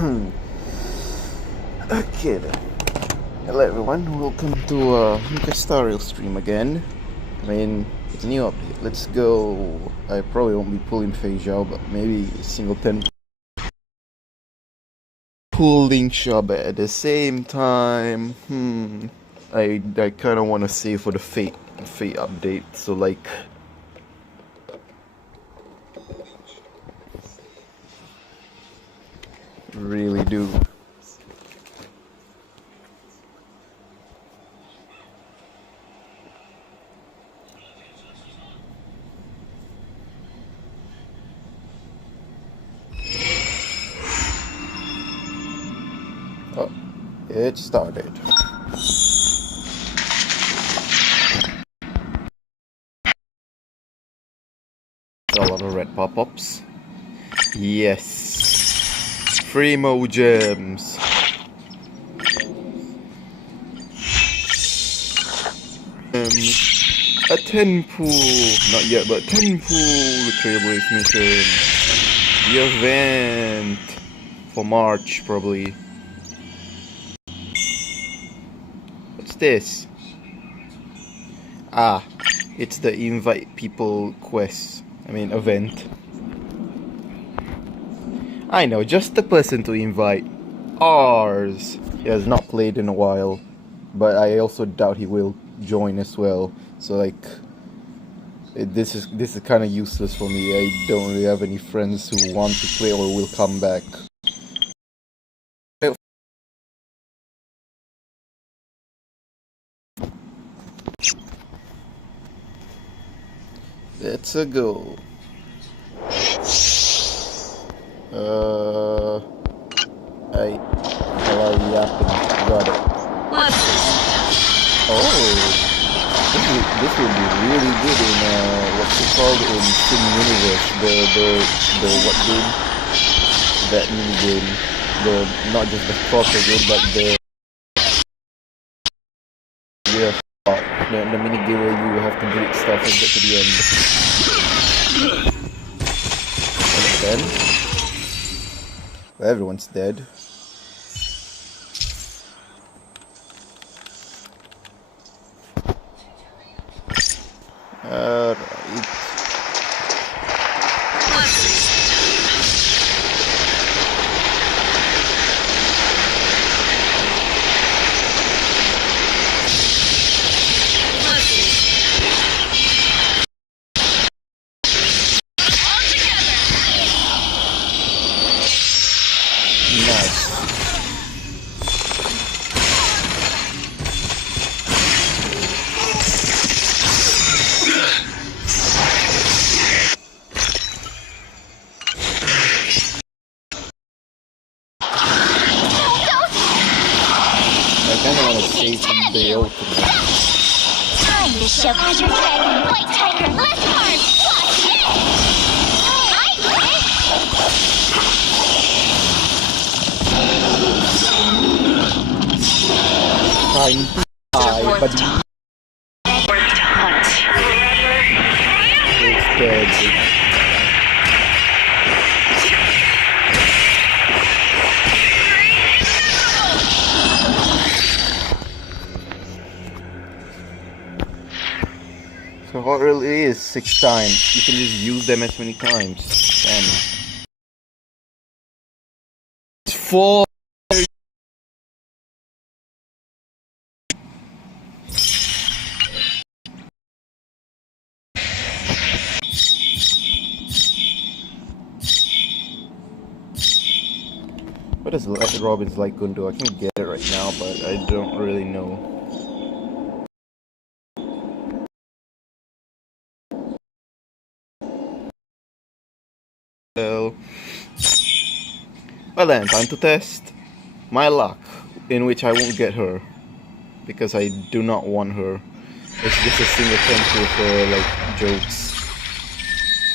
Okay then. Hello everyone, welcome to Honkai real stream again. I mean, it's a new update. Let's go. I probably won't be pulling feixiao, but maybe singleton pulling shop at the same time. I kind of want to save for the fate update. So like, really do. Oh, it started. A lot of red pop-ups. Yes. Free Mo gems. A 10 pool. Not yet, but 10 pool. The Traiblaze mission. The event. For March, probably. What's this? Ah, it's the invite people quest. I mean, event. I know, just the person to invite. Ours. He has not played in a while, but I also doubt he will join as well. So like, this is kind of useless for me. I don't really have any friends who want to play or will come back. Let's go. Hello, yapping. Got it. Oh, this would be really good in what's it called in Sim Universe? The what game? That mini game. Not just the proper game, but the mini game where you have to break stuff and get to the end. And then everyone's dead. Right. Nice. The ultimate. Time to show Azure Dragon, White Tiger, left arm, watch this! Time to die, but it's dead. So what really is 6 times? You can just use them as many times. Damn. It's 4. What does Robin's light gun do? I can get it right now, but I don't really know. Well then, time to test my luck, in which I won't get her, because I do not want her. It's just a single temple for like jokes.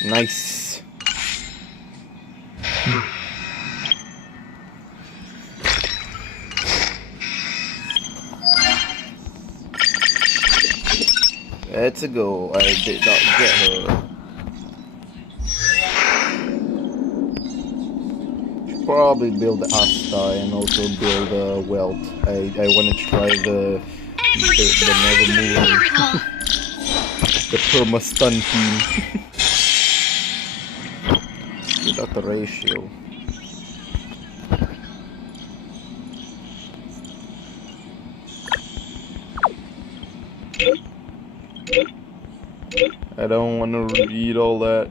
Nice. Let's go. I did not get her. probably build the Asta and also build Welt. I want to try the never moving, the perma stun team. Without the ratio. I don't want to read all that.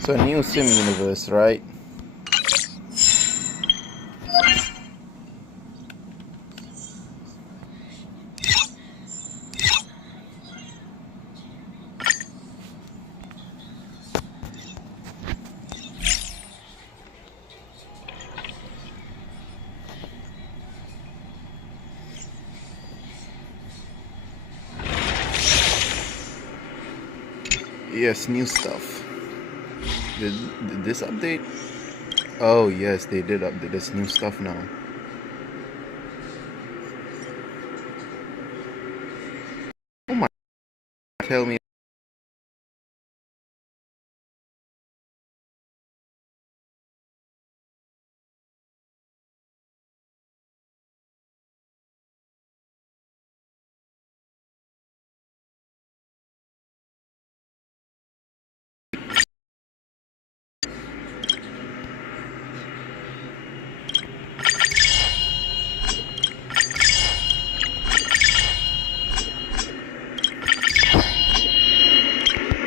So new sim universe, right? Yes, new stuff. Did this update? Oh yes, they did update. There's new stuff now. Oh my! Tell me.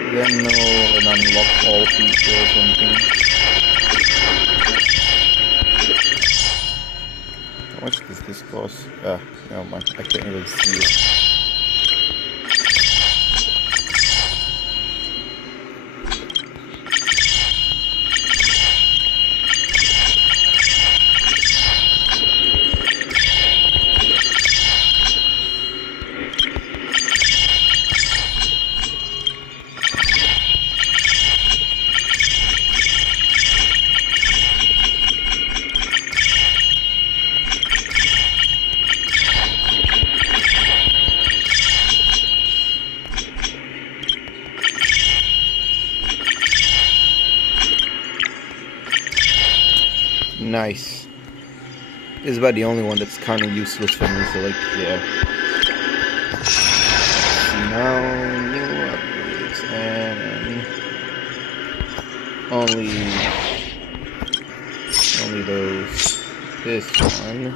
Then no, an unlock all feature or something. How much does this cost? Ah, never mind. I can't even see it. Nice. This is about the only one that's kind of useless for me, so like, yeah. Now, new upgrades, and only those. This one.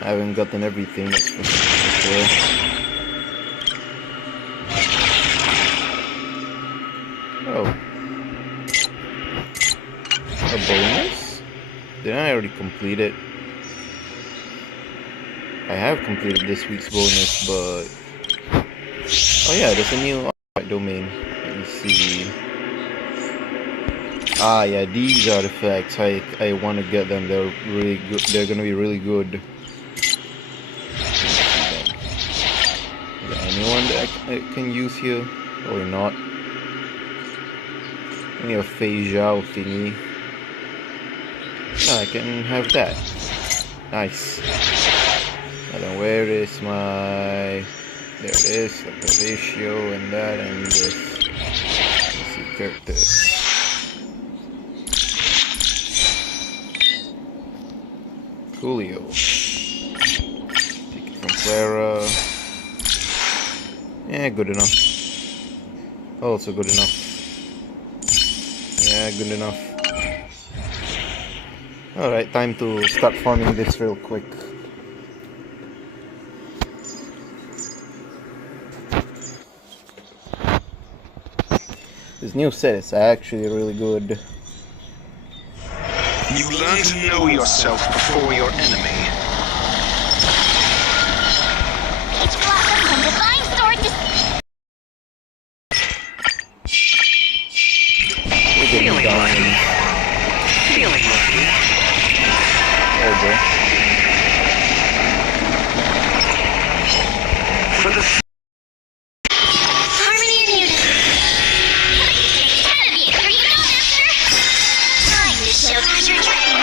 I haven't gotten everything, that's for sure. Oh. A bonus? Did I already complete it? I have completed this week's bonus, but... Oh yeah, there's a new domain. Let me see. Ah yeah, these artifacts, I want to get them. They're really good. They're gonna be really good. Is there anyone that I can use here? Or not? I need a feixiao thingy. No, I can have that. Nice. And then where is my... There it is, like the ratio and that and this. Let's see, characters. Coolio. Take it from Clara. Yeah, good enough. Also good enough. Yeah, good enough. Alright, time to start farming this real quick. This new set is actually really good. You learn to know yourself before your enemy. Each blossom from divine sword to... Feeling lucky. Feeling lucky. There we go. For the Harmony and unity. Please take 10 of you, are you not master? Time to show Azure Dragon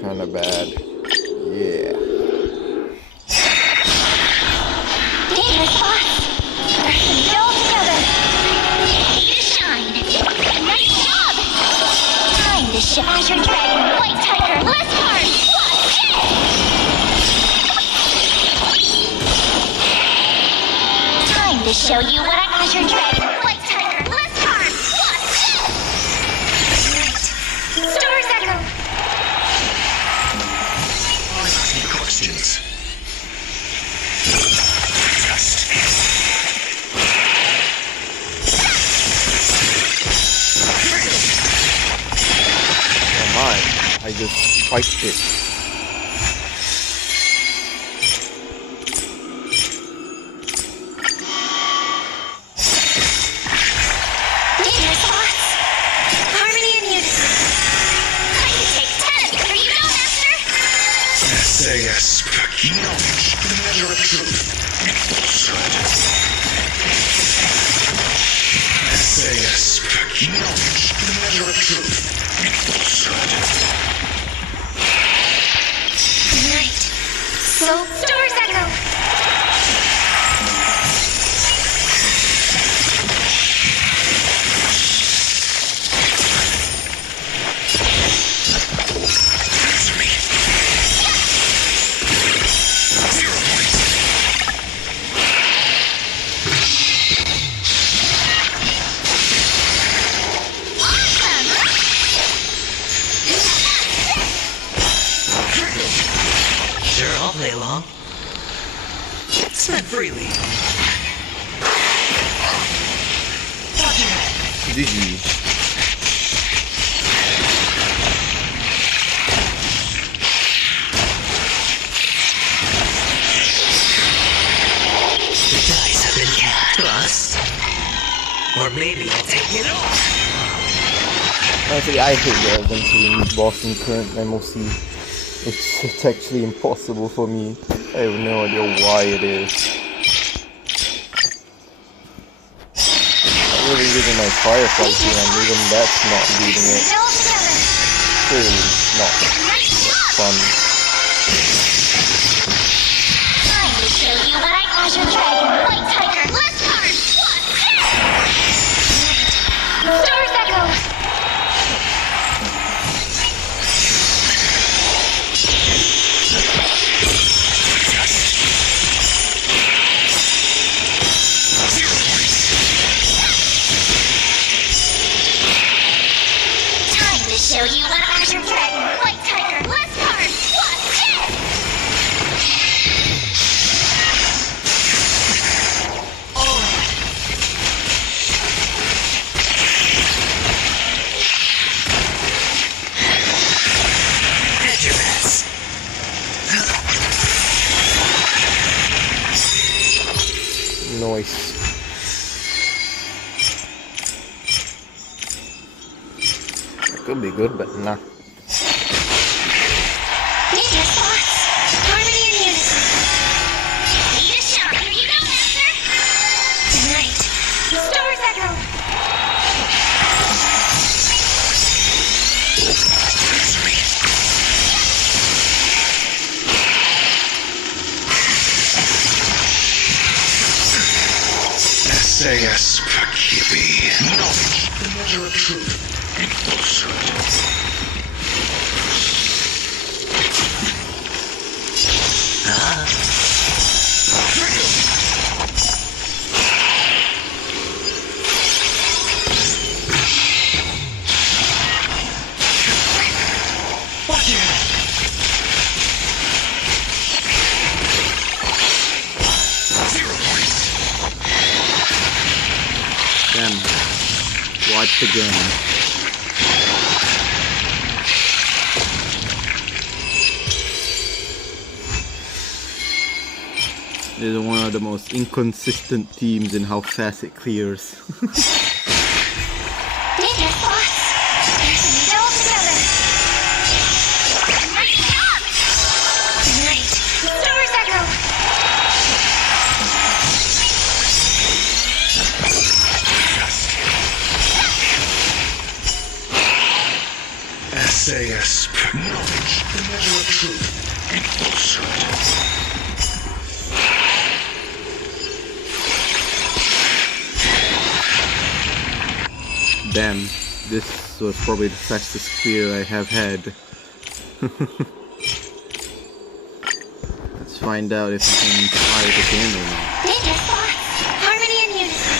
Kinda bad. Yeah. Dangerous boss! Person build together! Ready to shine! Nice job! Time to show Azure Dragon, White Tiger, list card! Watch it! Time to show you what I Azure Dragon, White Tiger, list card! Watch it! Stars Echo! Questions. Never mind. I just spiked it. Dangerous boss! Harmony and unity! I can take 10 of you, you know, Master! SAS. Knowledge. The measure of truth. Falsehood. SAS. Knowledge. The measure of truth. Falsehood. Night. So stars echo. Answer me. 0 points. Sure, I'll play along. Spent freely. Watch your head. GG. The dice have been cast. Us? Or maybe I'll take it all. Honestly, I hate the adventuring boss in current MOC. It's actually impossible for me. I have no idea why it is. I'm really using my firefight here, and even that's not beating it. Build together. Clearly not Nice job. fun. Time to show you what I Azure Dragon, White Tiger, list card. Watch it! Stars echo. Time to show you what Azure Dragon, White Tiger, list card. Watch it! Hedge your bets. Noise. It could be good, but nah. Dangerous boss! Harmony and unity! Ready to shine, you know, Master! Tonight, stars echo! Answer me. SAS Pakibi. Knowledge. The measure of truth and falsehood. What again? This is one of the most inconsistent teams in how fast it clears. Dangerous, boss. There's some still together. Nice job! Right. Stars echo. SAS. Knowledge, the measure of truth and falsehood. Damn, this was probably the fastest clear I have had. Let's find out if I can try it again or not. Dangerous, boss. Harmony and unison.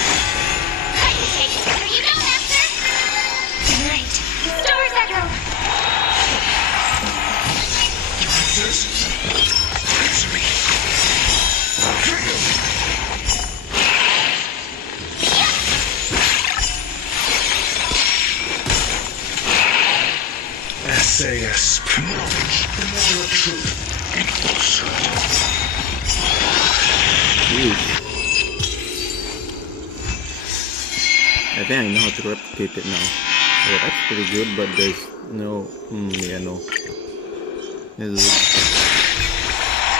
I can take it where you go, Master. Right. Stars echo. Answers? Answer me. SAS. Knowledge, the measure of truth and falsehood. Jeez. I think I know how to replicate it now. Oh, that's pretty good, but there's no... yeah, no. This is...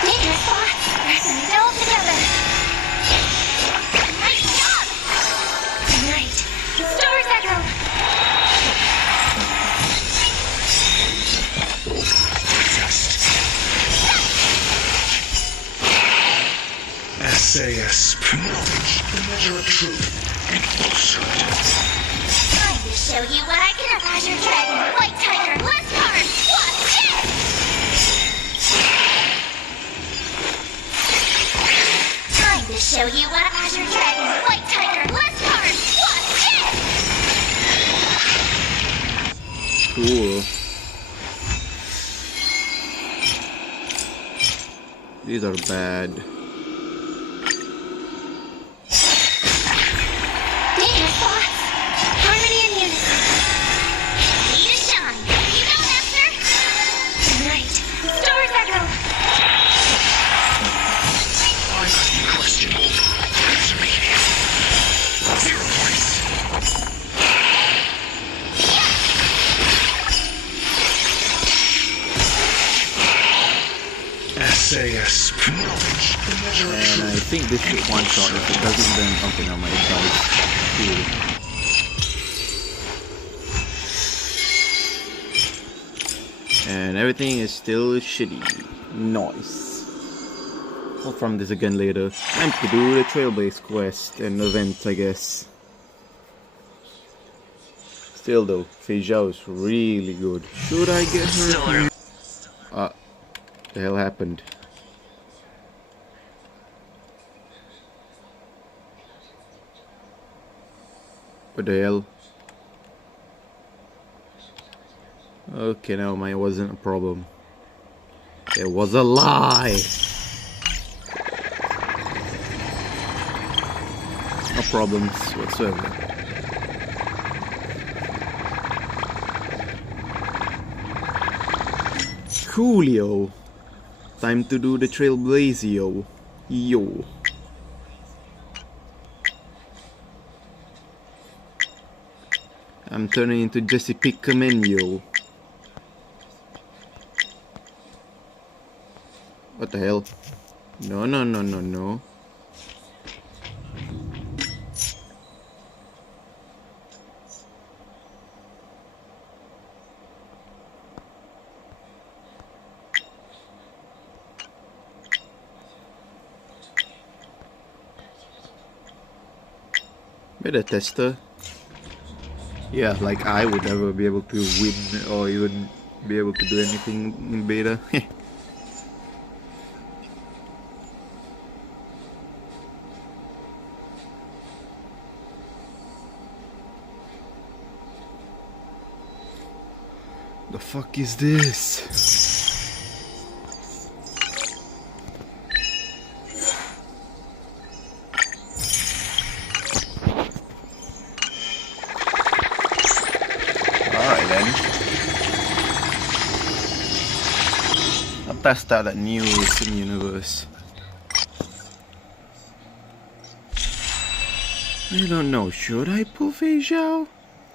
Dangerous, boss. There's some still together. Nice job! Right. Stars echo. SAS. Knowledge, the measure of truth and falsehood. Time to show you what I can. Azure Dragon, White Tiger, less cards. Watch it! Time to show you what Azure Dragon, White Tiger, less cards. Watch it! cool. These are bad. Dangerous, boss. Harmony and unison. Need to shine. You know, Master. Right. Stars echo. I'm asking a question. Answer me. 0 points. SAS. Knowledge, the measure of And I truth. think this should one shot. If it doesn't, then okay, now my dice. Cool. And everything is still shitty. Nice. I'll farm this again later. Time to do the Trailblaze Quest and event, I guess. Still though, feixiao is really good. Should I get her? The hell happened? What the hell? Okay, no, mine wasn't a problem. It was a lie! No problems whatsoever. Coolio! Time to do the Trailblaze, yo. I'm turning into Jesse Pinkman, yo. What the hell? No, no, no, no, no. Beta tester. Yeah, like I would never be able to win or even be able to do anything in beta. The fuck is this? test out that new sim universe. I don't know, should I pull feixiao?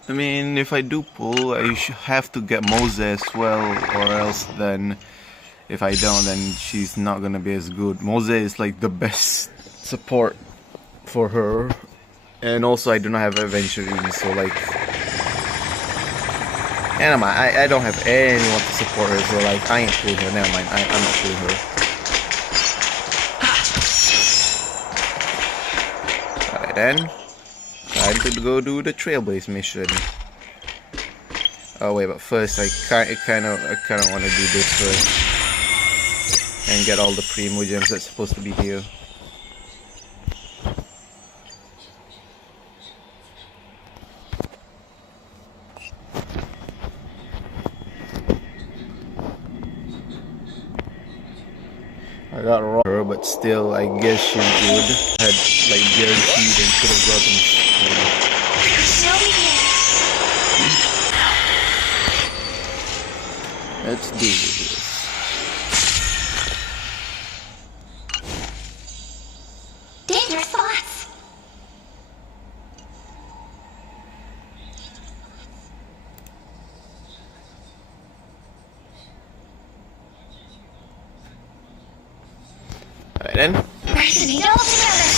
I mean, if I do pull, I have to get Mose as well, or else then, if I don't, then she's not gonna be as good. Mose is like the best support for her, and also I do not have Adventuring, so like, never mind, I don't have anyone to support her, so like, I ain't pulling her, never mind, I'm not pulling her. Alright then. Time to go do the Trailblaze mission. Oh wait, but first I kind of want to do this first and get all the Primo gems that's supposed to be here. I got her, but still, I guess she's good. I had like guaranteed and could have gotten. Let's do this. Dangerous spots. Alright then. Person it all together.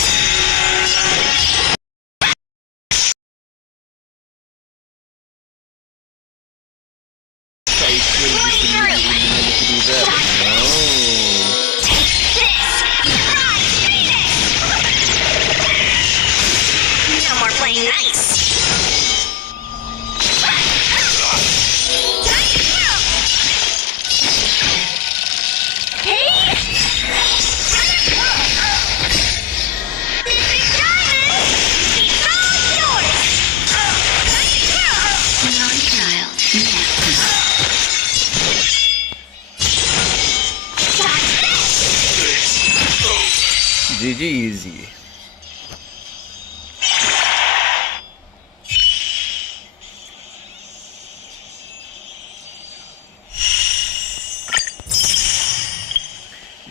GG easy.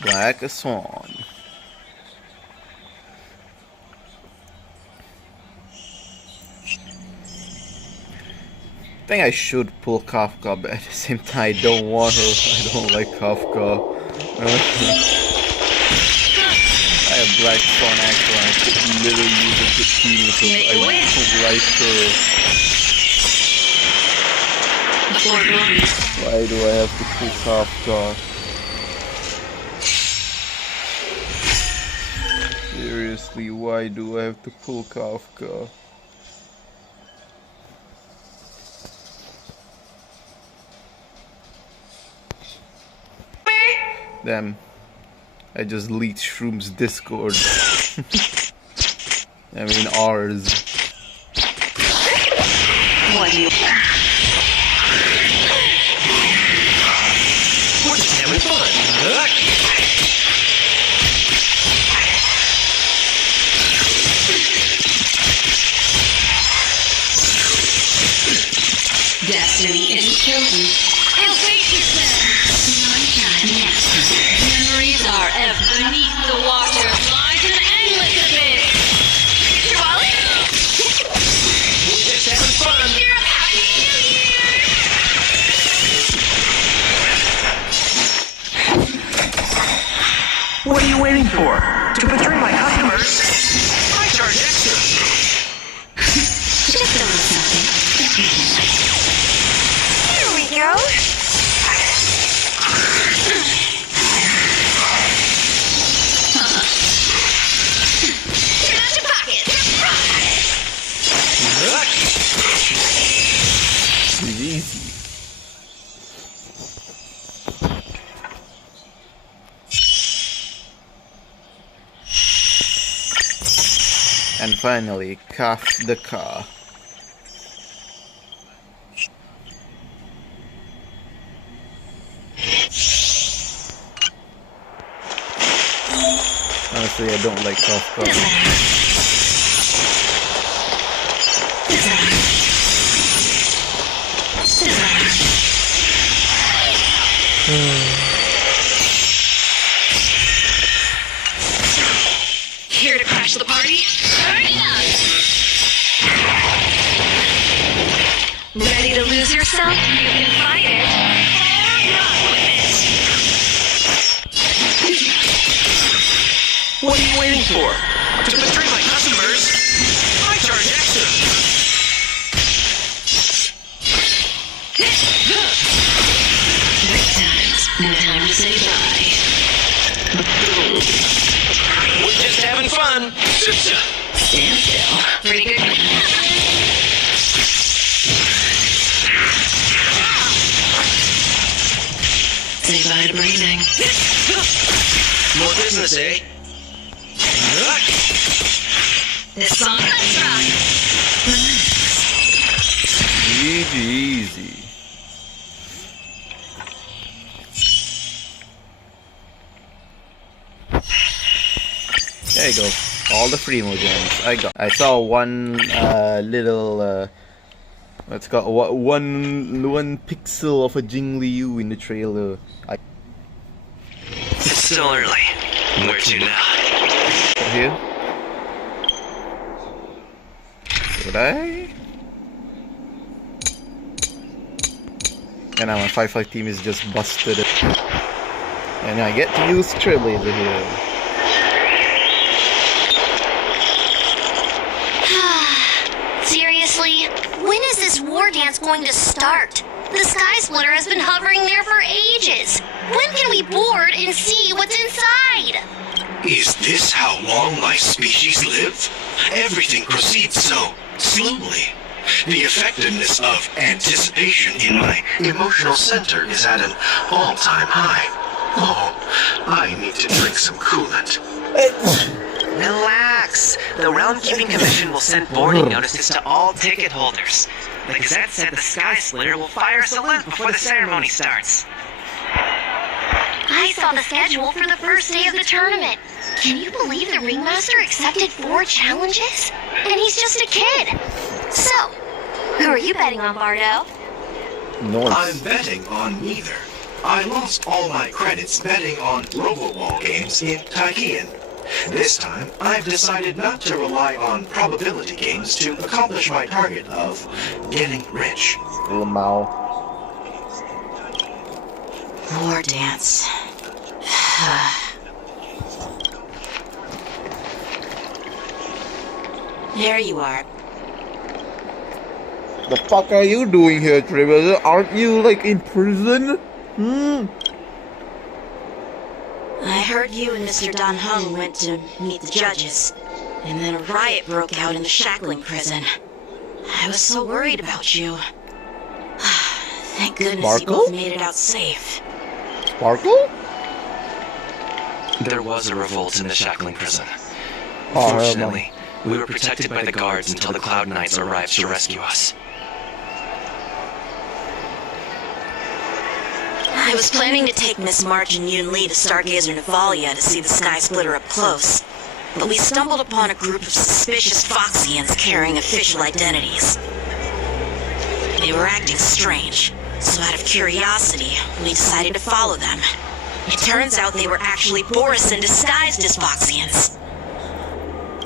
Black a Swan. I think I should pull Kafka, but at the same time I don't want her. I don't like Kafka. I have Black Swan Actual and I could literally use a good team so I don't like her. Why do I have to pull Kafka? Seriously, why do I have to pull Kafka? Damn. I just leaked Shroom's Discord. I mean ours. What do you... We're just having fun. Destiny is chosen. Await yourself. Memories are ever beneath the water. Lies an endless abyss. Wally? We're just having fun. You're a happy new year. What are you waiting for? To betray my customers? I charge extra. Just a little something. Here we go. Easy. And finally, cuff the car. Honestly, I don't like soft cars. crash the party? Hurry up! Ready to lose yourself? You can fight it. Or rock with it. What are you waiting for? To betray my customers? I charge extra. Break times. No time to say bye. We're just having fun. Stand still. Pretty good. Say bye to breathing. More business, eh? This song, let's rock. Easy. There you go. All the free gems I saw one little what's called one pixel of a Jing Liu in the trailer. It's still early. Where to now? Here. Did I? And now my 5-5 team is just busted. And I get to use Traiblaze here. Seriously? When is this war dance going to start? The Sky Splitter has been hovering there for ages. When can we board and see what's inside? Is this how long my species live? Everything proceeds so slowly. The effectiveness of anticipation in my emotional center is at an all-time high. Oh, I need to drink some coolant. Relax. The Realm Keeping Commission will send boarding notices to all ticket holders. The Gazette said the Sky Splitter will fire a salute before the ceremony starts. I saw the schedule for the first day of the tournament. Can you believe the Ringmaster accepted 4 challenges? And he's just a kid. So, who are you betting on, Bardo? I'm betting on neither. I lost all my credits betting on RoboWall games in Taikian. This time, I've decided not to rely on probability games to accomplish my target of getting rich. Lamau. War dance. There you are. The fuck are you doing here, Traiblaze? Aren't you like in prison? I heard you and Mr. Dan Hung went to meet the judges, and then a riot broke out in the shackling prison. I was so worried about you. Thank goodness you Sparkle? both made it out safe. Sparkle? There was a revolt in the shackling prison. Oh, Fortunately, we were protected by the guards until the Cloud Knights arrived to rescue us. I was planning to take Miss March and Yoon Lee to Stargazer Navalia to see the Sky Splitter up close, but we stumbled upon a group of suspicious Foxians carrying official identities. They were acting strange, so out of curiosity, we decided to follow them. It turns out they were actually Borisin disguised as Foxians.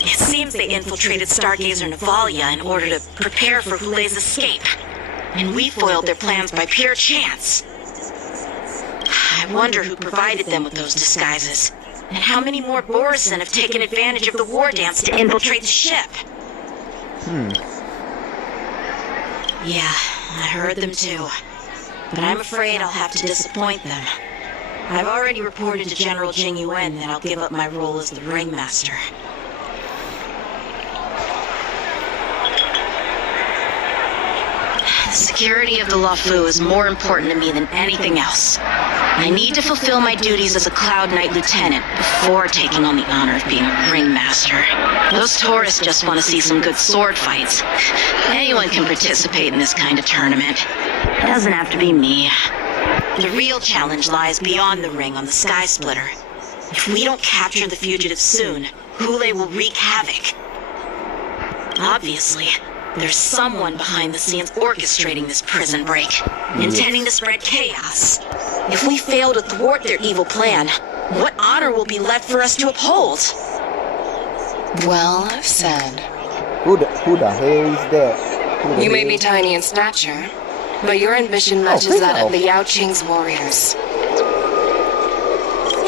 It seems they infiltrated Stargazer Navalia in order to prepare for Hulei's escape, and we foiled their plans by pure chance. I wonder who provided them with those disguises, and how many more Borisin have taken advantage of the war dance to infiltrate the ship. Yeah, I heard them too, but I'm afraid I'll have to disappoint them. I've already reported to General Jing Yuan that I'll give up my role as the Ringmaster. The security of the Luofu is more important to me than anything else. I need to fulfill my duties as a Cloud Knight Lieutenant before taking on the honor of being a Ringmaster. Those tourists just want to see some good sword fights. Anyone can participate in this kind of tournament. It doesn't have to be me. The real challenge lies beyond the ring on the Sky Splitter. If we don't capture the fugitive soon, Hulei will wreak havoc. Obviously, there's someone behind the scenes orchestrating this prison break, intending to spread chaos. If we fail to thwart their evil plan, what honor will be left for us to uphold? Well said. Who the hell is that? Who the You may hell? be tiny in stature, but your ambition matches that of the Yao Qing's warriors.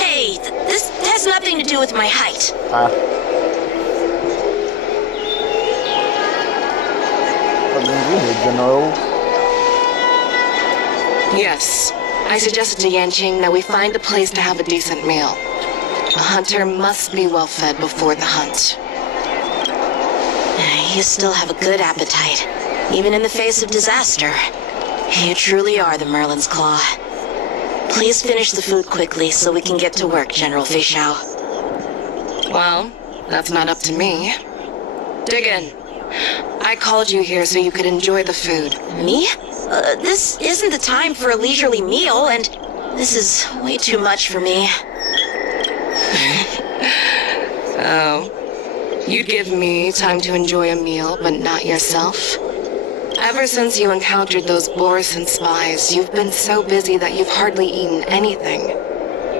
Hey, this has nothing to do with my height. What do you need, General? Yes, I suggested to Yanqing that we find a place to have a decent meal. A hunter must be well fed before the hunt. You still have a good appetite, even in the face of disaster. You truly are the Merlin's Claw. Please finish the food quickly so we can get to work, General Feixiao. Well, that's not up to me. Dig in. I called you here so you could enjoy the food. Me? This isn't the time for a leisurely meal, and this is way too much for me. Oh. You'd give me time to enjoy a meal, but not yourself? Ever since you encountered those Borison spies, you've been so busy that you've hardly eaten anything.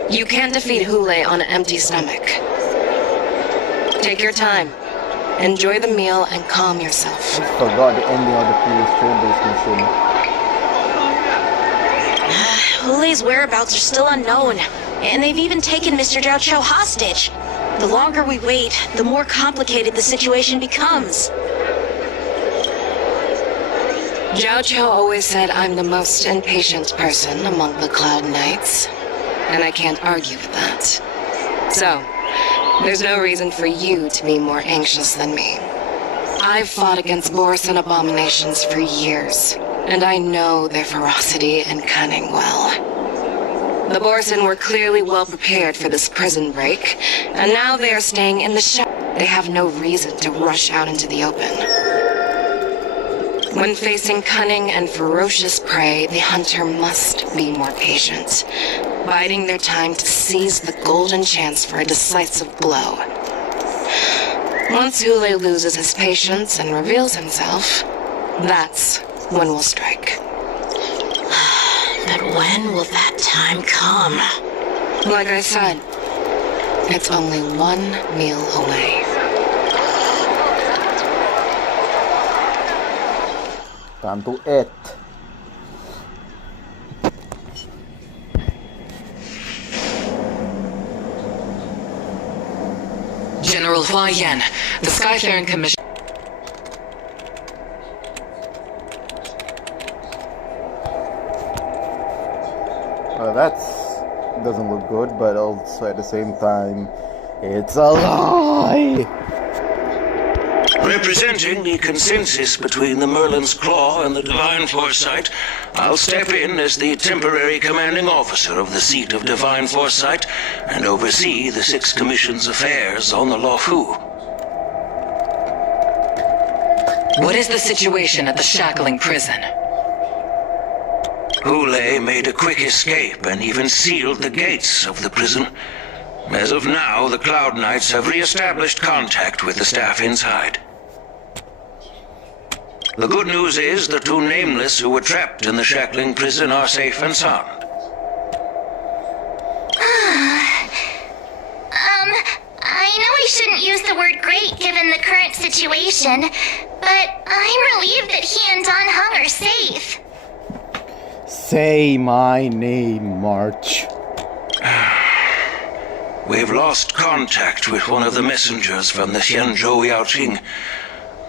You can't defeat Hule on an empty stomach. Take your time. Enjoy the meal and calm yourself. I forgot the ending of the previous Traiblaze mission. Hule's whereabouts are still unknown, and they've even taken Mr. Zhao Cho hostage. The longer we wait, the more complicated the situation becomes. Zhao Cho always said I'm the most impatient person among the Cloud Knights, and I can't argue with that. So, there's no reason for you to be more anxious than me. I've fought against Borison abominations for years, and I know their ferocity and cunning well. The Borison were clearly well prepared for this prison break, and now they are staying in the shadow. They have no reason to rush out into the open. When facing cunning and ferocious prey, the hunter must be more patient, biding their time to seize the golden chance for a decisive blow. Once Hule loses his patience and reveals himself, that's when we'll strike. But when will that time come? Like I said, it's only one meal away. Time to eat. General Hua Yan, the Skyfaring Commission. That doesn't look good, but also at the same time, it's a lie! Representing the consensus between the Merlin's Claw and the Divine Foresight, I'll step in as the temporary commanding officer of the seat of Divine Foresight and oversee the Six Commission's affairs on the Luofu. What is the situation at the Shackling prison? Hule made a quick escape and even sealed the gates of the prison. As of now, the Cloud Knights have re-established contact with the staff inside. The good news is the two Nameless who were trapped in the Shackling prison are safe and sound. I know I shouldn't use the word great given the current situation, but I'm relieved that he and Don Hung are safe. Say my name, March. We've lost contact with one of the messengers from the Xianzhou Yaoqing.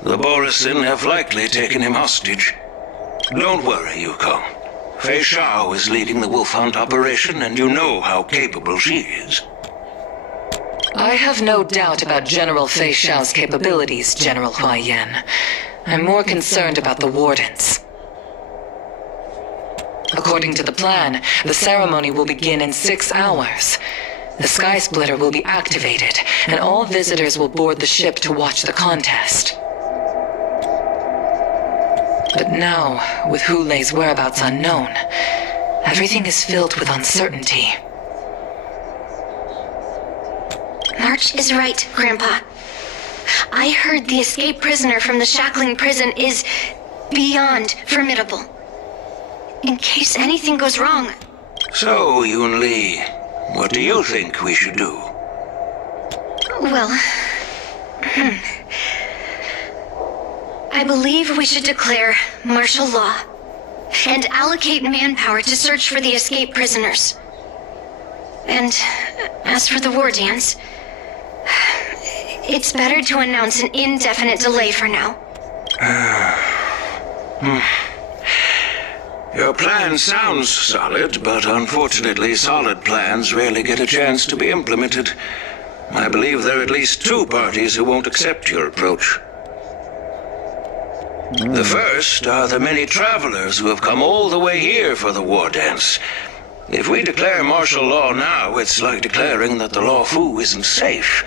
The Borison have likely taken him hostage. Don't worry, Yukong. Feixiao is leading the wolf hunt operation, and you know how capable she is. I have no doubt about General Feixiao's capabilities, General Hua Yan. I'm more concerned about the Wardens. According to the plan, the ceremony will begin in 6 hours. The Sky Splitter will be activated, and all visitors will board the ship to watch the contest. But now, with Hule's whereabouts unknown, everything is filled with uncertainty. March is right, Grandpa. I heard the escaped prisoner from the Shackling prison is beyond formidable. In case anything goes wrong. So, Yun Li, what do you think we should do? Well, I believe we should declare martial law and allocate manpower to search for the escaped prisoners. And as for the war dance, it's better to announce an indefinite delay for now. Your plan sounds solid, but unfortunately solid plans rarely get a chance to be implemented. I believe there are at least two parties who won't accept your approach. The first are the many travelers who have come all the way here for the war dance. If we declare martial law now, it's like declaring that the Law Fu isn't safe.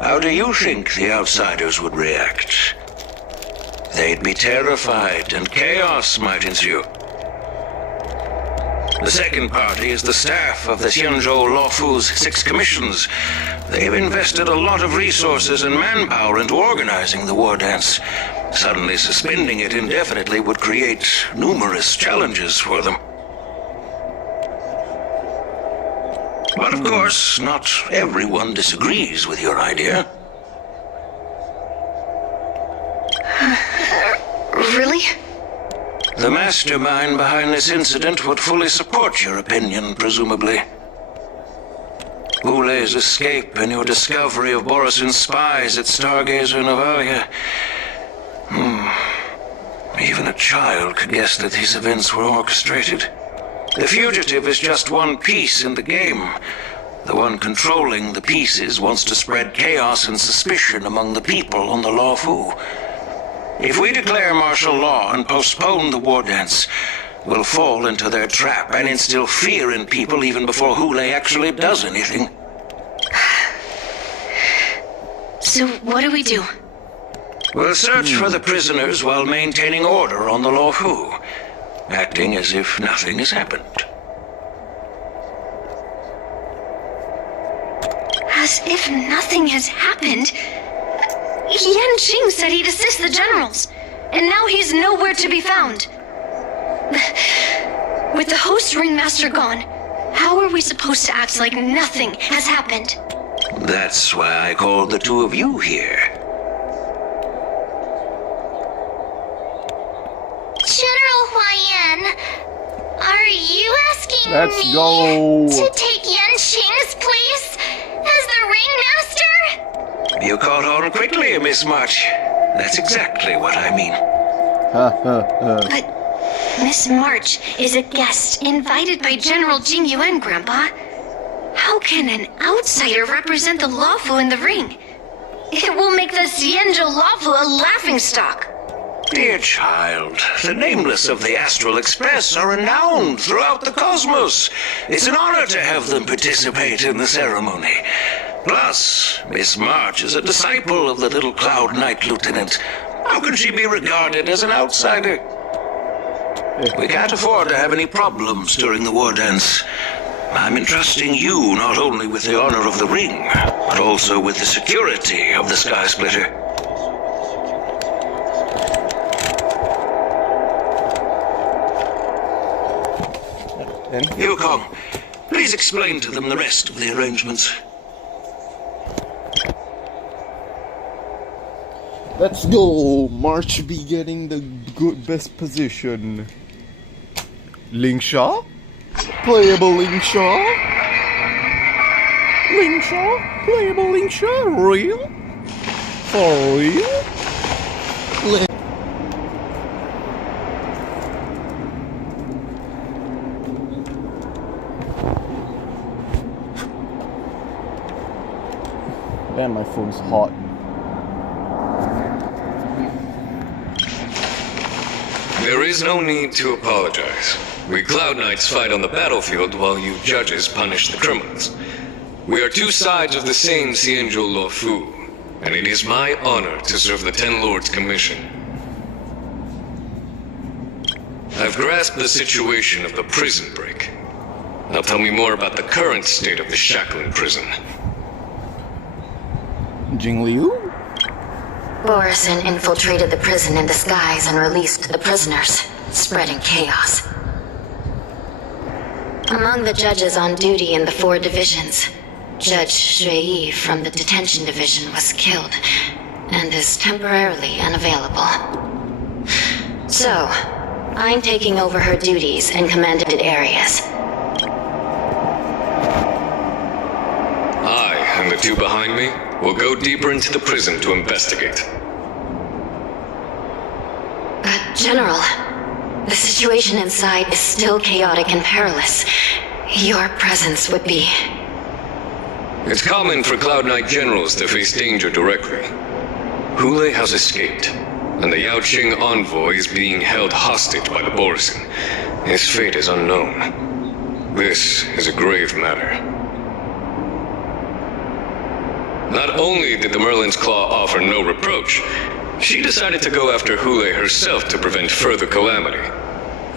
How do you think the outsiders would react? They'd be terrified, and chaos might ensue. The second party is the staff of the Xianzhou Law Fu's 6 commissions. They've invested a lot of resources and manpower into organizing the war dance. Suddenly suspending it indefinitely would create numerous challenges for them. But of course, not everyone disagrees with your idea. Really? The mastermind behind this incident would fully support your opinion, presumably. Goulet's escape and your discovery of Borisin's spies at Stargazer Navalia. Even a child could guess that these events were orchestrated. The fugitive is just one piece in the game. The one controlling the pieces wants to spread chaos and suspicion among the people on the Law Fu. If we declare martial law and postpone the war dance, we'll fall into their trap and instill fear in people even before Goulet actually does anything. So what do we do? We'll search for the prisoners while maintaining order on the Law Fu, acting as if nothing has happened. As if nothing has happened? Yan Qing said he'd assist the generals, and now he's nowhere to be found. With the host ringmaster gone, how are we supposed to act like nothing has happened? That's why I called the two of you here. General Huayan, are you asking Let's me go. to take Yan Qing's place as the ringmaster? You caught on quickly, Miss March. That's exactly what I mean. But Miss March is a guest invited by General Jing Yuan, Grandpa. How can an outsider represent the Law Fu in the ring? It will make the Xianzhou Law Fu a laughingstock. Dear child, the nameless of the Astral Express are renowned throughout the cosmos. It's an honor to have them participate in the ceremony. Plus, Miss March is a disciple of the Little Cloud Knight Lieutenant. How can she be regarded as an outsider? We can't afford to have any problems during the war dance. I'm entrusting you not only with the honor of the ring, but also with the security of the Sky Splitter. Yukong, please explain to them the rest of the arrangements. Let's go! March be getting the best position. Lingsha? Playable Lingsha? Lingsha? Playable Lingsha? Real? For real? Man, my phone's hot. There is no need to apologize. We Cloud Knights fight on the battlefield while you judges punish the criminals. We are two sides of the same Xianzhou Law Fu, and it is my honor to serve the Ten Lords' commission. I've grasped the situation of the prison break. Now tell me more about the current state of the Shackling prison. Jing Liu? Borisin infiltrated the prison in disguise and released the prisoners, spreading chaos. Among the judges on duty in the 4 divisions, Judge Shui from the detention division was killed and is temporarily unavailable. So, I'm taking over her duties in commanded areas. I and the two behind me will go deeper into the prison to investigate. General, the situation inside is still chaotic and perilous. Your presence would be... It's common for Cloud Knight generals to face danger directly. Hule has escaped, and the Yaoqing envoy is being held hostage by the Borisin. His fate is unknown. This is a grave matter. Not only did the Merlin's Claw offer no reproach, she decided to go after Hule herself to prevent further calamity.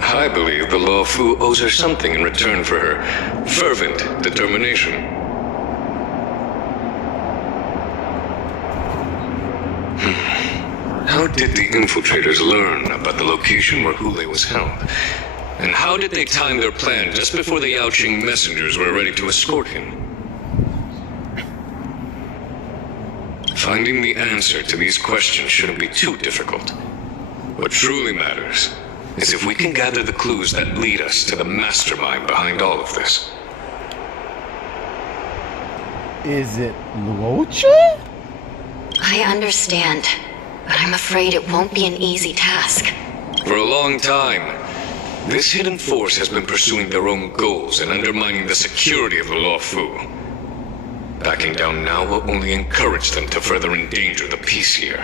I believe the Law Fu owes her something in return for her fervent determination. How did the infiltrators learn about the location where Hule was held? And how did they time their plan just before the Yaoqing messengers were ready to escort him? Finding the answer to these questions shouldn't be too difficult. What truly matters is if we can gather the clues that lead us to the mastermind behind all of this. Is it Luocha? I understand, but I'm afraid it won't be an easy task. For a long time, this hidden force has been pursuing their own goals and undermining the security of the Law Fu. Backing down now will only encourage them to further endanger the peace here.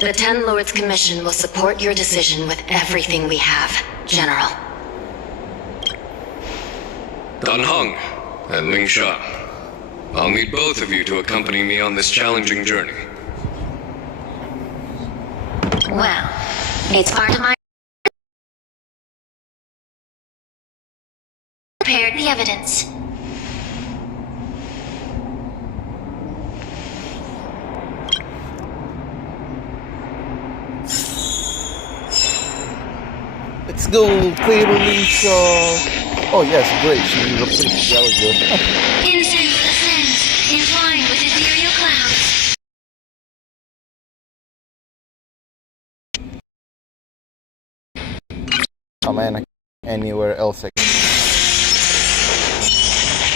The Ten Lords Commission will support your decision with everything we have, General. Dan Heng and Ling Sha, I'll need both of you to accompany me on this challenging journey. Well, it's part of my... prepared the evidence. Let's go, Traiblaze. Oh yes, great. She replaced Gallagher. Incense ascends, entwined with ethereal clouds. Oh man, anywhere else I can.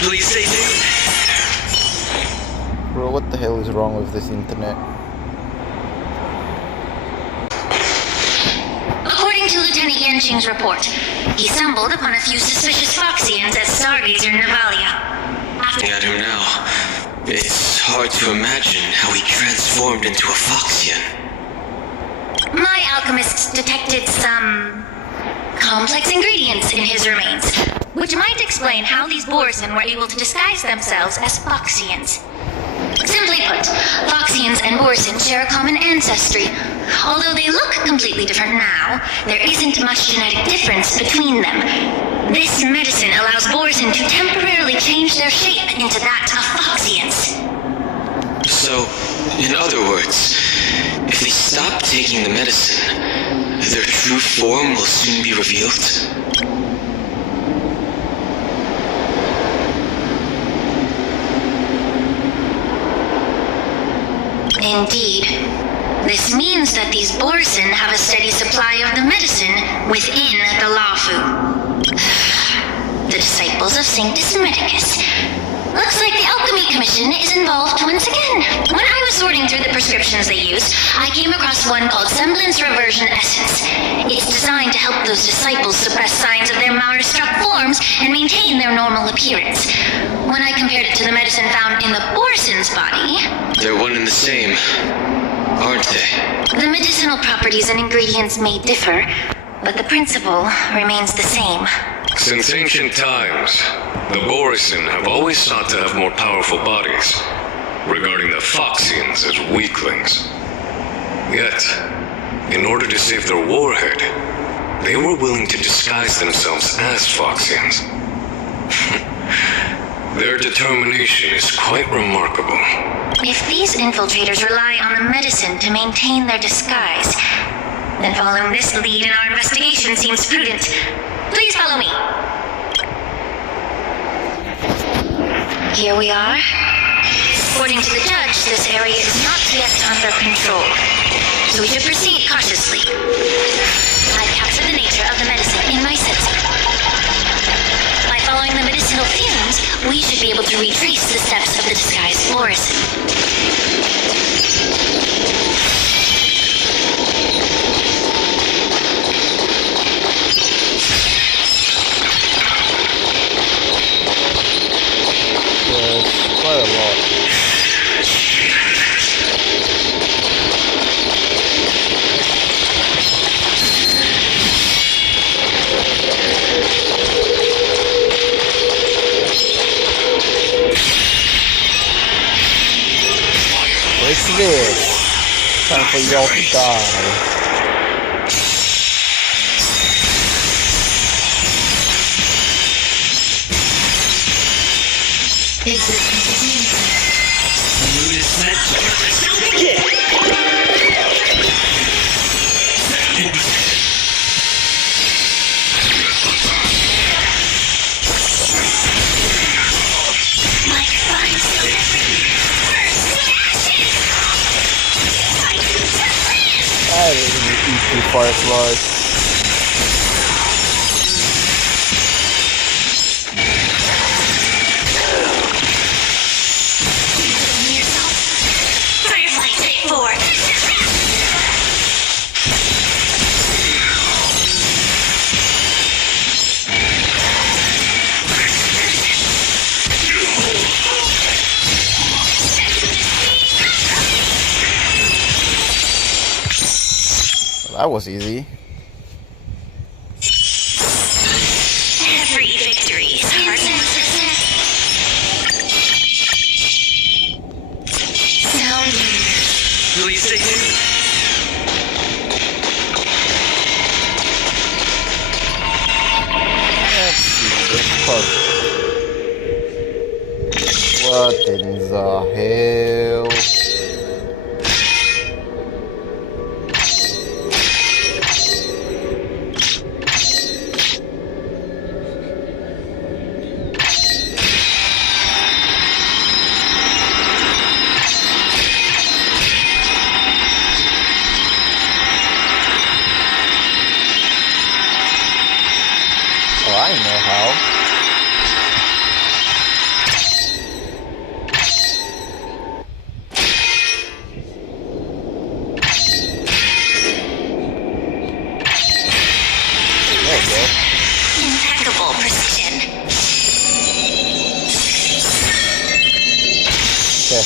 Please stay tuned. Bro, what the hell is wrong with this internet? According to Lieutenant Yanqing's report, he stumbled upon a few suspicious Foxians at Stargazer Navalia. Looking at him now, it's hard to imagine how he transformed into a Foxian. My alchemists detected some complex ingredients in his remains, which might explain how these Borisin were able to disguise themselves as Foxians. Simply put, Foxians and Borisin share a common ancestry. Although they look completely different now, there isn't much genetic difference between them. This medicine allows Borisin to temporarily change their shape into that of Foxians. So, in other words, if they stop taking the medicine, their true form will soon be revealed? Indeed. This means that these Borisin have a steady supply of the medicine within the Law Fu. The disciples of Saint Medicus. Looks like the Alchemy Commission is involved once again. When I was sorting through the prescriptions they use, I came across one called Semblance Reversion Essence. It's designed to help those disciples suppress signs of their Maurer-struck forms and maintain their normal appearance. When I compared it to the medicine found in the Borisin's body... They're one and the same, aren't they? The medicinal properties and ingredients may differ, but the principle remains the same. Since ancient times, the Borisin have always sought to have more powerful bodies, regarding the Foxians as weaklings. Yet, in order to save their warhead, they were willing to disguise themselves as Foxians. Their determination is quite remarkable. If these infiltrators rely on the medicine to maintain their disguise, then following this lead in our investigation seems prudent. Please follow me. Here we are. According to the judge, this area is not yet under control. so we should proceed cautiously. I've captured the nature of the medicine in my sensor. By following the medicinal fumes, we should be able to retrace the steps of the disguised fluorescent. Quite a lot. What's this? Time for y'all to die. Mood is set. Like fire celebrity. First ashes. Fight to live. I didn't eat the fireflies. Firefly take 4. That was easy. Every victory is hard. Sound. Will you stay here? Let's see this puzzle. What in the hell? Oh, I know how. There you go. Impeccable precision. Okay.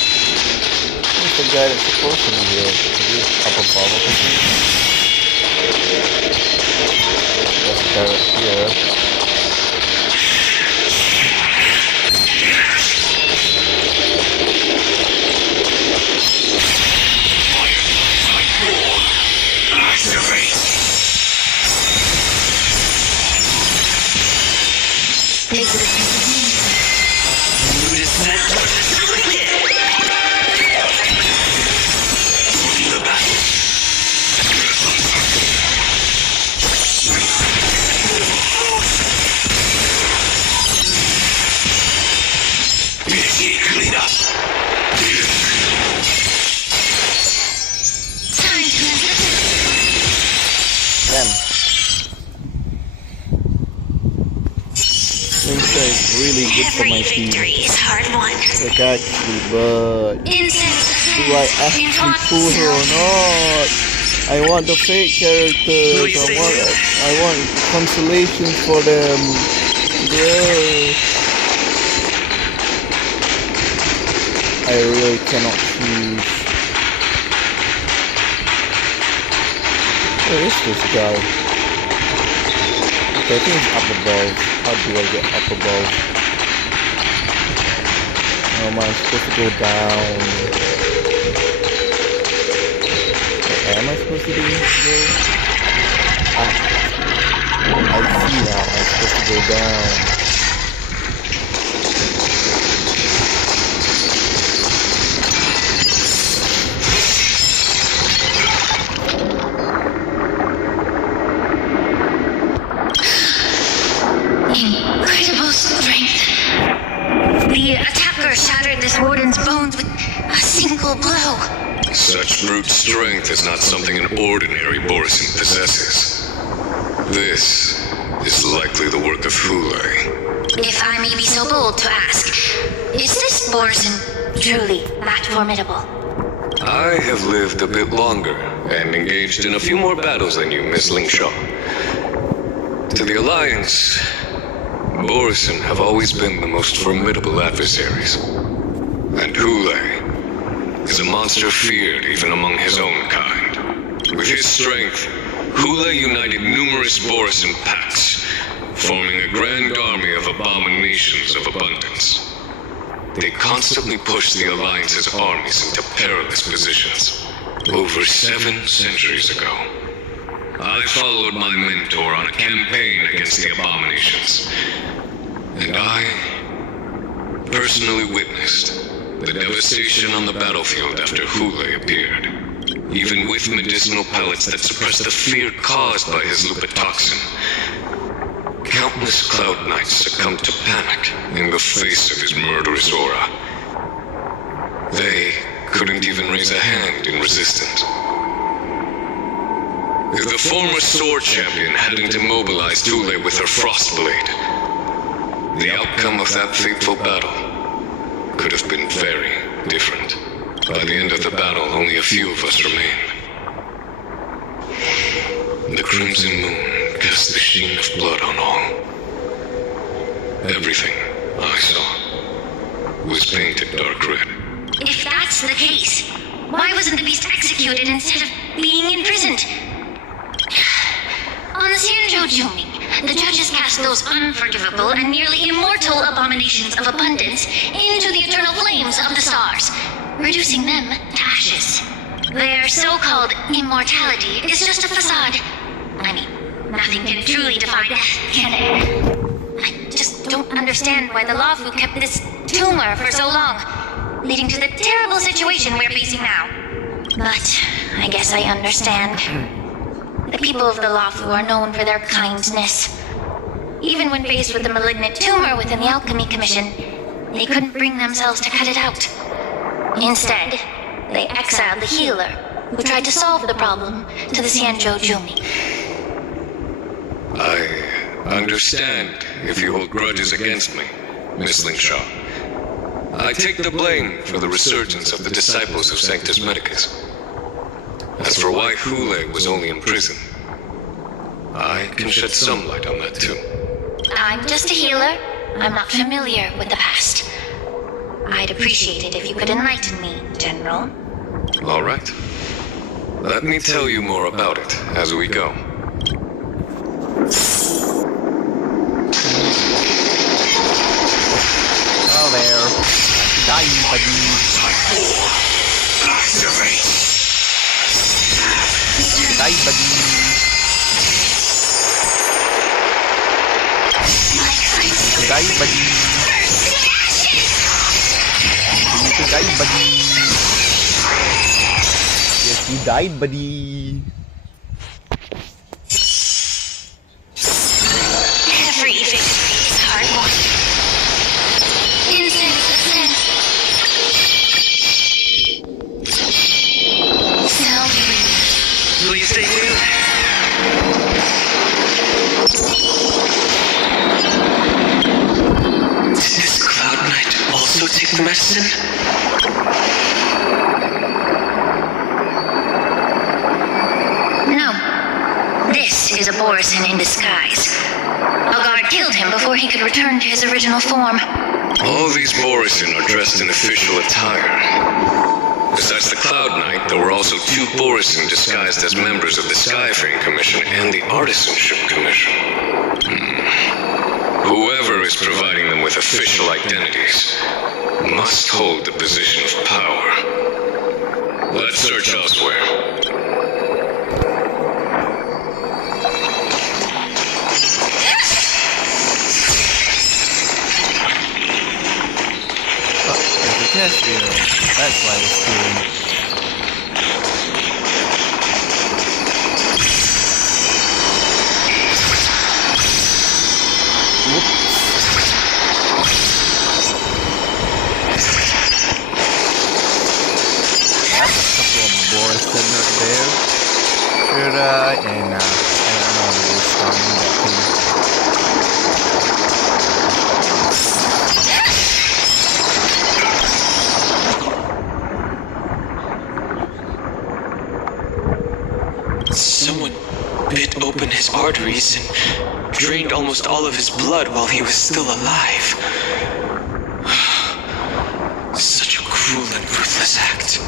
Who's the guy that's supposed to be here? Is he up above or something? That's the guy right here. Mood is set. The battle. Initiate cleanup. Time to Damn. Feixiao is really good for Every my team. victory is hard won. Like actually, but Incense. do I actually pull her or not? I want the fake characters. Will you stay here? I want consolations for them. Bro. I really cannot choose. Where is this guy? Okay, I think it's up above. How do I get up above? Oh, am I supposed to go down? Where am I supposed to go? Ah. I see now. I'm supposed to go down. single blow. Such brute strength is not something an ordinary Borisin possesses. This is likely the work of Hule. If I may be so bold to ask, is this Borson truly that formidable? I have lived a bit longer and engaged in a few more battles than you, Miss Lingshaw. To the Alliance, Borisin have always been the most formidable adversaries. And Hule is a monster feared even among his own kind. With his strength, Hule united numerous Borisin packs, forming a grand army of abominations of abundance. They constantly push the Alliance's armies into perilous positions. Over 7 centuries ago, I followed my mentor on a campaign against the abominations, and I personally witnessed the devastation on the battlefield after Hule appeared. Even with medicinal pellets that suppressed the fear caused by his lupitoxin, countless Cloud Knights succumbed to panic in the face of his murderous aura. They couldn't even raise a hand in resistance. If the former sword champion hadn't immobilized Hule with her Frostblade, the outcome of that fateful battle could have been very different. By the end of the battle, only a few of us remained. The Crimson Moon cast the sheen of blood on all. Everything I saw was painted dark red. If that's the case, why wasn't the beast executed instead of being imprisoned? On the Xianzhou Jumi, the judges cast those unforgivable and nearly immortal abominations of abundance into the eternal flames of the stars, reducing them to ashes. Their so-called immortality is just a facade. I mean, nothing can truly defy death, can it? I just don't understand why the Lafu kept this tumor for so long, leading to the terrible situation we're facing now. But I guess I understand. The people of the Lafu are known for their kindness. Even when faced with the malignant tumor within the Alchemy Commission, they couldn't bring themselves to cut it out. Instead, they exiled the healer, who tried to solve the problem, to the Xianzhou Jumi. I understand if you hold grudges against me, Miss Lingshaw. I take the blame for the resurgence of the disciples of Sanctus Medicus. As for why Hule was only in prison, I can shed some light on that too. I'm just a healer. I'm not familiar with the past. I'd appreciate it if you could enlighten me, General. All right. Let me tell you more about it as we go. Oh there. Die, buddy. Activate. Die, buddy. Die, buddy. You need to die, buddy. Yes, you died, buddy. Every victory is hard won. Incense ascent. Sound breathe. Please stay tuned. Did this Cloud Knight also take the medicine? No. This is a Borisin in disguise. A guard killed him before he could return to his original form. All these Borisin are dressed in official attire. Besides the Cloud Knight, there were also 2 Borisin disguised as members of the Skyframe Commission and the Artisanship Commission. Whoever is providing them with official identities must hold the position of power. Let's search elsewhere. There's a test here. That's why it's doing. said not there. Should I? And I don't know what's starting that thing. Someone bit open his arteries and drained almost all of his blood while he was still alive. Such a cruel and ruthless act.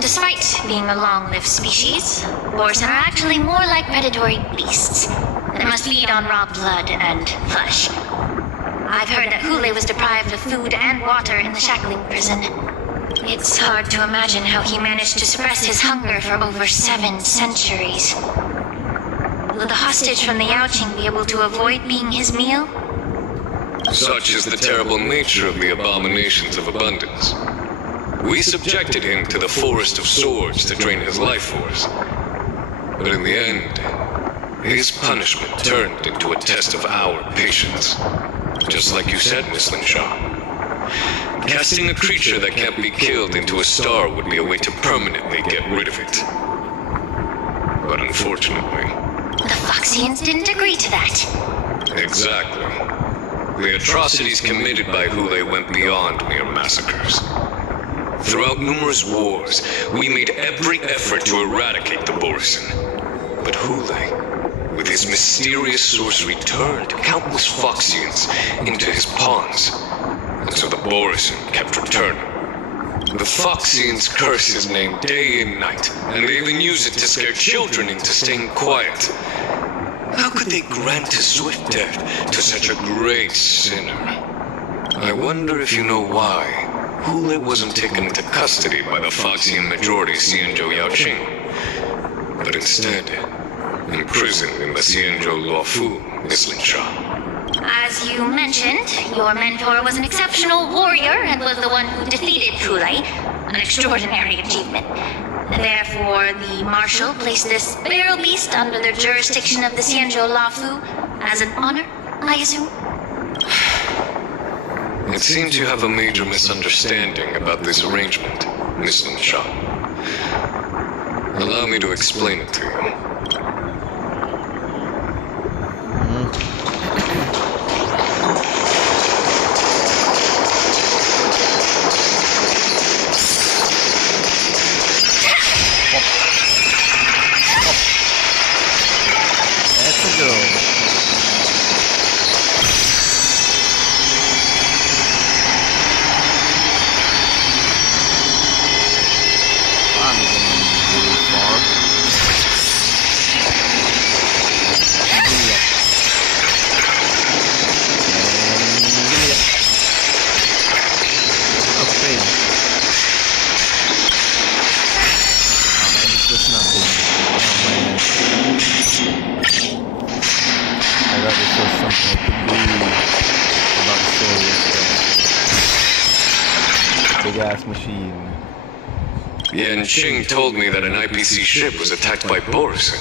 Despite being a long-lived species, boars are actually more like predatory beasts that must feed on raw blood and flesh. I've heard that Hule was deprived of food and water in the shackling prison. It's hard to imagine how he managed to suppress his hunger for over 7 centuries. Will the hostage from the Yaoqing be able to avoid being his meal? Such is the terrible nature of the abominations of abundance. We subjected him to the forest of swords to drain his life force. But in the end, his punishment turned into a test of our patience. Just like you said, Miss Linshaw. Casting a creature that can't be killed into a star would be a way to permanently get rid of it. But unfortunately... The Foxians didn't agree to that. Exactly. The atrocities committed by Hule went beyond mere massacres. Throughout numerous wars, we made every effort to eradicate the Borisin. But Hule, with his mysterious sorcery, turned countless Foxians into his pawns. And so the Borisin kept returning. The Foxians curse his name day and night, and they even use it to scare children into staying quiet. How could they grant a swift death to such a great sinner? I wonder if you know why Hule wasn't taken into custody by the Foxian majority Xianzhou Yaoqing, but instead imprisoned in the Xianzhou Luofu, Miss Linshaw. As you mentioned, your mentor was an exceptional warrior and was the one who defeated Hule, an extraordinary achievement. Therefore, the Marshal placed this barrel beast under the jurisdiction of the Xianzhou Luofu as an honor, I assume? It seems you have a major misunderstanding about this arrangement, Miss Linshaw. Allow me to explain it to you. Big-ass machine. Yanqing told me that an IPC ship was attacked by Borisin.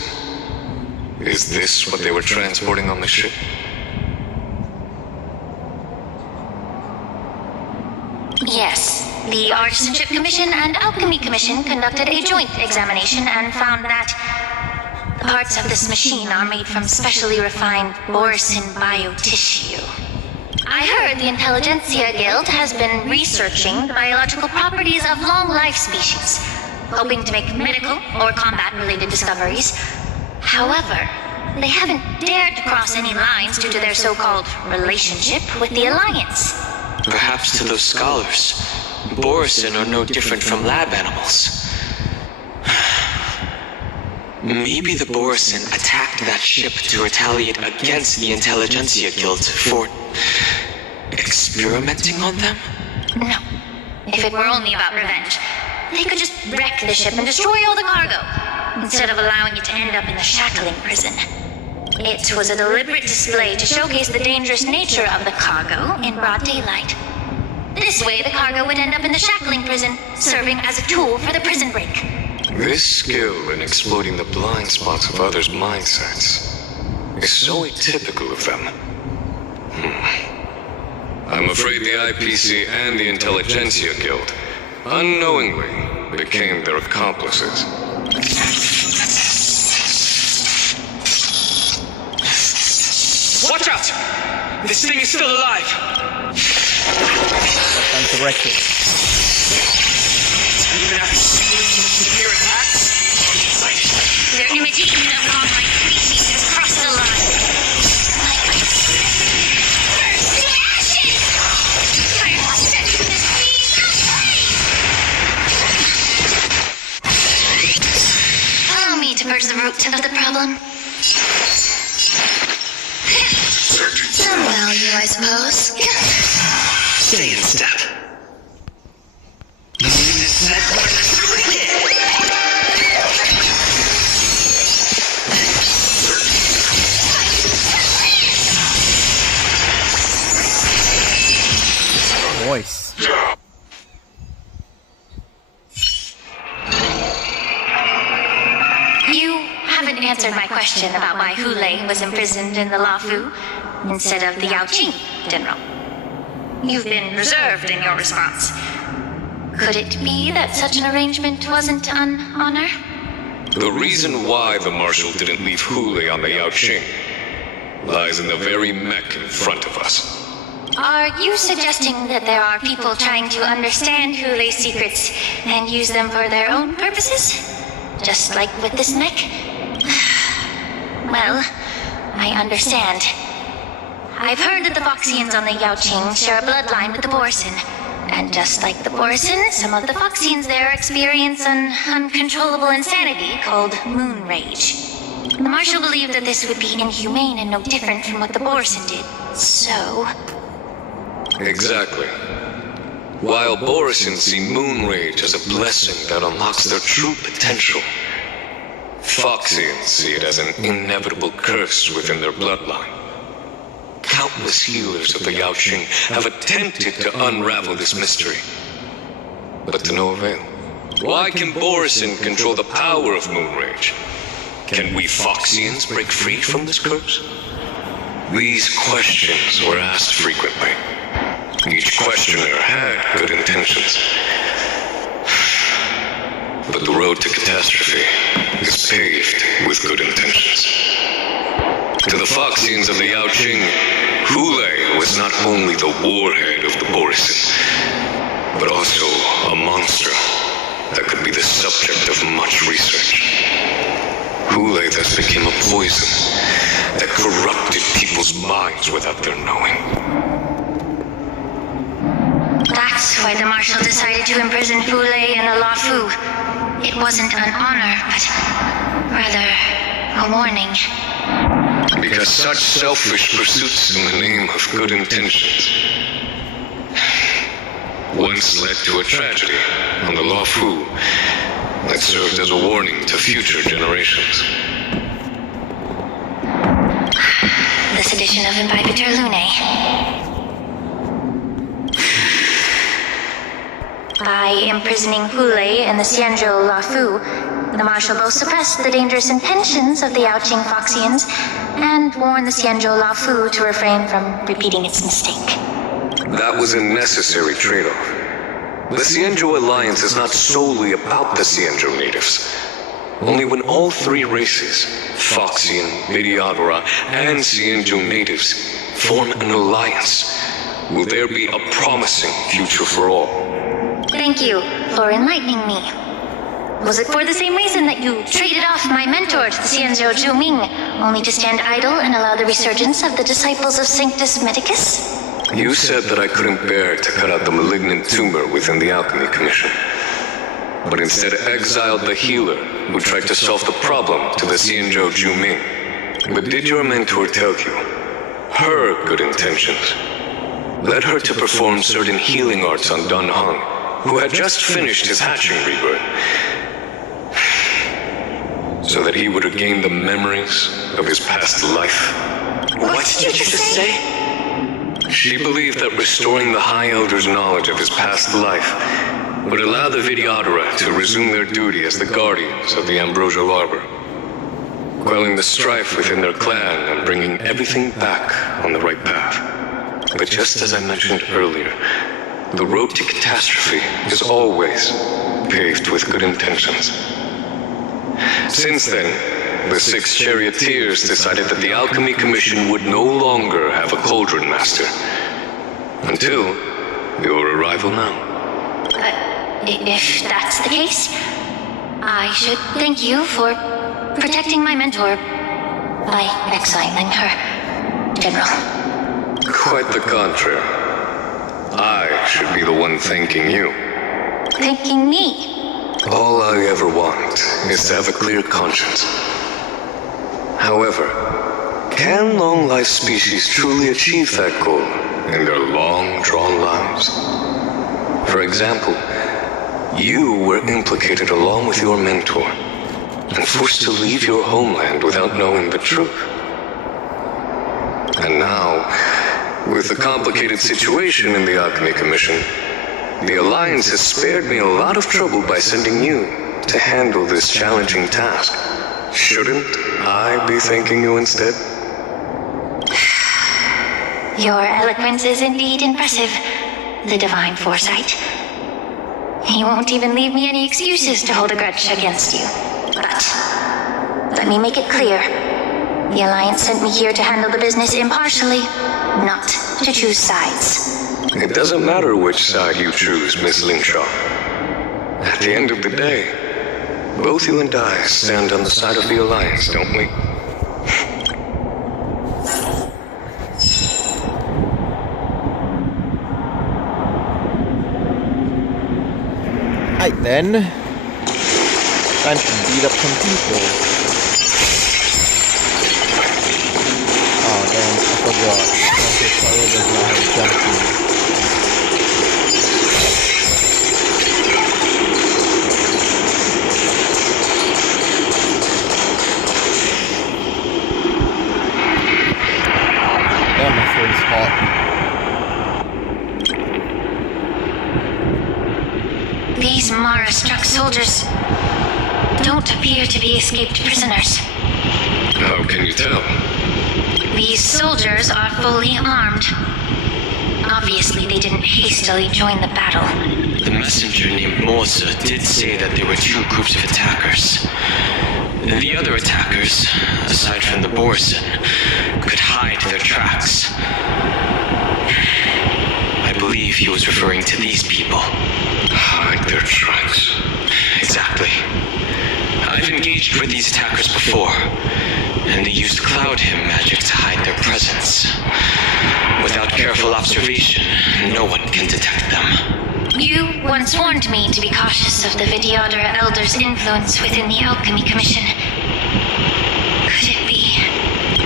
Is this what they were transporting on the ship? Yes. The Artisanship Commission and Alchemy Commission conducted a joint examination and found that the parts of this machine are made from specially refined Borisin biotissue. I heard the Intelligentsia Guild has been researching the biological properties of long-life species, hoping to make medical or combat-related discoveries. However, they haven't dared to cross any lines due to their so-called relationship with the Alliance. Perhaps to those scholars, Borisin are no different from lab animals. Maybe the Borisin attacked that ship to retaliate against the Intelligentsia Guild for experimenting on them? No. If it were only about revenge, they could just wreck the ship and destroy all the cargo, instead of allowing it to end up in the shackling prison. It was a deliberate display to showcase the dangerous nature of the cargo in broad daylight. This way, the cargo would end up in the shackling prison, serving as a tool for the prison break. This skill in exploiting the blind spots of others' mindsets is so atypical of them. I'm afraid the IPC and the Intelligentsia Guild unknowingly became their accomplices. Watch out! This thing is still alive! Time to wreck it. Even after severe attacks? Their imitation of online species has crossed the line. Burst to ashes! I am setting the speed of flame! Allow me to purge the root of the problem. Some value, I suppose. Stay in step. Voice. You haven't answered my question about why Hule was imprisoned in the Lafu instead of the Yaoqing, General. You've been reserved in your response. Could it be that such an arrangement wasn't on honor? The reason why the Marshal didn't leave Hule on the Yaoqing lies in the very mech in front of us. Are you suggesting that there are people trying to understand Hule's secrets and use them for their own purposes? Just like with this mech? Well, I understand. I've heard that the Foxians on the Yaoqing share a bloodline with the Borson. And just like the Borson, some of the Foxians there experience an uncontrollable insanity called moon rage. The Marshal believed that this would be inhumane and no different from what the Borson did. So... Exactly. While Borison see moon rage as a blessing that unlocks their true potential, Foxians see it as an inevitable curse within their bloodline. Countless healers of the Yaoqing have attempted to unravel this mystery, but to no avail. Why can Borison control the power of moon rage? Can we Foxians break free from this curse? These questions were asked frequently. Each questioner had good intentions. But the road to catastrophe is paved with good intentions. To the Foxians of the Yaoqing, Hule was not only the warhead of the Borison, but also a monster that could be the subject of much research. Hule thus became a poison that corrupted people's minds without their knowing. That's why the Marshal decided to imprison Hule in the Lafu. It wasn't an honor, but rather a warning. Because such selfish pursuits in the name of good intentions once led to a tragedy on the Lafu that served as a warning to future generations. This edition of Imbibitor Lunae. By imprisoning Hule in the Xianzhou Lafu, the Marshal both suppressed the dangerous intentions of the Yaoqing Foxians and warned the Xianzhou Lafu to refrain from repeating its mistake. That was a necessary trade-off. The Xianzhou Alliance is not solely about the Xianzhou natives. Only when all three races, Foxian, Vidyadhara, and Xianzhou natives, form an alliance, will there be a promising future for all. Thank you for enlightening me. Was it for the same reason that you traded off my mentor to the Xianzhou Zhuming, only to stand idle and allow the resurgence of the disciples of Sanctus Medicus? You said that I couldn't bear to cut out the malignant tumor within the Alchemy Commission, but instead exiled the healer who tried to solve the problem to the Xianzhou Zhuming. But did your mentor tell you her good intentions led her to perform certain healing arts on Dun Hung, who had just finished his hatching rebirth, so that he would regain the memories of his past life? What did you just say? She believed that restoring the High Elder's knowledge of his past life would allow the Vidyadhara to resume their duty as the guardians of the Ambrosial Arbor, quelling the strife within their clan and bringing everything back on the right path. But just as I mentioned earlier, the road to catastrophe is always paved with good intentions. Since then, the 6 charioteers decided that the Alchemy Commission would no longer have a cauldron master. Until your arrival now. If that's the case, I should thank you for protecting my mentor by exiling her, General. Quite the contrary. I should be the one thanking you. Thanking me? All I ever want is to have a clear conscience. However, can long-life species truly achieve that goal in their long-drawn lives? For example, you were implicated along with your mentor and forced to leave your homeland without knowing the truth. And now, with the complicated situation in the Alchemy Commission, the Alliance has spared me a lot of trouble by sending you to handle this challenging task. Shouldn't I be thanking you instead? Your eloquence is indeed impressive, the divine foresight. You won't even leave me any excuses to hold a grudge against you. But let me make it clear. The Alliance sent me here to handle the business impartially, not to choose sides. It doesn't matter which side you choose, Miss Lingshaw. At the end of the day, both you and I stand on the side of the Alliance, don't we? Right then. Time to beat up some people. Oh damn, I forgot. Honkai does not have jumping. Damn, my phone's hot. These Mara-struck soldiers don't appear to be escaped prisoners. How can you tell? These soldiers are fully armed. Obviously, they didn't hastily join the battle. The messenger named Morsa did say that there were 2 groups of attackers. The other attackers, aside from the Borson, could hide their tracks. I believe he was referring to these people. Hide their tracks. Exactly. I've engaged with these attackers before, and they used cloud hymn magic to hide their presence. Without careful observation, no one can detect them. You once warned me to be cautious of the Vidyadhara Elder's influence within the Alchemy Commission. Could it be?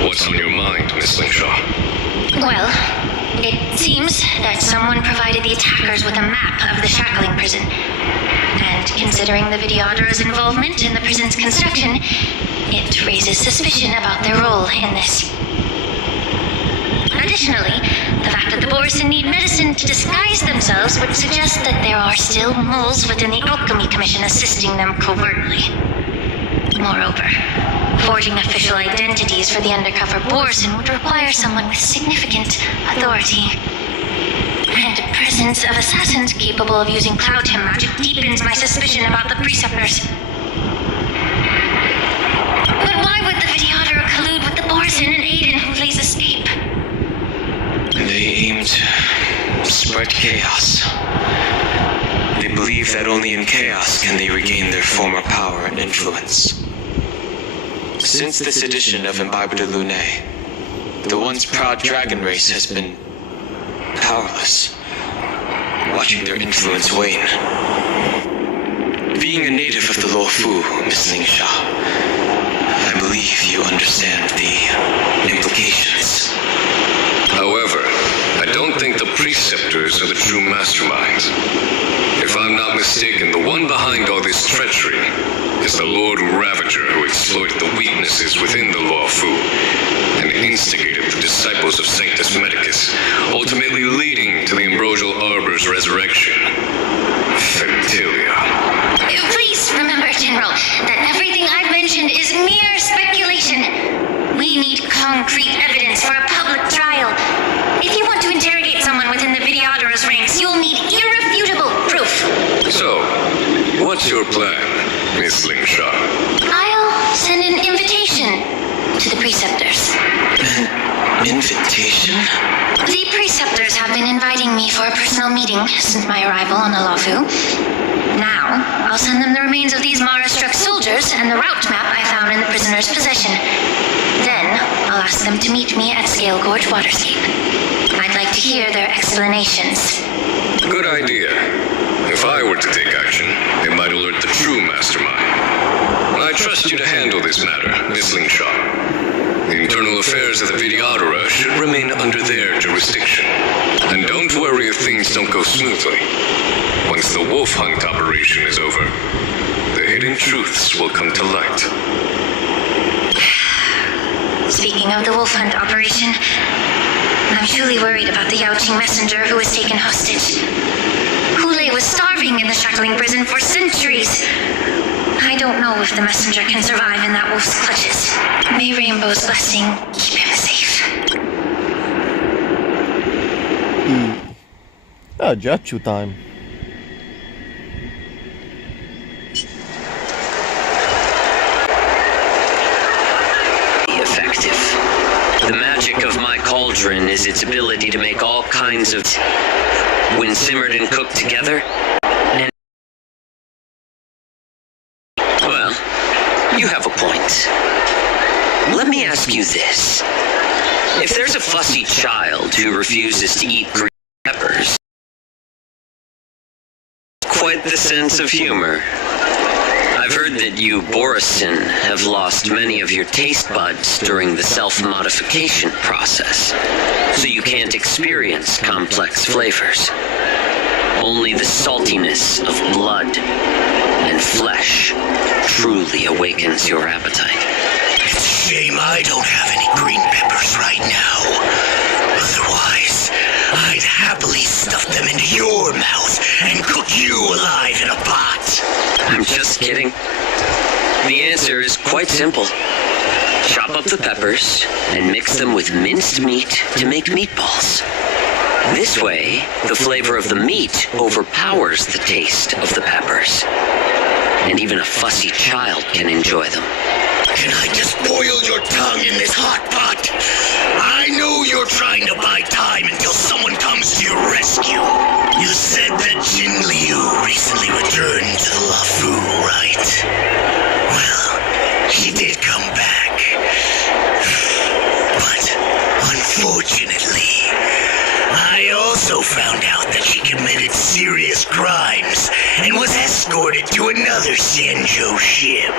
What's on your mind, Miss Lingshaw? Well, it seems that someone provided the attackers with a map of the shackling prison. And considering the Vidyadhara's involvement in the prison's construction, it raises suspicion about their role in this. Additionally, the fact that the Borson need medicine to disguise themselves would suggest that there are still moles within the Alchemy Commission assisting them covertly. Moreover, forging official identities for the undercover Borson would require someone with significant authority. And the presence of assassins capable of using cloud hymn magic deepens my suspicion about the Preceptors. But why would the Vidyadhara collude with the Borson and aid in Hulei's escape? They aim to spread chaos. They believe that only in chaos can they regain their former power and influence. Since the sedition of Imbibe de Lune, the once proud dragon race has been powerless, watching their influence wane. Being a native of the Luofu, Miss Lingshaw, I believe you understand the implications. However, I don't think the Preceptors are the true masterminds. If I'm not mistaken, the one behind all this treachery is the Lord Ravager who exploited the weaknesses within the Luofu and instigated the disciples of Sanctus Medicus, ultimately leading to the Ambrosial Arbor's resurrection. Fectilia. Please remember, General, that everything I've mentioned is mere speculation. We need concrete evidence for a public trial. If you want to interrogate someone within the Vidyadhara's ranks, you'll need irrefutable proof. So, what What's your plan, Miss Lingshaw? I'll send an invitation to the preceptors. Invitation? The preceptors have been inviting me for a personal meeting since my arrival on Alafu. Now, I'll send them the remains of these Mara-struck soldiers and the route map I found in the prisoner's possession. Then, I'll ask them to meet me at Scale Gorge Waterscape. I'd like to hear their explanations. Good idea. If I were to take action, it might alert the true mastermind. I trust you to handle this matter, Miss Lingshaw. The internal affairs of the Vidyadhara should remain under their jurisdiction. And don't worry if things don't go smoothly. Once the wolf hunt operation is over, the hidden truths will come to light. Speaking of the wolf hunt operation, I'm truly worried about the Yaoqing messenger who was taken hostage. Hule was starving in the shackling prison for centuries. I don't know if the messenger can survive in that wolf's clutches. May Rainbow's blessing keep him safe. Ah, Jachu time. Effective. The magic of my cauldron is its ability to make all kinds of... when simmered and cooked together. And... well, you have a point. Let me ask you this. If there's a fussy child who refuses to eat green peppers... quite the sense of humor. I've heard that you, Borison, have lost many of your taste buds during the self-modification process, so you can't experience complex flavors. Only the saltiness of blood and flesh truly awakens your appetite. It's a shame I don't have any green peppers right now. Otherwise, I'd happily stuff them into your mouth and cook you alive in a pot. I'm just kidding. The answer is quite simple. Chop up the peppers and mix them with minced meat to make meatballs. This way, the flavor of the meat overpowers the taste of the peppers. And even a fussy child can enjoy them. Can I just boil your tongue in this hot pot? I know you're trying to buy time until someone comes to your rescue. You said that Jin Liu recently returned to the Lafu, right? Well, he did come back. But, unfortunately, I also found out that she committed serious crimes and was escorted to another Xianzhou ship.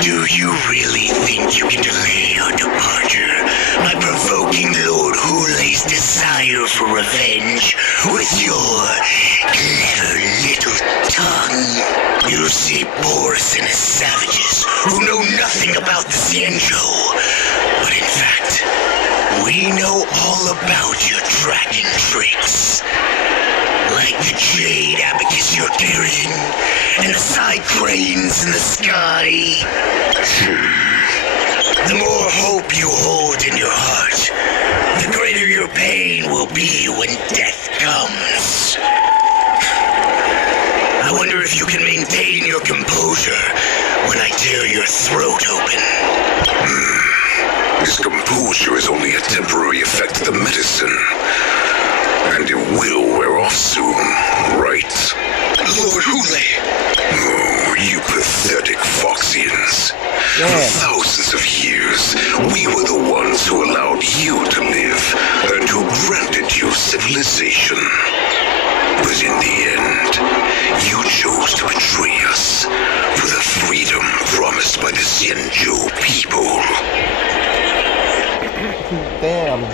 Do you really think you can delay her departure by provoking Lord Hule's desire for revenge with your clever little tongue? You see Borison as savages who know nothing about the Xianzhou. But in fact, we know all about your tracking tricks. Like the jade abacus you're carrying, and the side cranes in the sky. The more hope you hold in your heart, the greater your pain will be when death comes. I wonder if you can maintain your composure when I tear your throat open. This composure is only a temporary effect of the medicine. And it will wear off soon, right? Lord Hule! Oh, you pathetic Foxians. For thousands of years, we were the ones who allowed you to live and who granted you civilization. But in the end, you chose to betray us for the freedom promised by the Xianzhou people. Damn.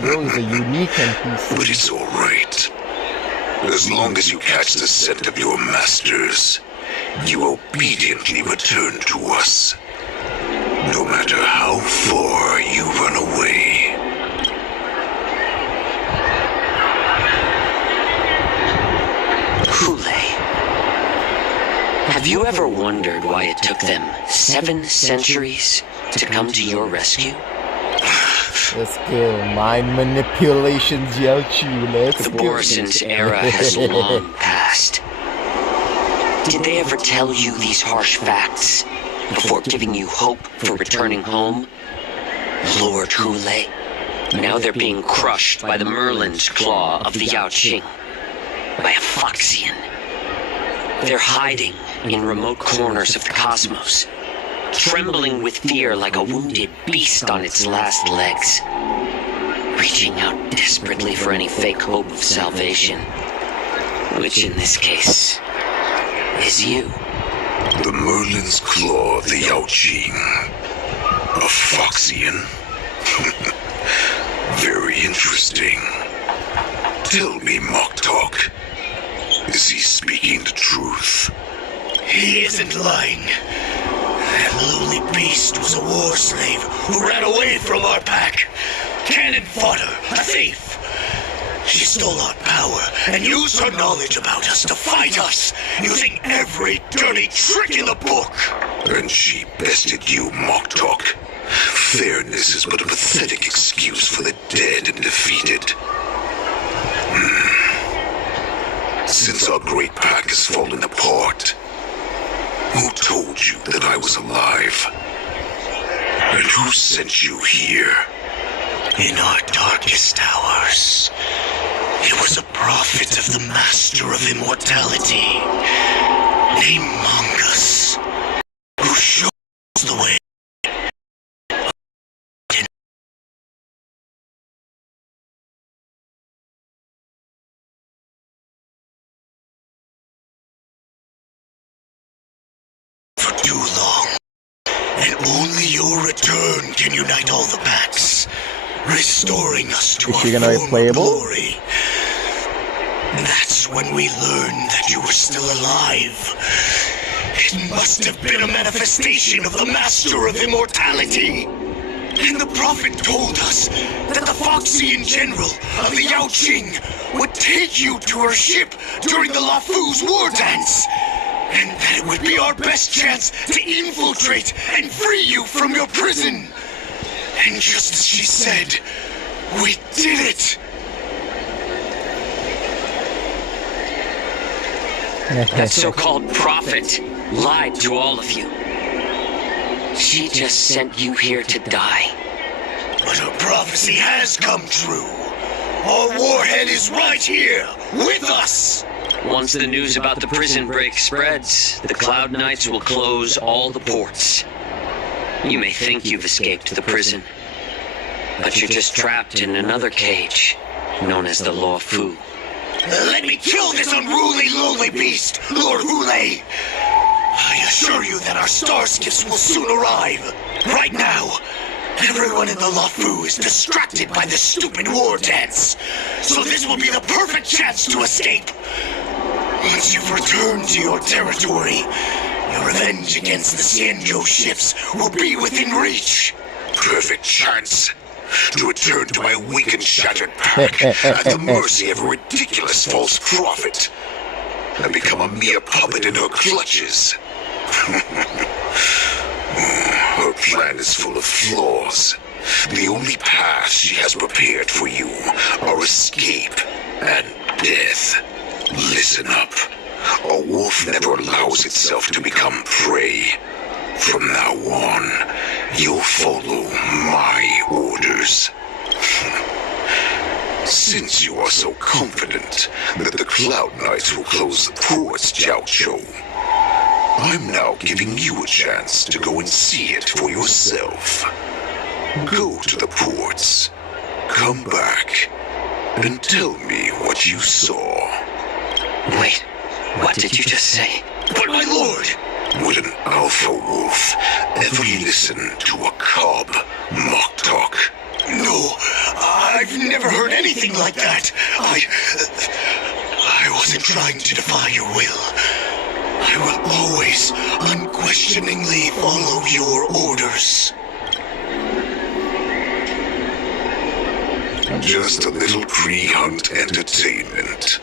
Bro is a unique NPC. But it's all right. As long as you catch the scent of your masters, you obediently return to us. No matter how far you run away. Hule. Have you ever wondered why it took them 7 centuries to come to your rescue? Let's go. Mind manipulations, Yaochu. Let's The go. Borison's era has long passed. Did they ever tell you these harsh facts before giving you hope for returning home? Lord Hule, now they're being crushed by the Merlin's claw of the Yao Qing, by a Foxian. They're hiding in remote corners of the cosmos, trembling with fear like a wounded beast on its last legs, reaching out desperately for any fake hope of salvation, which in this case is you. The Merlin's claw of the Yao Qing. A Foxian? Very interesting. Tell me, Mock Talk, is he speaking the truth? He isn't lying. That lowly beast was a war slave who ran away from our pack. Cannon fodder, a thief. She stole our power and used her knowledge about us to fight us, using every dirty trick in the book. And she bested you, Mock Talk. Fairness is but a pathetic excuse for the dead and defeated. Since our great pack has fallen apart, who told you that I was alive? And who sent you here? In our darkest hours, it was a prophet of the Master of Immortality, named Mongus, who showed us the way. For too long, and only your return can unite all the packs, restoring us to Is our she gonna be former playable? glory. That's when we learned that you were still alive. It must have been a manifestation of the Master of Immortality. And the prophet told us that the Foxian general of the Yao Qing would take you to her ship during the Lafu's war dance. And that it would be our best chance to infiltrate and free you from your prison. And just as she said, we did it. That so-called prophet lied to all of you. She just sent you here to die. But her prophecy has come true. Our warhead is right here, with us. Once the news about the prison break spreads, the Cloud Knights will close all the ports. You may think you've escaped the prison, but you're just trapped in another cage, known as the Law Fu. Let me kill this unruly, lowly beast, Lord Hule. I assure you that our star skiffs will soon arrive. Right now, everyone in the Lafu is distracted by this stupid war dance. So this will be the perfect chance to escape. Once you've returned to your territory, your revenge against the Xianzhou ships will be within reach. Perfect chance to return to my weak and shattered pack at the mercy of a ridiculous false prophet and become a mere puppet in her clutches. Her plan is full of flaws. The only paths she has prepared for you are escape and death. Listen up. A wolf never allows itself to become prey. From now on, you'll follow my orders. Since you are so confident that the Cloud Knights will close the ports, Jiao Chou, I'm now giving you a chance to go and see it for yourself. Go to the ports, come back, and tell me what you saw. Wait, what did you just say? But my lord! Would an alpha wolf ever listen to a cub, Mock Talk? No, I've never heard anything like that. I wasn't trying to defy your will. I will always unquestioningly follow your orders. Just a little pre-hunt entertainment.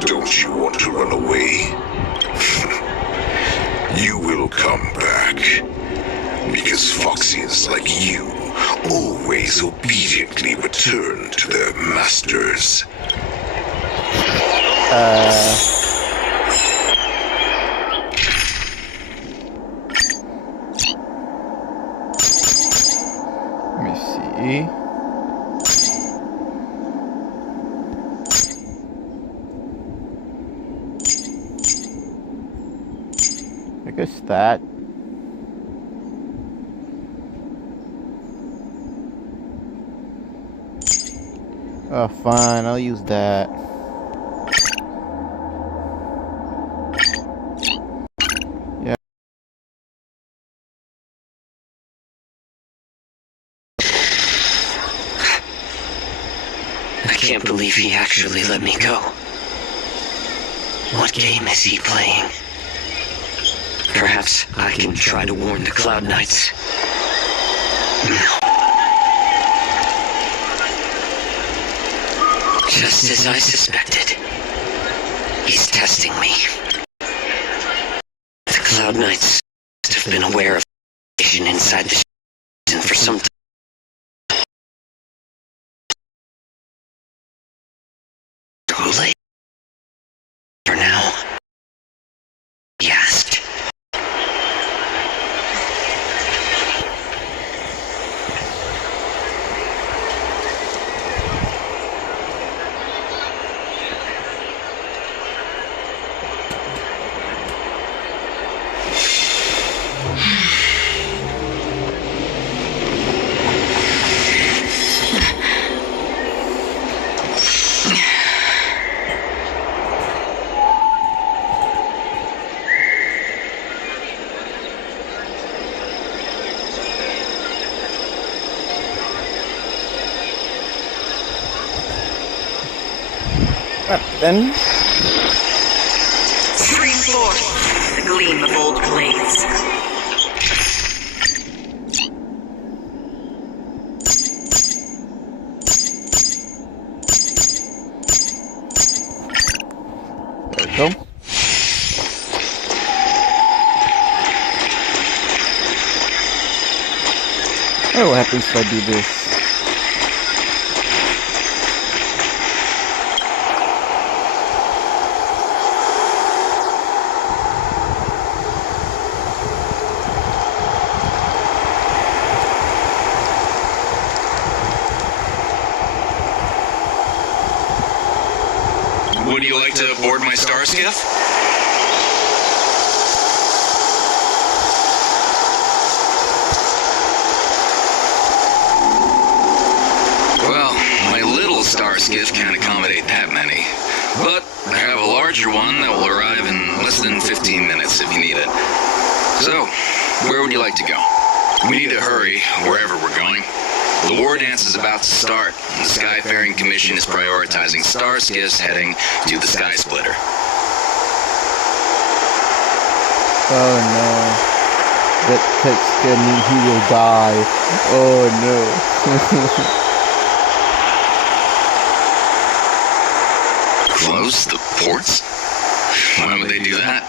Don't you want to run away? You will come back. Because Foxians like you always obediently return to their masters. maybe. I guess that. Oh, fine, I'll use that. Yeah. I can't believe he actually let me go. What game is he playing? Perhaps I can try to warn the Cloud Knights. No. Just as I suspected. He's testing me. The Cloud Knights have been aware of the situation inside the and for some time. Too late. For now. He asked. Then Stream forth the gleam of old blades. there we go. Oh, what happens if I do this? Would you like to board my star skiff? Well, my little star skiff can't accommodate that many. But I have a larger one that will arrive in less than 15 minutes if you need it. So, where would you like to go? We need to hurry wherever we're going. The war dance is about to start, and the Skyfaring Commission is prioritizing star skiffs heading to the Sky Splitter. Oh no. That text can mean he will die. Oh no. Close the ports? Why would they do that?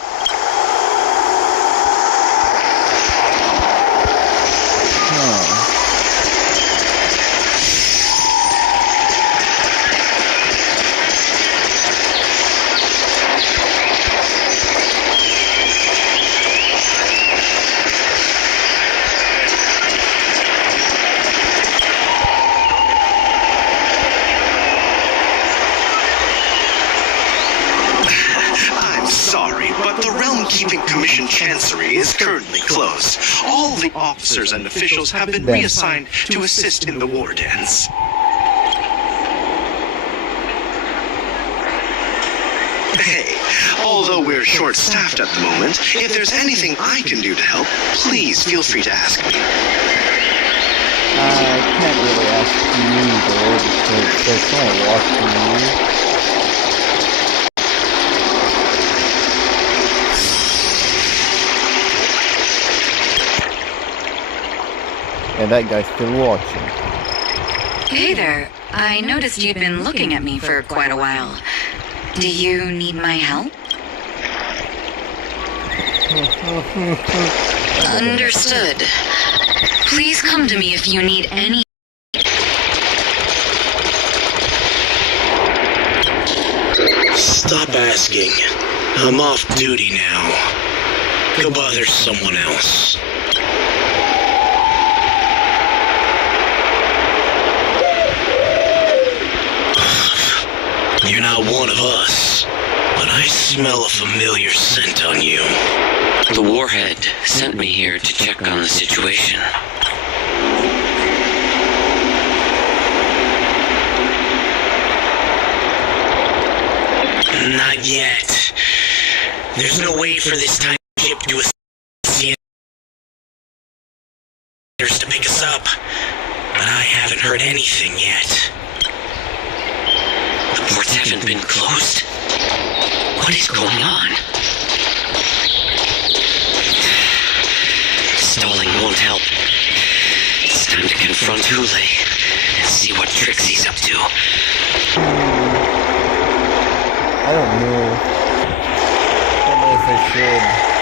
Keeping Commission Chancery is currently closed. All the officers and officials have been reassigned to assist in the war dance. Hey, although we're short-staffed at the moment, if there's anything I can do to help, please feel free to ask me. I can't really ask you though, because there's someone watching you. And that guy's still watching. Hey there. I noticed you'd been looking at me for quite a while. Do you need my help? Understood. Please come to me if you need any... Stop asking. I'm off duty now. Go bother someone else. You're not one of us, but I smell a familiar scent on you. The Warhead sent me here to check on the situation. Not yet. There's no way for this time ship to ascend to pick us up, but I haven't heard anything yet. The ports haven't been closed. What is going on? Stalling won't help. It's time to confront Hule and see what tricks he's up to. I don't know. I don't know if I should.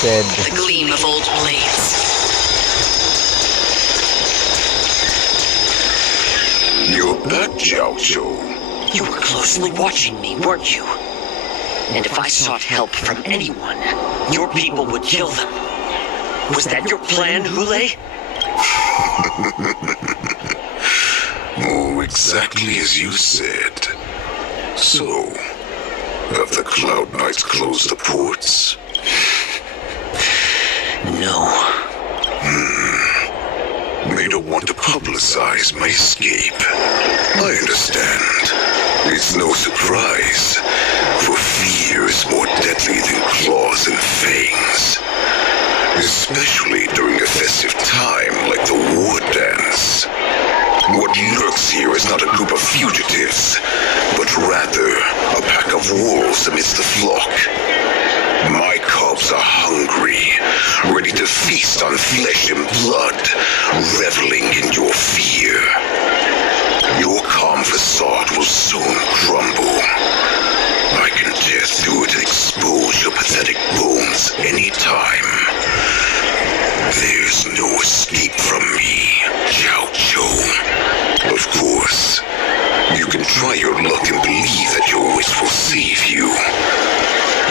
Dead. The gleam of old blades. You're back, Jiao. You were closely watching me, weren't you? And if I sought help from anyone, your people would kill them. Was that your plan, Hule? Oh, exactly as you said. So, have the Cloud Knights closed the ports? No. They don't want to publicize my escape. I understand. It's no surprise, for fear is more deadly than claws and fangs. Especially during a festive time like the war dance. What lurks here is not a group of fugitives, but rather a pack of wolves amidst the flock. My cubs are hungry, ready to feast on flesh and blood, reveling in your fear. Your calm facade will soon crumble. I can tear through it and expose your pathetic bones anytime. There's no escape from me, Jiao Zhou. Of course, you can try your luck and believe that your wish will save you.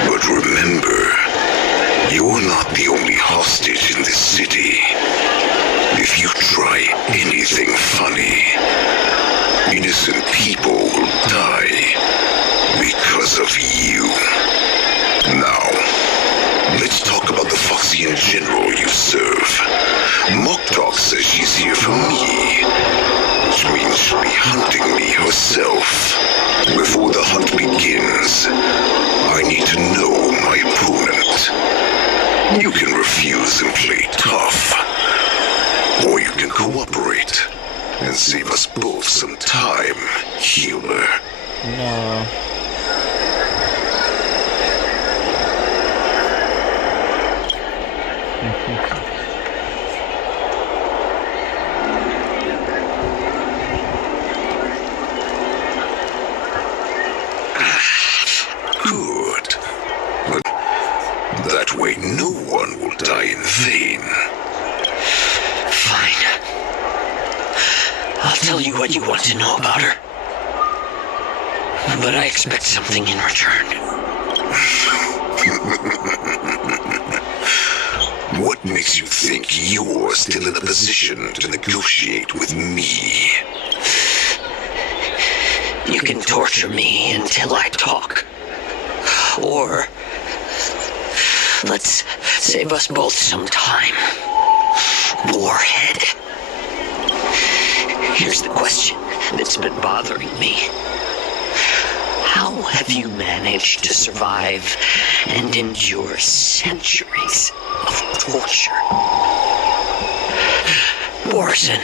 But remember, you're not the only hostage in this city. If you try anything funny, innocent people will die because of you. Now, let's talk about the Foxian general you serve. Mokdok says she's here for me, which means she'll be hunting me herself. Before the hunt begins, I need to know my opponent. You can refuse and play tough, or you can cooperate and save us both some time, healer. No. Good. But that way no one will die in vain. Fine. I'll tell you what you want to know about her. But I expect something in return. What makes you think you're still in a position to negotiate with me? You can torture me until I talk. Or let's save us both some time. Warhead. Here's the question that's been bothering me. How have you managed to survive and endure centuries of torture? Warson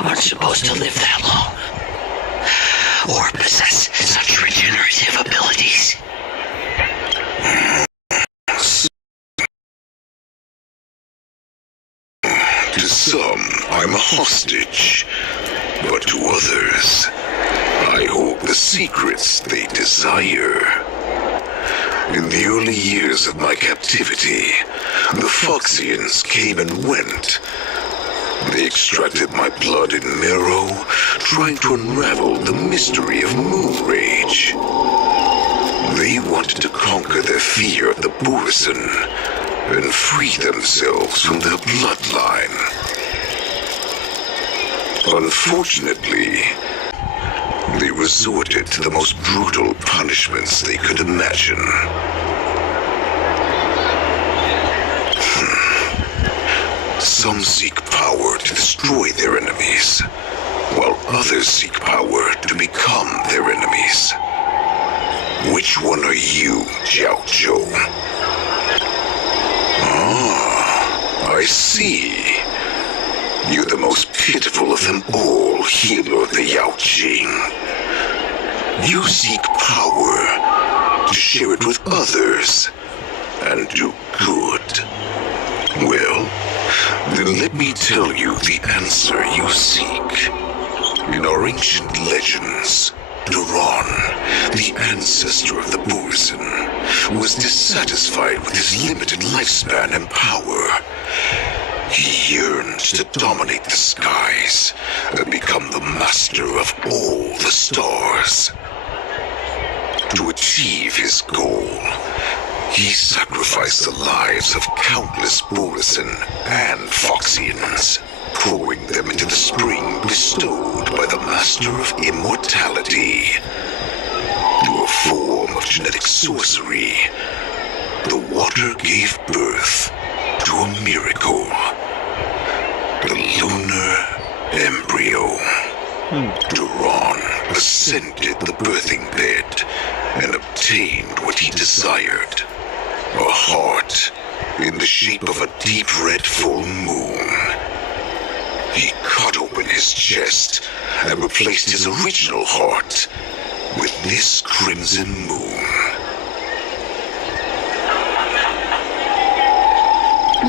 aren't supposed to live that long, or possess such regenerative abilities. To some, I'm a hostage, but to others, I hold the secrets they desire. In the early years of my captivity, the Foxians came and went. They extracted my blood and marrow, trying to unravel the mystery of moon rage. They wanted to conquer their fear of the Borisin and free themselves from their bloodline. Unfortunately, they resorted to the most brutal punishments they could imagine. Some seek power to destroy their enemies, while others seek power to become their enemies. Which one are you, Jiao Zhou? Ah, I see. You're the most pitiful of them all, healer of the Yao Jing. You seek power to share it with others and do good. Well, then let me tell you the answer you seek. In our ancient legends, Duran, the ancestor of the Borisin, was dissatisfied with his limited lifespan and power. He yearned to dominate the skies and become the master of all the stars. To achieve his goal, he sacrificed the lives of countless Borisin and Foxians, pouring them into the spring bestowed by the Master of Immortality. Through a form of genetic sorcery, the water gave birth to a miracle. The lunar embryo. Duran ascended the birthing bed and obtained what he desired. A heart in the shape of a deep red full moon. He cut open his chest and replaced his original heart with this crimson moon.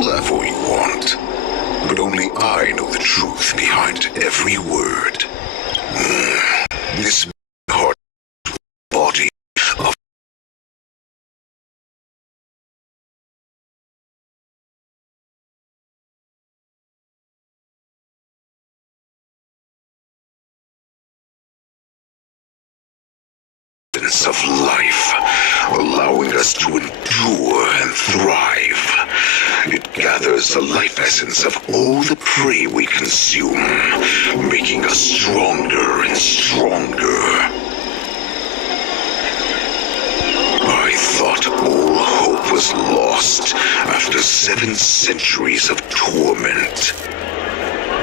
Laugh all you want, but only I know the truth behind every word. This heart body of of life, allowing us to endure and thrive. It gathers the life essence of all the prey we consume, making us stronger and stronger. I thought all hope was lost after 7 centuries of torment.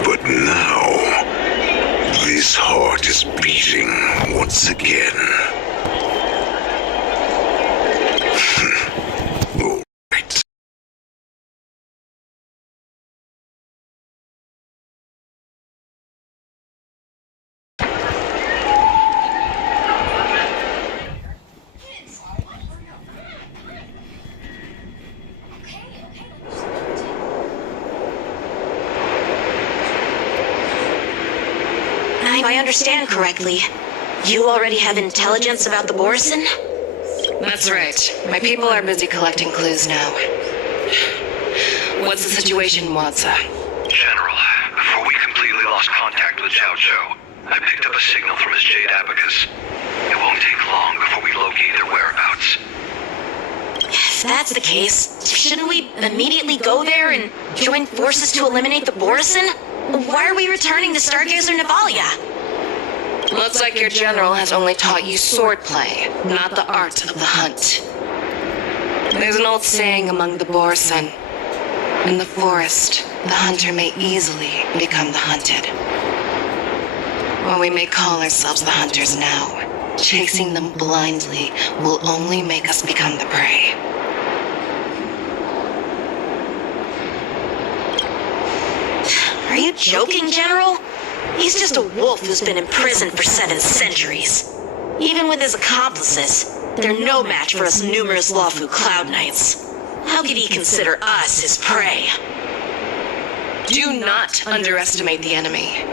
But now, this heart is beating once again. All right. If I understand correctly, you already have intelligence about the Borisin? That's right. My people are busy collecting clues now. What's the situation, Wadza? General, before we completely lost contact with Zhao Zhou, I picked up a signal from his Jade Abacus. It won't take long before we locate their whereabouts. If that's the case, shouldn't we immediately go there and join forces to eliminate the Borisin? Why are we returning to Stargazer Navalia? Looks like your general has only taught you swordplay, not the art of the hunt. There's an old saying among the Borisin. In the forest, the hunter may easily become the hunted. While we may call ourselves the hunters now, chasing them blindly will only make us become the prey. Are you joking, General? He's just a wolf who's been imprisoned for 7 centuries. Even with his accomplices, they're no match for us numerous Lawfu Cloud Knights. How could he consider us his prey? Do not underestimate the enemy.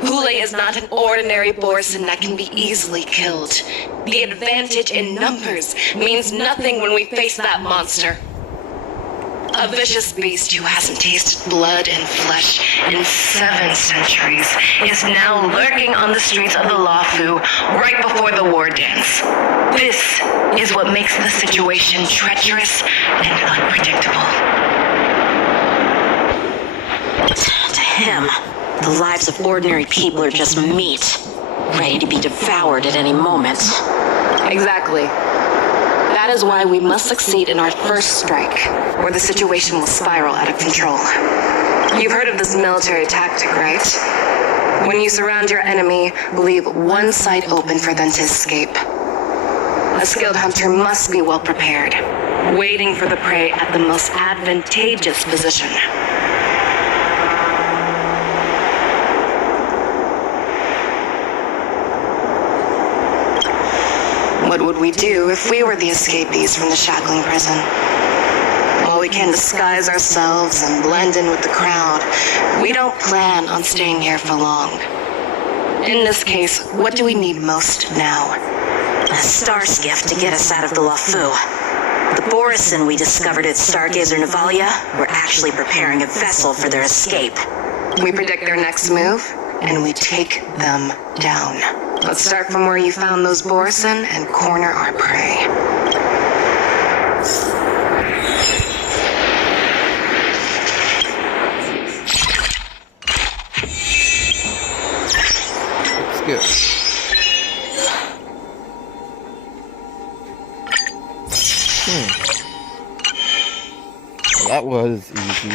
Hule is not an ordinary Borisin that can be easily killed. The advantage in numbers means nothing when we face that monster. A vicious beast who hasn't tasted blood and flesh in 7 centuries is now lurking on the streets of the Luofu right before the war dance. This is what makes the situation treacherous and unpredictable. To him, the lives of ordinary people are just meat, ready to be devoured at any moment. Exactly. That is why we must succeed in our first strike, or the situation will spiral out of control. You've heard of this military tactic, right? When you surround your enemy, leave one side open for them to escape. A skilled hunter must be well prepared, waiting for the prey at the most advantageous position. What would we do if we were the escapees from the shackling prison? While we can disguise ourselves and blend in with the crowd, we don't plan on staying here for long. In this case, what do we need most now? A star skiff to get us out of the Luofu. The Borison we discovered at Stargazer Navalia were actually preparing a vessel for their escape. We predict their next move, and we take them down. Let's start from where you found those Borison and corner our prey. Let's go. Well, that was easy.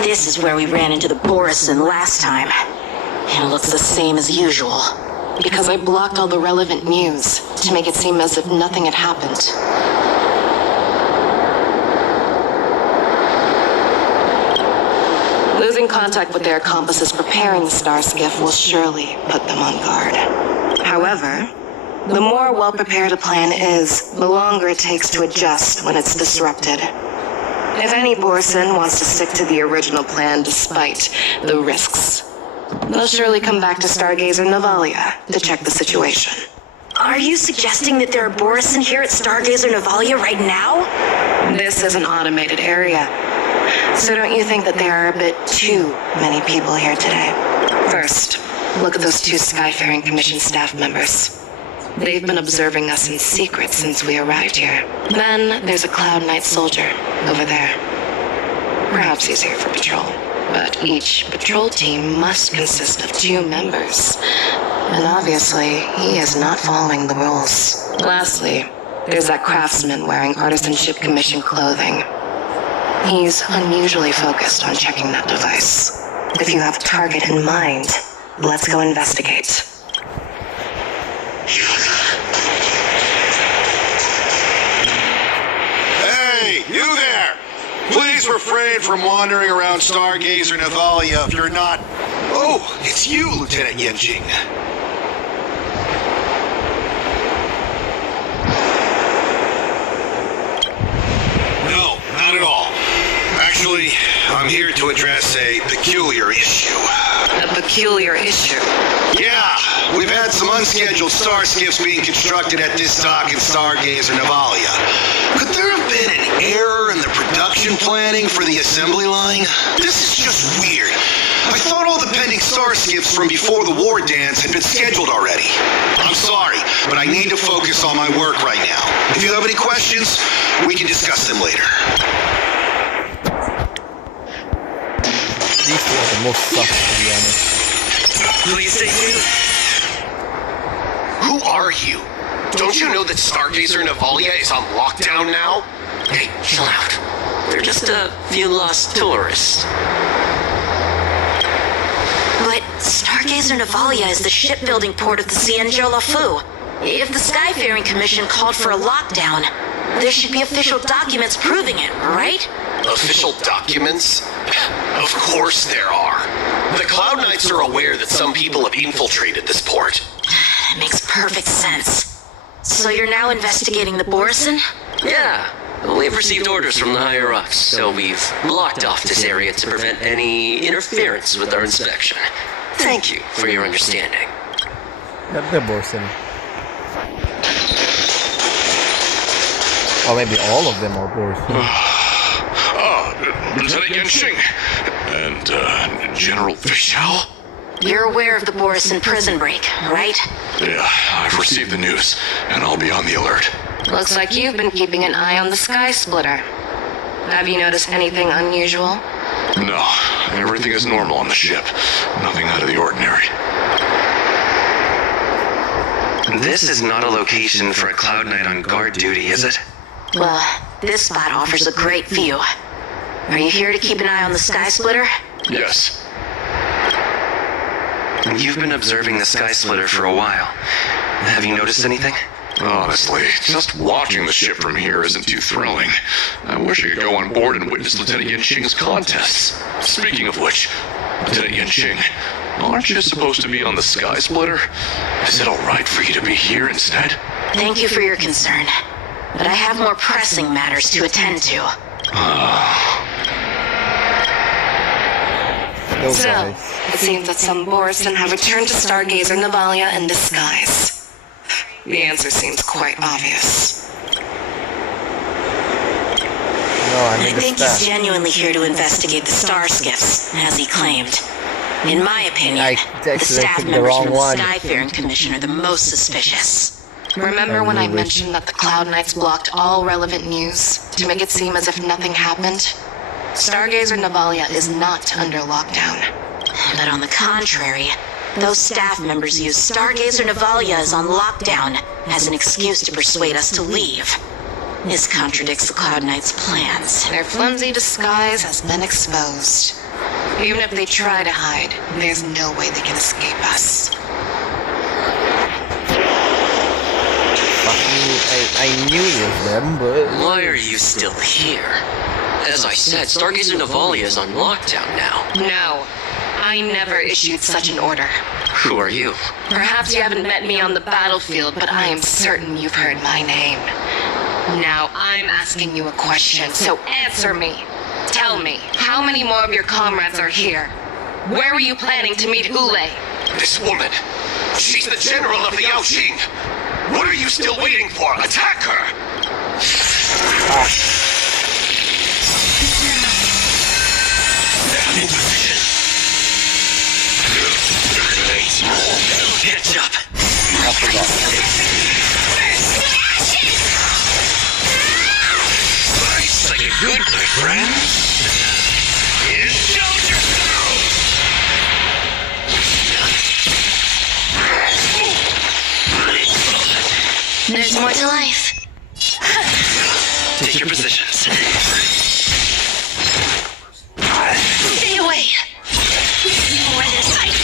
This is where we ran into the Borison last time. And it looks the same as usual. Because I blocked all the relevant news to make it seem as if nothing had happened. Losing contact with their accomplices preparing the star skiff will surely put them on guard. However, the more well-prepared a plan is, the longer it takes to adjust when it's disrupted. If any Borison wants to stick to the original plan despite the risks, they'll surely come back to Stargazer Navalia to check the situation. Are you suggesting that there are Borison here at Stargazer Navalia right now? This is an automated area, so don't you think that there are a bit too many people here today? First, look at those 2 Skyfaring Commission staff members. They've been observing us in secret since we arrived here. Then there's a Cloud Knight soldier over there. Perhaps he's here for patrol, but each patrol team must consist of 2 members. And obviously, he is not following the rules. Lastly, there's that craftsman wearing Artisanship Commission clothing. He's unusually focused on checking that device. If you have a target in mind, let's go investigate. Hey, you there! Please refrain from wandering around Stargazer Navalia if you're not... Oh, it's you, Lieutenant Yenjing. No, not at all. Actually, I'm here to address a peculiar issue. A peculiar issue? Yeah, we've had some unscheduled star skiffs being constructed at this dock in Stargazer Navalia. Could there have been an error in the production planning for the assembly line? This is just weird. I thought all the pending star skiffs from before the war dance had been scheduled already. I'm sorry, but I need to focus on my work right now. If you have any questions, we can discuss them later. These 2 are the most sus, to be honest. Please stay tuned. Who are you? Don't you know that Stargazer Navalia is on lockdown now? Hey, chill out. They're just a few lost tourists. But Stargazer Navalia is the shipbuilding port of the Cienjo Luofu. If the Skyfaring Commission called for a lockdown, there should be official documents proving it, right? Official documents? Of course there are. The Cloud Knights are aware that some people have infiltrated this port. It makes perfect sense. So you're now investigating the Borison? Yeah, we've received orders from the higher-ups, so we've blocked off this area to prevent any interference with our inspection. Thank you for your understanding. The Borson. Or maybe all of them are Borson. Lieutenant Yenshing and General feixiao? You're aware of the Borison prison break, right? Yeah, I've received the news, and I'll be on the alert. Looks like you've been keeping an eye on the Sky Splitter. Have you noticed anything unusual? No, everything is normal on the ship. Nothing out of the ordinary. This is not a location for a Cloud Knight on guard duty, is it? Well, this spot offers a great view. Are you here to keep an eye on the Sky Splitter? Yes. You've been observing the Sky Splitter for a while. Have you noticed anything? Honestly, just watching the ship from here isn't too thrilling. I wish I could go on board and witness Lieutenant Yenshing's contests. Speaking of which, Lieutenant Yenshing, aren't you supposed to be on the Sky Splitter? Is it alright for you to be here instead? Thank you for your concern, but I have more pressing matters to attend to. So, it seems that some Borison have returned to Stargazer Navalia in disguise. The answer seems quite obvious. I think he's genuinely here to investigate the star skiffs, as he claimed. In my opinion, the staff members from the Skyfaring Commission are the most suspicious. Remember when I mentioned that the Cloud Knights blocked all relevant news to make it seem as if nothing happened? Stargazer Navalia is not under lockdown. But on the contrary, those staff members use Stargazer Navalia is on lockdown as an excuse to persuade us to leave. This contradicts the Cloud Knights' plans. Their flimsy disguise has been exposed. Even if they try to hide, there's no way they can escape us. I knew it was them, but... Why are you still here? As I said, Stargazer Navalia is on lockdown now. No, I never issued such an order. Who are you? Perhaps you haven't met me on the battlefield, but I am certain you've heard my name. Now I'm asking you a question, so answer me. Tell me, how many more of your comrades are here? Where were you planning to meet Ule? This woman, she's the general of the Yaoqing. What are you still waiting for? Attack her! Catch up. I forgot. Nice like a good, my friend. Indulge yourself! There's more to life. Take your positions. Stay away. More this side.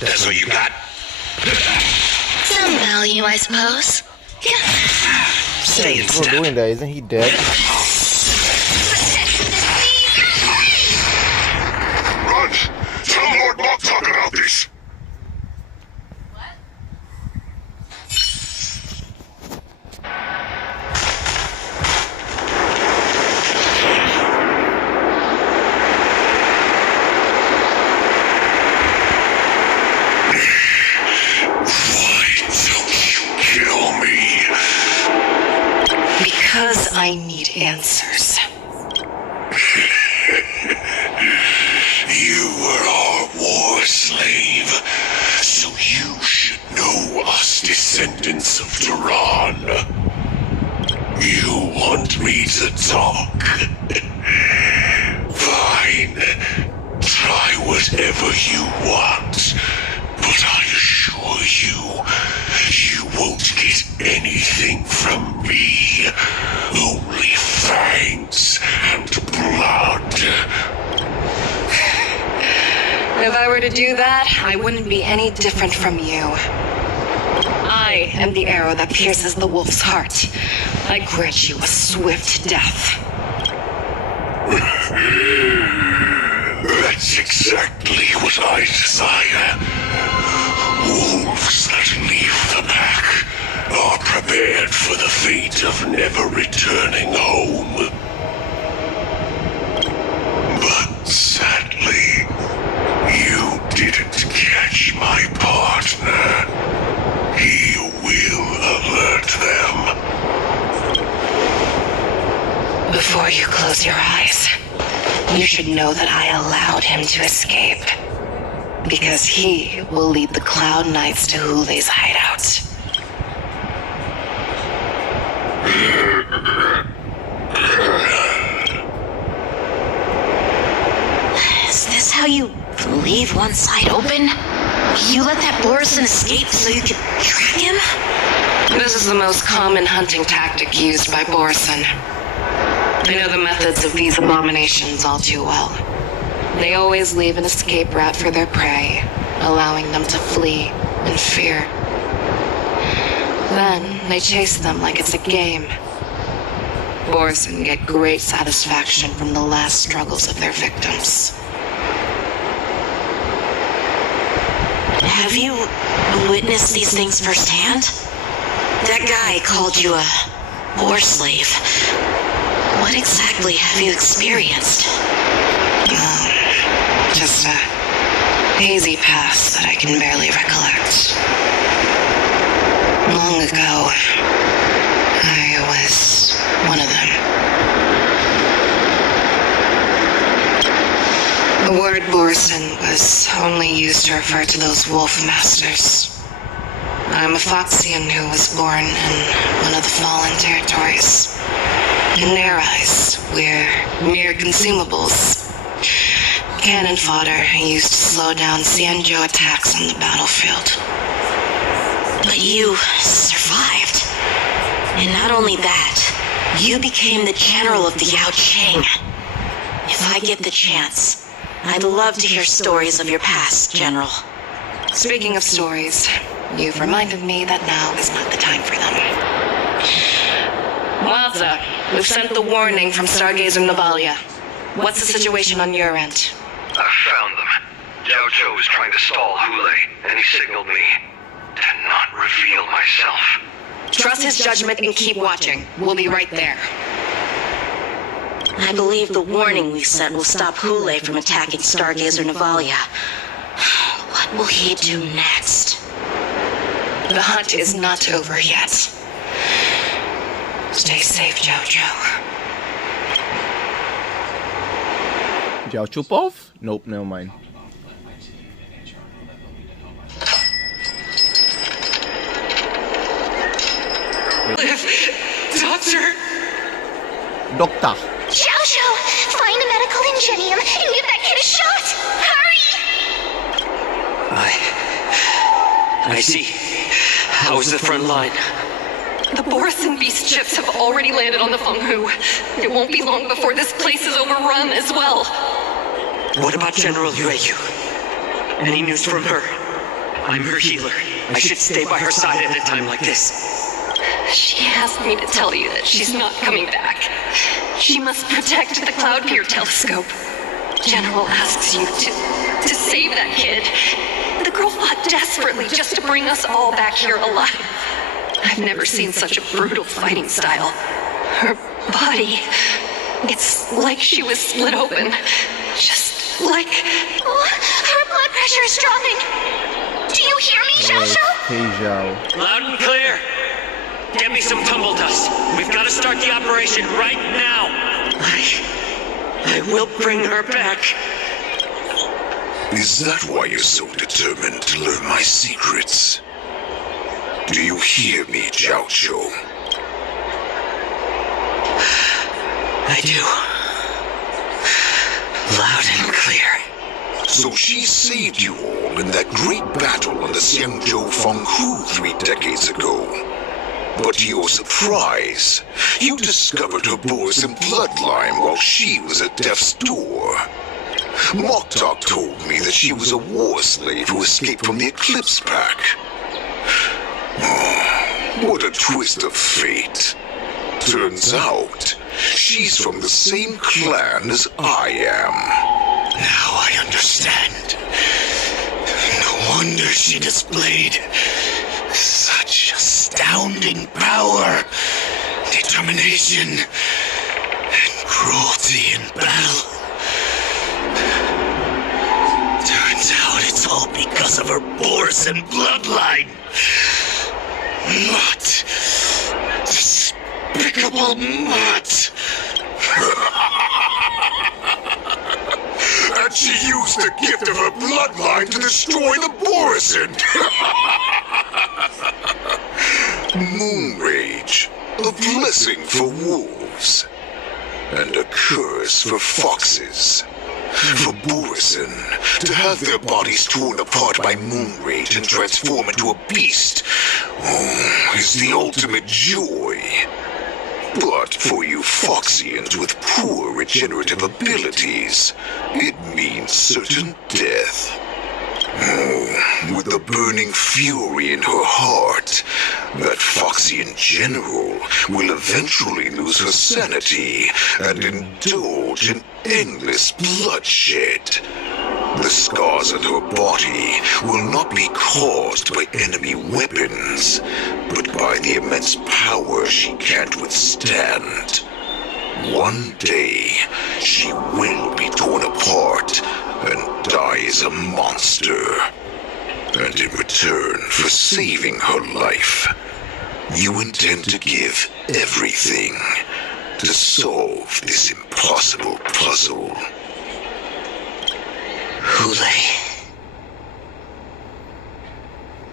That's what you got? Some value, I suppose. Stay in He's step. doing that, isn't he dead? Run! Tell Lord Mocktalk about this! Because I need answers. You were our war slave, so you should know us descendants of Duran. You want me to talk? Fine. Try whatever you want, but I assure you, you won't get anything from me. Only fangs and blood. If I were to do that, I wouldn't be any different from you. I am the arrow that pierces the wolf's heart. I grant you a swift death. That's exactly what I desire. Wolves that leave the pack are prepared for the fate of never returning home. But sadly, you didn't catch my partner. He will alert them. Before you close your eyes, you should know that I allowed him to escape. Because he will lead the Cloud Knights to Hule's hideout. Is this how you leave one side open? You let that Borison escape so you could track him? This is the most common hunting tactic used by Borison. I know the methods of these abominations all too well. They always leave an escape route for their prey, allowing them to flee in fear. Then they chase them like it's a game. Borison get great satisfaction from the last struggles of their victims. Have you witnessed these things firsthand? That guy called you a war slave. What exactly have you experienced? Just a hazy past that I can barely recollect. Long ago, I was one of them. The word Borison was only used to refer to those wolf masters. I'm a Foxian who was born in one of the fallen territories. In their eyes, we're mere consumables. Cannon fodder used to slow down Xianzhou attacks on the battlefield. But you survived. And not only that, you became the general of the Yao Qing. If I get the chance, I'd love to hear stories of your past, General. Speaking of stories, you've reminded me that now is not the time for them. Waza, we've sent the warning from Stargazer Navalia. What's the situation on your end? I found them. Zhao Zhou is trying to stall Hule, and he signaled me to not reveal myself. Trust his judgment and keep watching. We'll be right there. I believe the warning we sent will stop Hule from attacking Stargazer Navalia. What will he do next? The hunt is not over yet. Stay safe, Zhao Zhou. Zhao Chupov? Nope, never mind. Doctor. Xiao Zhou, find a medical ingenium and give that kid a shot! Hurry! I see. How's the front line? The Borison beast ships have already landed on the Fenghu. It won't be long before this place is overrun as well. What about General Yueyu? Any news from her? I'm her healer. I should stay by her side at a time like this. She asked me to tell you that she's not coming back. She must protect the Cloudpeer telescope. General asks you to save that kid. The girl fought desperately just to bring us all back here alive. I've never seen such a brutal fighting style. Her body, it's like she was split open. Just like... Oh, her blood pressure is dropping. Do you hear me, Xiao Zhou? feixiao. Loud and clear. Get me some tumble dust. We've got to start the operation right now. I will bring her back. Is that why you're so determined to learn my secrets? Do you hear me, Zhao Zhou? I do. Loud and clear. So she saved you all in that great battle on the Xianzhou Fenghu 3 decades ago. But to your surprise, you discovered her Borison bloodline while she was at death's door. Moktok told me that she was a war slave who escaped from the Eclipse Pack. What a twist of fate. Turns out, she's from the same clan as I am. Now I understand. No wonder she displayed such astounding power, determination, and cruelty in battle. Turns out it's all because of her Borson bloodline. Mutt. Despicable Mutt. And she used the gift of her bloodline to destroy the Borison. Moon Rage, a blessing for wolves, and a curse for foxes. For Borison to have their bodies torn apart by Moon Rage and transform into a beast is the ultimate joy. But for you Foxians with poor regenerative abilities, it means certain death. With the burning fury in her heart, that Foxian general will eventually lose her sanity and indulge in endless bloodshed. The scars on her body will not be caused by enemy weapons, but by the immense power she can't withstand. One day, she will be torn apart and die as a monster. And in return for saving her life, you intend to give everything to solve this impossible puzzle. Hule,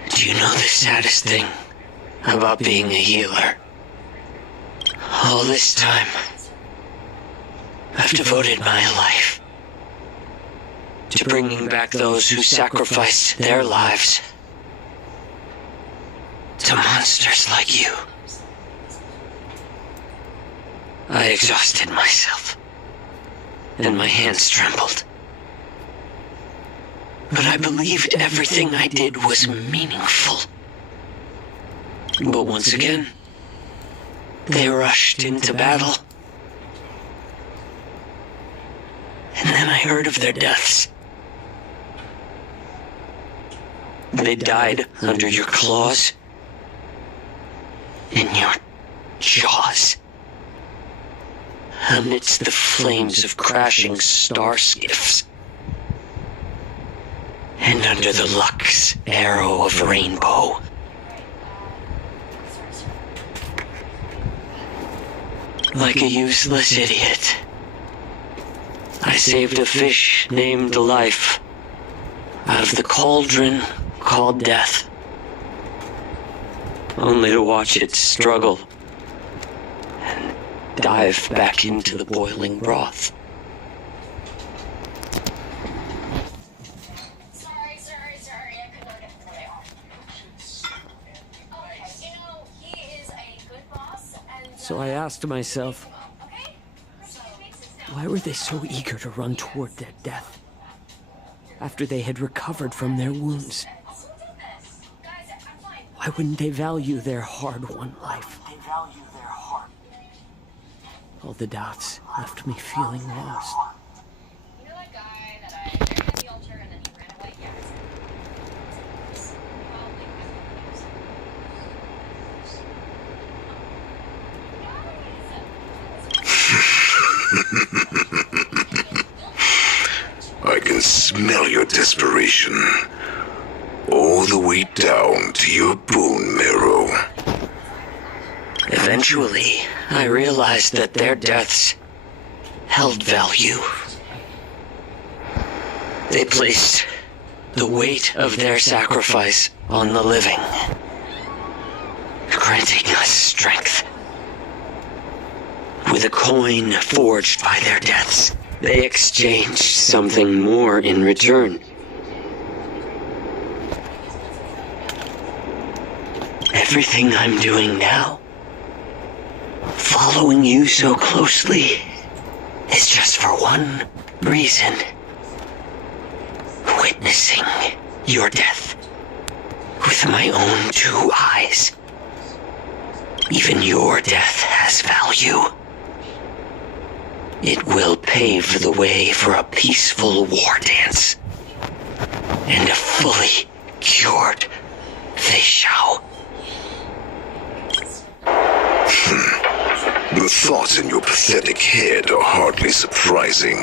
do you know the saddest thing about being a healer? All this time, I've devoted my life to bringing back those who sacrificed their lives to monsters like you. I exhausted myself, and my hands trembled. But I believed everything I did was meaningful. But once again, they rushed into battle. And then I heard of their deaths. They died under your claws, in your jaws, amidst the flames of crashing star skiffs, and under the Lux arrow of rainbow. Like a useless idiot, I saved a fish named Life out of the cauldron called Death, only to watch it struggle and dive back into the boiling broth. Sorry, I could not get where they are. Okay, you know, he is a good boss, and... So I asked myself, why were they so eager to run toward their death after they had recovered from their wounds? Why wouldn't they value their hard-won life? All the doubts left me feeling lost. You know that guy that I buried at the altar and then he ran away? Yeah. I can smell your desperation all the way down to your bone marrow. Eventually, I realized that their deaths held value. They placed the weight of their sacrifice on the living, granting us strength. With a coin forged by their deaths, they exchanged something more in return. Everything I'm doing now, following you so closely, is just for one reason. Witnessing your death. with my own 2 eyes. Even your death has value. It will pave the way for a peaceful war dance and a fully cured feixiao. The thoughts in your pathetic head are hardly surprising.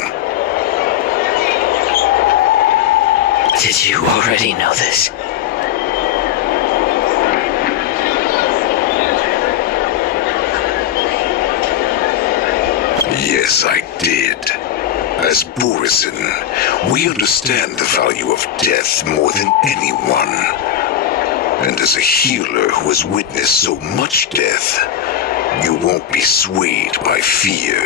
Did you already know this? Yes, I did. As Borisin, we understand the value of death more than anyone. And as a healer who has witnessed so much death, you won't be swayed by fear.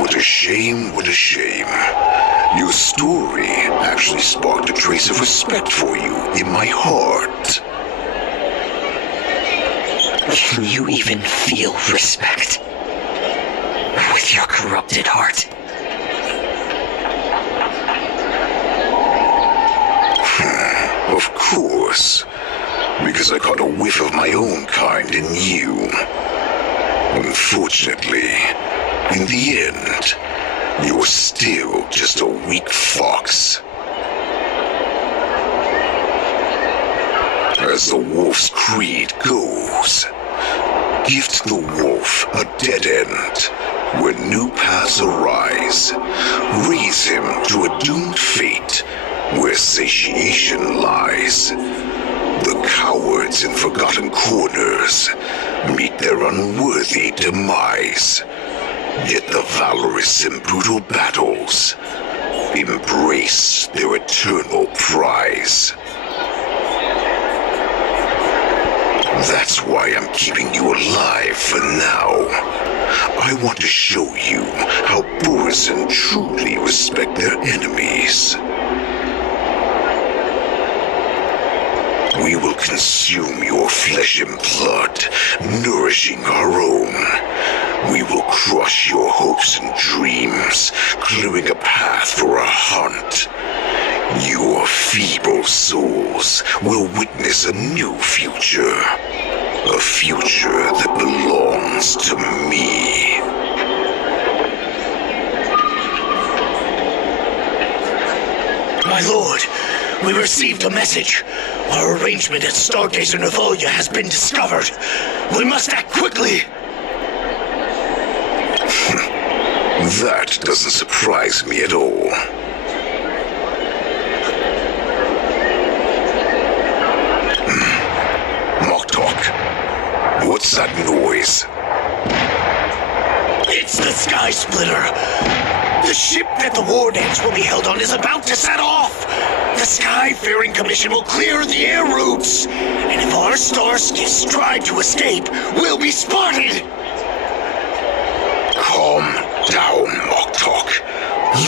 What a shame, what a shame. Your story actually sparked a trace of respect for you in my heart. Can you even feel respect with your corrupted heart? Of course, because I caught a whiff of my own kind in you. Unfortunately, in the end, you're still just a weak fox. As the wolf's creed goes, gift the wolf a dead end. When new paths arise, raise him to a doomed fate where satiation lies. The cowards in forgotten corners meet their unworthy demise. Yet the valorous in brutal battles embrace their eternal prize. That's why I'm keeping you alive for now. I want to show you how Borisin truly respect their enemies. We will consume your flesh and blood, nourishing our own. We will crush your hopes and dreams, clearing a path for a hunt. Your feeble souls will witness a new future. A future that belongs to me. My lord, we received a message. Our arrangement at Stargazer Navalia has been discovered. We must act quickly. That doesn't surprise me at all. What's that noise? It's the Sky Splitter. The ship that the war dance will be held on is about to set off. The Skyfaring Commission will clear the air routes. And if our starskiffs try to escape, we'll be spotted. Calm down, Moktok.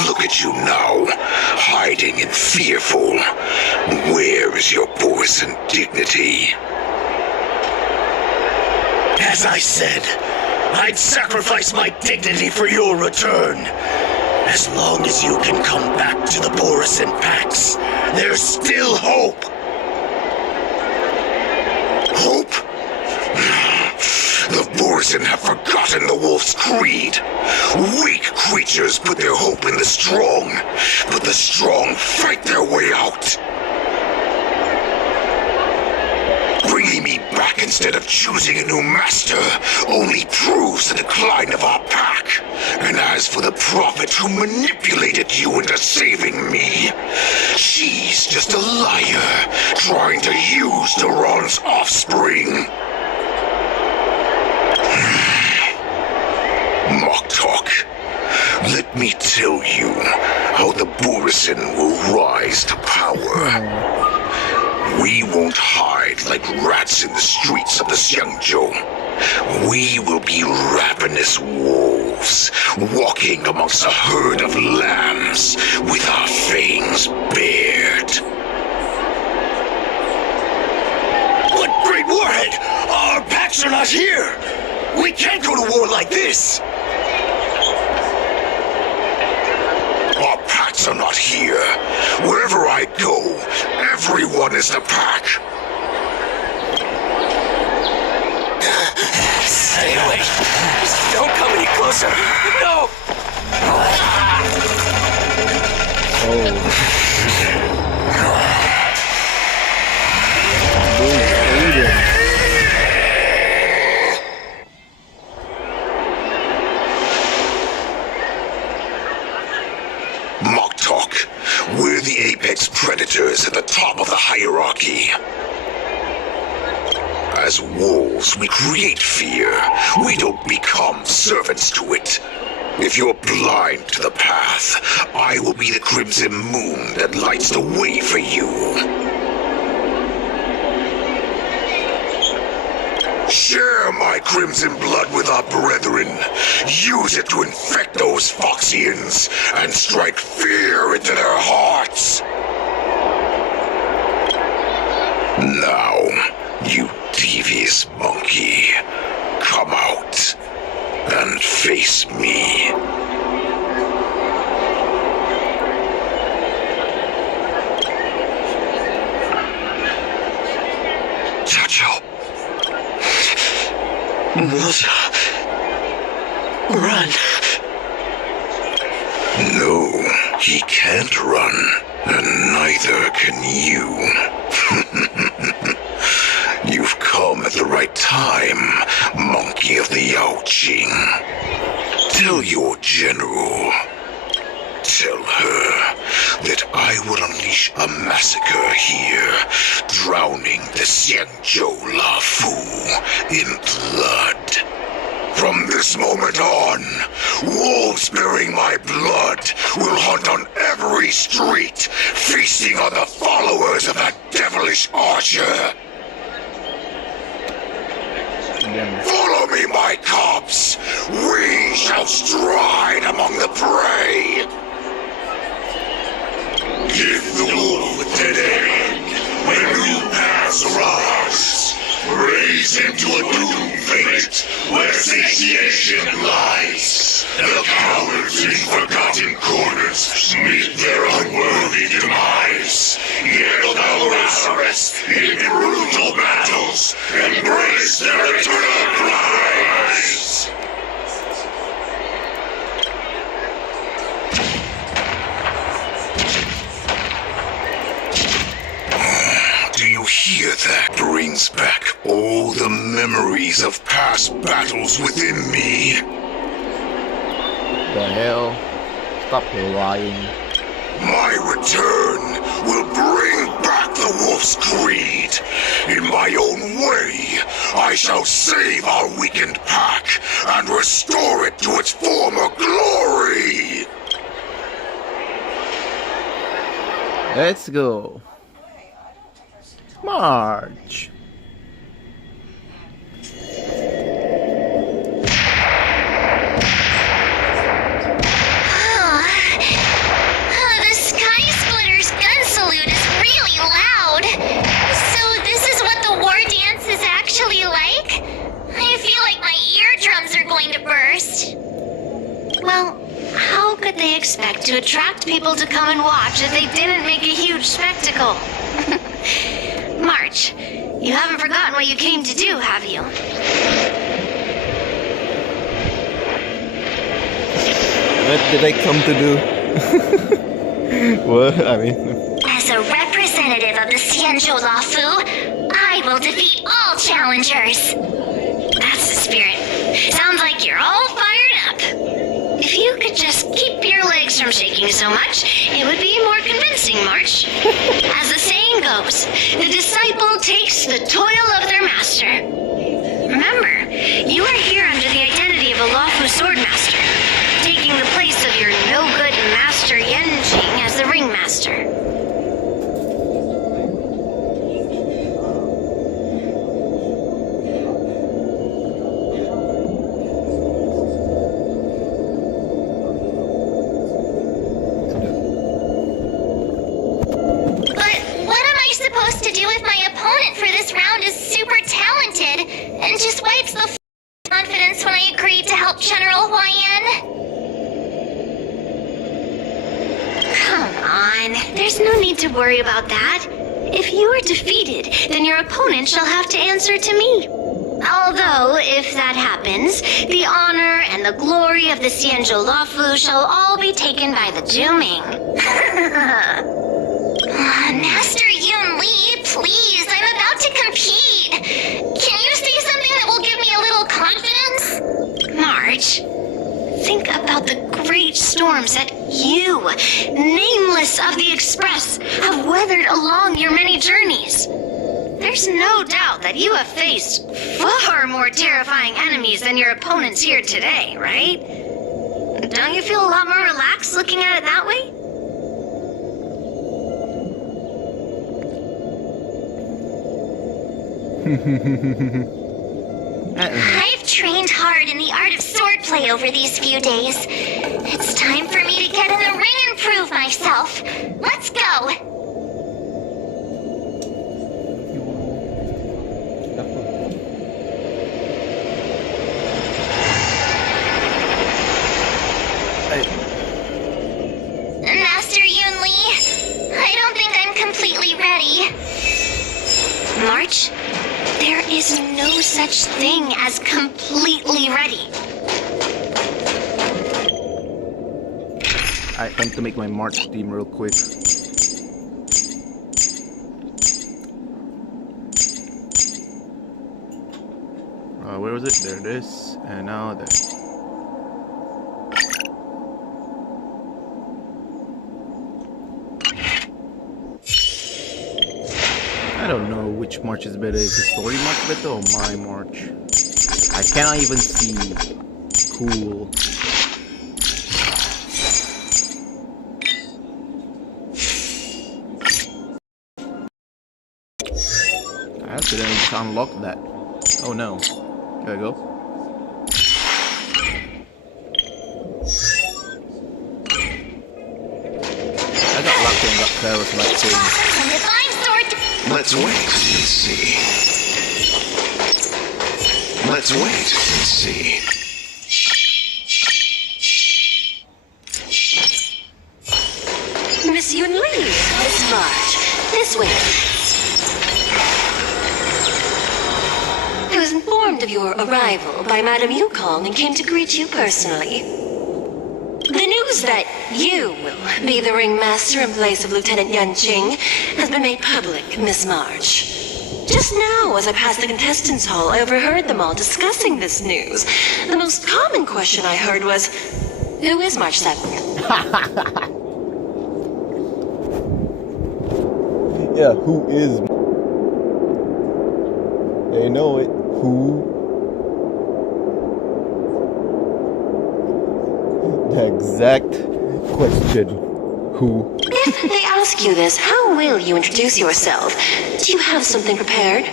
Look at you now, hiding and fearful. Where is your Borisin dignity? As I said, I'd sacrifice my dignity for your return. As long as you can come back to the Borisin Pax, there's still hope. Hope? The Borisin have forgotten the wolf's creed. Weak creatures put their hope in the strong, but the strong fight their way out. Bringing me back instead of choosing a new master only proves the decline of our pack. And as for the prophet who manipulated you into saving me, she's just a liar trying to use Duran's offspring. Moktok, let me tell you how the Borisin will rise to power. We won't hide like rats in the streets of the Xiangzhou. We will be ravenous wolves, walking amongst a herd of lambs, with our fangs bared. But Great Warhead, our packs are not here. We can't go to war like this. Our packs Outcasts are not here. Wherever I go, everyone is the pack. Stay away. Don't come any closer. No! Moktok, we're the apex predators at the top of the hierarchy. As wolves, we create fear. We don't become servants to it. If you're blind to the path, I will be the crimson moon that lights the way for you. Share my crimson blood with our brethren. Use it to infect those Foxians and strike fear into their hearts. Now, you devious monkey, come out and face me. Chacho. Musa. Run. No, he can't run, and neither can you. You've come at the right time, monkey of the Yao Qing. Tell your general. Tell her that I will unleash a massacre here, drowning the Xianzhou Lafu in blood. From this moment on, wolves bearing my blood will hunt on every street, feasting on the followers of that devilish archer. Follow me, my cubs! We shall stride among the prey! Give the wolf a dead end when new paths arise. Raise him to a doomed fate where satiation lies. The cowards in forgotten corners meet their unworthy demise. Yet the valorous in brutal battles embrace their eternal prize. Do you hear that? Brings back all the memories of past battles within me. The hell? Stop lying. My return will bring back the wolf's greed. In my own way, I shall save our weakened pack and restore it to its former glory. Let's go. March. The Sky Splitter's gun salute is really loud. So this is what the war dance is actually like? I feel like my eardrums are going to burst. Well, how could they expect to attract people to come and watch if they didn't make a huge spectacle? March, you haven't forgotten what you came to do, have you? What did I come to do? What? I mean... As a representative of the Xianzhou Lafu, I will defeat all challengers. That's the spirit. Sounds like you're all fired up. If you could just keep your legs from shaking so much, it would be more convincing, March. As the saying goes, the disciple takes the toil of their master. Remember, you are here under the identity of a Lafu swordmaster, taking the place of your no-good master Yanjing as the ringmaster. And just wipes the confidence when I agreed to help General Huayan. Come There's no need to worry about that. If you are defeated, then your opponent shall have to answer to me. Although, if that happens, the honor and the glory of the Xianzhou Luofu shall all be taken by the Dooming. Master Yun Li, please, I'm about to compete. Can you say something that will give me a little confidence? March, think about the great storms that you, nameless of the Express, have weathered along your many journeys. There's no doubt that you have faced far more terrifying enemies than your opponents here today, right? Don't you feel a lot more relaxed looking at it that way? I've trained hard in the art of swordplay over these few days. It's time for me to get in the ring and prove myself. Let's go! Master Yun Li, I don't think I'm completely ready. March, there is no such thing as completely ready. Alright, time to make my March team real quick. Where was it? There it is. And now there. I don't know which march is better. Is the story march better or my march? I cannot even see. Cool. I accidentally just unlocked that. Oh no. There we go. I got lucky and got careless like things. Let's wait and see. Let's wait and see. Miss Yun Li, Miss March, this way. I was informed of your arrival by Madame Yukong and came to greet you personally. The news that you will be the ringmaster in place of Lieutenant Yan Qing has been made public, Miss March. Just now, as I passed the contestants' hall, I overheard them all discussing this news. The most common question I heard was, who is March 7th? Yeah, who is? They know it. Who? The exact question. Who? If they ask you this, how will you introduce yourself? Do you have something prepared?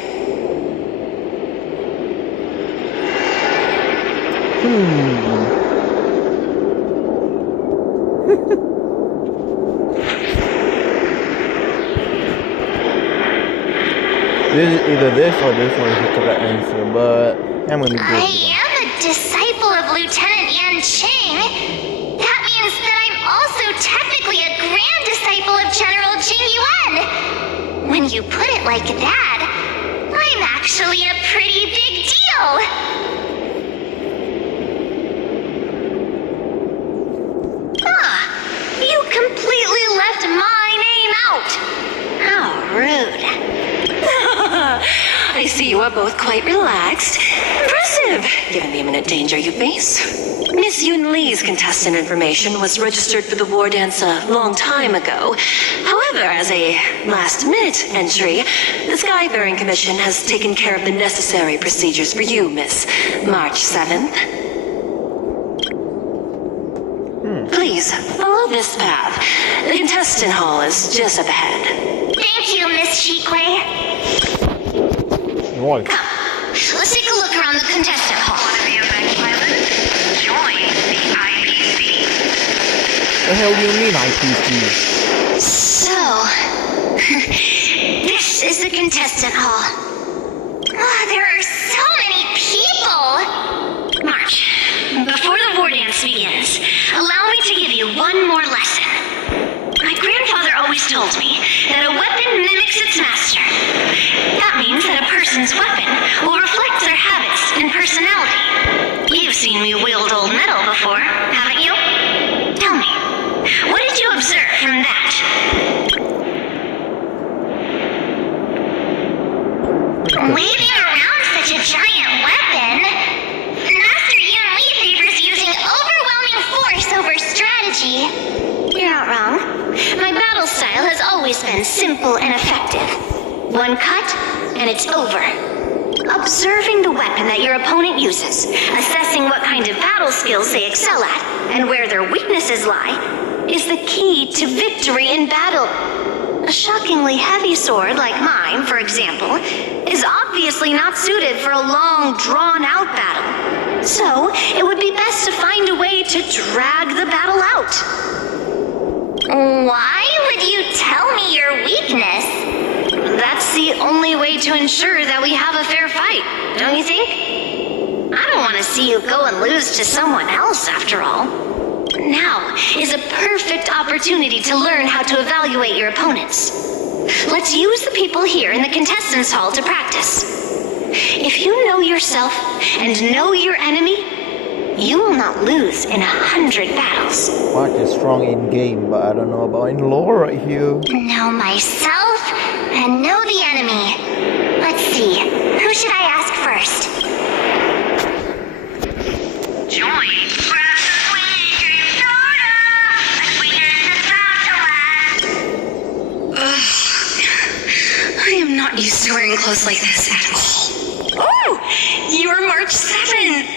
This is either this or this one is the correct answer, but I'm gonna go. I am a disciple of Lieutenant Yan Qing. That means that I'm also technically a grand disciple of General Jing Yuan. When you put it like that, I'm actually a pretty big deal. You completely left my name out. How rude. I see you are both quite relaxed. Impressive, given the imminent danger you face. Miss Yun Li's contestant information was registered for the war dance a long time ago. However, as a last-minute entry, the Skyfaring Commission has taken care of the necessary procedures for you, Miss March 7th. Please, follow this path. The contestant hall is just up ahead. Thank you, Miss Shikwe. Right. Come, let's take a look around the contestant hall. One of the event pilots, join the IPC. The hell do you mean IPC? So, this is the contestant hall. There are so many people! March, before the war dance begins, allow me to give you one more lesson. My grandfather always told me that a weapon mimics its master. That means that a person's weapon will reflect their habits and personality. You've seen me wield old metal before, haven't you? Tell me, what did you observe from that? Waving around such a giant weapon? Master Yun Li favors using overwhelming force over strategy. You're not wrong. My battle style has always been simple and effective. One cut, and it's over. Observing the weapon that your opponent uses, assessing what kind of battle skills they excel at, and where their weaknesses lie, is the key to victory in battle. A shockingly heavy sword like mine, for example, is obviously not suited for a long, drawn-out battle. So, it would be best to find a way to drag the battle out. Why would you tell me your weakness? That's the only way to ensure that we have a fair fight, don't you think? I don't want to see you go and lose to someone else, after all. Now is a perfect opportunity to learn how to evaluate your opponents. Let's use the people here in the contestants hall to practice. If you know yourself and know your enemy, you will not lose in 100 battles. March is strong in game, but I don't know about in lore right here. Know myself and know the enemy. Let's see, who should I ask first? Join. Grab the sweet dream soda. The sweetness is about to last. I am not used to wearing clothes like this at all. Oh, you're March 7th.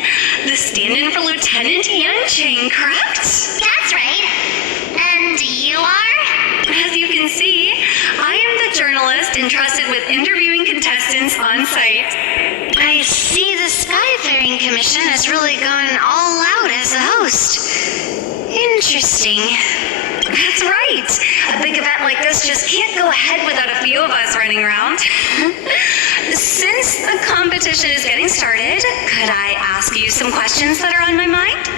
The stand-in for Lieutenant Yanqing, correct? That's right. And you are? As you can see, I am the journalist entrusted with interviewing contestants on site. I see the Skyfaring Commission has really gone all out as a host. Interesting. That's right. A big event like this just can't go ahead without a few of us running around. Since the competition is getting started, could I ask you some questions that are on my mind?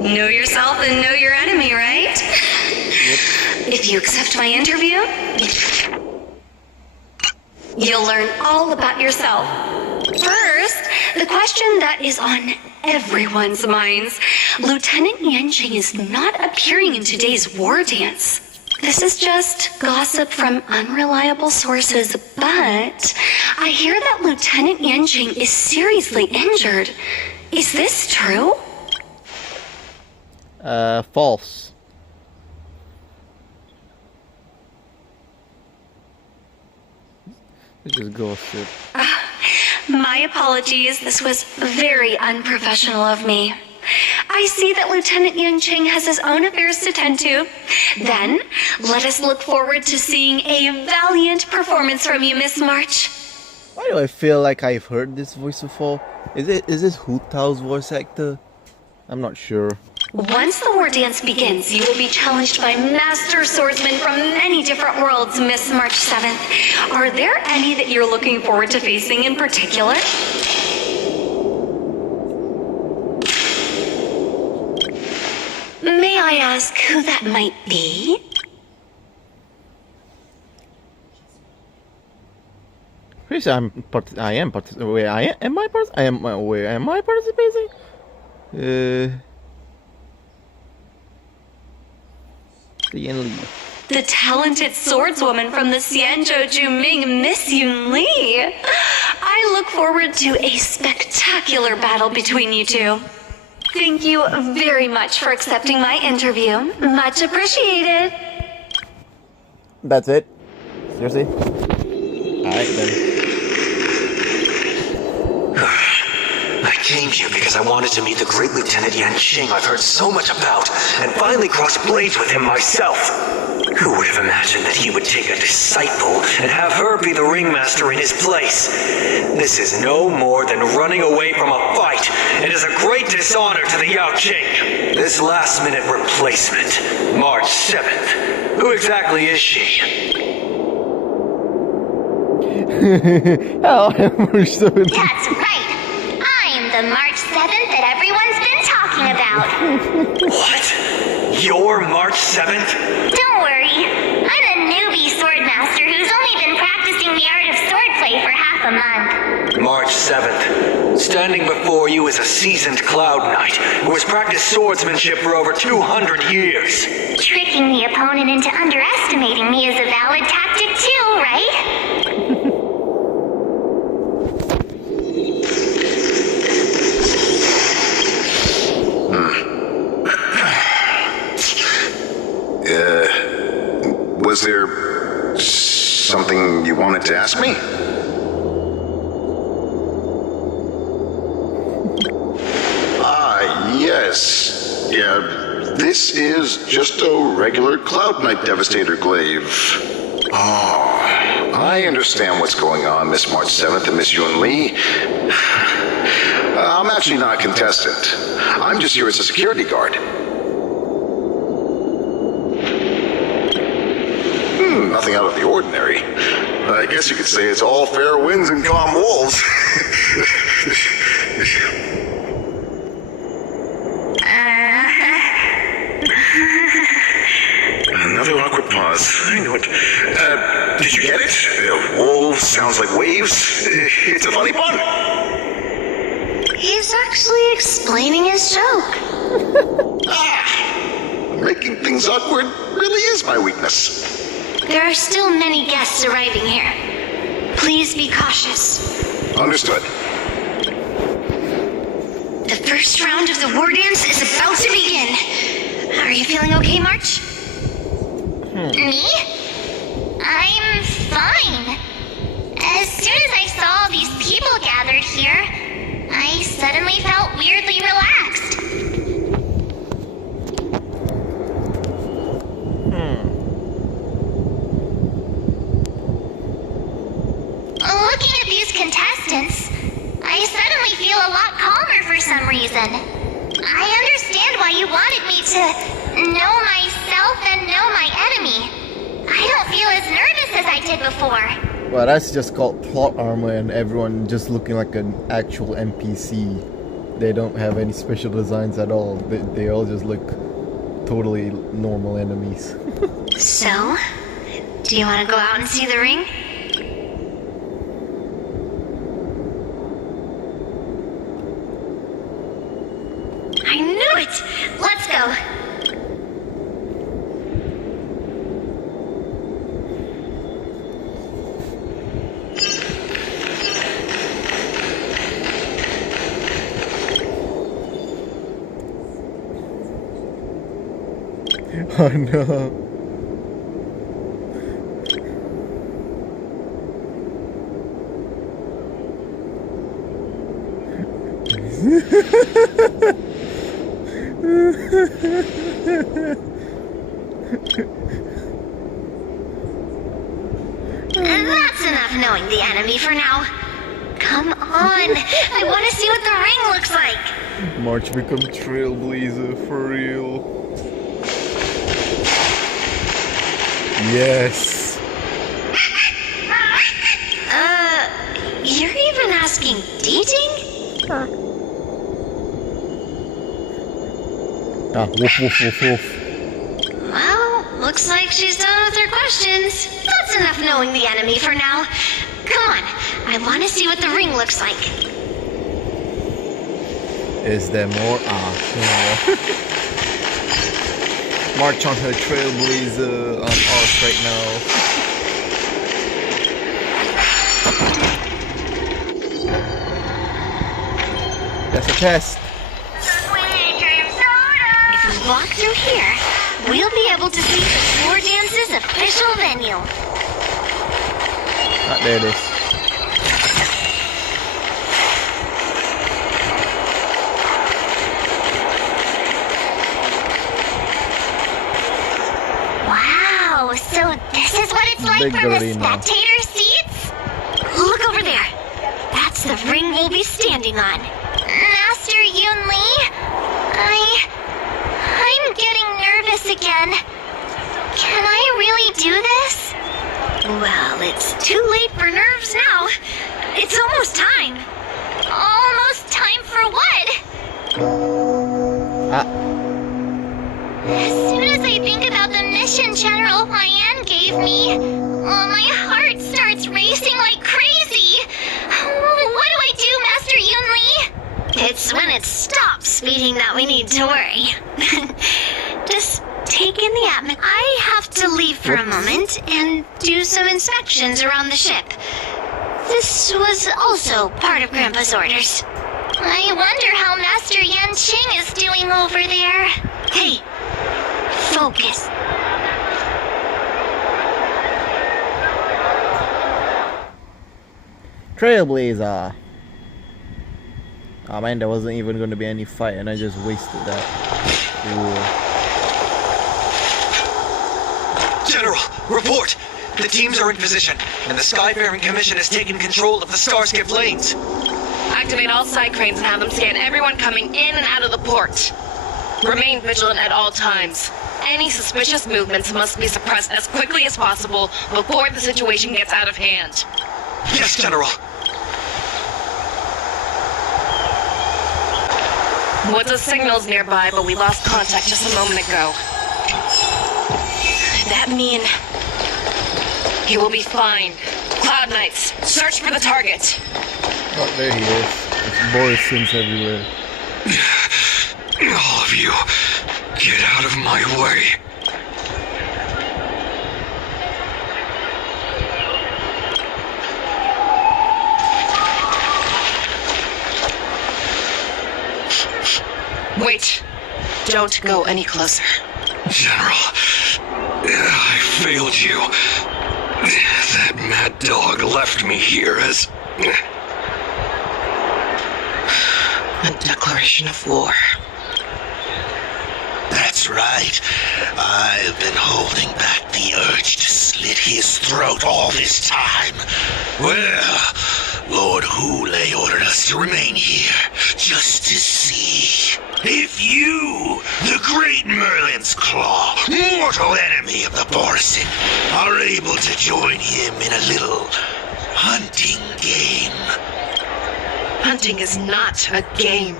Know yourself and know your enemy, right? If you accept my interview, you'll learn all about yourself. First, the question that is on everyone's minds. Lieutenant Yanqing is not appearing in today's war dance. This is just gossip from unreliable sources, but I hear that Lieutenant Yanqing is seriously injured. Is this true? False. It just gossip. My apologies, this was very unprofessional of me. I see that Lieutenant Yanqing has his own affairs to tend to. Then, let us look forward to seeing a valiant performance from you, Miss March. Why do I feel like I've heard this voice before? Is this Hu Tao's voice actor? I'm not sure. Once the war dance begins, you will be challenged by master swordsmen from many different worlds, Miss March 7th. Are there any that you're looking forward to facing in particular? May I ask who that might be? Chris, am I participating? The talented swordswoman from the Xianzhou Juming, Miss Yun Li. I look forward to a spectacular battle between you two. Thank you very much for accepting my interview. Much appreciated. That's it? Seriously? Alright then. I came here because I wanted to meet the great Lieutenant Yanqing I've heard so much about, and finally cross blades with him myself. Who would have imagined that he would take a disciple and have her be the ringmaster in his place? This is no more than running away from a fight. It is a great dishonor to the Yao Qing. This last-minute replacement, March 7th. Who exactly is she? How March 7th? That's right. I'm the March 7th that everyone's been talking about. What? You're March 7th? Don't 7th. Standing before you is a seasoned Cloud Knight who has practiced swordsmanship for over 200 years. Tricking the opponent into underestimating me is a valid tactic too, right? Was there something you wanted to ask me? Yes. Yeah, this is just a regular Cloud Knight Devastator glaive. Oh, I understand what's going on, Miss March 7th and Miss Yun Lee. I'm actually not a contestant. I'm just here as a security guard. Nothing out of the ordinary. I guess you could say it's all fair winds and calm wolves. Another awkward pause. I know it. Did you get it? Wolves sounds like waves. It's a funny pun. He's actually explaining his joke. Making things awkward really is my weakness. There are still many guests arriving here. Please be cautious. Understood. The first round of the war dance is about to begin. Are you feeling okay, March? Me? I'm fine. As soon as I saw all these people gathered here, I suddenly felt weirdly relaxed. Looking at these contestants, I suddenly feel a lot calmer for some reason. I understand why you wanted me to know myself and know my enemy. I don't feel as nervous as I did before. Well, that's just called plot armor and everyone just looking like an actual NPC. They don't have any special designs at all. They all just look totally normal enemies. So, do you want to go out and see the ring? I knew it! Let's go! Oh no. That's enough knowing the enemy for now. Come on, I want to see what the ring looks like. March become Trailblazer for real. Yes. You're even asking dating? Woof woof woof woof. Well, looks like she's done with her questions. That's enough knowing the enemy for now. Come on, I want to see what the ring looks like. Is there more? March on her Trailblazer on Arse right now. That's a test. If we walk through here, we'll be able to see the War Dance's official venue. There it is. Wow, so this is what it's like Big from the arena. spectator seats? Look over there. That's the ring we'll be standing on. Master Yun Lee, I'm getting nervous again. Can I really do this? Well, it's too late for nerves now. It's almost time. Almost time for what? As soon as I think about the mission General Huayan gave me, my heart starts racing like crazy. What do I do, It's when it stops speeding that we need to worry. Just take in the atmosphere. I have to leave for a moment and do some inspections around the ship. This was also part of Grandpa's orders. I wonder how Master Yan Qing is doing over there. Hey, focus. Trailblazer. Oh man, there wasn't even going to be any fight and I just wasted that. Ooh. General, report! The teams are in position, and the Skyfaring Commission has taken control of the Starskip lanes. Activate all side cranes and have them scan everyone coming in and out of the port. Remain vigilant at all times. Any suspicious movements must be suppressed as quickly as possible before the situation gets out of hand. Yes, General. What's signals nearby, but we lost contact just a moment ago. That mean... He will be fine. Cloud Knights, search for the target. Oh, there he is. There's Borisons everywhere. All of you, get out of my way. Wait. Don't go any closer. General, I failed you. That mad dog left me here as... A declaration of war. That's right. I've been holding back the urge to slit his throat all this time. Well, Lord Hule ordered us to remain here, just to see if you, the great Merlin's Claw, mortal enemy of the Borison, are able to join him in a little hunting game. Hunting is not a game.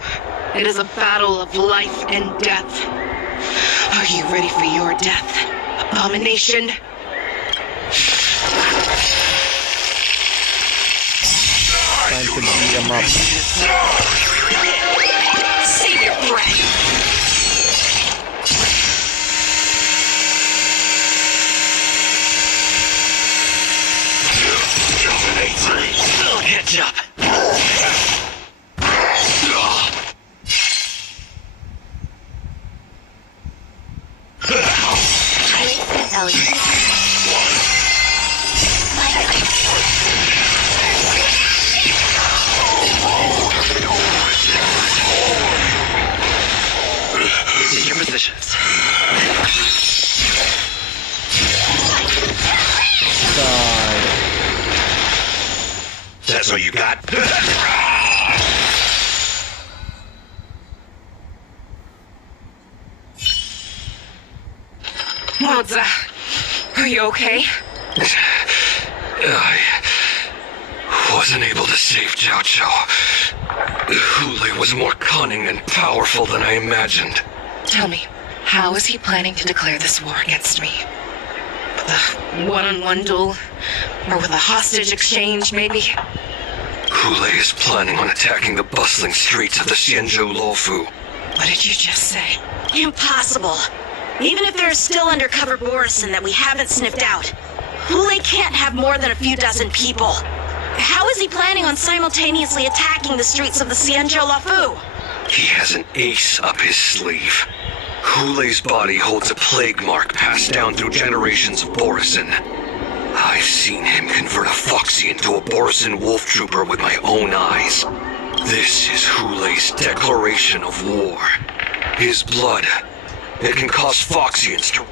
It is a battle of life and death. Are you ready for your death, abomination? Time to beat him up. Save your breath. Heads up. Take your positions. That's all you got? Moza, are you okay? I wasn't able to save Jiao Chao. Hule was more cunning and powerful than I imagined. Tell me, how is he planning to declare this war against me? With a one-on-one duel? Or with a hostage exchange, maybe? Hule is planning on attacking the bustling streets of the Xianzhou Luofu. What did you just say? Impossible. Even if there's still undercover Borison that we haven't sniffed out, Hule can't have more than a few dozen people. How is he planning on simultaneously attacking the streets of the Xianzhou Luofu? He has an ace up his sleeve. Hule's body holds a plague mark passed down through generations of Borison. I've seen him convert a Foxy into a Borison wolf trooper with my own eyes. This is Hule's declaration of war. His blood, it can cause Foxians to...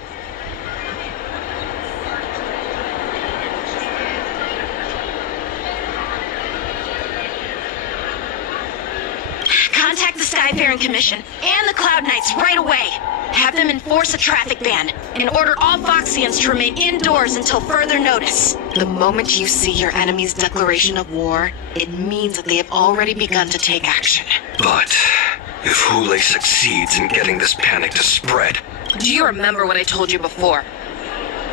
Contact the Skyfaring Commission and the Cloud Knights right away. Have them enforce a traffic ban and order all Foxians to remain indoors until further notice. The moment you see your enemy's declaration of war, it means that they have already begun to take action. But if Hule succeeds in getting this panic to spread... Do you remember what I told you before?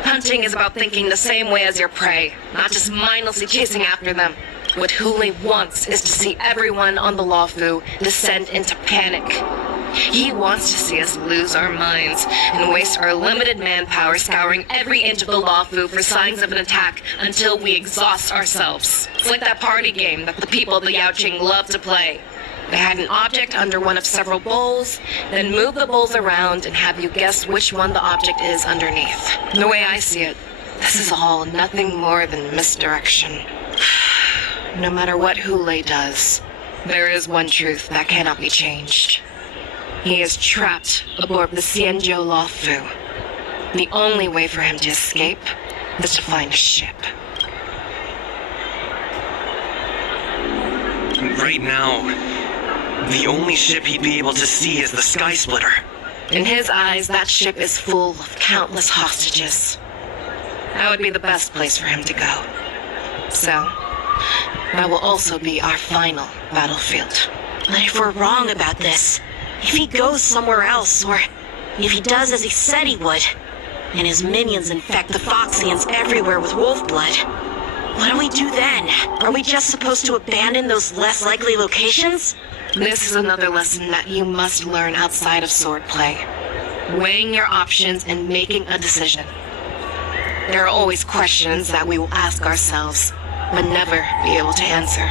Hunting is about thinking the same way as your prey, not just mindlessly chasing after them. What Hule wants is to see everyone on the Lawfu descend into panic. He wants to see us lose our minds and waste our limited manpower scouring every inch of the Lawfu for signs of an attack until we exhaust ourselves. It's like that party game that the people of the Yaoqing love to play. They had an object under one of several bowls, then move the bowls around and have you guess which one the object is underneath. The way I see it, this is all nothing more than misdirection. No matter what Hule does, there is one truth that cannot be changed. He is trapped aboard the Xianzhou Lawfu. The only way for him to escape is to find a ship. Right now, the only ship he'd be able to see is the Sky Splitter. In his eyes, that ship is full of countless hostages. That would be the best place for him to go. So, that will also be our final battlefield. But if we're wrong about this, if he goes somewhere else, or if he does as he said he would, and his minions infect the Foxians everywhere with wolf blood, what do we do then? Are we just supposed to abandon those less likely locations? This is another lesson that you must learn outside of swordplay. Weighing your options and making a decision. There are always questions that we will ask ourselves, but never be able to answer.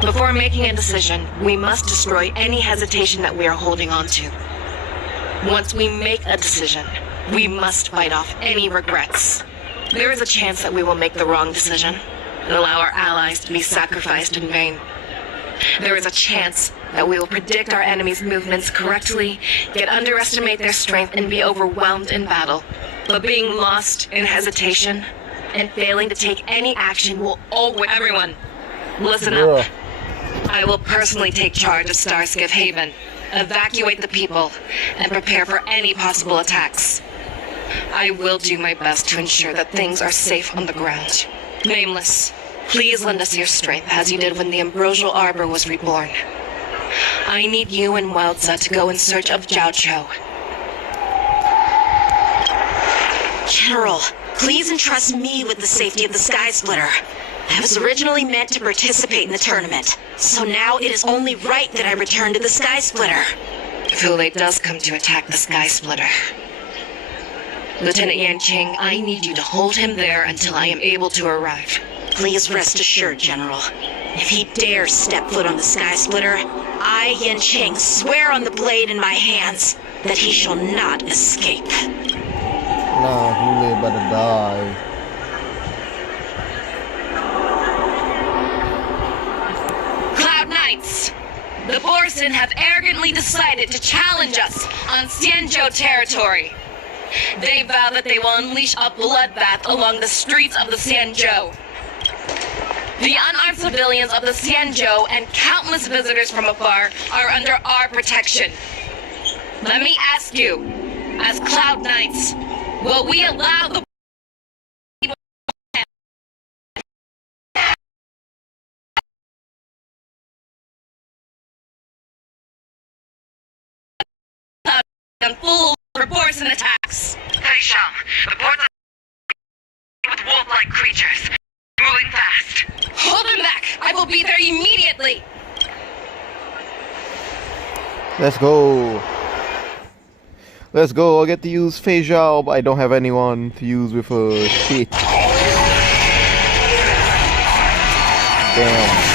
Before making a decision, we must destroy any hesitation that we are holding on to. Once we make a decision, we must fight off any regrets. There is a chance that we will make the wrong decision and allow our allies to be sacrificed in vain. There is a chance that we will predict our enemy's movements correctly, yet underestimate their strength and be overwhelmed in battle. But being lost in hesitation and failing to take any action will always... Everyone, listen up. I will personally take charge of Starskiff Haven, evacuate the people, and prepare for any possible attacks. I will do my best to ensure that things are safe on the ground. Nameless, please lend us your strength as you did when the Ambrosial Arbor was reborn. I need you and Wildza to go in search of Jiao Cho. General, please entrust me with the safety of the Sky Splitter. I was originally meant to participate in the tournament, so now it is only right that I return to the Sky Splitter. If Hule does come to attack the Sky Splitter, Lieutenant Yanqing, I need you to hold him there until I am able to arrive. Please rest assured, General. If he dares step foot on the Sky Splitter, I, Yanqing, swear on the blade in my hands that he shall not escape. Nah, Hule about to die. Cloud Knights! The Borson have arrogantly decided to challenge us on Xianzhou territory. They vow that they will unleash a bloodbath along the streets of the Xianzhou. The unarmed civilians of the Xianzhou and countless visitors from afar are under our protection. Let me ask you, as Cloud Knights, will we allow the and full reports and attacks? Feixiao, reports with wolf-like creatures. Moving fast. Hold them back! I will be there immediately! Let's go. Let's go. I'll get to use feixiao, but I don't have anyone to use with a shit. Damn.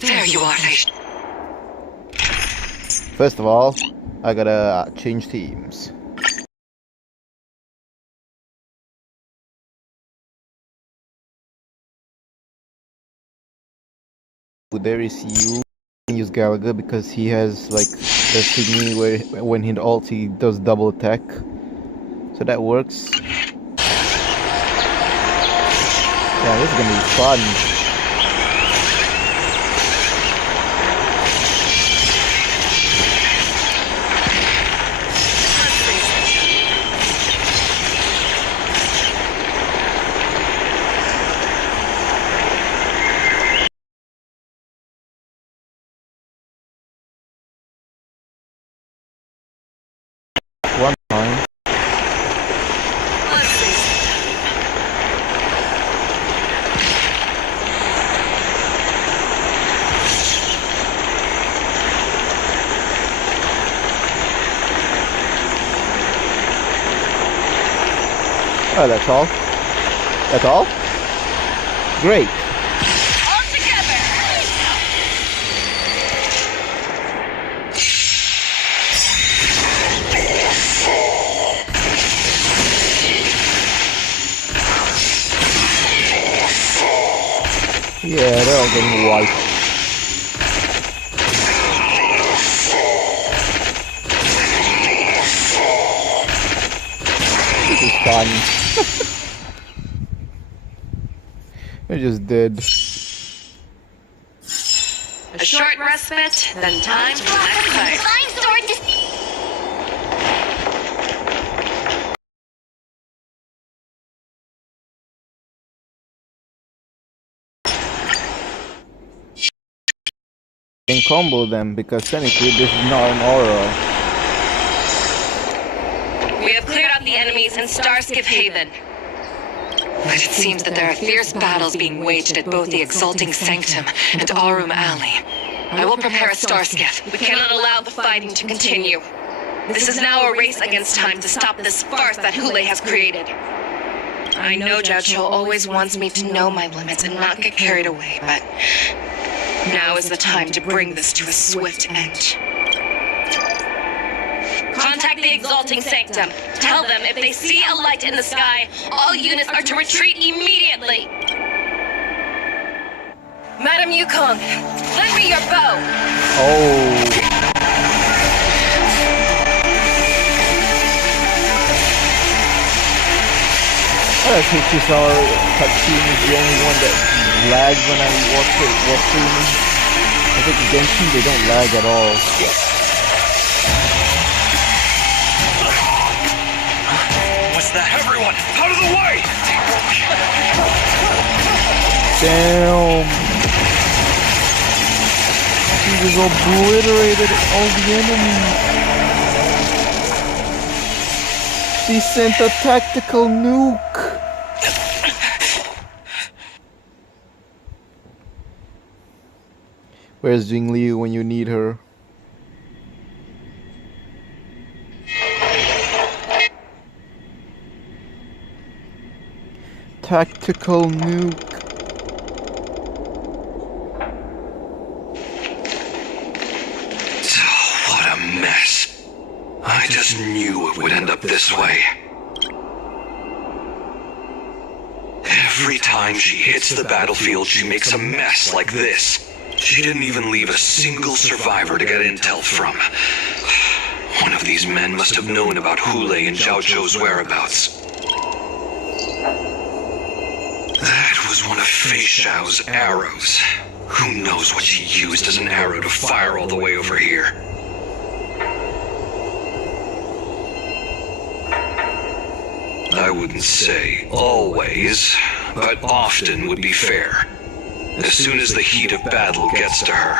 There you are, Feixiao. First of all, I gotta change teams. There is you. Use Gallagher because he has like the thingy where when he ults he does double attack. So that works. Yeah, this is gonna be fun. Oh, that's all? That's all? Great. All together! Yeah, they're all getting wiped. This is fun. They're just dead. A short respite, then time for the next fight. Flying sword dis- Can combo them because technically this is not an aura. We have cleared out the enemies in Starskiff Haven. But it seems that there are fierce battles being waged at both the Exalting Sanctum and Arum Alley. I will prepare a Starskiff. We cannot allow the fighting to continue. This is now a race against time to stop this farce that Hule has created. I know Zhao Qiu always wants me to know my limits and not get carried away, but now is the time to bring this to a swift end. Contact the Exalting Sanctum. Tell them if they see a light in the sky, all units are to retreat immediately. Madam Yukong, lend me your bow. Oh. I think this our cutscene is the only one that lags when I watch streaming. I think Genshin they don't lag at all. What's that? Everyone, out of the way! Damn. He just obliterated all the enemies. She sent a tactical nuke. Where's Jingli when you need her? Tactical nuke. What a mess. I just knew it would end up this way. Every time she hits the battlefield, she makes a mess like this. She didn't even leave a single survivor to get intel from. One of these men must have known about Hule and Zhao Zhou's whereabouts. That was one of Feixiao's arrows. Who knows what she used as an arrow to fire all the way over here? I wouldn't say always, but often would be fair. As soon as the heat of battle gets to her,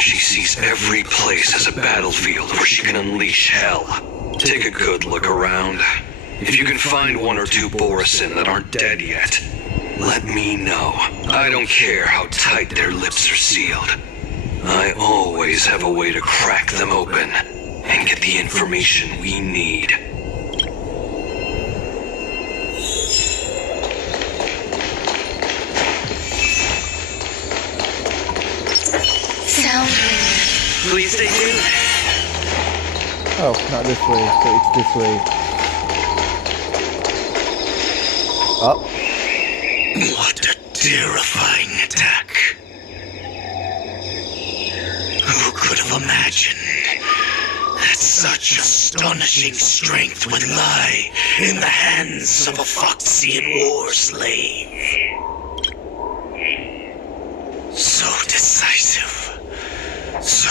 she sees every place as a battlefield where she can unleash hell. Take a good look around. If you can find one or two Borisin that aren't dead yet, let me know. I don't care how tight their lips are sealed. I always have a way to crack them open and get the information we need. Please stay tuned. Oh, not this way, so it's this way. Up. What a terrifying attack. Who could have imagined that such astonishing strength would lie in the hands of a Foxian war slave? So decisive. So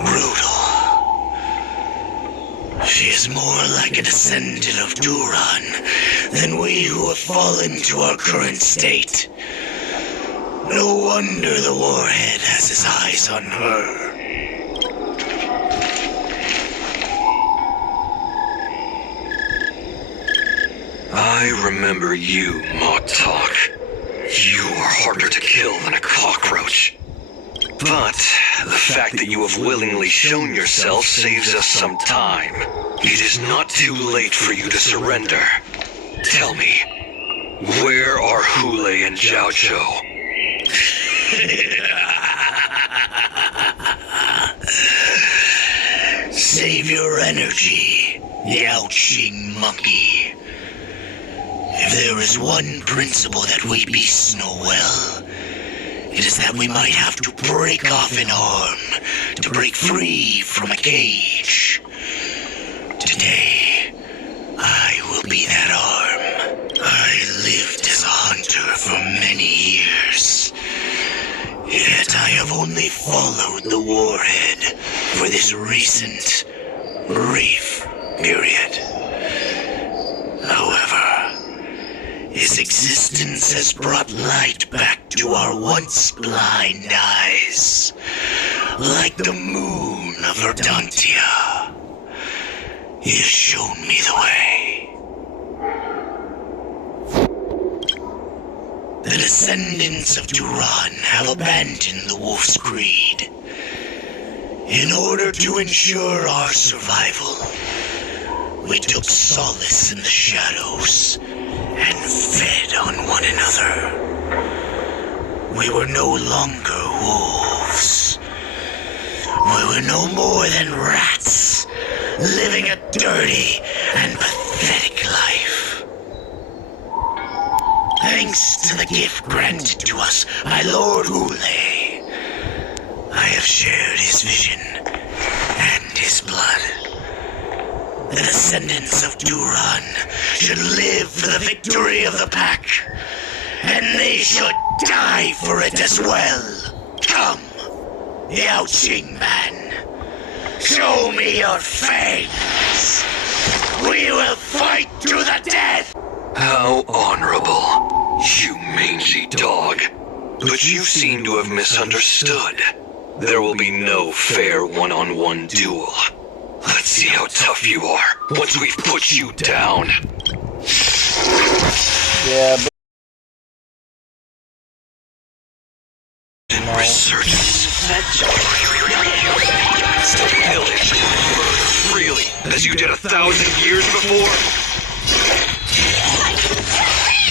brutal. She is more like a descendant of Duran than we who have fallen to our current state. No wonder the warhead has his eyes on her. I remember you, Maud Talk. You are harder to kill than a cockroach. But the fact that you have willingly shown yourself saves us some time. It is not too late for you to surrender. Tell me, where are Hule and Zhao Cho? Save your energy, Yao Qing monkey. If there is one principle that we beasts know well, it is that we might have to break off an arm to break free from a cage. Today, I will be that arm. I lived as a hunter for many years, yet I have only followed the warhead for this recent, brief period. However, his existence has brought light back to our once blind eyes, like the moon of Verdantia. He has shown me the way. The descendants of Duran have abandoned the Wolf's Creed. In order to ensure our survival, we took solace in the shadows and fed on one another. We were no longer wolves. We were no more than rats, living a dirty and pathetic life. Thanks to the gift granted to us by Lord Hule, I have shared his vision and his blood. The descendants of Duran should live for the victory of the pack, and they should die for it as well. Come, Yao Qing man, show me your fangs. We will fight to the death. How honorable, you mangy dog. But you seem to have misunderstood. There will be no fair one-on-one duel. Let's see how tough you are once we've put you down. Yeah, but... Resurgence. Pillage. Freely, as you did 1,000 years before.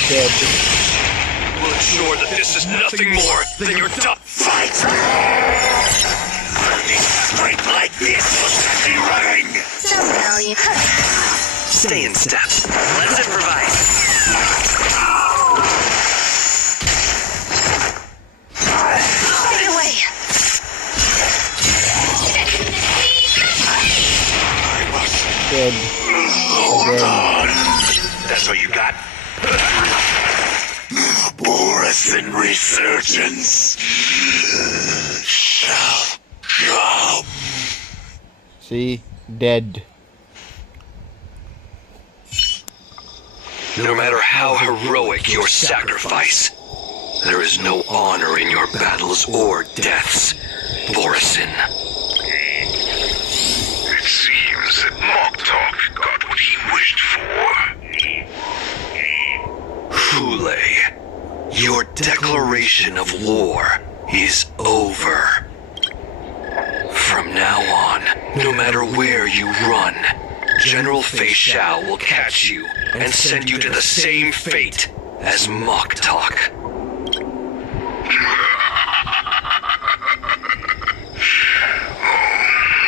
Dead. We'll ensure that this is nothing more than your dumb fight. Strength like this will set me running. Some value. Stay in step. Let's improvise. Stay away. Dead. Hold on. That's what you got? Boris resurgence shall come. See? Dead. No matter how heroic your sacrifice, there is no honor in your battles or deaths, Borisin. It seems that Moktok got what he wished for. Hule, your declaration of war is over. From now on, no matter where you run, General Feixiao will catch you and send you to the same fate as Moktok.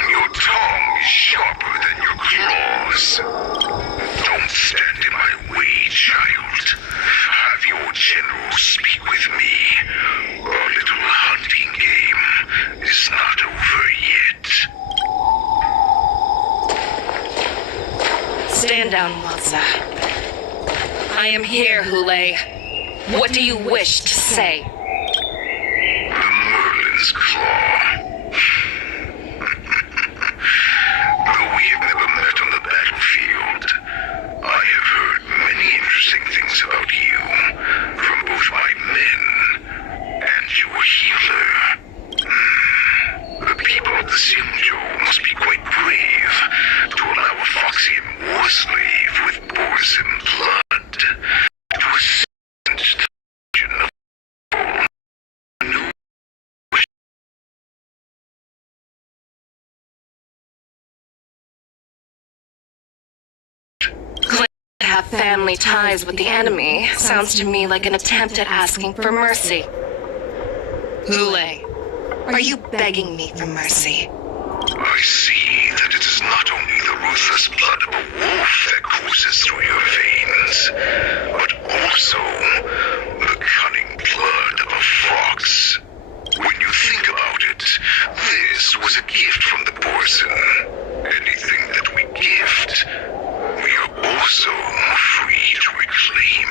Your tongue is sharper than your claws. Don't stand in my way, child. Have your general speak with me. Our little hunting game is not over yet. Stand down, Watsa. I am here, Hule. What do you wish to say? The Merlin's Claw. Though we have never met on the battlefield, I have heard many interesting things about you from both my men and your healer. The people of the Xinjiu must be quite brave to allow a Foxian war slave with Borsim blood to ascend to the position of have family ties with the enemy sounds to me like an attempt at asking for mercy. Lule, are you begging me for mercy? I see that it is not only the ruthless blood of a wolf that courses through your veins, but also the cunning blood of a fox. When you think about it, this was a gift from the Borson. Anything that we gift, we are also free to reclaim.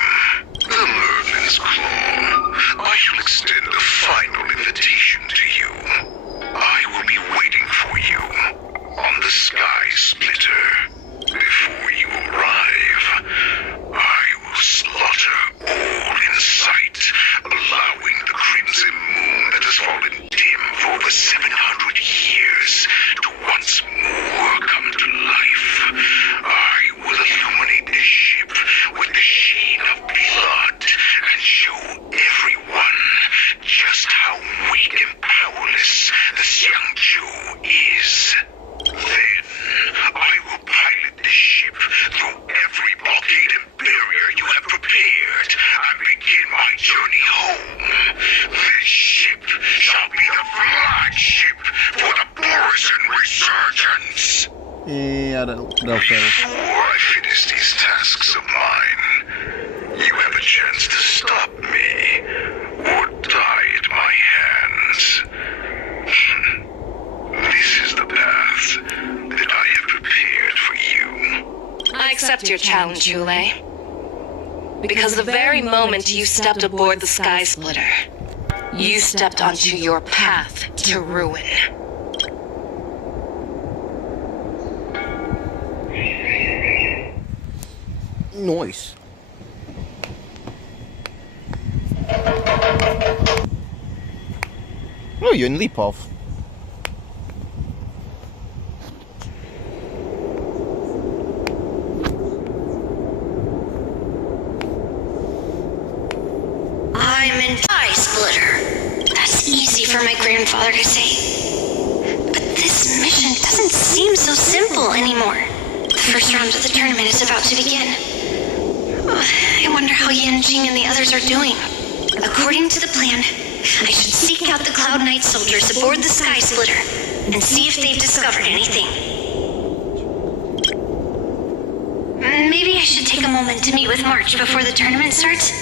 The Merlin's Claw. I shall extend a final invitation to you. I will be waiting for you on the Sky Splitter. Before you arrive, I will slaughter all in sight, allowing the crimson moon that has fallen dim for over 700 years to once more come to life. I will illuminate the ship with the sheen of blood and show everyone just how weak and powerless the Xiangqiu is. Then I will pilot the ship through every blockade and barrier you have prepared and begin my journey home. This ship shall be the flagship for the Borson Resurgence. Yeah, that'll fail. Before I finish these tasks of mine, you have a chance to stop me or die at my hands. This is the path that I have prepared for you. I accept your challenge, Yule. Because the very moment you stepped aboard the Sky Splitter, you stepped onto your path to ruin. Nice. Oh, you're in leap off. I'm in Sky Splitter. That's easy for my grandfather to say. But this mission doesn't seem so simple anymore. The first round of the tournament is about to begin. I wonder how Yanjing and the others are doing. According to the plan, I should seek out the Cloud Knight soldiers aboard the Sky Splitter and see if they've discovered anything. Maybe I should take a moment to meet with March before the tournament starts.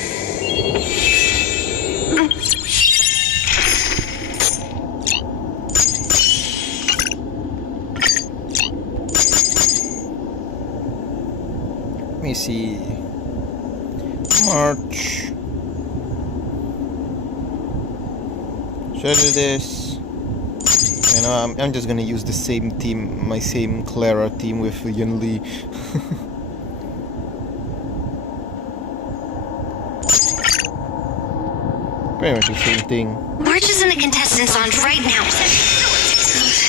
Let me see. March. Should I do this? You know, I'm just gonna use the same team, my same Clara team with Yunli. Pretty much the same thing. March is in the contestants' lounge right now. I wonder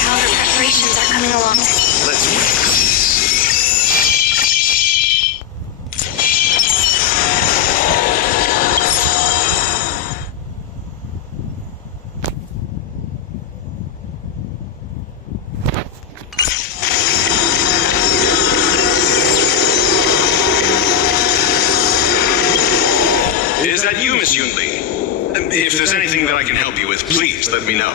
how the preparations are coming along. Let's wait. Is that you, Miss Yunli? If there's anything that I can help you with, please let me know.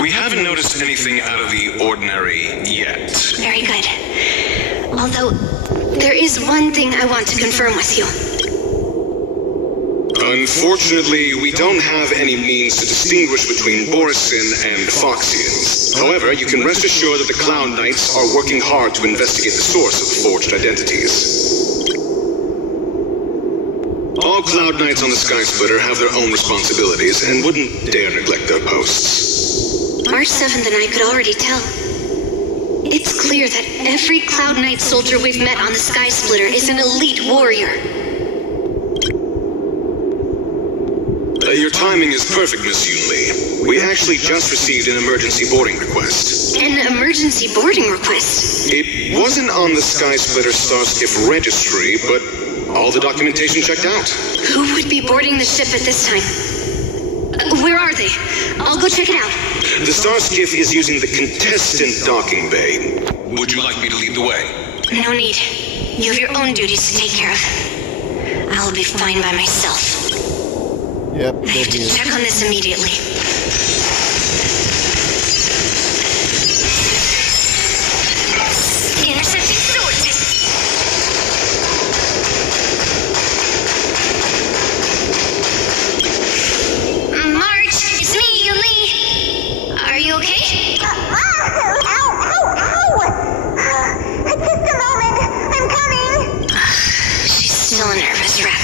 We haven't noticed anything out of the ordinary yet. Very good. Although, there is one thing I want to confirm with you. Unfortunately, we don't have any means to distinguish between Borisin and Foxians. However, you can rest assured that the Cloud Knights are working hard to investigate the source of forged identities. All Cloud Knights on the Sky Splitter have their own responsibilities and wouldn't dare neglect their posts. March 7th and I could already tell. It's clear that every Cloud Knight soldier we've met on the Sky Splitter is an elite warrior. Your timing is perfect, Miss Yunli. We actually just received an emergency boarding request. An emergency boarding request? It wasn't on the Sky Splitter Starskiff registry, but all the documentation checked out. Who would be boarding the ship at this time? Where are they? I'll go check it out. The Starskiff is using the contestant docking bay. Would you like me to lead the way? No need. You have your own duties to take care of. I'll be fine by myself. Yep, I have to check on this immediately. Intercepting sword tip. March, it's me, Yuli. Are you okay? Ow! Just a moment. I'm coming. She's still a nervous wreck.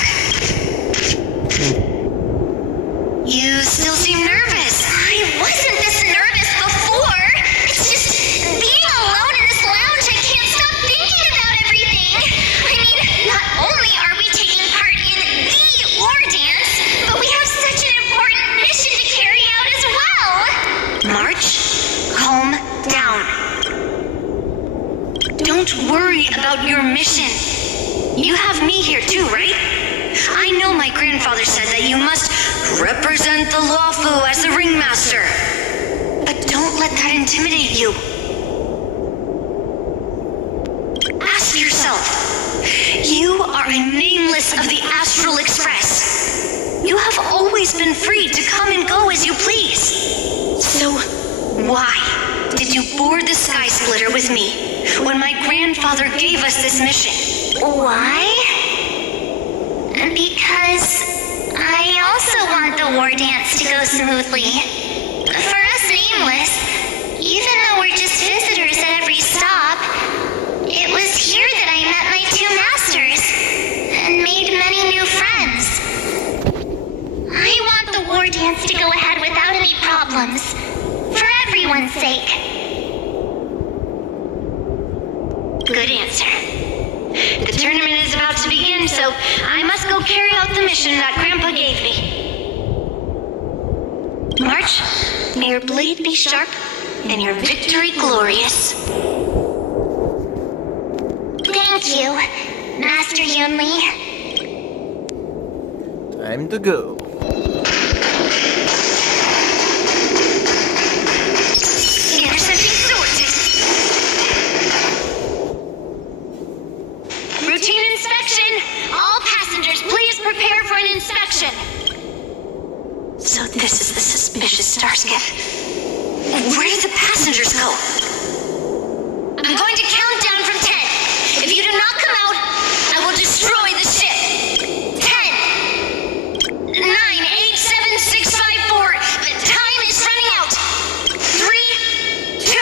You still seem nervous. I wasn't this nervous before. It's just being alone in this lounge, I can't stop thinking about everything. I mean, not only are we taking part in the war dance, but we have such an important mission to carry out as well. March, calm down. Don't worry about your mission. You have me here too, right? I know my grandfather said that you must represent the Lawfu as the ringmaster. But don't let that intimidate you. Ask yourself, you are a nameless of the Astral Express. You have always been free to come and go as you please. So why did you board the Sky Splitter with me when my grandfather gave us this mission? Why? Because I also want the war dance to go smoothly. For us nameless, even though we're just visitors at every stop, it was here that I met my two masters and made many new friends. I want the war dance to go ahead without any problems, for everyone's sake. Good answer. The tournament is about to begin, so I must go carry out the mission that Grandpa gave me. March, may your blade be sharp and your victory glorious. Thank you, Master Yunli. Time to go. Intercepting sword tip. Routine inspection. All passengers, please prepare for an inspection. So this is the suspicious Starskip. Where did the passengers go? I'm going to count down from 10. If you do not come out, I will destroy the ship. 10, 9, 8, 7, 6, 5, 4. The time is running out. 3, 2,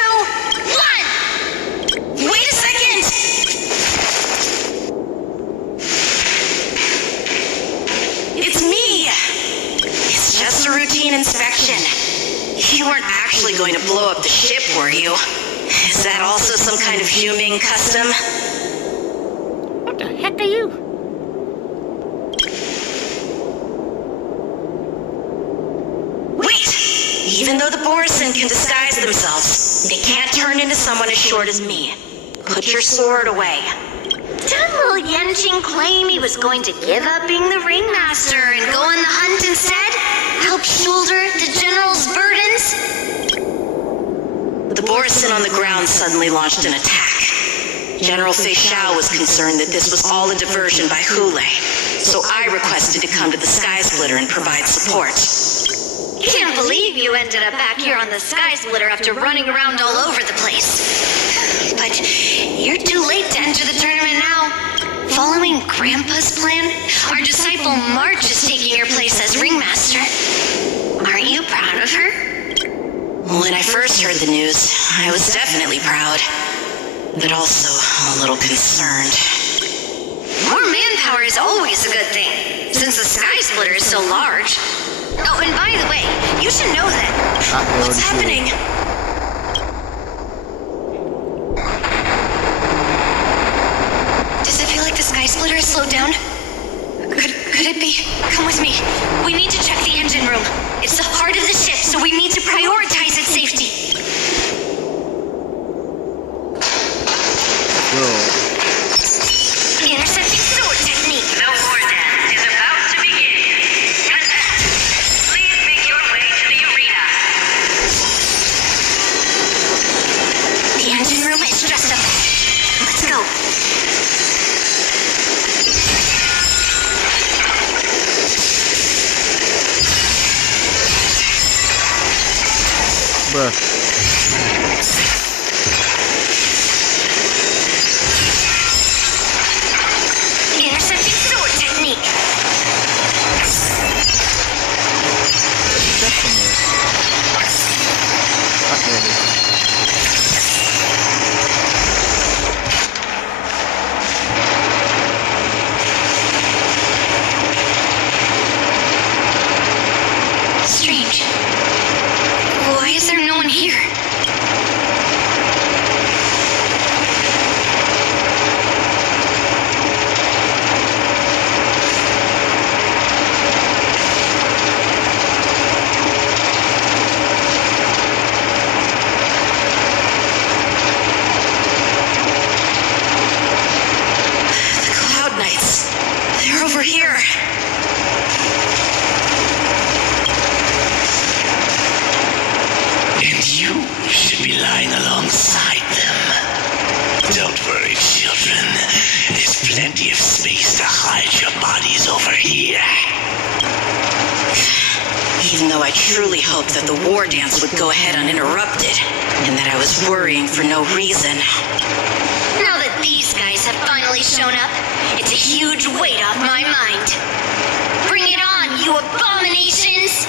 1. Wait a second. It's me. It's just a routine inspection. You weren't actually going to blow up the ship, were you? Is that also some kind of humane custom? What the heck are you? Wait! Even though the Borison can disguise themselves, they can't turn into someone as short as me. Put your sword away. Didn't little Yanjing claim he was going to give up being the ringmaster and go on the hunt instead? Help shoulder the general's burdens? The Borison on the ground suddenly launched an attack. General Feixiao was concerned that this was all a diversion by Hule, so I requested to come to the Sky Splitter and provide support. Can't believe you ended up back here on the Sky Splitter after running around all over the place. But you're too late to enter the tournament now. Following Grandpa's plan, our disciple March is taking your place as ringmaster. Aren't you proud of her? When I first heard the news, I was definitely proud, but also a little concerned. More manpower is always a good thing, since the Sky Splitter is so large. Oh, and by the way, you should know that. What's happening? Does it feel like the Sky Splitter is slowed down? Could it be? Come with me. We need to check the engine room. It's the heart of the ship, so we need to prioritize its safety. Intercepting sword technique. The war dance is about to begin. Contestants, please make your way to the arena. The engine room is just up. Let's go. help. Bruh. Intercepting sword technique. Not really. Strange. Why is there no one here? The Cloud Knights. They're over here. And you should be lying alongside them. Don't worry, children. There's plenty of space to hide your bodies over here. Even though I truly hoped that the war dance would go ahead uninterrupted, and that I was worrying for no reason. Now that these guys have finally shown up, it's a huge weight off my mind. Bring it on, you abominations!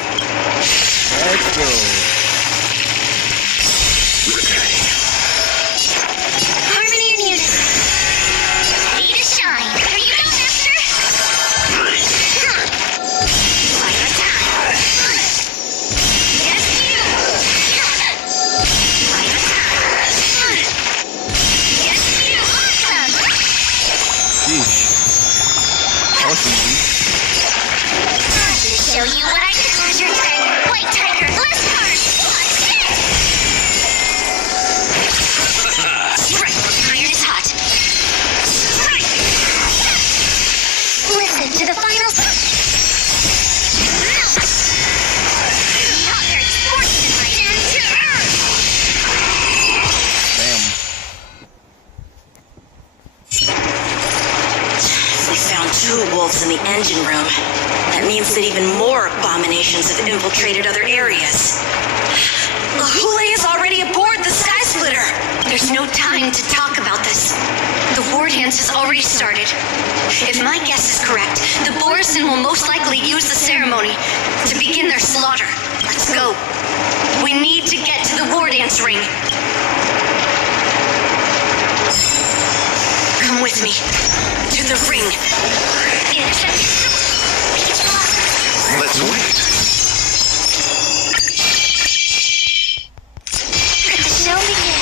Let's go. Harmony and unity. Need a shine. Here you go, master! Fire attack. Yes, you! Fire attack. Yes, you! Awesome! Sheesh. That was easy. Time to show you what I can do. Your dragon, white tiger, list card. Watch this! Strike! Iron is hot. Strike! Listen to the final. Not very sportsmanlike. Down to earth. We found 2 wolves in the engine room. That means that even more abominations have infiltrated other areas. Hule is already aboard the Sky Splitter. There's no time to talk about this. The war dance has already started. If my guess is correct, the Borison will most likely use the ceremony to begin their slaughter. Let's go. We need to get to the war dance ring. Come with me. To the ring. Let's wait. Let the show begin.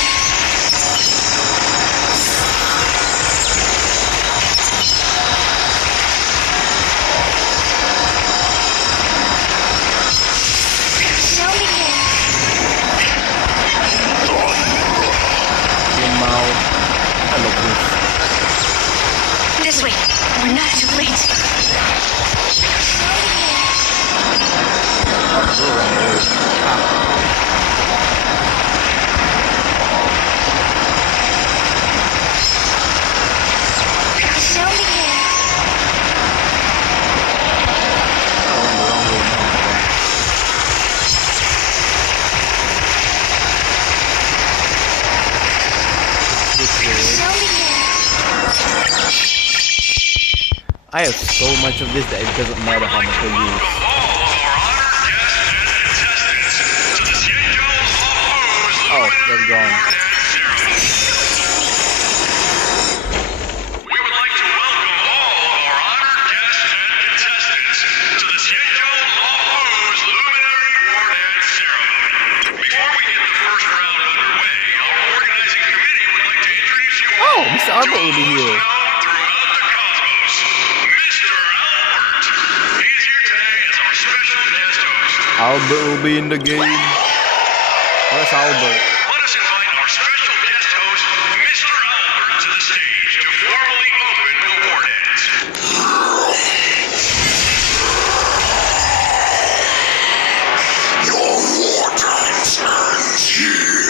Let the show begin. Your mouth. I love this. This way. We're not too late. Show begin. Show begin. I have so much of this that it doesn't matter how much I use. Oh, they're gone. We would like to welcome all of our honored guests and contestants to the Xianzhou Lawfu's Luminary War Dance Ceremony. Before we get the first round underway, our organizing committee would like to introduce you Oh, all Mr. Arbor will be here. throughout the cosmos. Mr. Albert. He is here today as our special guest host. Albert will be in the game. Where's Albert? Let us invite our special guest host, Mr. Albert, to the stage to formally open the war dance. Your wartime stands here.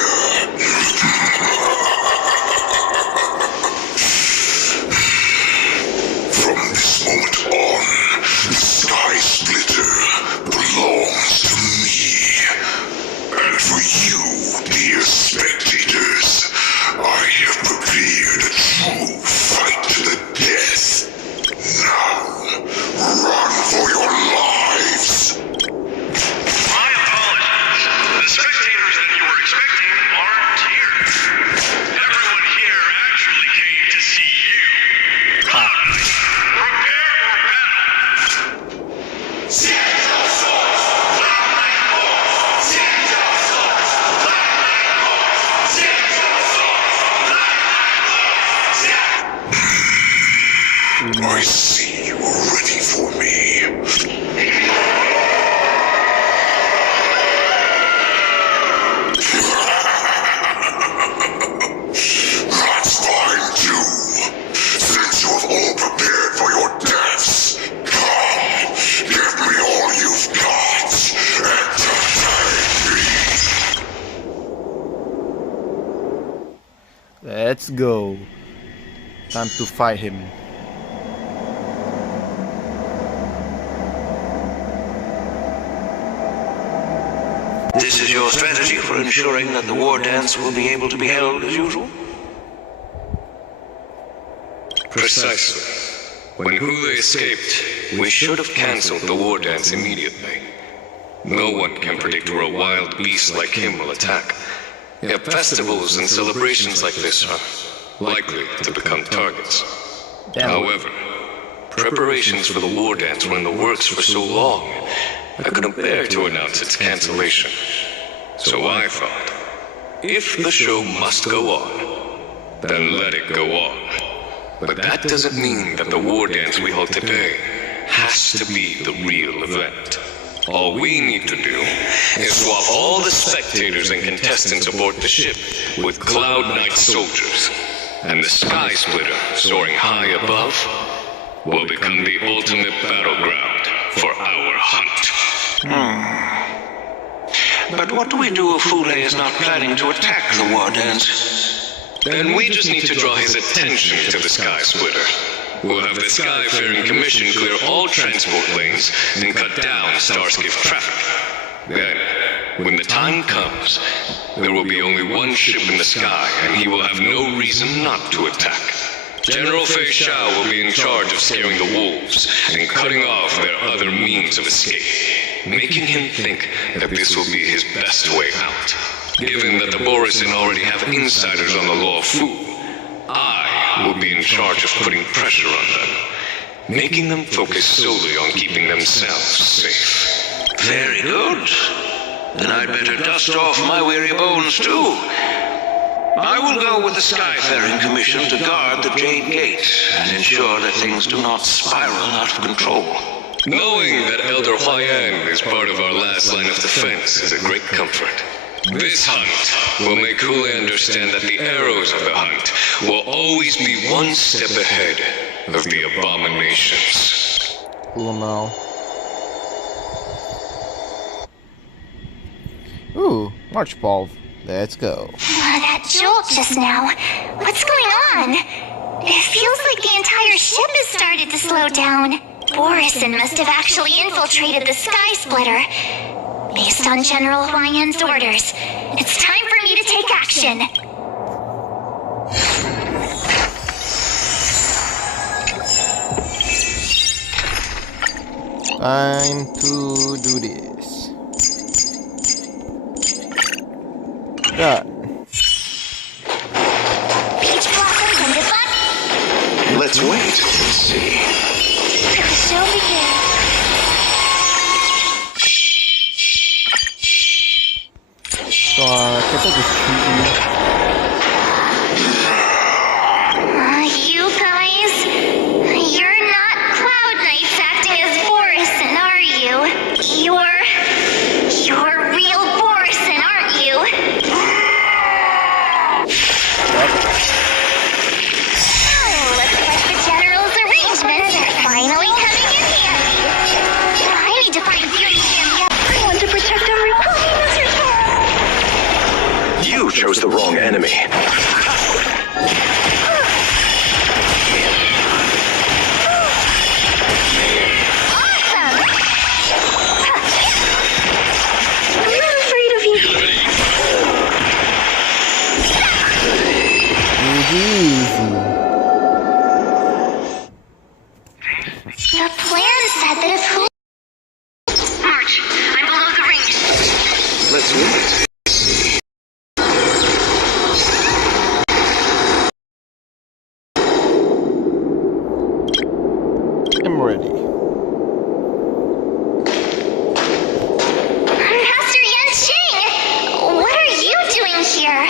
Let's go. Time to fight him. This is your strategy for ensuring that the war dance will be able to be held as usual? Precisely. When Hule escaped, we should have cancelled the war dance immediately. No one can predict where a wild beast like him will attack. Yet festivals and celebrations like this are likely to become targets. However, preparations for the war dance were in the works for so long, I couldn't bear to announce its cancellation. So I thought, if the show must go on, then let it go on. But that doesn't mean that the war dance we hold today has to be the real event. All we need to do is swap all the spectators and contestants aboard the ship with Cloud Knight soldiers, and the Sky Splitter soaring high above will become the ultimate battleground for our hunt. But what do we do if Hule is not planning to attack the war dance? Then we just need to draw his attention to the Sky Splitter. We'll have the Skyfaring Commission clear all transport lanes and cut down Starskip traffic. Then, when the time comes, there will be only one ship in the sky, and he will have no reason not to attack. General Feixiao will be in charge of scaring the wolves and cutting off their other means of escape, making him think that this will be his best way out. Given that the Borisin already have insiders on the Law of Fu, I will be in charge of putting pressure on them, making them focus solely on keeping themselves safe. Very good. Then I'd better dust off my weary bones too. I will go with the Skyfaring Commission to guard the Jade Gate and ensure that things do not spiral out of control. Knowing that Elder Huayan is part of our last line of defense is a great comfort. This hunt will make Hule understand that the arrows of the hunt will always be one step ahead of the abominations. Cool now. Ooh, March Ball. Let's go. That jolt just now. What's going on? It feels like the entire ship has started to slow down. Borisin must have actually infiltrated the Sky Splitter. Based on General Huayan's orders, it's time for me to take action. Time to do this. That. Peach blossoms and the Let's wait and see. The show begins. So, can't I just shoot you? You guys, you're not Cloud Knights acting as Borisin, are you? You're real Borisin, aren't you? Oh, looks like the General's arrangements are finally coming in handy. I need to find Beauty Gym. I want to protect everybody, Mr. Toro. You chose the wrong enemy. The plan said that if who... March, I'm below the ring. Let's wait. I'm ready. Master Yanqing! What are you doing here?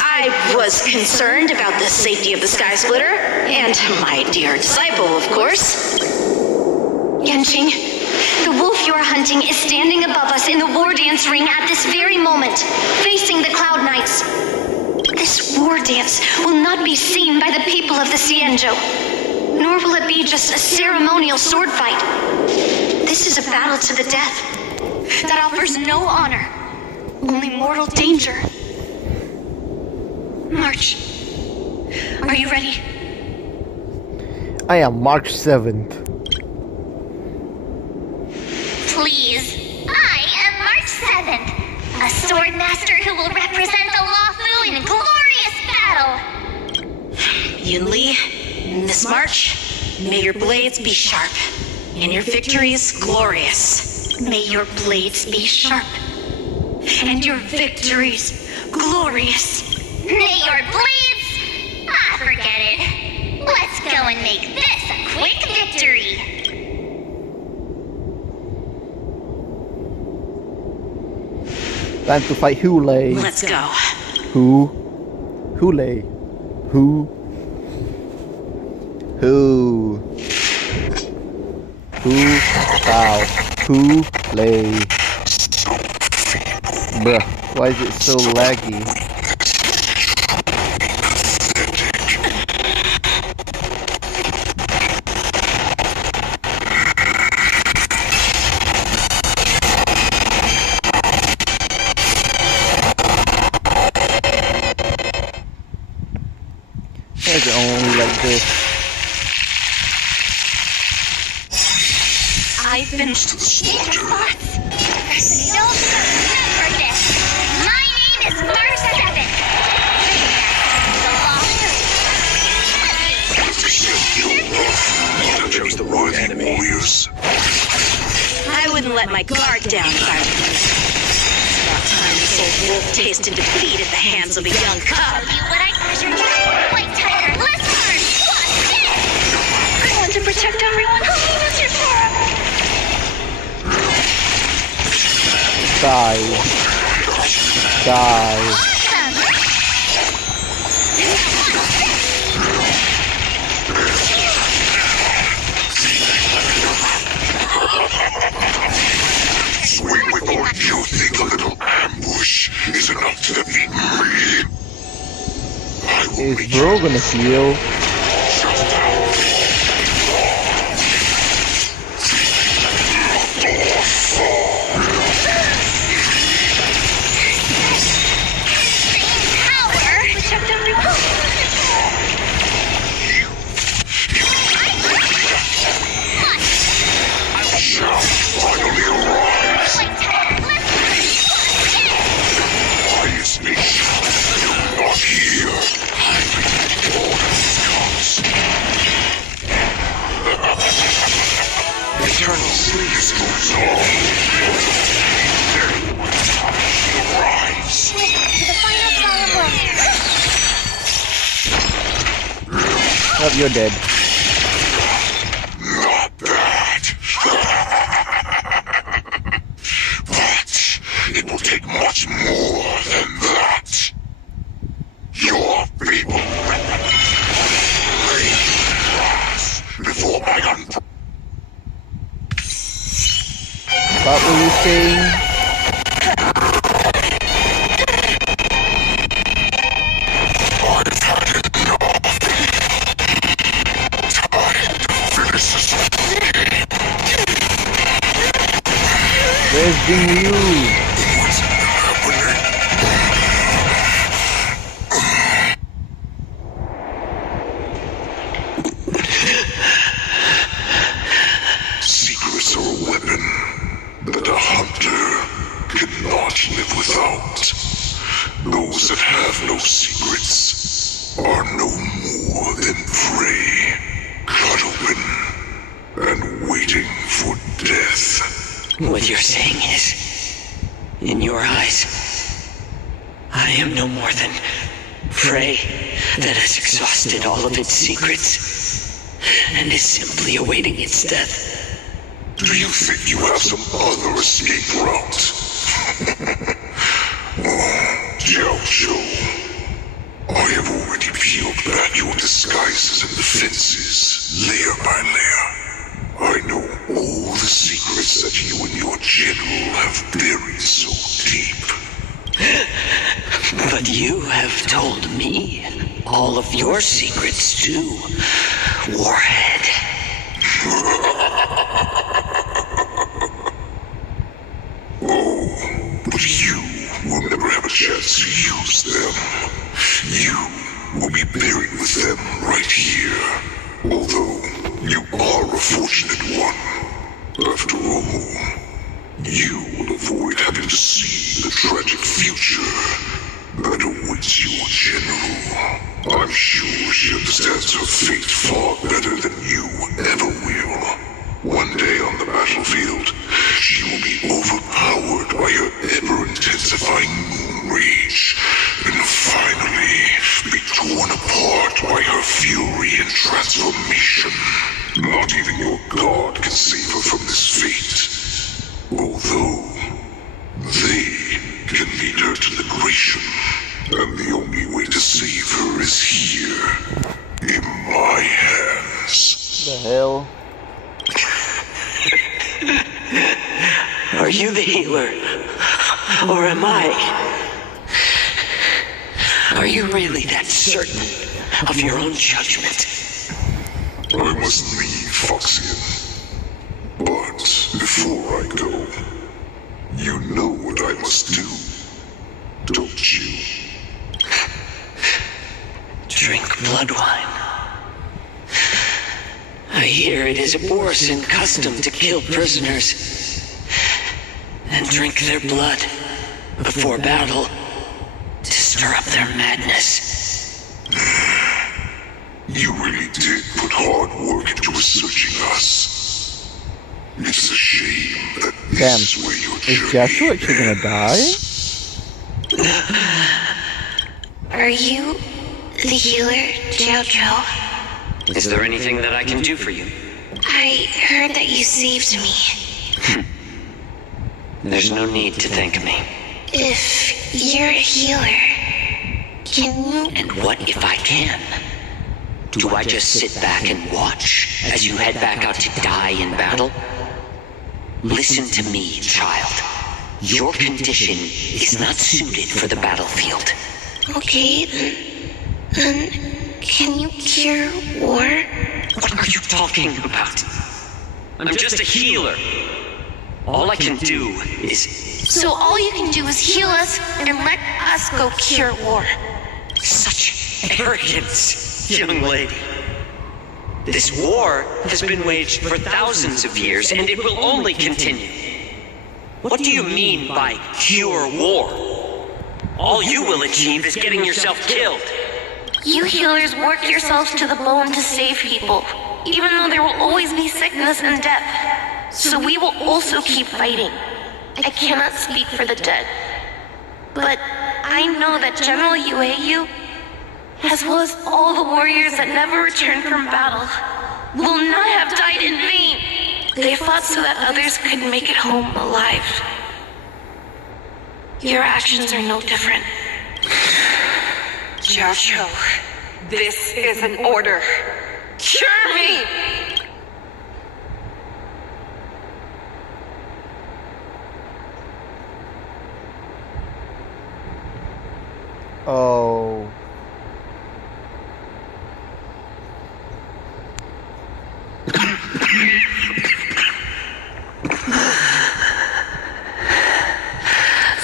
I was concerned about the safety of the Sky Splitter, and my dear disciple, of course. Yanqing, the wolf you are hunting is standing above us in the war dance ring at this very moment, facing the Cloud Knights. This war dance will not be seen by the people of the Xianzhou, nor will it be just a ceremonial sword fight. This is a battle to the death that offers no honor, only mortal danger. March. Are you ready? I am March 7th. Please. I am March 7th, a sword master who will represent the Lawfu in glorious battle. Yunli, Miss March, may your blades be sharp, and your victories glorious. May your blades be sharp, and your victories glorious. May your blades... Ah, forget it. Let's go and make this a quick victory. Time to fight Hule. Let's go. Who? Hule. Who? Who? Who? How? Hule. Bruh, why is it so laggy? Why is it only like this? I've been... Don't remember this. My name is March 7th. I chose the wrong enemy. I wouldn't let my guard down if I were you. It's about time this old wolf tasted defeat at the hands of a young cub. You what I treasure, white tiger, let's learn. What's this? I want to protect everyone. Help me, Mr. Sora. Die. Die. Swing with all you think a little ambush is enough to defeat me. Is bro gonna heal? Protect everyone. Shall finally arise. I speak. You're not here. Eternal sleep. This goes on. Arise. To the final song of Oh, you're dead. Not bad. But it will take much more than that. Your people. Before I What were you saying? I've had enough. Time to finish this game. Where's Jing Yu? What's happening? Secrets are a weapon that a hunter cannot live without. Those that have no secrets are no more than prey, cut open and waiting for death. What you're saying is, in your eyes, I am no more than prey that has exhausted all of its secrets and is simply awaiting its death. Do you think you have some other escape route? Jiao, I have already peeled back your disguises and defenses, layer by layer. I know all the secrets that you and your general have buried so deep. But you have told me all of your secrets too, Warhead. Oh, but you will never have a chance to use them. You will be buried with them right here. Although you are a fortunate one. After all, you will avoid having to see the tragic future that awaits your general. I'm sure she understands her fate far better than you ever will. One day on the battlefield, she will be overpowered by her ever-intensifying moon rage, and finally be torn apart by her fury and transformation. Not even your god can save her from this fate. Although, they can lead her to liberation, and the only way to save her is here, in my hands. The hell? Are you the healer? Or am I? Are you really that certain of your own judgment? I must leave, Foxian. But before I go, you know what I must do, don't you? Drink blood wine. I hear it is a Borisan custom to kill prisoners and drink their blood before battle to stir up their madness. You really did put hard work into researching us. It's a shame that this is where your journey Is Joshua actually gonna die? Are you the healer, Jojo? Is there anything that I can do for you? I heard that you saved me. There's no need to thank me. If you're a healer, can you... And what if I can? Do I just sit back and watch as you head back out to die in battle? Listen to me, child. Your condition is not suited for the battlefield. Okay, then can you cure war? What are you talking about? I'm just a healer. All I can do is... So all you can do is heal us and let us go cure war. Such arrogance, young lady. This war has been waged for thousands of years, and it will only continue. What do you mean by cure war? All you will achieve is getting yourself killed. You healers work yourselves to the bone to save people, even though there will always be sickness and death. So we will also keep fighting. I cannot speak for the dead, but I know that General Yueyu, as well as all the warriors that never returned from battle, will not have died in vain. They fought so that others could make it home alive. Your actions are no different. Jojo, this is an order. Cure me! Oh.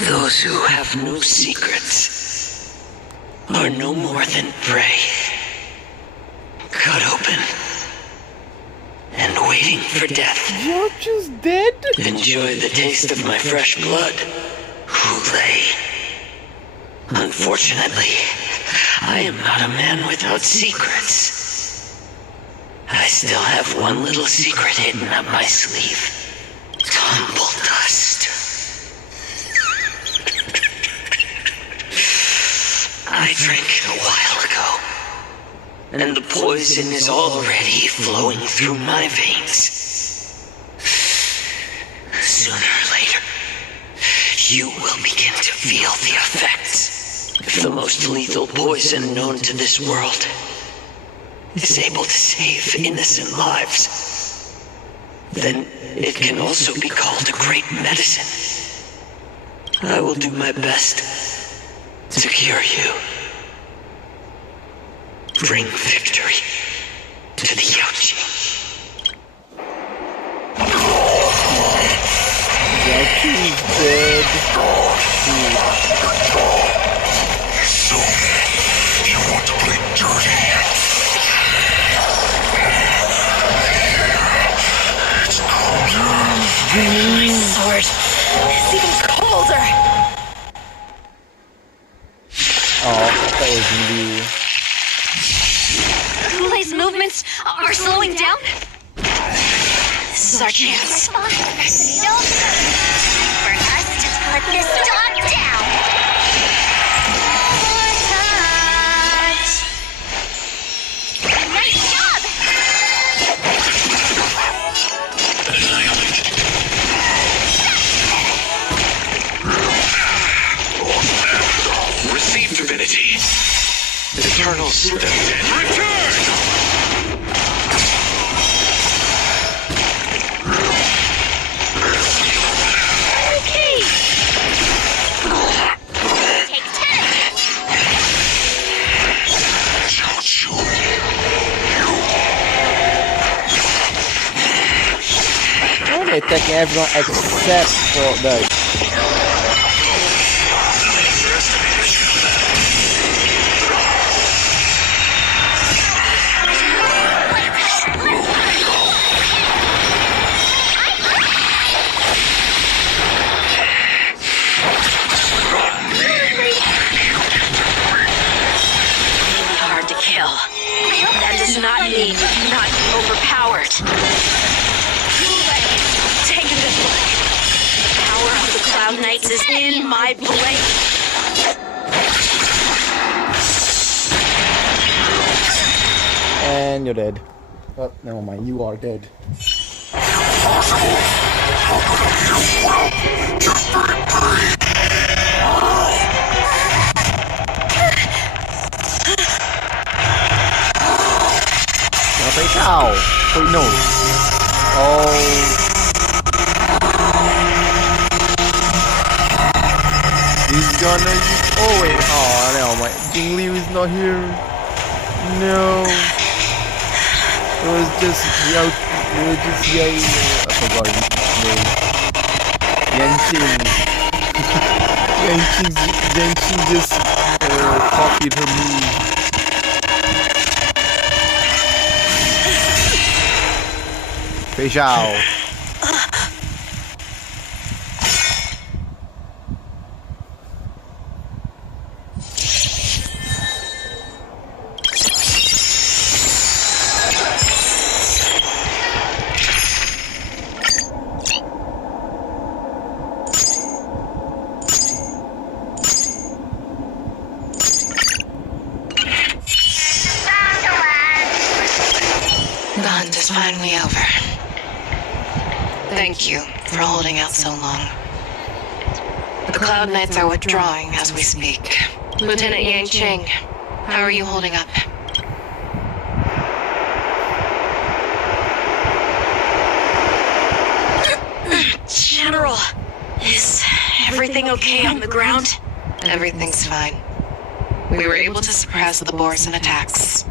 Those who have no secrets are no more than prey, cut open and waiting for death. George is dead? Enjoy the taste of my fresh blood, Hule. Unfortunately, I am not a man without secrets. I still have one little secret hidden up my sleeve. Tumble dust. I drank it a while ago, and the poison is already flowing through my veins. Sooner or later, you will begin to feel the effects. If the most lethal poison known to this world is able to save innocent lives, then it can also be called a great medicine. I will do my best to cure you. Bring victory to the Yaoji. Yaoji's dead. So, movements are slowing down? This is our chance. For us to put this dog down. Nice job! Receive divinity. Eternal step. Return! Okay. Take 10. I'm attacking everyone except for the. Hard to kill. That does not mean you're not overpowered. Take this one. The power of the Cloud Knights is in my blade. And you're dead. Oh, never mind, you are dead. Feixiao! Wait, no. Oh. He's gonna use. Oh, wait. Oh, no, my. Jing Liu is not here. No. It was just Yao. It was just Yao. I forgot his name. Yanqing. Yanqing just copied her move. Feixiao. The hunt is finally over. Thank you for holding out so long. The Cloud Knights are withdrawing as we speak. Lieutenant Yang Cheng, how are you holding up? General, is everything okay on the ground? Everything's fine. We were able to suppress the Borson attacks.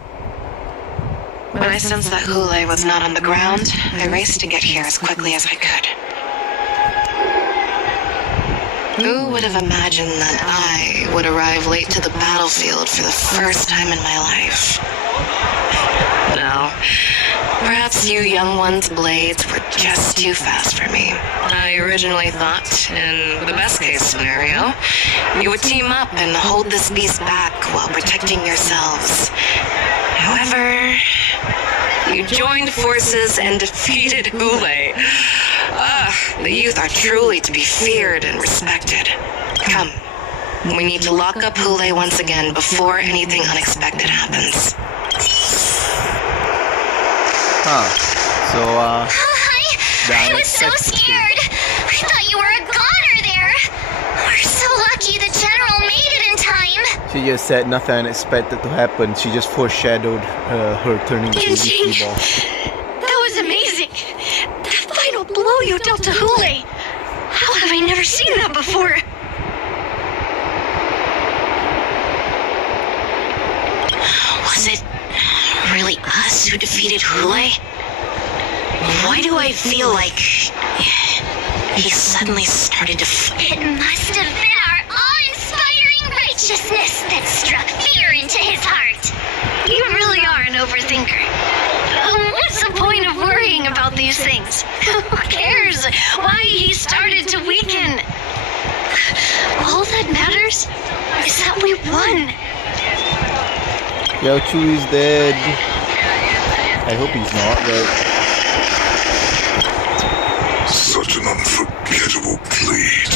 When I sensed that Hule was not on the ground, I raced to get here as quickly as I could. Who would have imagined that I would arrive late to the battlefield for the first time in my life? No. Perhaps you young ones' blades were just too fast for me. I originally thought, in the best case scenario, you would team up and hold this beast back while protecting yourselves. However, you joined forces and defeated Hule. The youth are truly to be feared and respected. Come, we need to lock up Hule once again before anything unexpected happens. So, I was so scared. I thought you were a goner there. We're so lucky the general made it in time. she just said nothing unexpected to happen. She just foreshadowed her turning into a weekly boss. That was amazing. That final blow you dealt to Hule. How have I never seen that before? Was it really us who defeated Hule? Why do I feel like he suddenly started to It must have been our awe-inspiring righteousness that struck fear into his heart. You really are an overthinker. What's the point of worrying about these things? Who cares why he started to weaken? All that matters is that we won. Yao Chu is dead. I hope he's not, but... Such an unforgettable blade.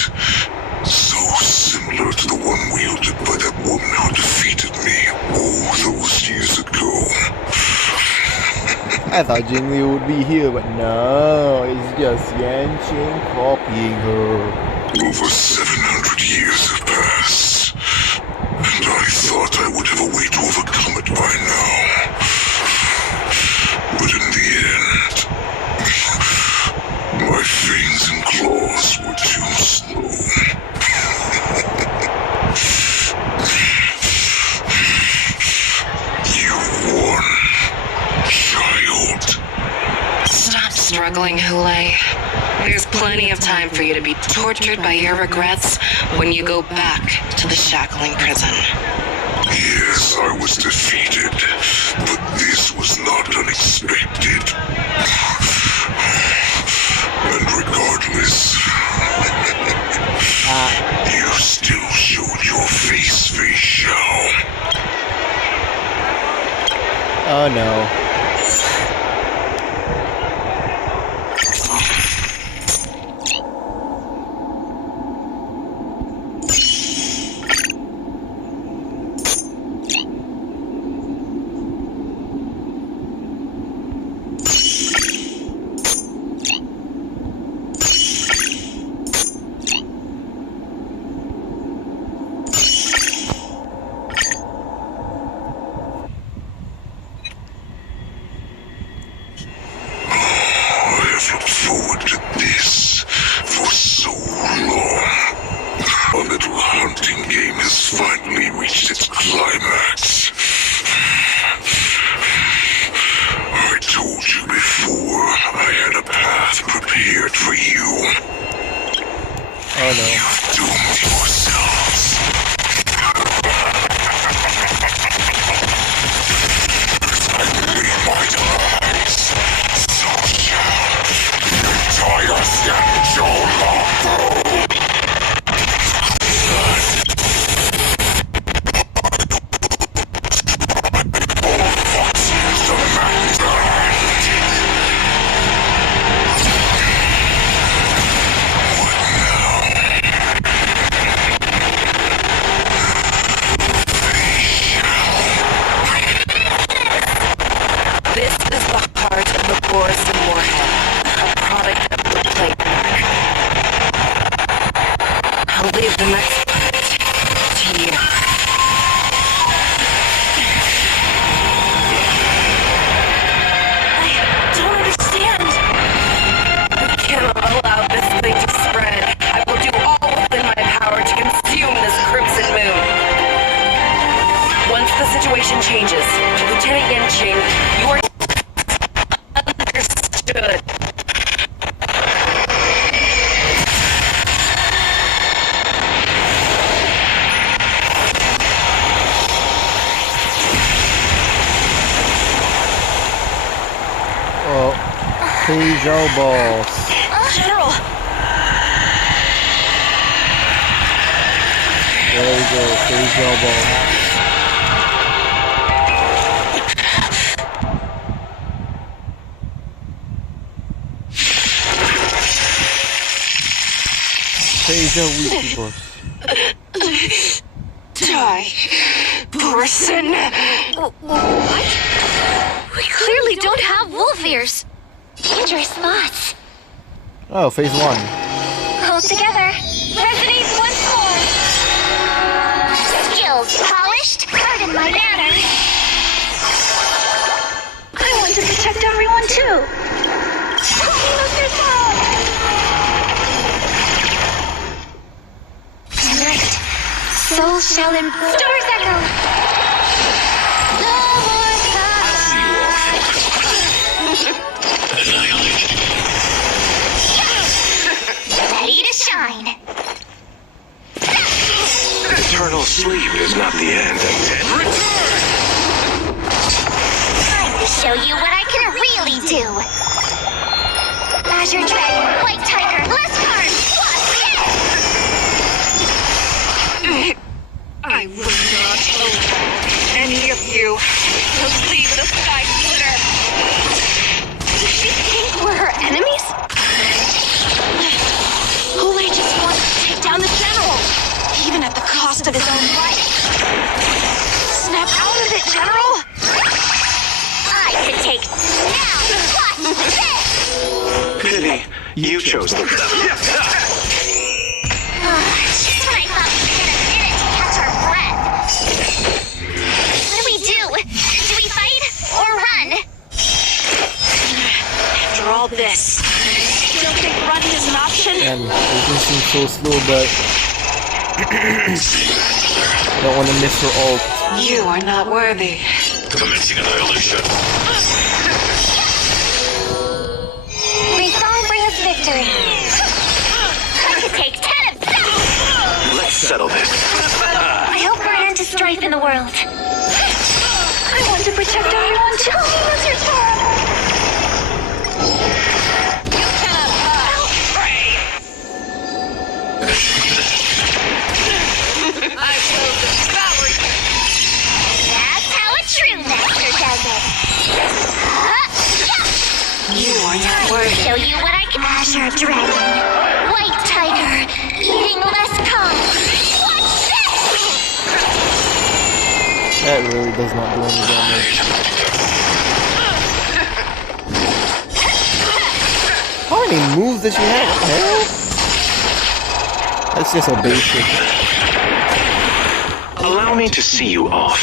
So similar to the one wielded by that woman who defeated me all those years ago. I thought Jingli would be here, but no, it's just Yanqing copying her. Over 700 years have passed, and I thought I would have a way to overcome it by now. But in the end, my fangs and claws were too slow. You won, child. Stop struggling, Hule. There's plenty of time for you to be tortured by your regrets when you go back to the shackling prison. Yes, I was defeated, but this was not unexpected. And regardless, you still showed your face, feixiao. Oh no. Feixiao boss. General! There we go, Feixiao boss. Feixiao weekly boss. Die, person! What? We clearly don't have wolf ears. Dangerous thoughts. Oh, phase 1. Hold together. Resonate once more. Skills polished. Pardon my manners. I want to protect everyone too. Help me, Mr. Soul. Tonight, soul shall implode. Stars echo. No more ready to shine. Eternal sleep is not the end. Time to show you what I can really do. Azure Dragon, White Tiger, less cards, I will not allow any of you to leave the Sky Splitter. of his own life. Snap out of it, General! I could take now. Watch this. Pity. You chose the Just when I thought we had a minute to catch our breath. What do we do? Do we fight or run? After all this, You don't think running is an option? And everything seems so slow, but don't want to miss her ult. You are not worthy. Commencing annihilation. May song bring us victory. I could take 10 of that. Let's settle this. I hope we're an end to strife in the world. I want to protect everyone too. Wizard Star. That's how a true master does it. You are not Time to worthy. show you what I can. Azure Dragon, White Tiger, eating less calm. What's this? That really does not do any damage. How many moves does she have? What the hell? That's just a basic. Allow me to see you off.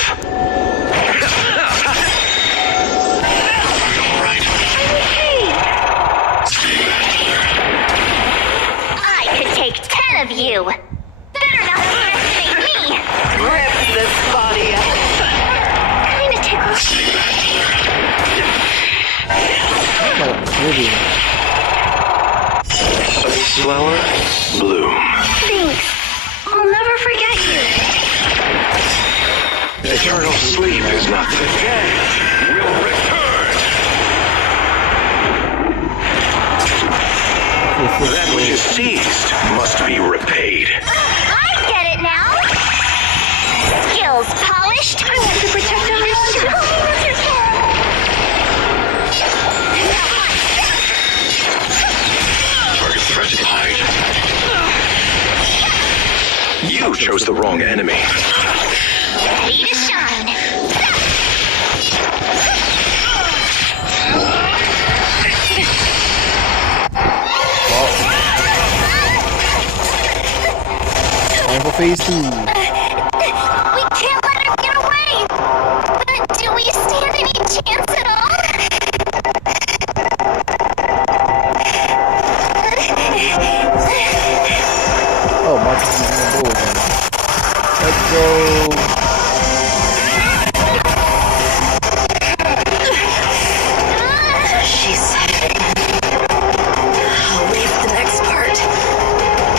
I could take 10 of you. Better not underestimate me. Rip this body up. Kinda ticklish. Really? A flower bloom. Thanks. I'll never forget you. Eternal sleep is not the dead will return. That which is seized must be repaid. I get it now. Skills polished. I want to protect everyone too. Wizard Star. Target threat denied. You chose the wrong enemy. Ready to shine. Time for phase 2. We can't let her get away. But do we stand any chance at all? Oh, Marcus is in the goal again. Let's go. She said, I'll leave the next part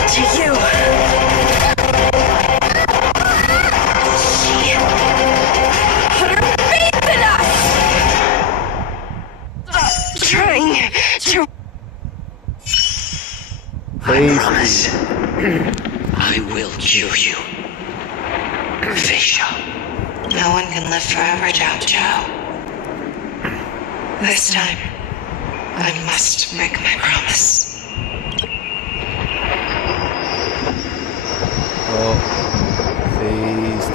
to you. She put her faith in us. Trying to. I promise. I will chew you. Feixiao. No one can live forever, Zhao Zhao. This time, I must break my promise. Oh, phase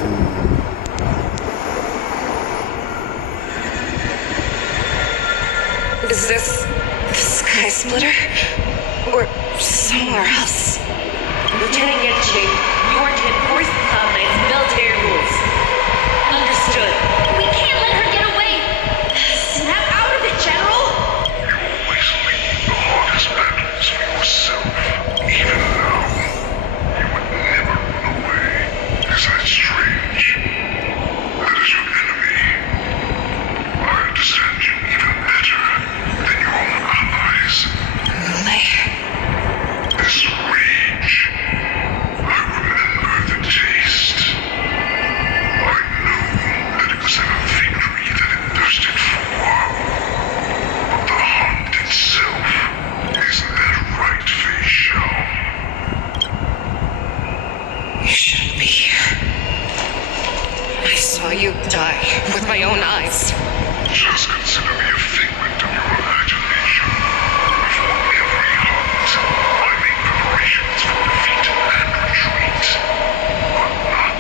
2. Is this the Sky Splitter? Or somewhere else? Lieutenant Yenchi, you are to enforce the Cloud Knight's military rules. Understood. We can't let her get away. Snap out of it, General. You always lead the hardest battles for yourself. Even now, you would never run away. Is that strange? That is your enemy. I understand you even better than your own allies. Really? This rage. I remember the taste. I knew that it was a victory that it thirsted for. But the hunt itself, isn't that right, feixiao? You shouldn't be here. I saw you die with my own eyes. Just consider me a figment of your imagination. Before every hunt, I make preparations for defeat and retreat. But not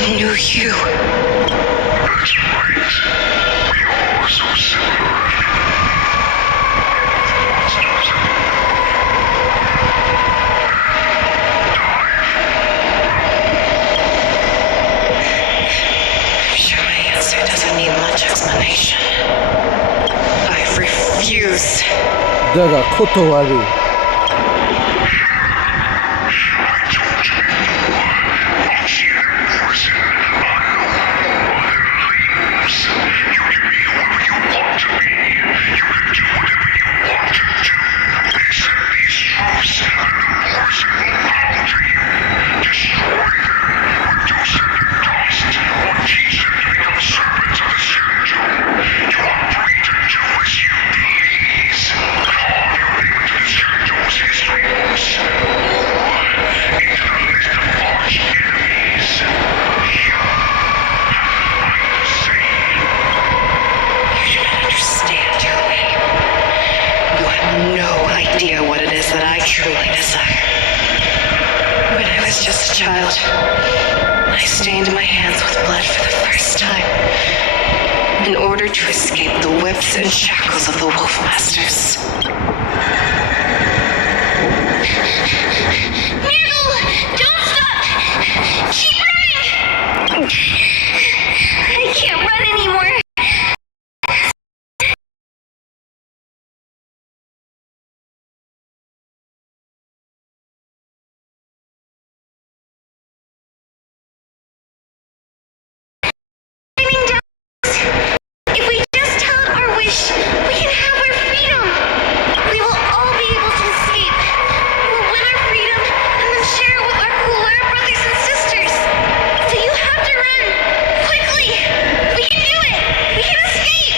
never knew you. That's right. We all are so similar after all. Monsters I'm sure my answer doesn't need much explanation. I refuse. だが断る。I stained my hands with blood for the first time in order to escape the whips and shackles of the Wolf Masters. Miracle! Don't stop! Keep running! I can't run anymore! If we just tell our wish, we can have our freedom. We will all be able to escape. We'll win our freedom and then share it with our cooler brothers and sisters. So you have to run. Quickly. We can do it. We can escape.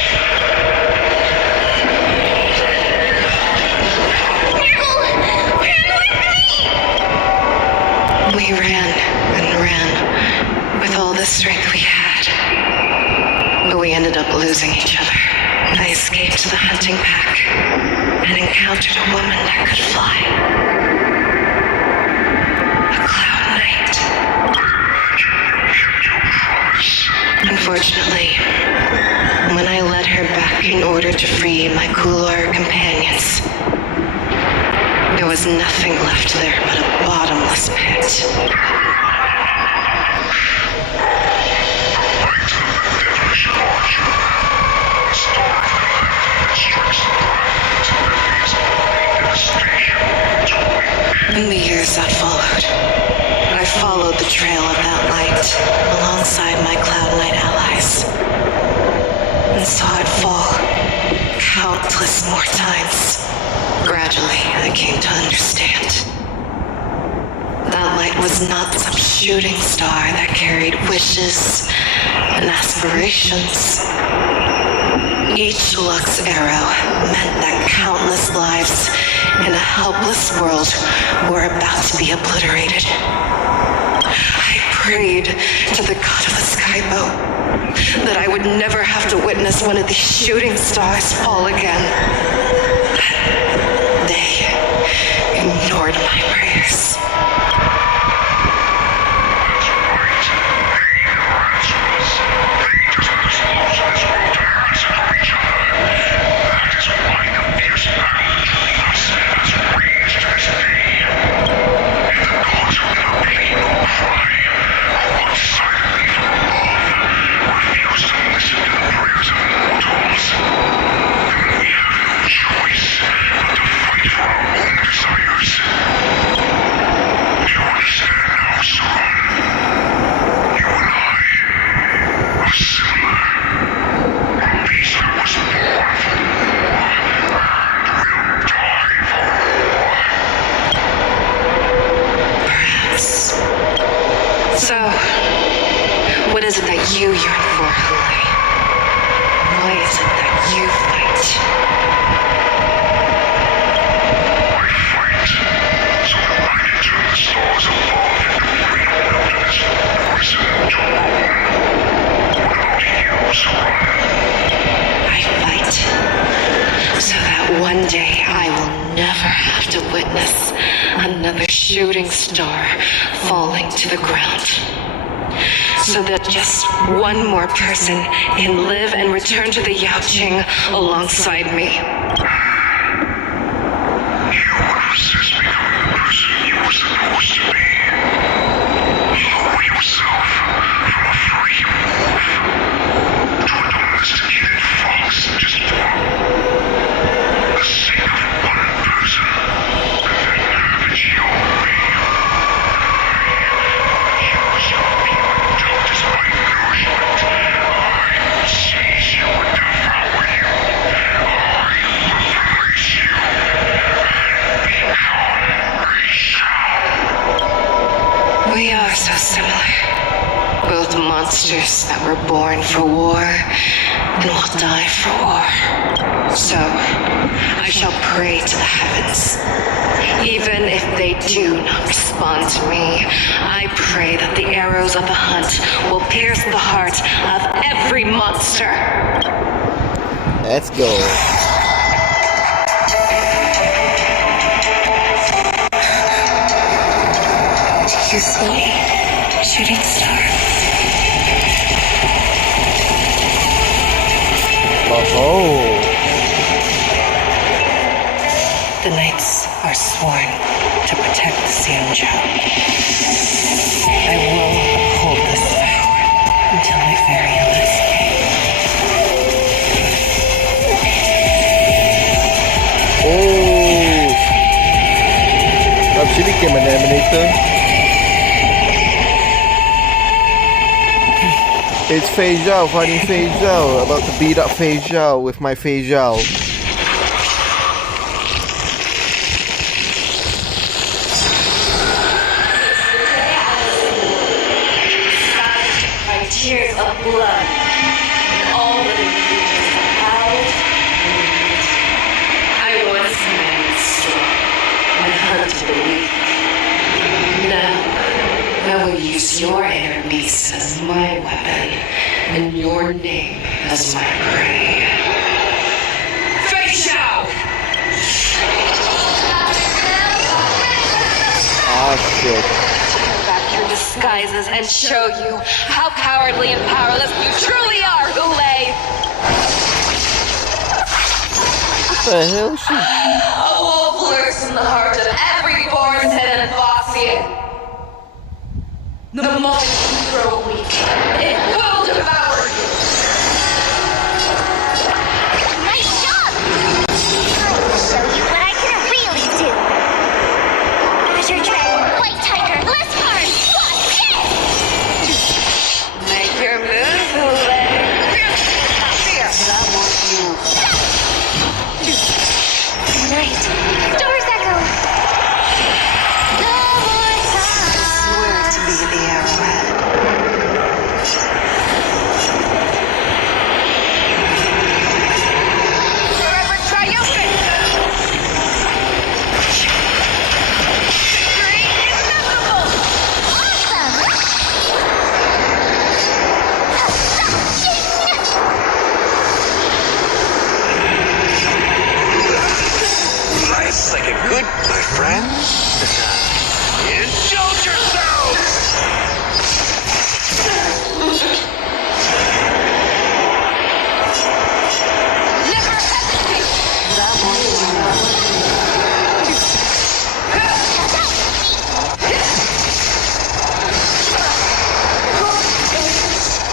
Miracle, run with me. We ran and ran with all the strength we had. But we ended up losing each other. I escaped the hunting pack and encountered a woman that could fly. A cloud knight. Unfortunately, when I led her back in order to free my cooler companions, there was nothing left there but a bottomless pit. In the years that followed, I followed the trail of that light alongside my Cloud Knight allies and saw it fall countless more times. Gradually, I came to understand. That light was not some shooting star that carried wishes and aspirations. Each Lux arrow meant that countless lives in a helpless world were about to be obliterated. I prayed to the god of the skybow that I would never have to witness one of these shooting stars fall again. They ignored my prayers. So, what is it that you yearn for, Huli? Why is it that you fight? I fight so that I can turn the stars above into green wilderness prison to roam without heroes run. I fight so that one day I will never have to witness another shooting star falling to the ground. so that just one more person can live and return to the Yaoqing alongside me. You would resist becoming the person you were supposed to be. Lower yourself from a free wolf to a domesticated fox just for the sake of one person. Feixiao me. I use your pure doubt as my nourishment. I will seize you and devour you. I will release you and become feixiao. We are so similar. Both monsters that were born for war and will die for war. So, I shall pray to the heavens. Even if they do not respond to me, I pray that the arrows of the hunt will pierce the heart of every monster. Let's go. You see, shooting star. Oh. The knights are sworn to protect the Xianzhou. I will uphold this vow until my very last Oh. Actually came an emanator. It's feixiao, fighting feixiao. About to beat up feixiao with my feixiao. By tears of blood, all living creatures have howled and wept. I once commanded the strong and hunted the weak. Now, I will use your inner beast as my weapon and your name as my prey. Feixiao! Ah, shit. Back your disguises and show you how cowardly and powerless you truly are, Goulet! What the hell? A wolf lurks in the heart of every boar's head and Foxian. The moment you grow weak, it will devour you! Nice job! I will show you what I can really do. Azure Dragon, White Tiger, List Card, watch this! Make your move, Goulet. That won't move. Nice. Doors echo. No more time. Swear to be the arrowhead. Forever triumphant! Victory is inevitable! Life's like a good, my friends. Indulge yourselves! Never hesitate! That won't work.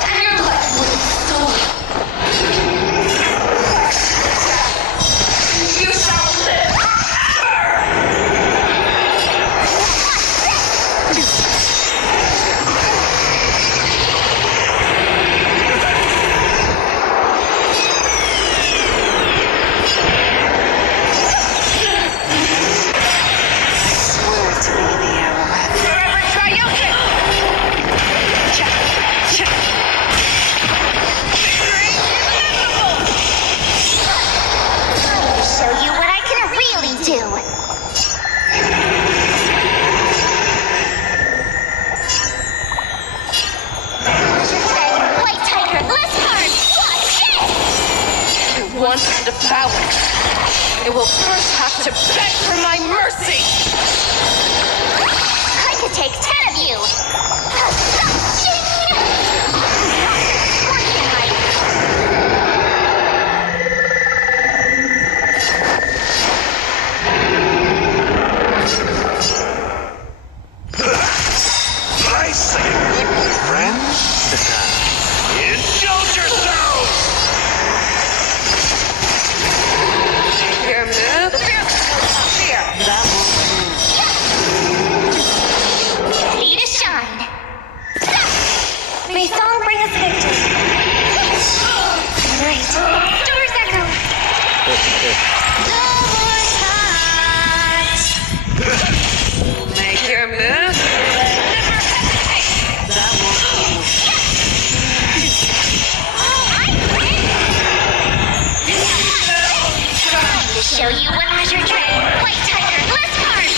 And your life will be stolen. You shall live Swear to be the arrowhead. forever triumphant! Victory is inevitable! I will show you what I can really do. Azure Dragon, White Tiger, List Card, watch this! If it wants to devour, it will first have to beg for my mercy! I could take 10 of you. like a good friend? Indulge yourselves! Your move? That Ready to shine. May song bring us victory. Right. Doors echo. No more touch. Make your move. That won't To show you what Azure Dragon, White Tiger, Bliss Card.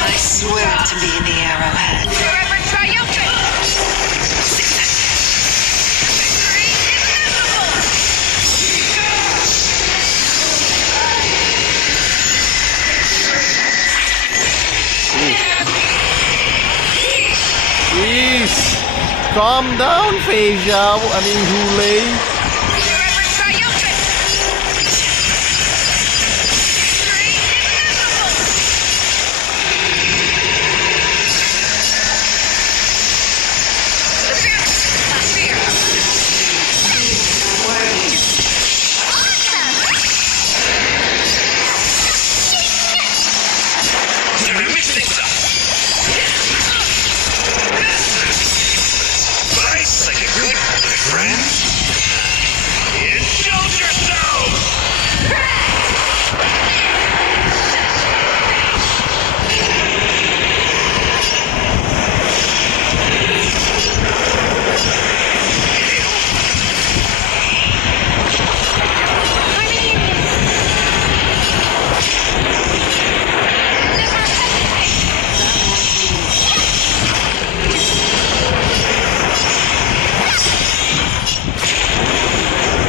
I swear to be the arrowhead. Forever triumphant. Jeez! Calm down, feixiao. I mean, Hule. Forever triumphant. Gonna mix things up. Nice like a good friend. Indulge yourselves!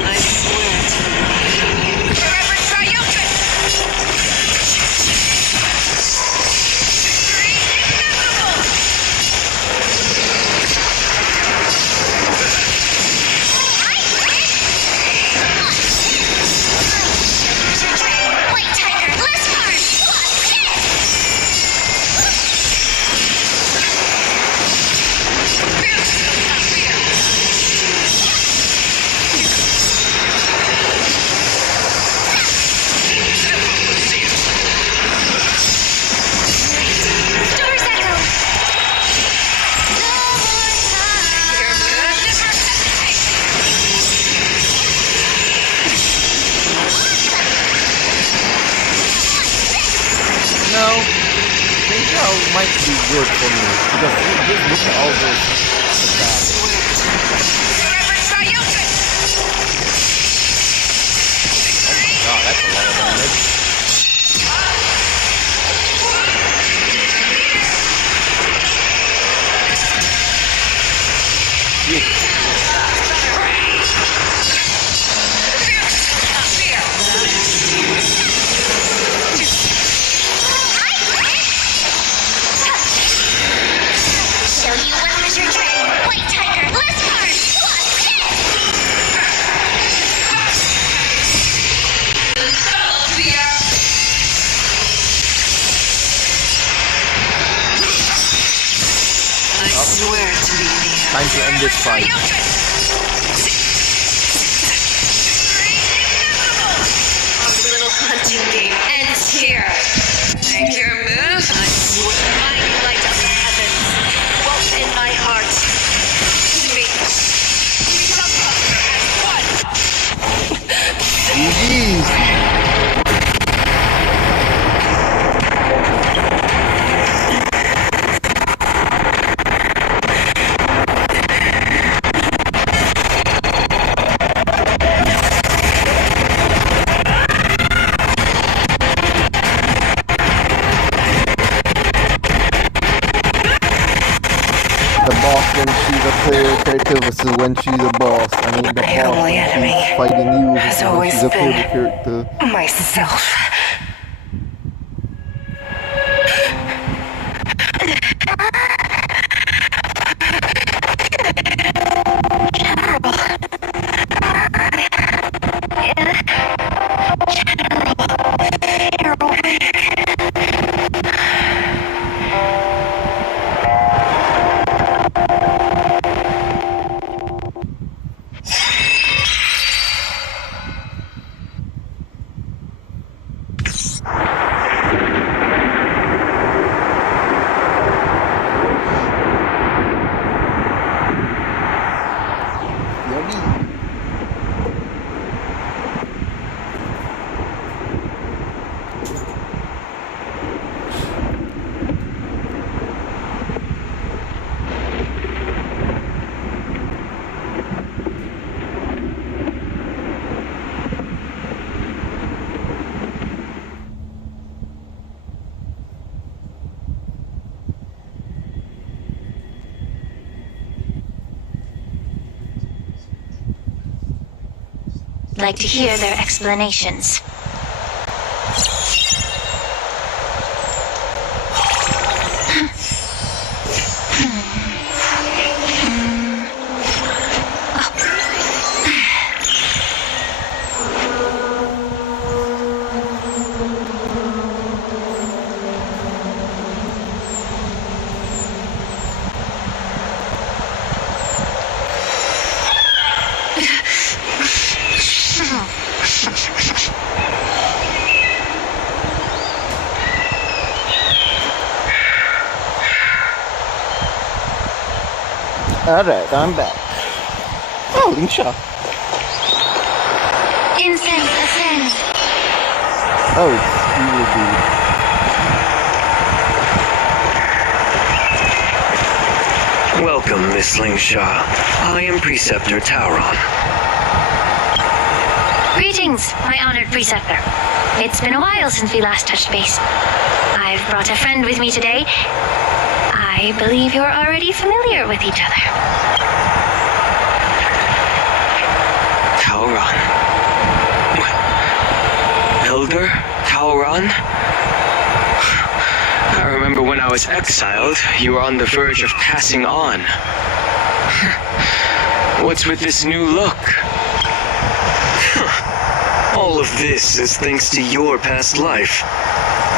I swear to Forever triumphant. White Tiger, Bliss Card. Doors echo. No more No, feixiao might be good for me because just look at all those attacks. Forever triumphant. Oh, that's a lot of damage. Show you what Azure Dragon, White Tiger, Bliss Card. I swear to be the Time to end this fight. Our little hunting game ends here. Make your move. I swear. Mighty light of the heavens, dwelt in my heart. To me, we shall conquer as one. GG's. The boss when she's a player character versus when she's a boss. I mean, the boss only when enemy she's fighting you has versus when always she's a player been character. myself. like to hear their explanations. Alright, I'm back. Oh, Lingsha. Incense ascend. Oh, it's really good. Welcome, Miss Lingsha. I am Preceptor Tauron. Greetings, my honored preceptor. It's been a while since we last touched base. I've brought a friend with me today. I believe you're already familiar with each other. Tauron. Elder Tauron? I remember when I was exiled, you were on the verge of passing on. What's with this new look? All of this is thanks to your past life.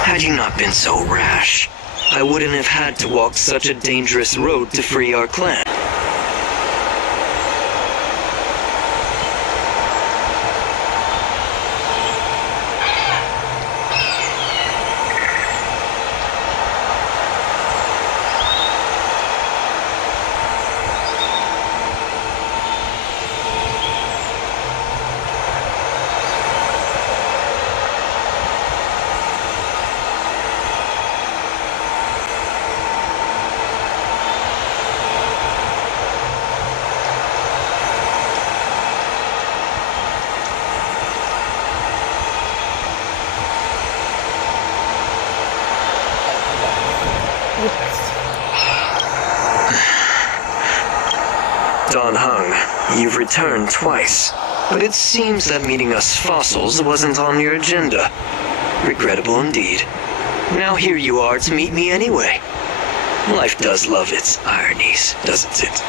Had you not been so rash, I wouldn't have had to walk such a dangerous road to free our clan. Don Hung, you've returned twice, but it seems that meeting us fossils wasn't on your agenda. Regrettable indeed. Now here you are to meet me anyway. Life does love its ironies, doesn't it?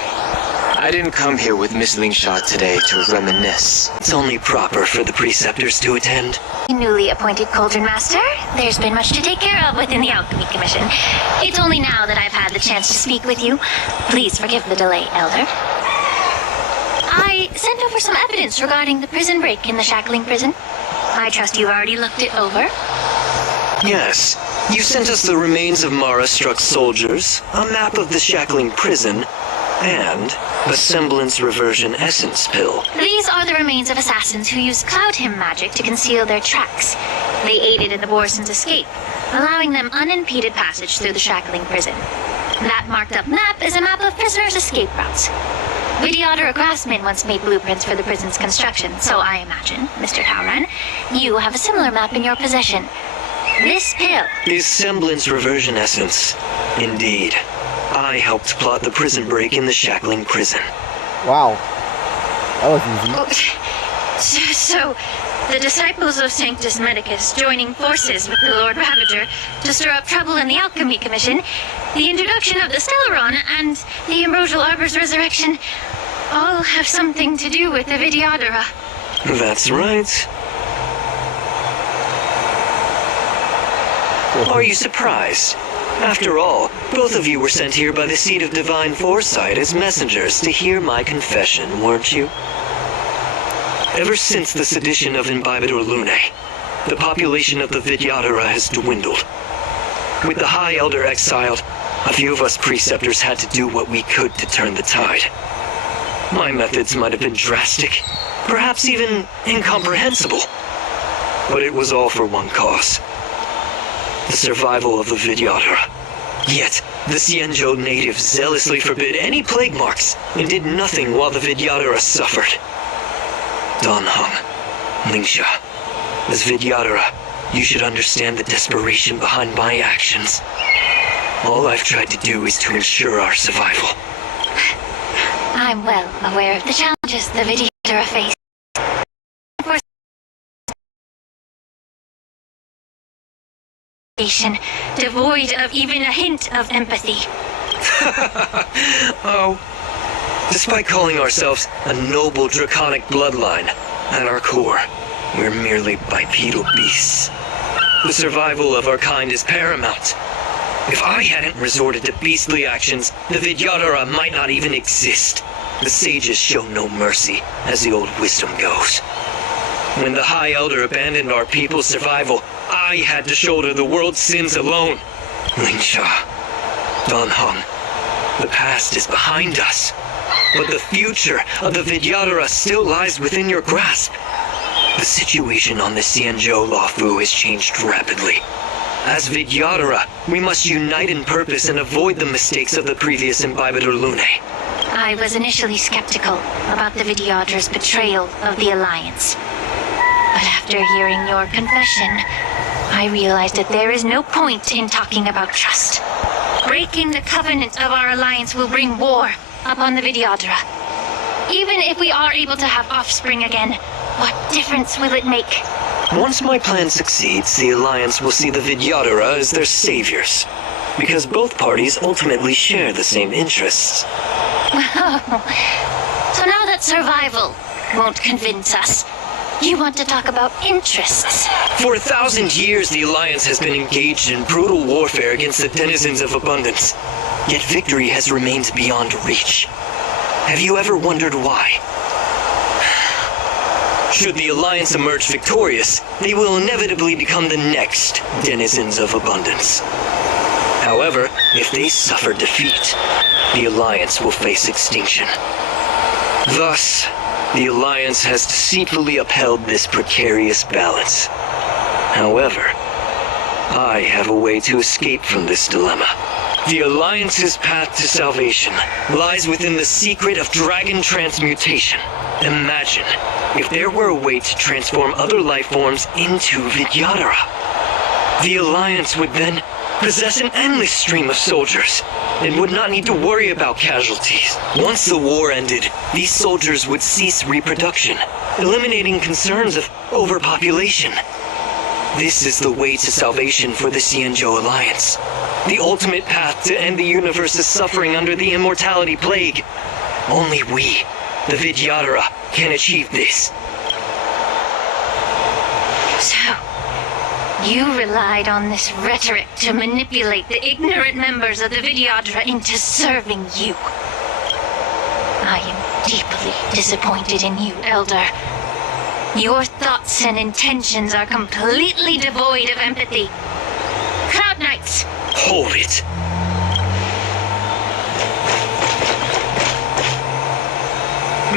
I didn't come here with Miss Lingsha today to reminisce. It's only proper for the preceptors to attend. Newly appointed Cauldron Master, there's been much to take care of within the Alchemy Commission. It's only now that I've had the chance to speak with you. Please forgive the delay, Elder. I sent over some evidence regarding the prison break in the Shackling prison. I trust you've already looked it over. Yes. You sent us the remains of Mara-struck soldiers, a map of the Shackling prison, and a semblance reversion essence pill. These are the remains of assassins who used Cloud Hymn magic to conceal their tracks. They aided in the Borson's escape, allowing them unimpeded passage through the Shackling prison. That marked-up map is a map of prisoners' escape routes. Vidyadhara craftsmen once made blueprints for the prison's construction, so I imagine, Mr. Tauron, you have a similar map in your possession. This pill is semblance reversion essence. Indeed. I helped plot the prison break in the Shackling prison. Wow. That was easy. So, the disciples of Sanctus Medicus joining forces with the Lord Ravager to stir up trouble in the Alchemy Commission, the introduction of the Stellaron, and the Ambrosial Arbor's resurrection all have something to do with the Vidyadhara. That's right. Are you surprised? After all, both of you were sent here by the seat of divine foresight as messengers to hear my confession, weren't you? Ever since the sedition of Imbibitor Lunae, the population of the Vidyadhara has dwindled. With the High Elder exiled, a few of us preceptors had to do what we could to turn the tide. My methods might have been drastic, perhaps even incomprehensible. But it was all for one cause. The survival of the Vidyadhara. Yet, the Xianzhou natives zealously forbid any plague marks and did nothing while the Vidyadhara suffered. Don Hung, Lingsha, as Vidyadhara, you should understand the desperation behind my actions. All I've tried to do is to ensure our survival. I'm well aware of the challenges the Vidyadhara face. For segregation, devoid of even a hint of empathy. Oh, despite calling ourselves a noble draconic bloodline, at our core, we're merely bipedal beasts. The survival of our kind is paramount. If I hadn't resorted to beastly actions, the Vidyadhara might not even exist. The sages show no mercy, as the old wisdom goes. When the High Elder abandoned our people's survival, I had to shoulder the world's sins alone. Lingsha, Danheng, the past is behind us, but the future of the Vidyadhara still lies within your grasp. The situation on the Xianzhou Luofu has changed rapidly. As Vidyadhara, we must unite in purpose and avoid the mistakes of the previous Imbibitor Lunae. I was initially skeptical about the Vidyadhara's betrayal of the Alliance. But after hearing your confession, I realized that there is no point in talking about trust. Breaking the covenant of our alliance will bring war upon the Vidyadhara. Even if we are able to have offspring again, what difference will it make? Once my plan succeeds, the Alliance will see the Vidyadhara as their saviors, because both parties ultimately share the same interests. So now that survival won't convince us, you want to talk about interests. For 1,000 years, the Alliance has been engaged in brutal warfare against the denizens of abundance. Yet victory has remained beyond reach. Have you ever wondered why? Should the Alliance emerge victorious, they will inevitably become the next denizens of abundance. However, if they suffer defeat, the Alliance will face extinction. Thus, the Alliance has deceitfully upheld this precarious balance. However, I have a way to escape from this dilemma. The Alliance's path to salvation lies within the secret of dragon transmutation. Imagine if there were a way to transform other life forms into Vidyadhara. The Alliance would then possess an endless stream of soldiers and would not need to worry about casualties. Once the war ended, these soldiers would cease reproduction, eliminating concerns of overpopulation. This is the way to salvation for the Xianzhou Alliance. The ultimate path to end the universe's suffering under the immortality plague. Only we, the Vidyadhara, can achieve this. So, you relied on this rhetoric to manipulate the ignorant members of the Vidyadhara into serving you. I am deeply disappointed in you, Elder. Your thoughts and intentions are completely devoid of empathy. Cloud Knights! Hold it.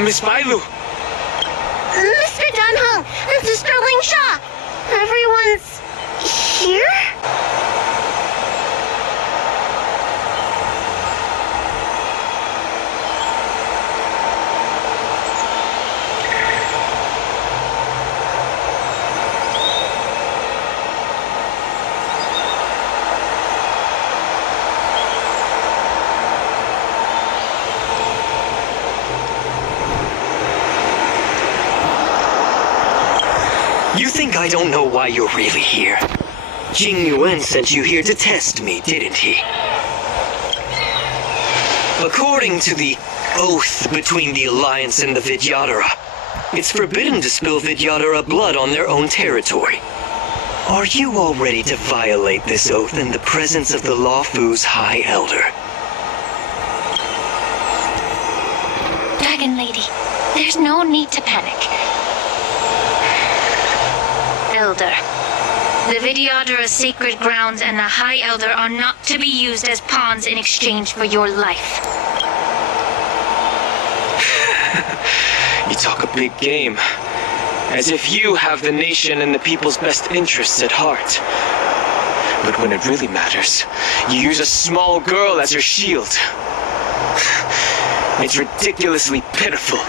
Miss Bailu! Mr. Danheng and Sister Lingsha! Everyone's here? You think I don't know why you're really here? Jing Yuan sent you here to test me, didn't he? According to the oath between the Alliance and the Vidyadhara, it's forbidden to spill Vidyadhara blood on their own territory. Are you all ready to violate this oath in the presence of the Luofu's High Elder? Dragon Lady, there's no need to panic. Elder, the Vidyadhara's sacred grounds and the High Elder are not to be used as pawns in exchange for your life. You talk a big game. As if you have the nation and the people's best interests at heart. But when it really matters, you use a small girl as your shield. It's ridiculously pitiful.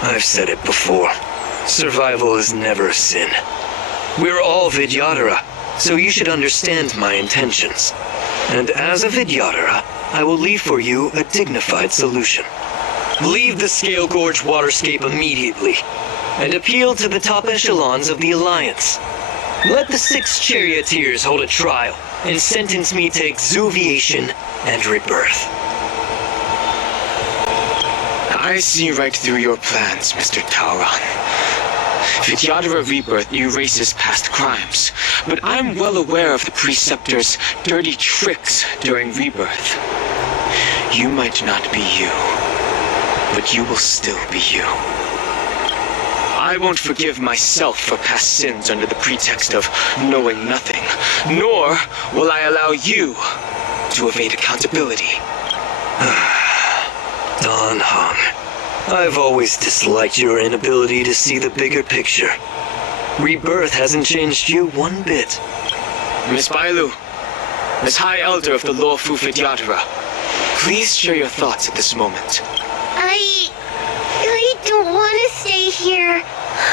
I've said it before. Survival is never a sin. We're all Vidyadhara, so you should understand my intentions. And as a Vidyadhara, I will leave for you a dignified solution. Leave the Scale Gorge waterscape immediately, and appeal to the top echelons of the Alliance. Let the 6 charioteers hold a trial and sentence me to exuviation and rebirth. I see right through your plans, Mr. Tauron. Vidyadhara Rebirth erases past crimes, but I'm well aware of the Preceptor's dirty tricks during Rebirth. You might not be you, but you will still be you. I won't forgive myself for past sins under the pretext of knowing nothing, nor will I allow you to evade accountability. Don Hong, I've always disliked your inability to see the bigger picture. Rebirth hasn't changed you one bit. Miss Bailu, as High Elder of the Lawfu Vidyadhara, please share your thoughts at this moment. I don't want to stay here.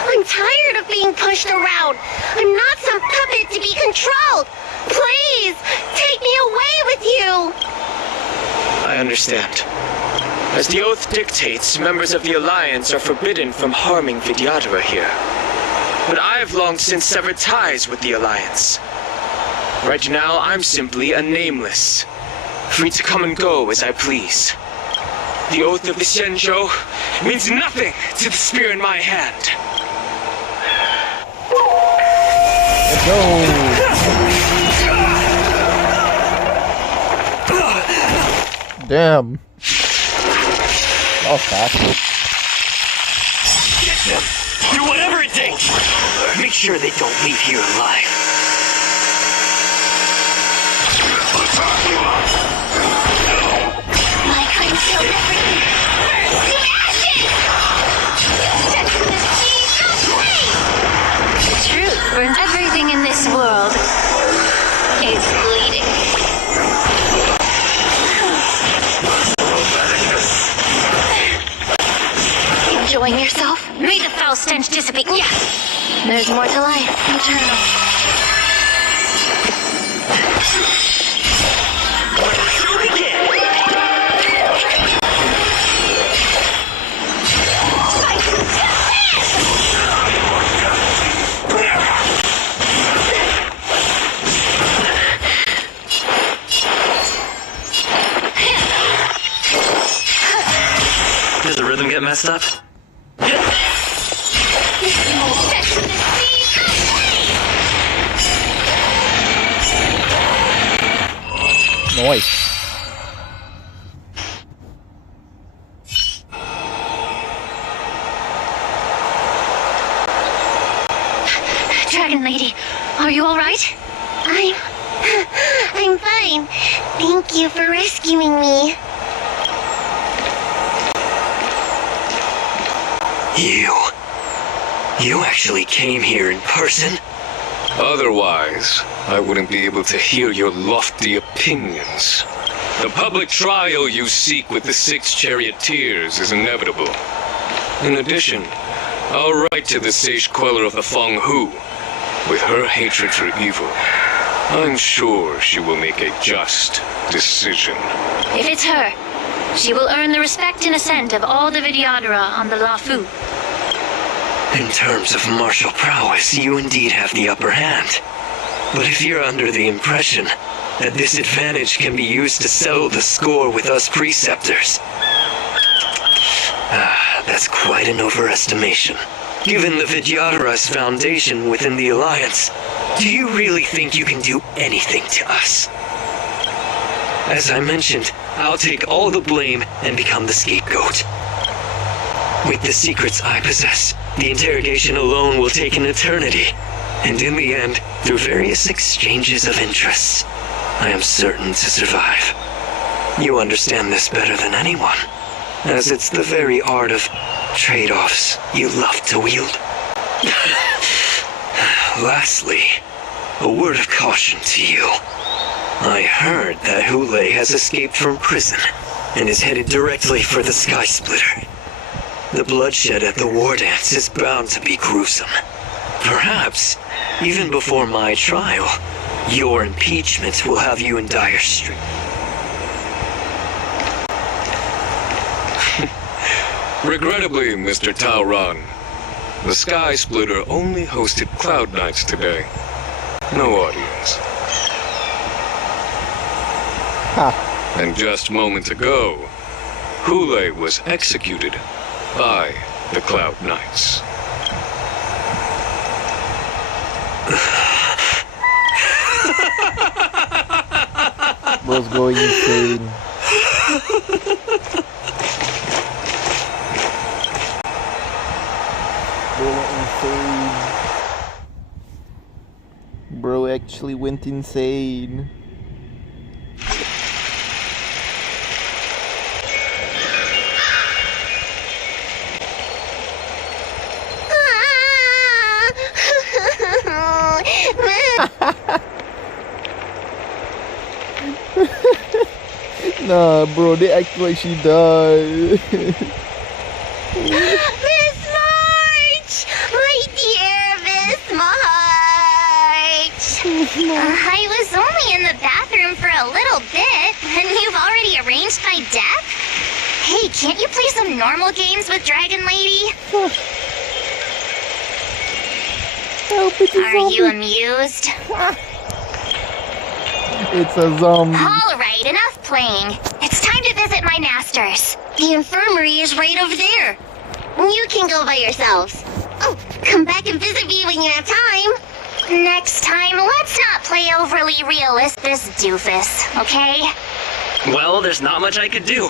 I'm tired of being pushed around. I'm not some puppet to be controlled. Please, take me away with you. I understand. As the oath dictates, members of the Alliance are forbidden from harming Vidyadhara here. But I've long since severed ties with the Alliance. Right now, I'm simply a nameless, free to come and go as I please. The oath of the Xianzhou means nothing to the spear in my hand. Let's go. Damn. That was fast. Get them! Do whatever it takes! Make sure they don't leave here alive. My kind killed everything. Burst to ashes! Set from the sea, no pain! The truth burns everything in this world. Is bleeding. Enjoying yourself? May the foul stench dissipate. Yes! There's more to life. Eternal. Shoot again! Does the rhythm get messed up? Nice. Dragon Lady, are you alright? I'm fine. Thank you for rescuing me. You actually came here in person? Otherwise, I wouldn't be able to hear your lofty opinions. The public trial you seek with the 6 charioteers is inevitable. In addition, I'll write to the sage queller of the Feng Hu. With her hatred for evil, I'm sure she will make a just decision. If it's her, she will earn the respect and assent of all the Vidyadhara on the Lawfu. In terms of martial prowess, you indeed have the upper hand. But if you're under the impression that this advantage can be used to settle the score with us preceptors, that's quite an overestimation. Given the Vidyadhara's foundation within the Alliance, do you really think you can do anything to us? As I mentioned, I'll take all the blame and become the scapegoat. With the secrets I possess, the interrogation alone will take an eternity. And in the end, through various exchanges of interests, I am certain to survive. You understand this better than anyone, as it's the very art of trade-offs you love to wield. Lastly, a word of caution to you. I heard that Hule has escaped from prison and is headed directly for the Sky Splitter. The bloodshed at the war dance is bound to be gruesome. Perhaps, even before my trial, your impeachment will have you in dire strait. Regrettably, Mr. Tauron, the Sky Splitter only hosted Cloud Knights today. no audience. Ha! And just moments ago, Hule was executed by the Cloud Knights. Bro's going insane. Bro went insane. Bro actually went insane. Nah, bro, they act like she died. Miss March! My dear Miss March! I was only in the bathroom for a little bit, and you've already arranged my death? Hey, can't you play some normal games with Dragon Lady? Are you amused? It's a zombie. Alright, enough playing. It's time to visit my masters. The infirmary is right over there. You can go by yourselves. Oh, come back and visit me when you have time. Next time, let's not play overly realist this doofus, okay? Well, there's not much I could do.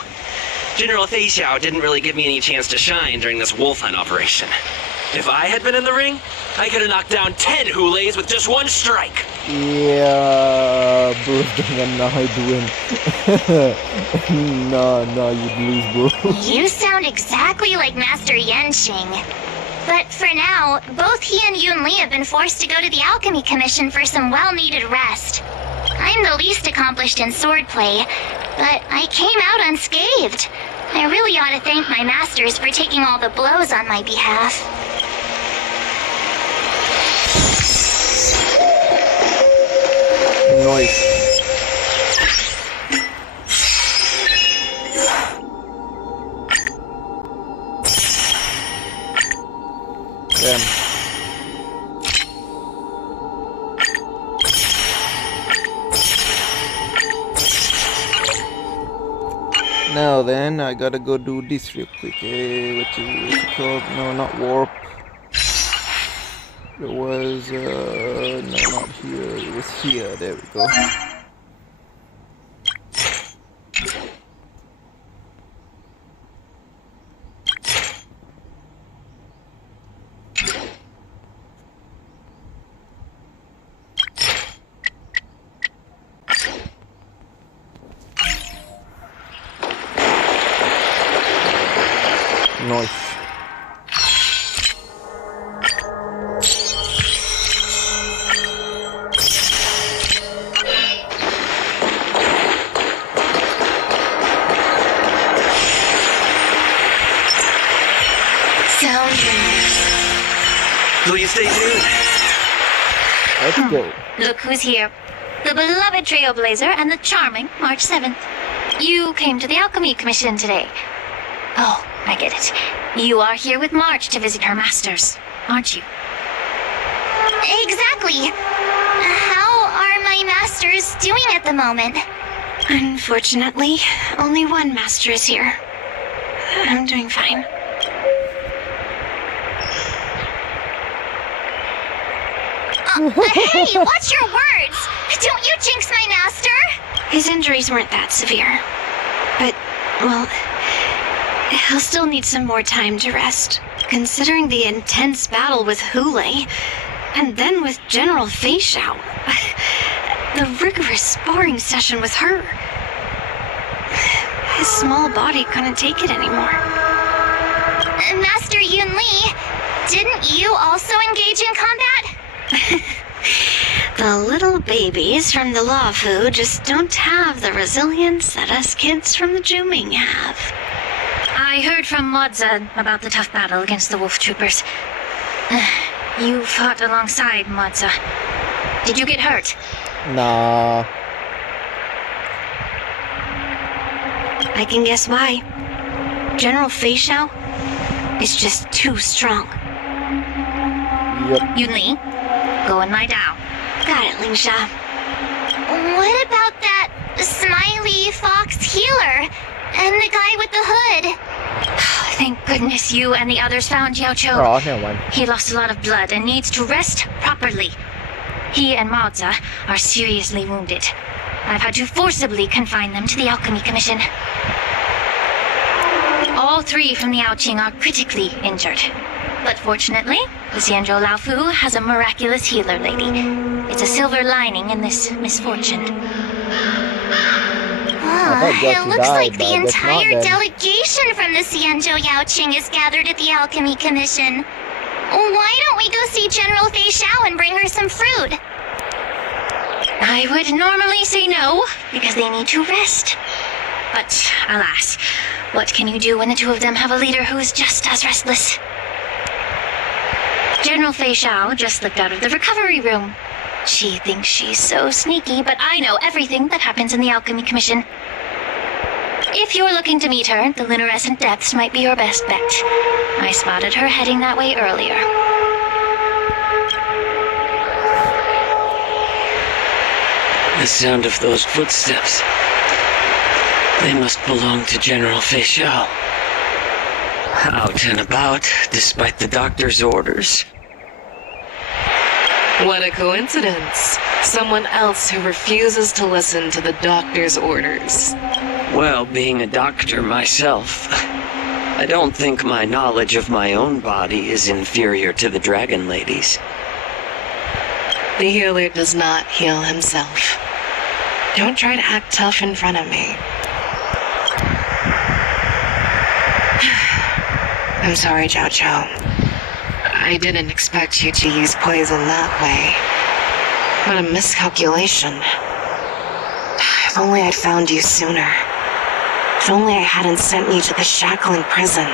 General Feixiao didn't really give me any chance to shine during this wolf hunt operation. If I had been in the ring, I could have knocked down 10 Hules with just one strike. Yeah, bro, jangan nahiduin. Nah, you'd lose, bro. You sound exactly like Master Yenqing. But for now, both he and Yunli have been forced to go to the Alchemy Commission for some well-needed rest. I'm the least accomplished in swordplay, but I came out unscathed. I really ought to thank my masters for taking all the blows on my behalf. Nice. Damn. Now then, I gotta go do this real quick. What's it called? No, not warp. It was, no, not here. It was here. There we go. Nice. Please stay tuned. Let's go. Look who's here. The beloved Trailblazer and the charming March 7th. You came to the Alchemy Commission today. Oh, I get it. You are here with March to visit her masters, aren't you? Exactly. How are my masters doing at the moment? Unfortunately, only one master is here. I'm doing fine. Hey, watch your words! Don't you jinx my master! His injuries weren't that severe. But, well, he'll still need some more time to rest. Considering the intense battle with Hule, and then with General Feixiao. The rigorous sparring session with her. His small body couldn't take it anymore. Master Yunli, didn't you also engage in combat? The little babies from the Luofu just don't have the resilience that us kids from the Juming have. I heard from Modza about the tough battle against the wolf troopers. You fought alongside Modza. Did you get hurt? Nah. I can guess why. General Feixiao is just too strong. Yep. Yunli, go and lie down. Got it, Lucia. What about that smiley fox healer and the guy with the hood? Thank goodness you and the others found Yaocho. Oh, no one. He lost a lot of blood and needs to rest properly. He and Maoza are seriously wounded. I've had to forcibly confine them to the Alchemy Commission. All three from the Yaoqing are critically injured. But fortunately, the Xianzhou Laofu has a miraculous healer lady. It's a silver lining in this misfortune. It looks like the entire delegation from the Xianzhou Yaoqing is gathered at the Alchemy Commission. Why don't we go see General Feixiao and bring her some fruit? I would normally say no, because they need to rest. But alas, what can you do when the two of them have a leader who is just as restless? General Feixiao just slipped out of the recovery room. She thinks she's so sneaky, but I know everything that happens in the Alchemy Commission. If you're looking to meet her, the Luminescent Depths might be your best bet. I spotted her heading that way earlier. The sound of those footsteps. They must belong to General Feixiao. Out and about, despite the doctor's orders. What a coincidence. Someone else who refuses to listen to the doctor's orders. Well, being a doctor myself, I don't think my knowledge of my own body is inferior to the Dragon Lady's. The healer does not heal himself. Don't try to act tough in front of me. I'm sorry, Zhao Chou. I didn't expect you to use poison that way. What a miscalculation. If only I'd found you sooner. If only I hadn't sent you to the shackling prison.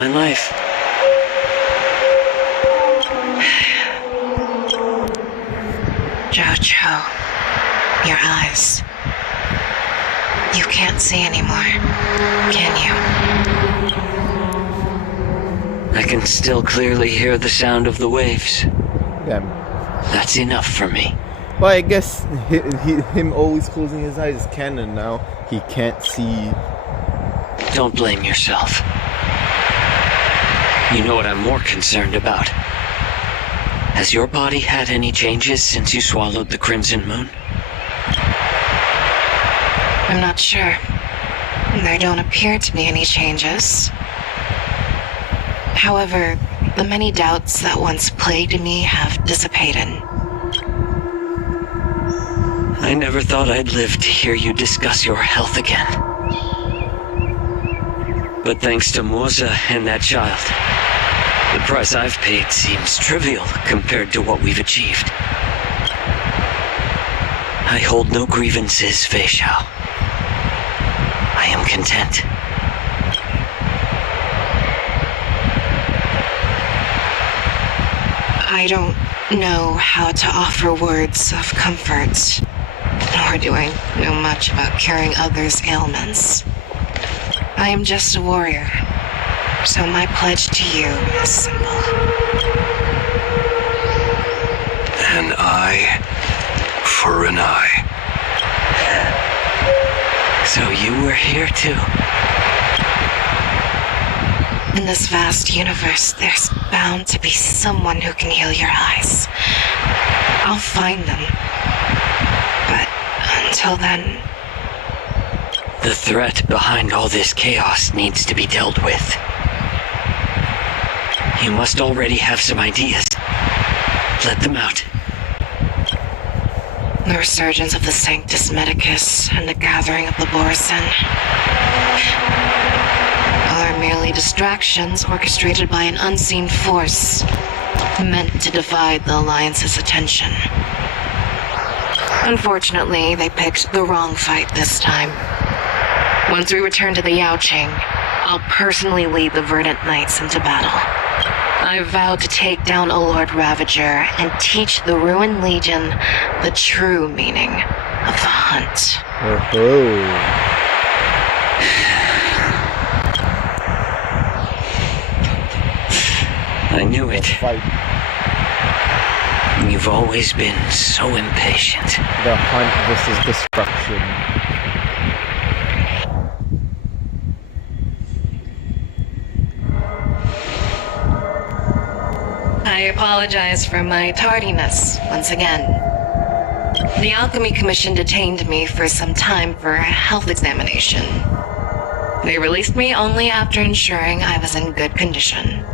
My life. Zhao Chou, your eyes. You can't see anymore, can you? I can still clearly hear the sound of the waves. Damn. That's enough for me. Well, I guess him always closing his eyes is canon now. He can't see. Don't blame yourself. You know what I'm more concerned about? Has your body had any changes since you swallowed the Crimson Moon? I'm not sure. There don't appear to be any changes. However, the many doubts that once plagued me have dissipated. I never thought I'd live to hear you discuss your health again. But thanks to Moza and that child, the price I've paid seems trivial compared to what we've achieved. I hold no grievances, Feixiao. I am content. I don't know how to offer words of comfort, nor do I know much about curing others' ailments. I am just a warrior, so my pledge to you is simple. An eye for an eye. So you were here too. In this vast universe, there's bound to be someone who can heal your eyes. I'll find them. But until then... The threat behind all this chaos needs to be dealt with. You must already have some ideas. Let them out. The resurgence of the Sanctus Medicus and the gathering of the Borisin are merely distractions orchestrated by an unseen force meant to divide the Alliance's attention. Unfortunately, they picked the wrong fight this time. Once we return to the Yaoqing, I'll personally lead the Verdant Knights into battle. I vow to take down a Lord Ravager and teach the Ruined Legion the true meaning of the hunt. I knew it. You've always been so impatient. The hunt versus destruction. I apologize for my tardiness once again. The Alchemy Commission detained me for some time for a health examination. They released me only after ensuring I was in good condition.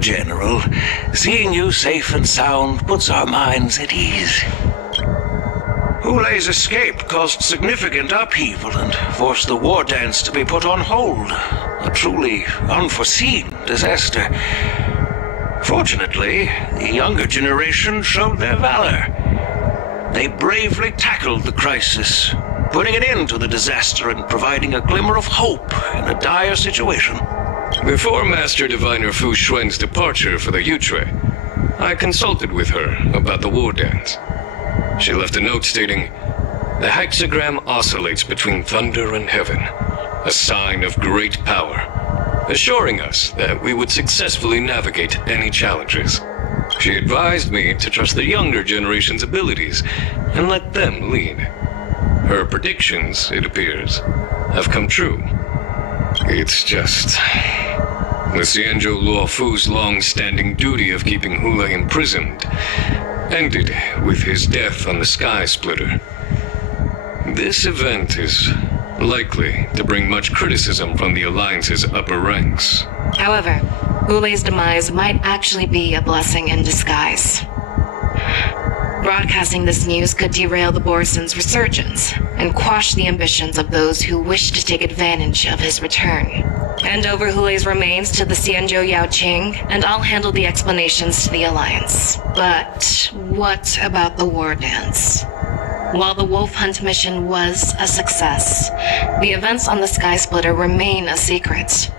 General, seeing you safe and sound puts our minds at ease. Hulei's escape caused significant upheaval and forced the war dance to be put on hold. A truly unforeseen disaster. Fortunately, the younger generation showed their valor. They bravely tackled the crisis, putting an end to the disaster and providing a glimmer of hope in a dire situation. Before Master Diviner Fu Xuan's departure for the Yutre, I consulted with her about the war dance. She left a note stating, "The hexagram oscillates between thunder and heaven, a sign of great power," assuring us that we would successfully navigate any challenges. She advised me to trust the younger generation's abilities and let them lead. Her predictions, it appears, have come true. It's just... the Xianzhou Luofu's long-standing duty of keeping Hulei imprisoned ended with his death on the Sky Splitter. This event is likely to bring much criticism from the Alliance's upper ranks. However, Hulei's demise might actually be a blessing in disguise. Broadcasting this news could derail the Borison's resurgence and quash the ambitions of those who wish to take advantage of his return. Hand over Hulei's remains to the Xianzhou Yaoqing, and I'll handle the explanations to the Alliance. But what about the war dance? While the Wolf Hunt mission was a success, the events on the Sky Splitter remain a secret.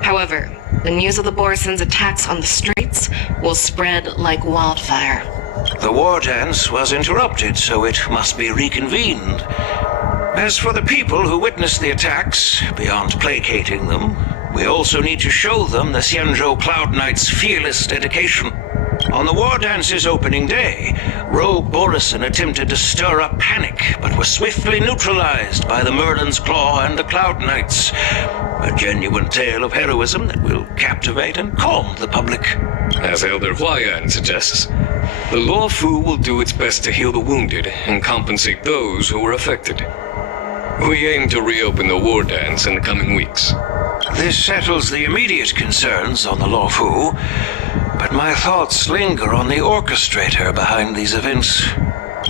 However, the news of the Borison's attacks on the streets will spread like wildfire. The war dance was interrupted, so it must be reconvened. As for the people who witnessed the attacks, beyond placating them, we also need to show them the Xianzhou Cloud Knight's fearless dedication. On the war dance's opening day, Rogue Borison attempted to stir up panic, but was swiftly neutralized by the Merlin's Claw and the Cloud Knights. A genuine tale of heroism that will captivate and calm the public. As Elder Huayan suggests, the Luofu will do its best to heal the wounded and compensate those who were affected. We aim to reopen the war dance in the coming weeks. This settles the immediate concerns on the Luofu, but my thoughts linger on the orchestrator behind these events.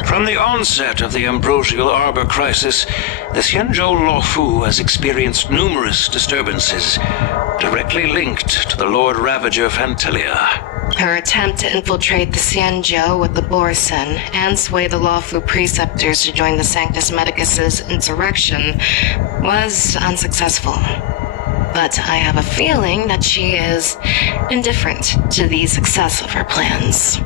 From the onset of the Ambrosial Arbor crisis, the Xianzhou Luofu has experienced numerous disturbances, directly linked to the Lord Ravager Fantilia. Her attempt to infiltrate the Xianzhou with the Borison and sway the Luofu preceptors to join the Sanctus Medicus's insurrection was unsuccessful. But I have a feeling that she is indifferent to the success of her plans.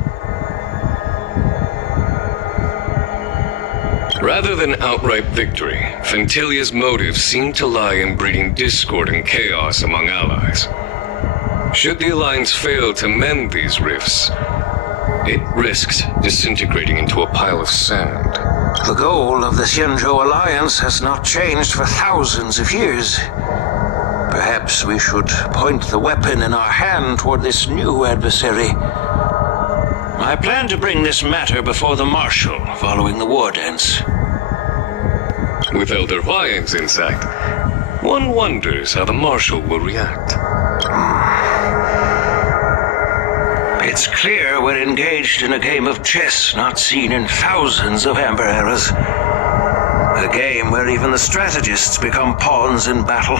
Rather than outright victory, Fantilia's motives seem to lie in breeding discord and chaos among allies. Should the Alliance fail to mend these rifts, it risks disintegrating into a pile of sand. The goal of the Xianzhou Alliance has not changed for thousands of years. Perhaps we should point the weapon in our hand toward this new adversary. I plan to bring this matter before the Marshal following the war dance. With Elder Huayan's insight, one wonders how the Marshal will react. It's clear we're engaged in a game of chess not seen in thousands of Amber eras. A game where even the strategists become pawns in battle,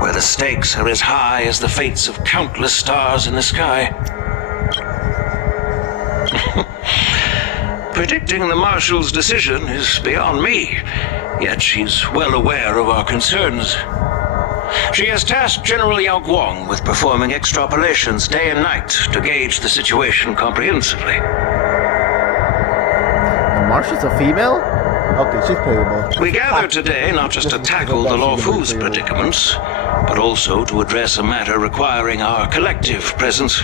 where the stakes are as high as the fates of countless stars in the sky. Predicting the Marshal's decision is beyond me, yet she's well aware of our concerns. She has tasked General Yao Guang with performing extrapolations day and night to gauge the situation comprehensively. The Marshal's a female? Okay, she's playable. We gather today not just to tackle the Luofu's predicaments, but also to address a matter requiring our collective presence.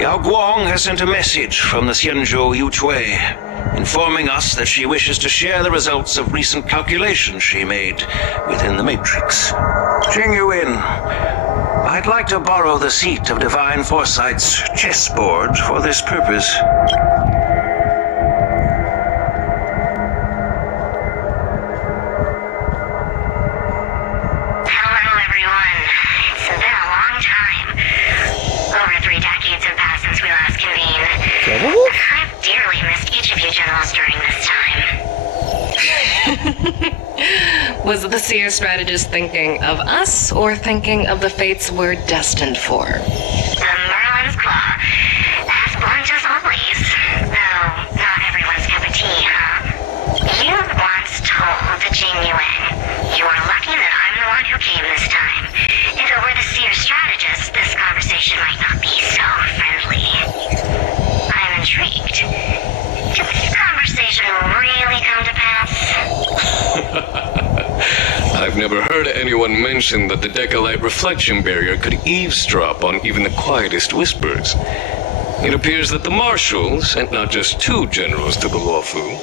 Yao Guang has sent a message from the Xianzhou Yuchui, informing us that she wishes to share the results of recent calculations she made within the Matrix. Jing Yuan, I'd like to borrow the seat of Divine Foresight's chessboard for this purpose. Hello, everyone. It's been a long time. Over 3 decades have passed since we last convened. I've dearly missed each of you generals during this time. Was the seer strategist thinking of us or thinking of the fates we're destined for? The Merlin's Claw. As blunt as always. Though, not everyone's cup of tea, huh? You once told Jing Yuan, you are lucky that I'm the one who came this time. If it were the seer strategist, this conversation might not be so friendly. I'm intrigued. Did this conversation really come to pass? I've never heard anyone mention that the Decalite reflection barrier could eavesdrop on even the quietest whispers. It appears that the Marshal sent not just 2 generals to the Luofu,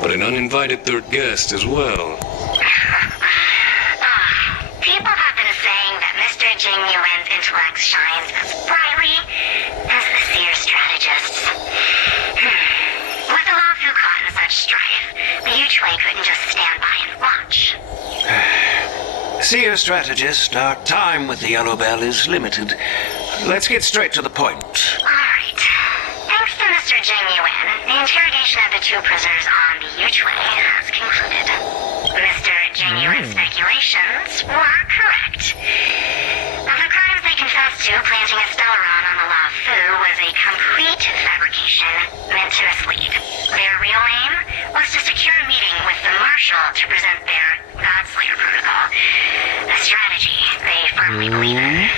but an uninvited 3rd guest as well. People have been saying that Mr. Jing Yuan's intellect shines as brightly as the seer strategist's. With the Luofu caught in such strife, the Yuchui couldn't just stand by and watch. Seer strategist, our time with the Yellow Bell is limited. Let's get straight to the point. Alright. Thanks to Mr. Jing Yuan, the interrogation of the 2 prisoners on the Yuchui has concluded. Mr. Jing Yuan's speculations were correct. Of the crimes they confessed to, planting a Stellaron on the Luofu was a complete fabrication meant to mislead. Their real aim was to secure a meeting with the Marshal to present their Godslayer protocol. A strategy they firmly believe in.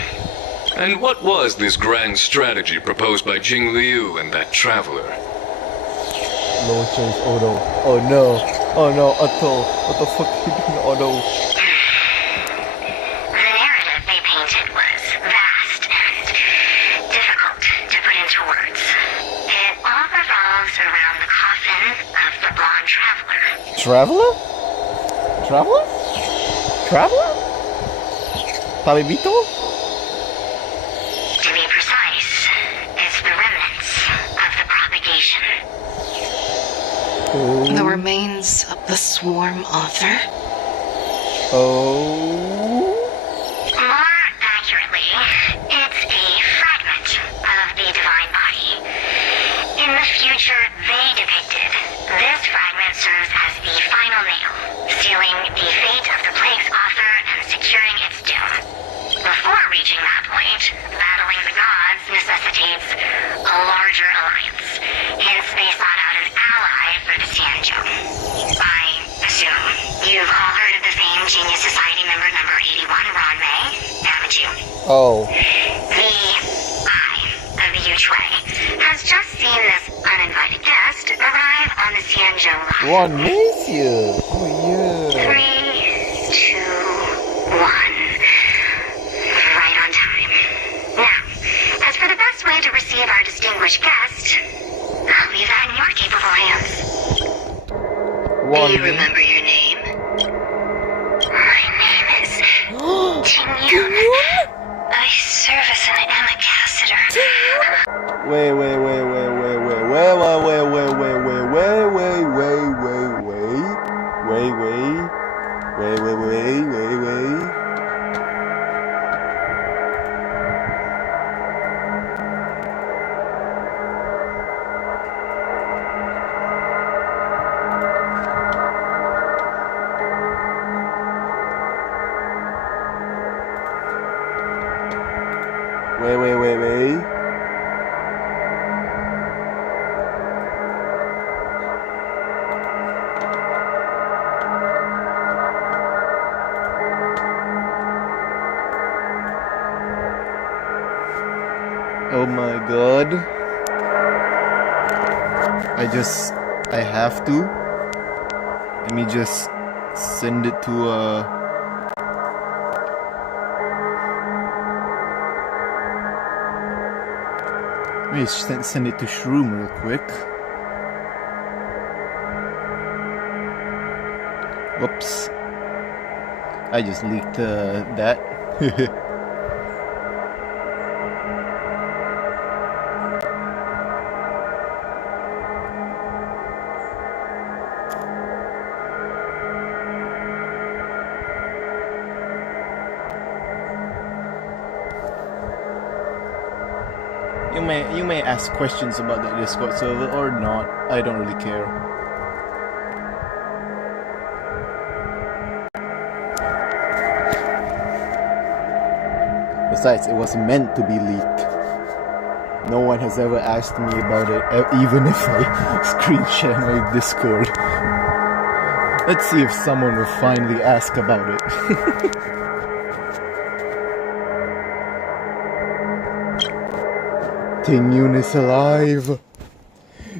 And what was this grand strategy proposed by Jing Liu and that traveler? Low chase Odo. Oh no. Oh no, Otto. What the fuck are you doing, Odo? The narrative they painted was vast and difficult to put into words. It all revolves around the coffin of the blonde traveler. Traveler? Traveler? Traveler? Palibito? To be precise, it's the remnants of the propagation. The remains of the swarm author? Oh. More accurately, it's a fragment of the divine body. In the future they depicted, this fragment serves as the final nail, sealing the fate of the plague's author and securing its doom. Before reaching that point, battling the gods necessitates a larger alliance. Hence, they sought out an ally for the Xianzhou. I assume you've all heard of the famed Genius Society member number 81, Ron May, haven't you? Oh. The Eye of the Yuchui has just seen this uninvited guest arrive on the Xianzhou line. Ron May's here. Oh yeah. 3, 2, 1. Right on time. Now, as for the best way to receive our distinguished guest, I'll leave that in your capable hands. Ron Do you May? remember your name? My name is Tingyun. I serve as an ambassador. Wait. Oh my god. I have to. Let me just send it to Let me send it to Shroom real quick. Whoops. I just leaked that. You may ask questions about the Discord server or not. I don't really care. Besides, it was meant to be leaked. No one has ever asked me about it, even if I screen share my Discord. Let's see if someone will finally ask about it. Tingyun is alive!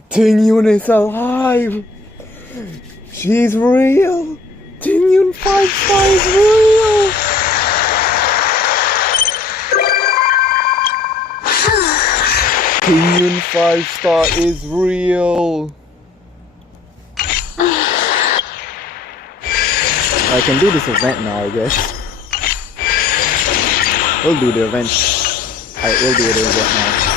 Tingyun is alive! She's real! Tingyun 5-star is real! Tingyun 5-star is real! I can do this event now, I guess. We'll do the event. I will do the event now.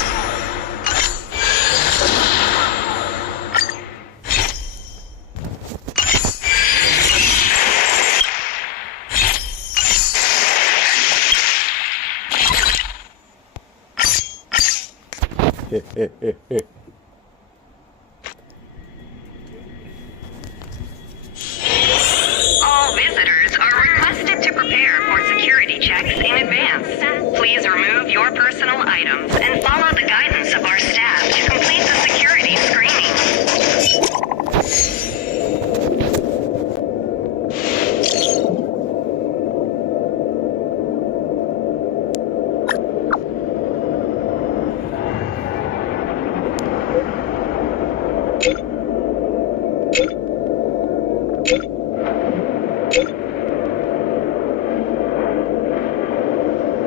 All visitors are requested to prepare for security checks in advance. Please remove your personal items and follow the guidance of our staff to complete the security screening.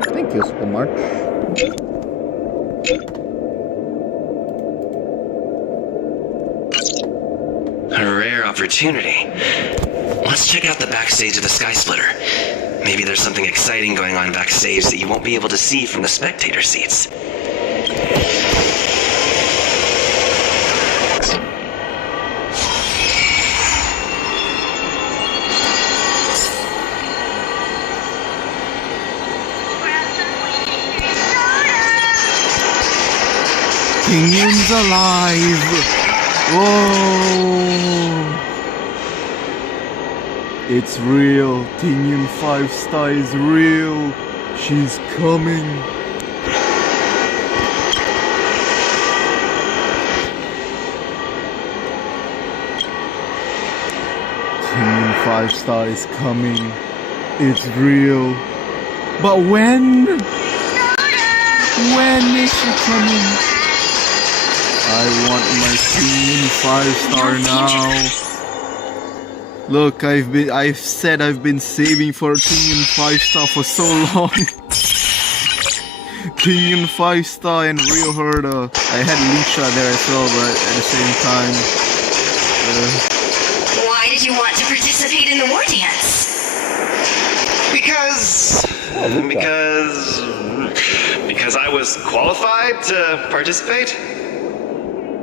Thank you, Supermarch. A rare opportunity. Let's check out the backstage of the Sky Splitter. Maybe there's something exciting going on backstage that you won't be able to see from the spectator seats. Tingyun's alive! Whoa! It's real. Tingyun 5-star is real. She's coming. Tingyun 5-star is coming. It's real. But when? When is she coming? I want my Tingyun 5-star now. Look, I've said I've been saving for Tingyun 5-star for so long. Tingyun 5-star and Real Herder. I had Lisha there as well, but at the same time. Why did you want to participate in the war dance? Because I was qualified to participate?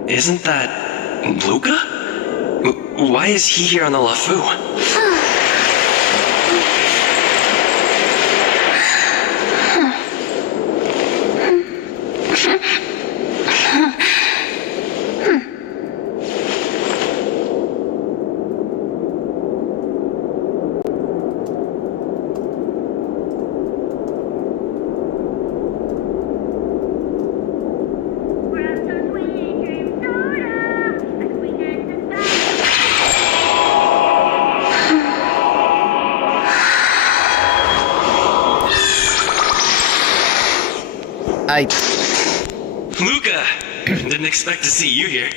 Isn't that Luca? Why is he here on the LeFou? Luca! Didn't expect to see you here.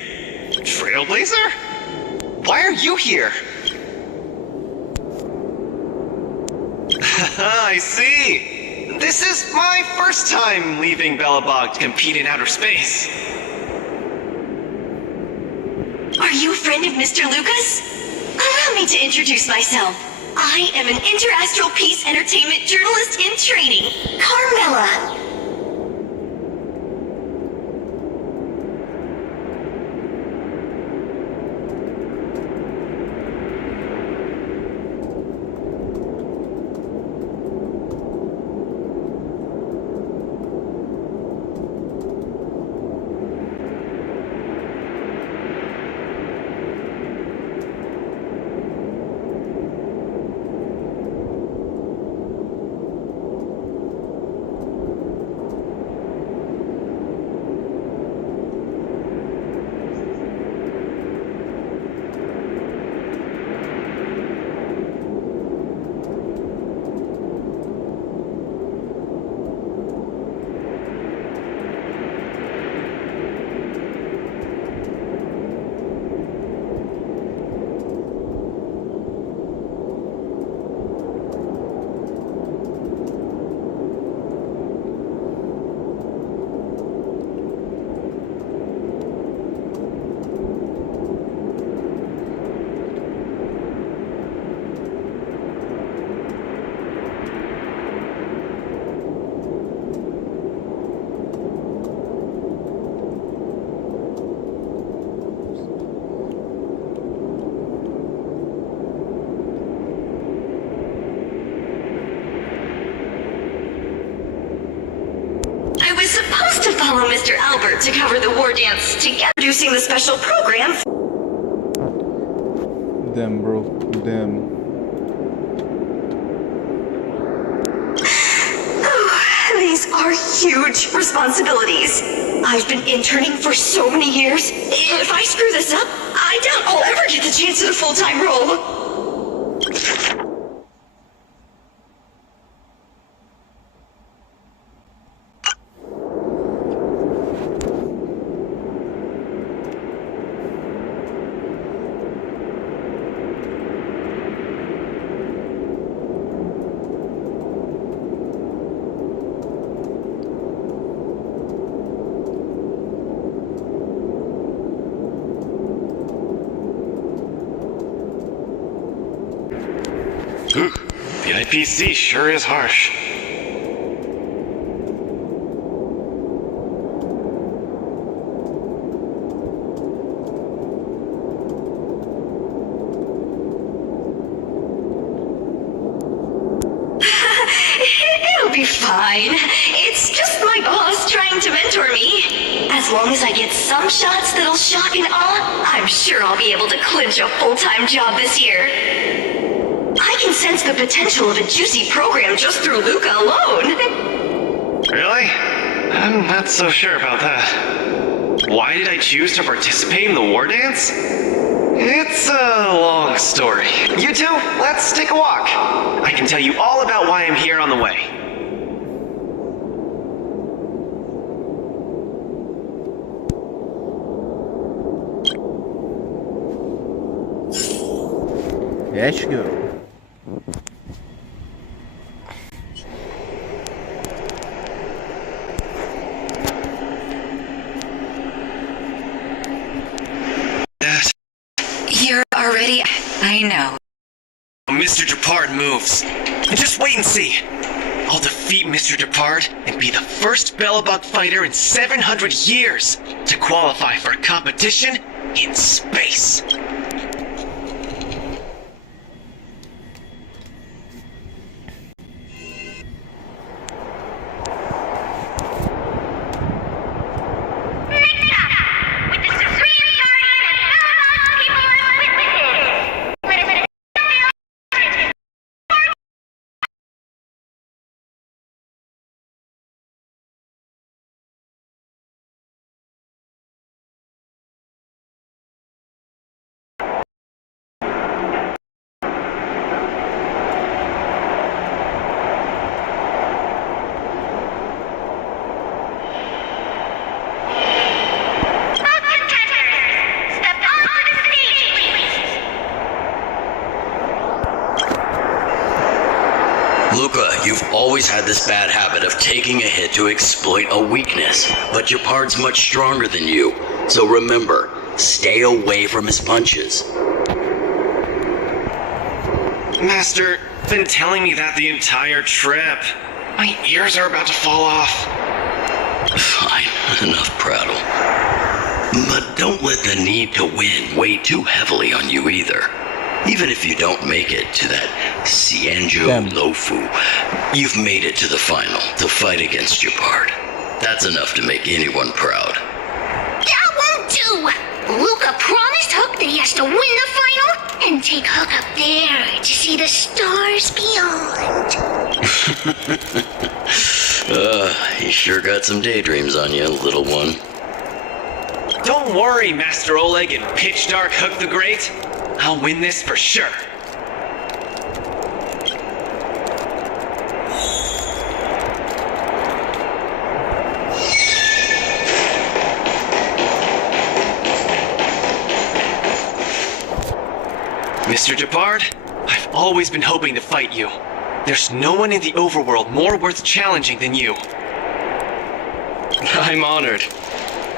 Trailblazer? Why are you here? I see! This is my first time leaving Belobog to compete in outer space. Are you a friend of Mr. Lucas? Allow me to introduce myself. I am an Interastral Peace Entertainment journalist in training, Carmela. I was supposed to follow Mr. Albert to cover the war dance together, producing the special program. Damn, bro. Damn. These are huge responsibilities. I've been interning for so many years. If I screw this up, I doubt I'll ever get the chance at a full-time role. The IPC sure is harsh. It'll be fine. It's just my boss trying to mentor me. As long as I get some shots that'll shock and awe, I'm sure I'll be able to clinch a full-time job this year. I can sense the potential of a juicy program just through Luca alone. Really? I'm not so sure about that. Why did I choose to participate in the war dance? It's a long story. You two, let's take a walk. I can tell you all about why I'm here on the way. Let's go. You're already... I know. Mr. Depard moves. Just wait and see. I'll defeat Mr. Depard and be the first Belobog fighter in 700 years to qualify for a competition in space. Luca, you've always had this bad habit of taking a hit to exploit a weakness, but your part's much stronger than you. So remember, stay away from his punches. Master, been telling me that the entire trip. My ears are about to fall off. Fine, enough prattle. But don't let the need to win weigh too heavily on you either. Even if you don't make it to that Xianzhou Lofu, you've made it to the final to fight against your part. That's enough to make anyone proud. That won't do! Luca promised Hook that he has to win the final and take Hook up there to see the stars beyond. You sure got some daydreams on you, little one. Don't worry, Master Oleg and Pitch Dark Hook the Great. I'll win this for sure. Mr. Depard, I've always been hoping to fight you. There's no one in the overworld more worth challenging than you. I'm honored.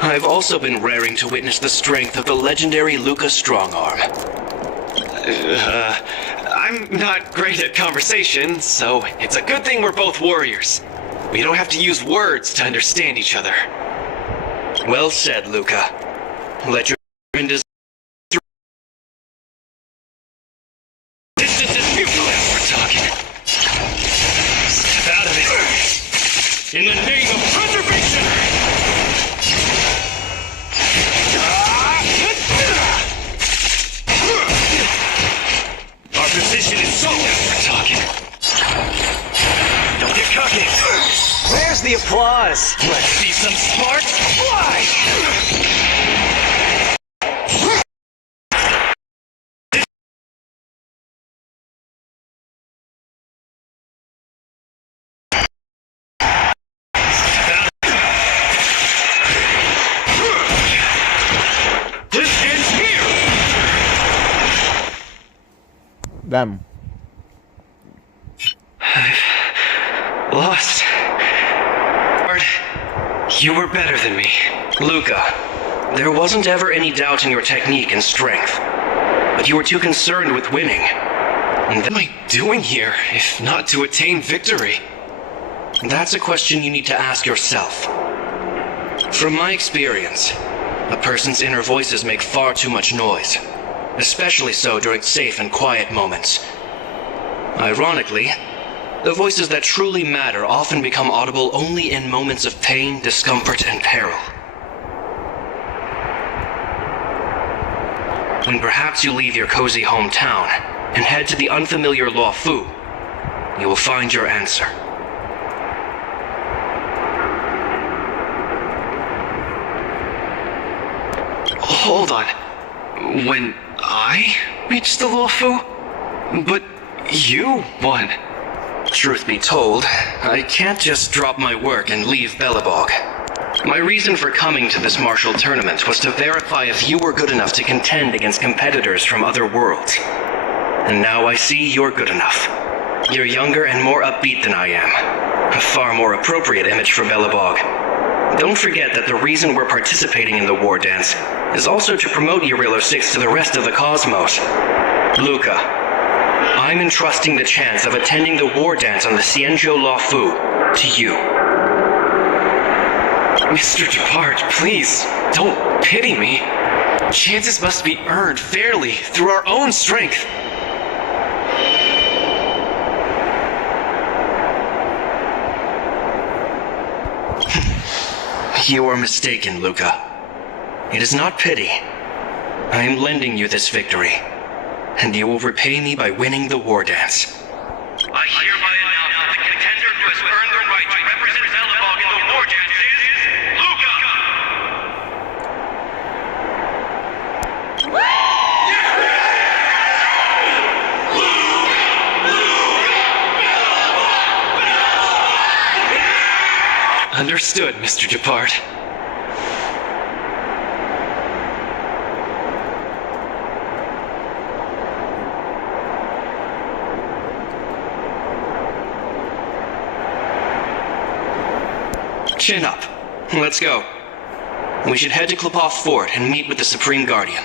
I've also been raring to witness the strength of the legendary Luca Strongarm. I'm not great at conversation, so it's a good thing we're both warriors. We don't have to use words to understand each other. Well said, Luca. Let your desire. We're talking. Step out of it. In the name of preservation! Our position is solid. We're talking. Don't get cocky. Where's the applause? Let's see some sparks fly! Damn. Lost. You were better than me. Luca, there wasn't ever any doubt in your technique and strength, but you were too concerned with winning. And what am I doing here, if not to attain victory? That's a question you need to ask yourself. From my experience, a person's inner voices make far too much noise, especially so during safe and quiet moments. Ironically, the voices that truly matter often become audible only in moments of pain, discomfort, and peril. When perhaps you leave your cozy hometown and head to the unfamiliar Luofu, you will find your answer. Hold on. When I reached the Luofu? But you won. Truth be told, I can't just drop my work and leave Belobog. My reason for coming to this martial tournament was to verify if you were good enough to contend against competitors from other worlds. And now I see you're good enough. You're younger and more upbeat than I am. A far more appropriate image for Belobog. Don't forget that the reason we're participating in the war dance is also to promote Urilo 6 to the rest of the cosmos. Luca, I'm entrusting the chance of attending the war dance on the Xianzhou Luofu to you. Mr. Depard, please, don't pity me. Chances must be earned fairly through our own strength. You are mistaken, Luca. It is not pity. I am lending you this victory, and you will repay me by winning the war dance. I hereby announce that the contender who has earned the right to represent Belobog in the war dance is Luca! Understood, Mr. Depard. Chin up. Let's go. We should head to Klopov Fort and meet with the Supreme Guardian.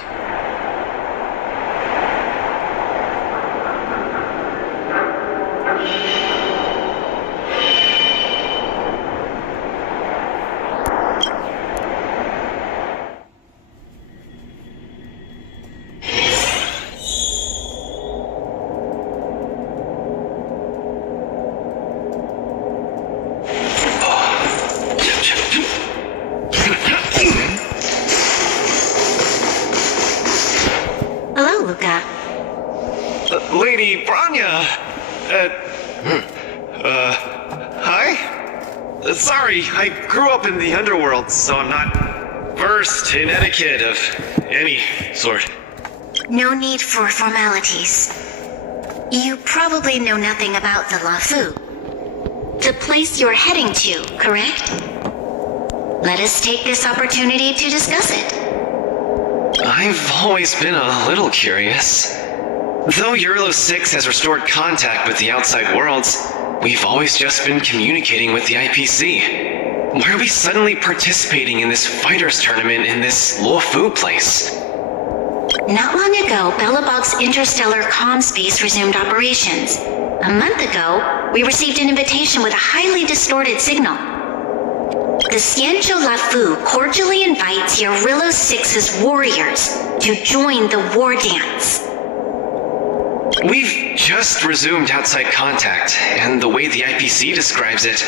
Hello, Luca. Lady Branya! Hi? Sorry, I grew up in the underworld, so I'm not versed in etiquette of any sort. No need for formalities. You probably know nothing about the Lafu. The place you're heading to, correct? Let us take this opportunity to discuss it. I've always been a little curious. Though Eurolo 6 has restored contact with the outside worlds, we've always just been communicating with the IPC. Why are we suddenly participating in this fighters tournament in this Luofu place? Not long ago, Belobog's interstellar comm space resumed operations. A month ago, we received an invitation with a highly distorted signal. The Xianzhou Lafu cordially invites Eurolo 6's warriors to join the war dance. We've just resumed outside contact, and the way the IPC describes it,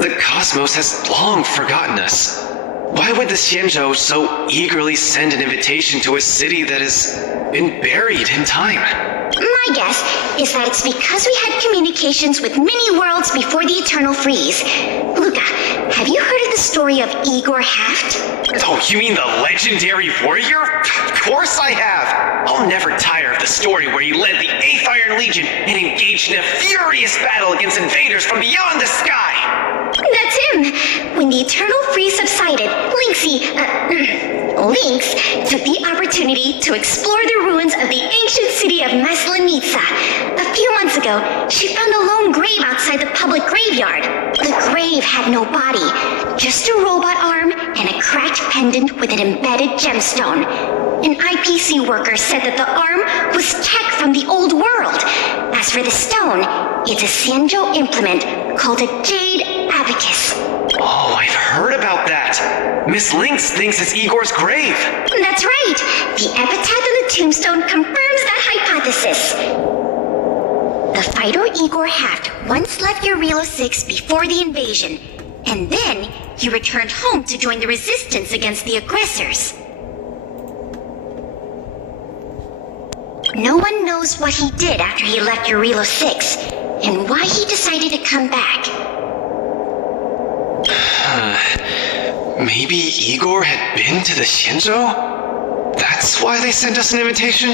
the cosmos has long forgotten us. Why would the Xianzhou so eagerly send an invitation to a city that has been buried in time? My guess is that it's because we had communications with many worlds before the Eternal Freeze. Luca, have you heard of the story of Igor Haft? Oh, you mean the legendary warrior? Of course I have! I'll never tire of the story where he led the 8th Iron Legion and engaged in a furious battle against invaders from beyond the sky! That's him! When the Eternal Freeze subsided, Lynx took the opportunity to explore the ruins of the ancient city of Maslenitsa. A few months ago, she found a lone grave outside the public graveyard. The grave had no body, just a robot arm and a cracked pendant with an embedded gemstone. An IPC worker said that the arm was tech from the old world. As for the stone, it's a Xianzhou implement called a Jade Abacus. Oh, I've heard about that. Miss Lynx thinks it's Igor's grave. That's right. The epitaph on the tombstone confirms that hypothesis. The fighter Igor Haft once left Eurolo 6 before the invasion, and then he returned home to join the resistance against the aggressors. No one knows what he did after he left Eurolo 6, and why he decided to come back. Maybe Igor had been to the Xianzhou? That's why they sent us an invitation?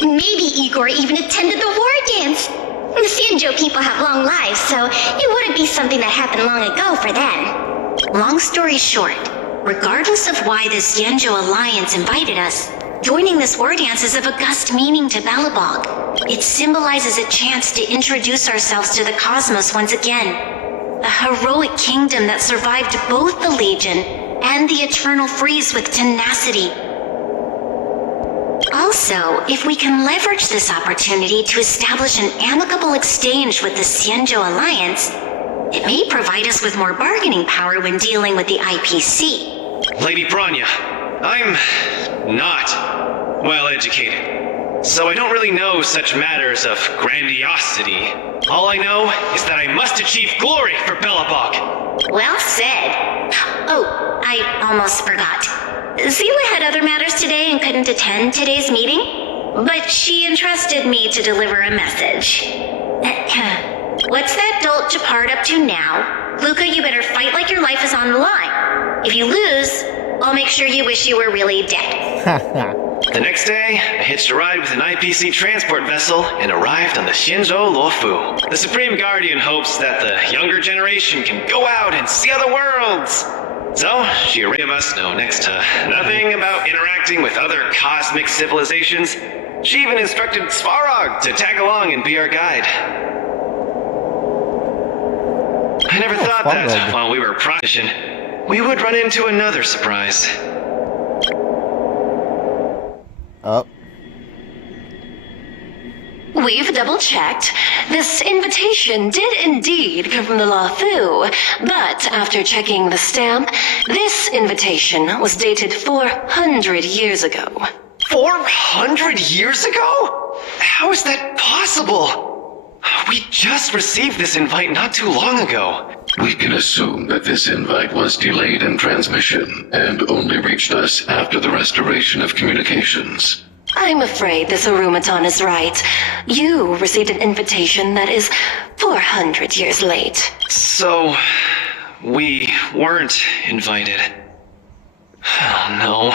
Maybe Igor even attended the war dance. The Xianzhou people have long lives, so it wouldn't be something that happened long ago for them. Long story short, regardless of why the Xianzhou Alliance invited us, joining this war dance is of august meaning to Belobog. It symbolizes a chance to introduce ourselves to the cosmos once again. A heroic kingdom that survived both the Legion and the Eternal Freeze with tenacity. Also, if we can leverage this opportunity to establish an amicable exchange with the Xianzhou Alliance, it may provide us with more bargaining power when dealing with the IPC. Lady Branya, I'm not well educated, so I don't really know such matters of grandiosity. All I know is that I must achieve glory for Belobog. Well said. Oh, I almost forgot. Zila had other matters today and couldn't attend today's meeting, but she entrusted me to deliver a message. What's that dolt Japard up to now? Luca, you better fight like your life is on the line. If you lose, I'll make sure you wish you were really dead. The next day, I hitched a ride with an IPC transport vessel and arrived on the Xianzhou Luofu. The Supreme Guardian hopes that the younger generation can go out and see other worlds. So, she arranged of us know next to nothing about interacting with other cosmic civilizations. She even instructed Svarog to tag along and be our guide. I never thought that while we were practicing, we would run into another surprise. Up. We've double-checked. This invitation did indeed come from the Lafu, but after checking the stamp, this invitation was dated 400 years ago. 400 years ago? How is that possible? We just received this invite not too long ago. We can assume that this invite was delayed in transmission and only reached us after the restoration of communications. I'm afraid this Arumaton is right. You received an invitation that is 400 years late. So, we weren't invited. Oh no.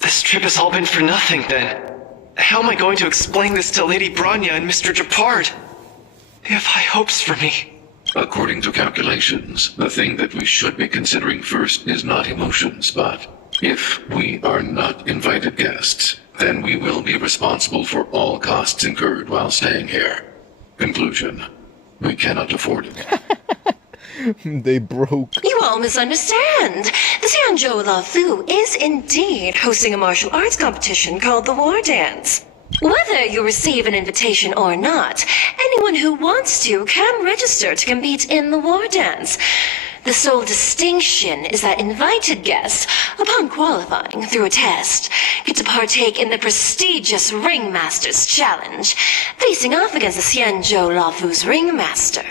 This trip has all been for nothing then. How am I going to explain this to Lady Branya and Mr. Japard? They have high hopes for me. According to calculations, the thing that we should be considering first is not emotions, but if we are not invited guests, then we will be responsible for all costs incurred while staying here. Conclusion: we cannot afford it. They broke. You all misunderstand. The Xianzhou Lafu is indeed hosting a martial arts competition called the War Dance. Whether you receive an invitation or not, anyone who wants to can register to compete in the War Dance. The sole distinction is that invited guests, upon qualifying through a test, get to partake in the prestigious Ringmaster's Challenge, facing off against the Xianzhou Lafu's Ringmaster.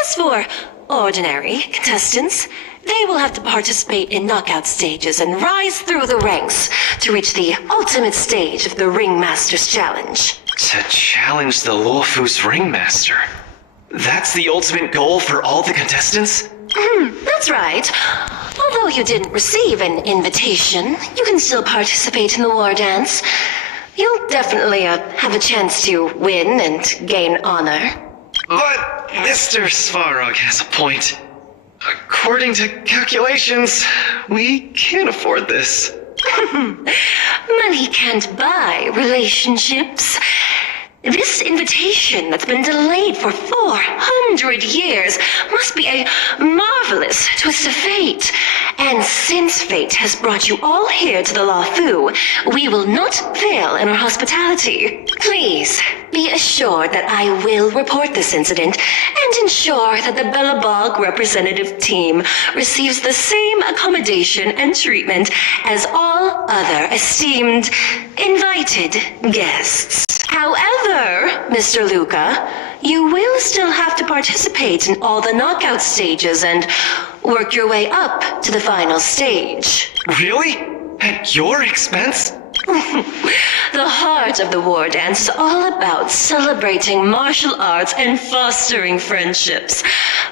As for ordinary contestants, they will have to participate in knockout stages and rise through the ranks to reach the ultimate stage of the Ringmaster's Challenge. To challenge the Luofu's Ringmaster? That's the ultimate goal for all the contestants? That's right. Although you didn't receive an invitation, you can still participate in the War Dance. You'll definitely have a chance to win and gain honor. But Mr. Svarog has a point. According to calculations, we can't afford this. Money can't buy relationships. This invitation that's been delayed for 400 years must be a marvelous twist of fate. And since fate has brought you all here to the Lafu, we will not fail in our hospitality. Please, be assured that I will report this incident and ensure that the Bellabog representative team receives the same accommodation and treatment as all other esteemed, invited guests. However, Mr. Luca, you will still have to participate in all the knockout stages and work your way up to the final stage. Really? At your expense? The heart of the War Dance is all about celebrating martial arts and fostering friendships.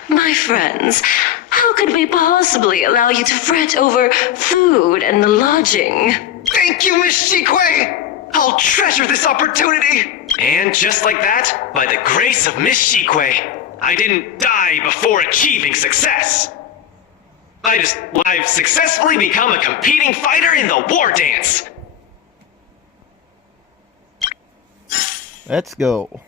My friends, how could we possibly allow you to fret over food and lodging? Thank you, Miss Shikwe! I'll treasure this opportunity! And just like that, by the grace of Miss Shikwe, I didn't die before achieving success! I've successfully become a competing fighter in the War Dance! Let's go.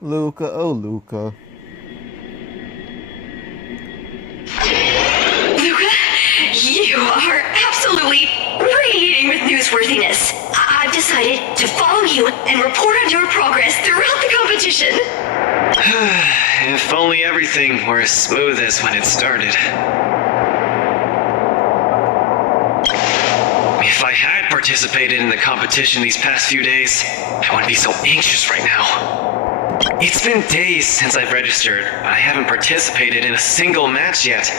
Luca, oh Luca. Luca, you are absolutely radiating with newsworthiness. I've decided to follow you and report on your progress throughout the competition. If only everything were as smooth as when it started. If I had participated in the competition these past few days, I wouldn't be so anxious right now. It's been days since I've registered, but I haven't participated in a single match yet.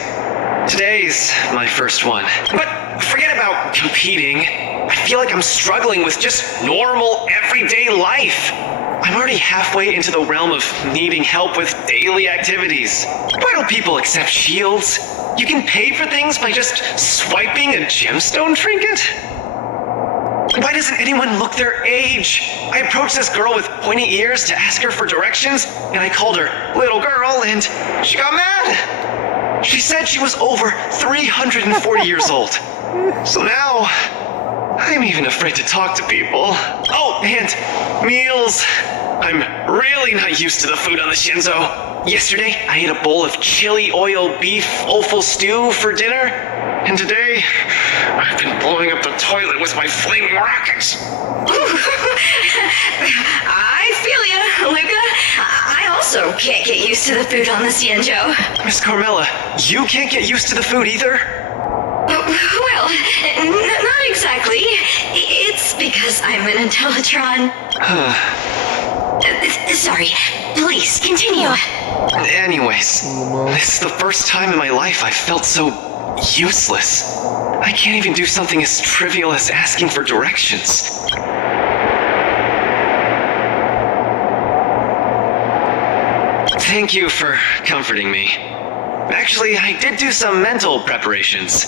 Today's my first one. But forget about competing. I feel like I'm struggling with just normal, everyday life. I'm already halfway into the realm of needing help with daily activities. Why don't people accept shields? You can pay for things by just swiping a gemstone trinket? Why doesn't anyone look their age? I approached this girl with pointy ears to ask her for directions, and I called her little girl, and she got mad. She said she was over 340 years old. So now, I'm even afraid to talk to people. Oh, and meals. I'm really not used to the food on the Shinzo. Yesterday, I ate a bowl of chili oil beef offal stew for dinner, and today, I've been blowing up the toilet with my flaming rockets. I feel ya, Luca. I also can't get used to the food on the Xianzhou. Miss Carmela, you can't get used to the food either? Well, not exactly. It's because I'm an Intellitron. Sorry. Please, continue. Anyways, this is the first time in my life I've felt so useless. I can't even do something as trivial as asking for directions. Thank you for comforting me. Actually, I did do some mental preparations.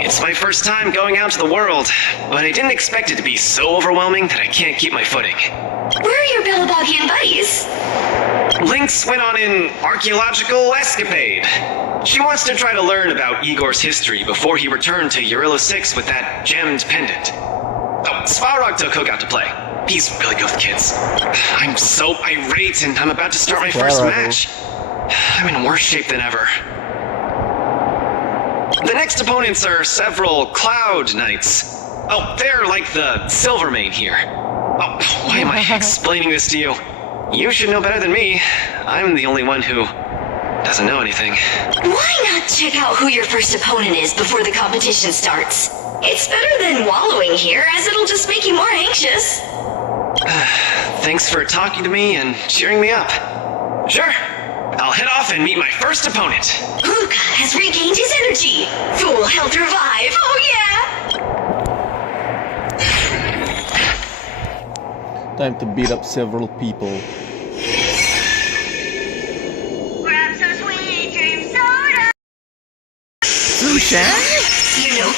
It's my first time going out to the world, but I didn't expect it to be so overwhelming that I can't keep my footing. Where are your Bellaboggian buddies? Lynx went on an archaeological escapade. She wants to try to learn about Igor's history before he returned to Urilla 6 with that gemmed pendant. Oh, Svarog took Hook out to play. He's really good with kids. I'm so irate and I'm about to start my first match. I'm in worse shape than ever. The next opponents are several Cloud Knights. Oh, they're like the Silvermane here. Oh, why am I explaining this to you? You should know better than me. I'm the only one who doesn't know anything. Why not check out who your first opponent is before the competition starts? It's better than wallowing here, as it'll just make you more anxious. Thanks for talking to me and cheering me up. Sure. I'll head off and meet my first opponent. Luca has regained his energy. Full health revive. Oh, yeah! Time to beat up several people. Grab some sweet dream soda. Sushan? You know.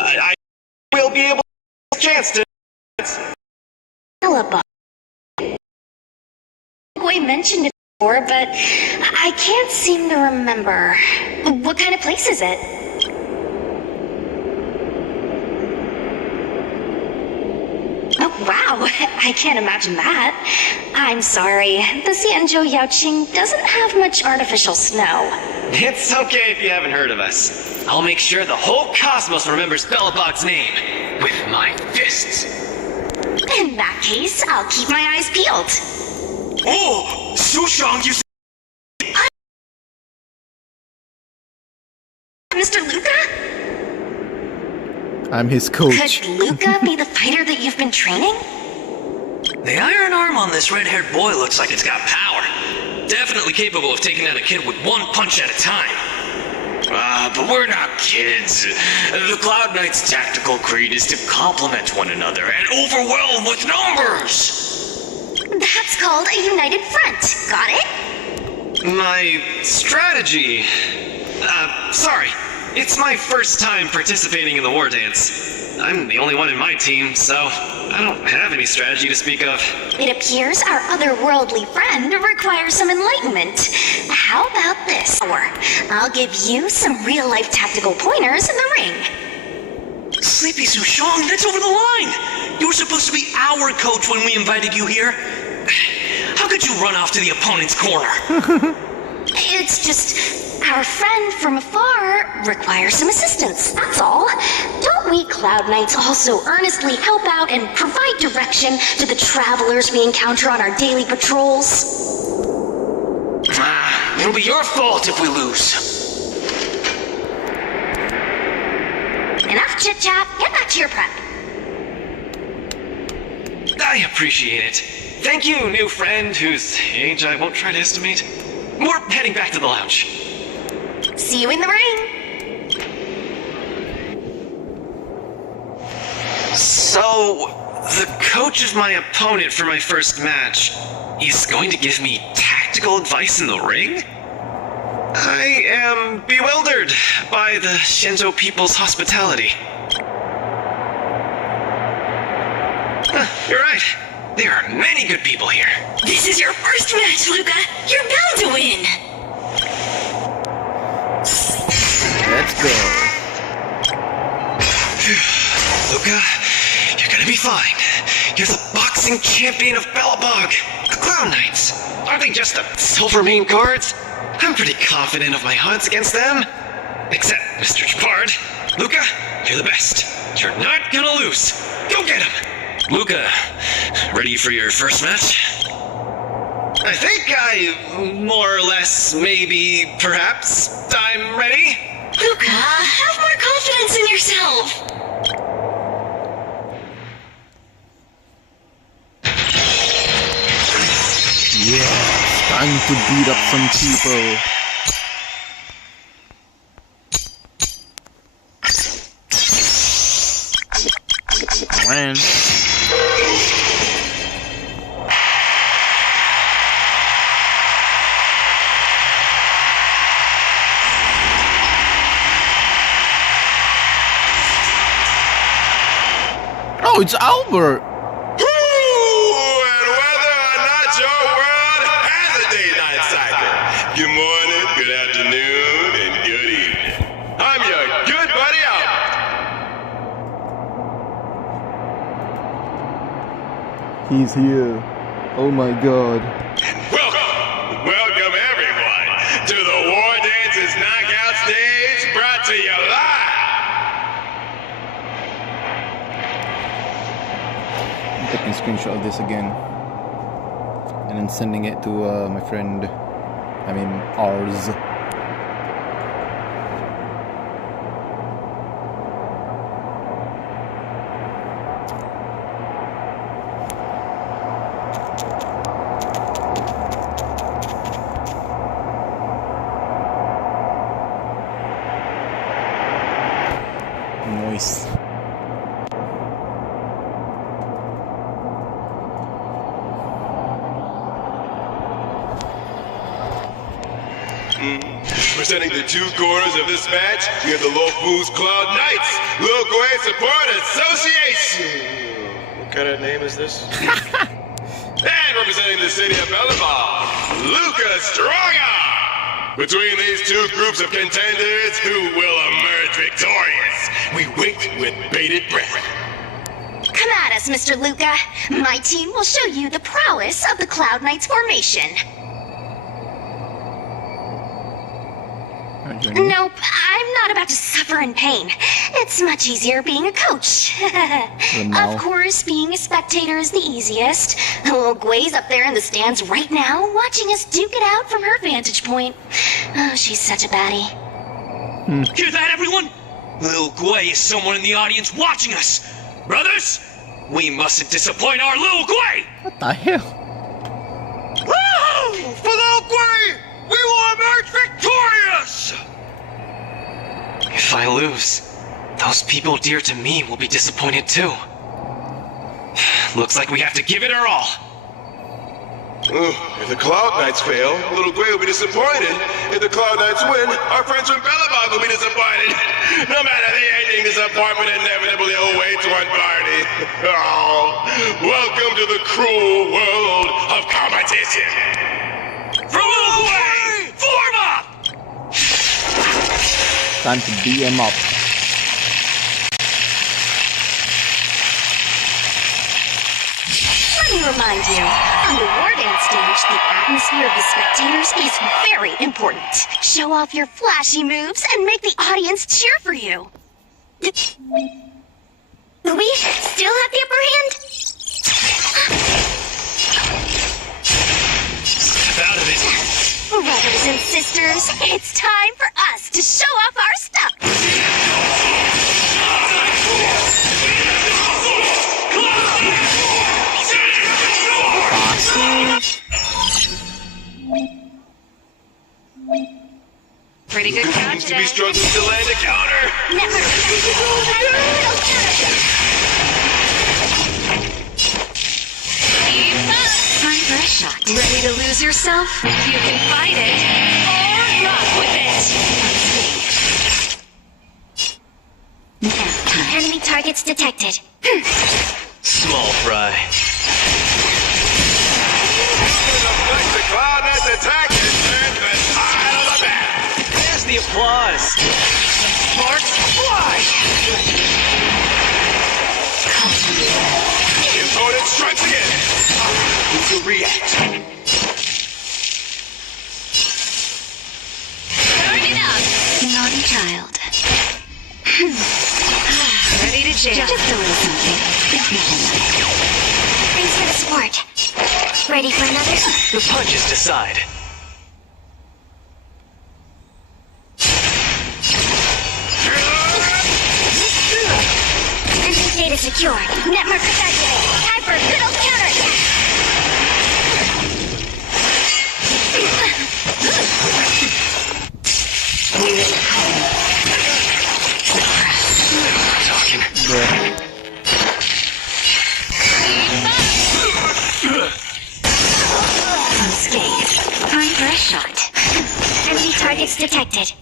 I will be able to chance to. We mentioned it before, but I can't seem to remember. What kind of place is it? Oh, wow. I can't imagine that. I'm sorry. The Xianzhou Yaoqing doesn't have much artificial snow. It's okay if you haven't heard of us. I'll make sure the whole cosmos remembers Bellabog's name with my fists. In that case, I'll keep my eyes peeled. Oh! Sushang, you... Mr. Luca? I'm his coach. Could Luca be the fighter that you've been training? The iron arm on this red-haired boy looks like it's got power. Definitely capable of taking down a kid with one punch at a time. But we're not kids. The Cloud Knight's tactical creed is to complement one another and overwhelm with numbers. That's called a united front. Got it? My strategy... sorry. It's my first time participating in the war dance. I'm the only one in my team, so I don't have any strategy to speak of. It appears our otherworldly friend requires some enlightenment. How about this? I'll give you some real-life tactical pointers in the ring. Sleepy Sushang, that's over the line! You were supposed to be our coach when we invited you here. How could you run off to the opponent's corner? It's just... our friend from afar requires some assistance, that's all. Don't we Cloud Knights also earnestly help out and provide direction to the travelers we encounter on our daily patrols? It'll be your fault if we lose. Enough chit-chat, get back to your prep. I appreciate it. Thank you, new friend, whose age I won't try to estimate. We're heading back to the lounge. See you in the ring! So, the coach of my opponent for my first match is going to give me tactical advice in the ring? I am bewildered by the Shinto people's hospitality. You're right. There are many good people here. This is your first match, Luca. You're bound to win. Let's go. Luca, you're gonna be fine. You're the boxing champion of Bellabog. The Clown Knights. Aren't they just the Silvermane guards? I'm pretty confident of my odds against them. Except Mr. Chapard. Luca, you're the best. You're not gonna lose. Go get him. Luca, ready for your first match? I think I, more or less, maybe, perhaps, I'm ready. Luca, have more confidence in yourself. Yeah, it's time to beat up some people. Man. Oh, it's Albert! Good morning, good afternoon, and good evening. I'm your good buddy Albert. He's here. Oh my god. Welcome everyone to the War Dances Knockout Stage, brought to you live. I'm taking a screenshot of this again. And then sending it to my friend. I mean, ours. Nice. Presenting the two corners of this match, we have the Lofu's Cloud Knights, Lil Guay Support Association. What kind of name is this? And representing the city of Bellabog, Luca Stronga. Between these two groups of contenders, who will emerge victorious? We wait with bated breath. Come at us, Mr. Luca. My team will show you the prowess of the Cloud Knights formation. Nope, I'm not about to suffer in pain. It's much easier being a coach. Of course, being a spectator is the easiest. Little Gway's up there in the stands right now, watching us duke it out from her vantage point. Oh, she's such a baddie. Hear that, everyone? Lil Gway is someone in the audience watching us. Brothers, we mustn't disappoint our Lil Gway! What the hell? Woo! For Lil Gway, we will emerge victorious! If I lose, those people dear to me will be disappointed too. Looks like we have to give it our all. If the Cloud Knights fail, Little Guay will be disappointed. If the Cloud Knights win, our friends from Bellabog will be disappointed. No matter the ending, disappointment inevitably awaits one party. Oh, welcome to the cruel world of competition. For Lil Gway, form up! Time to beat him up. Let me remind you, on the War Dance stage, the atmosphere of the spectators is very important. Show off your flashy moves and make the audience cheer for you. We still have the upper hand? Step out of it. Brothers and sisters, it's time for us to show off our stuff. Pretty good count Seems to be struggling to land a counter. Never. Time for a shot. Ready to lose yourself? You can fight it or rock with Enemy targets detected. Small fry. The cloud that's attacking and the tide of the bat. There's the applause. Some sparks fly. Opponent strikes again. Who will react? Turn it up. Naughty child. Ready to jam. Just a little something. Thanks for the support. Ready for another? The punches decide. Entry data secured. Network activated. Time for a good old counterattack. Talking. Unscathed. Time for a shot. Enemy targets detected.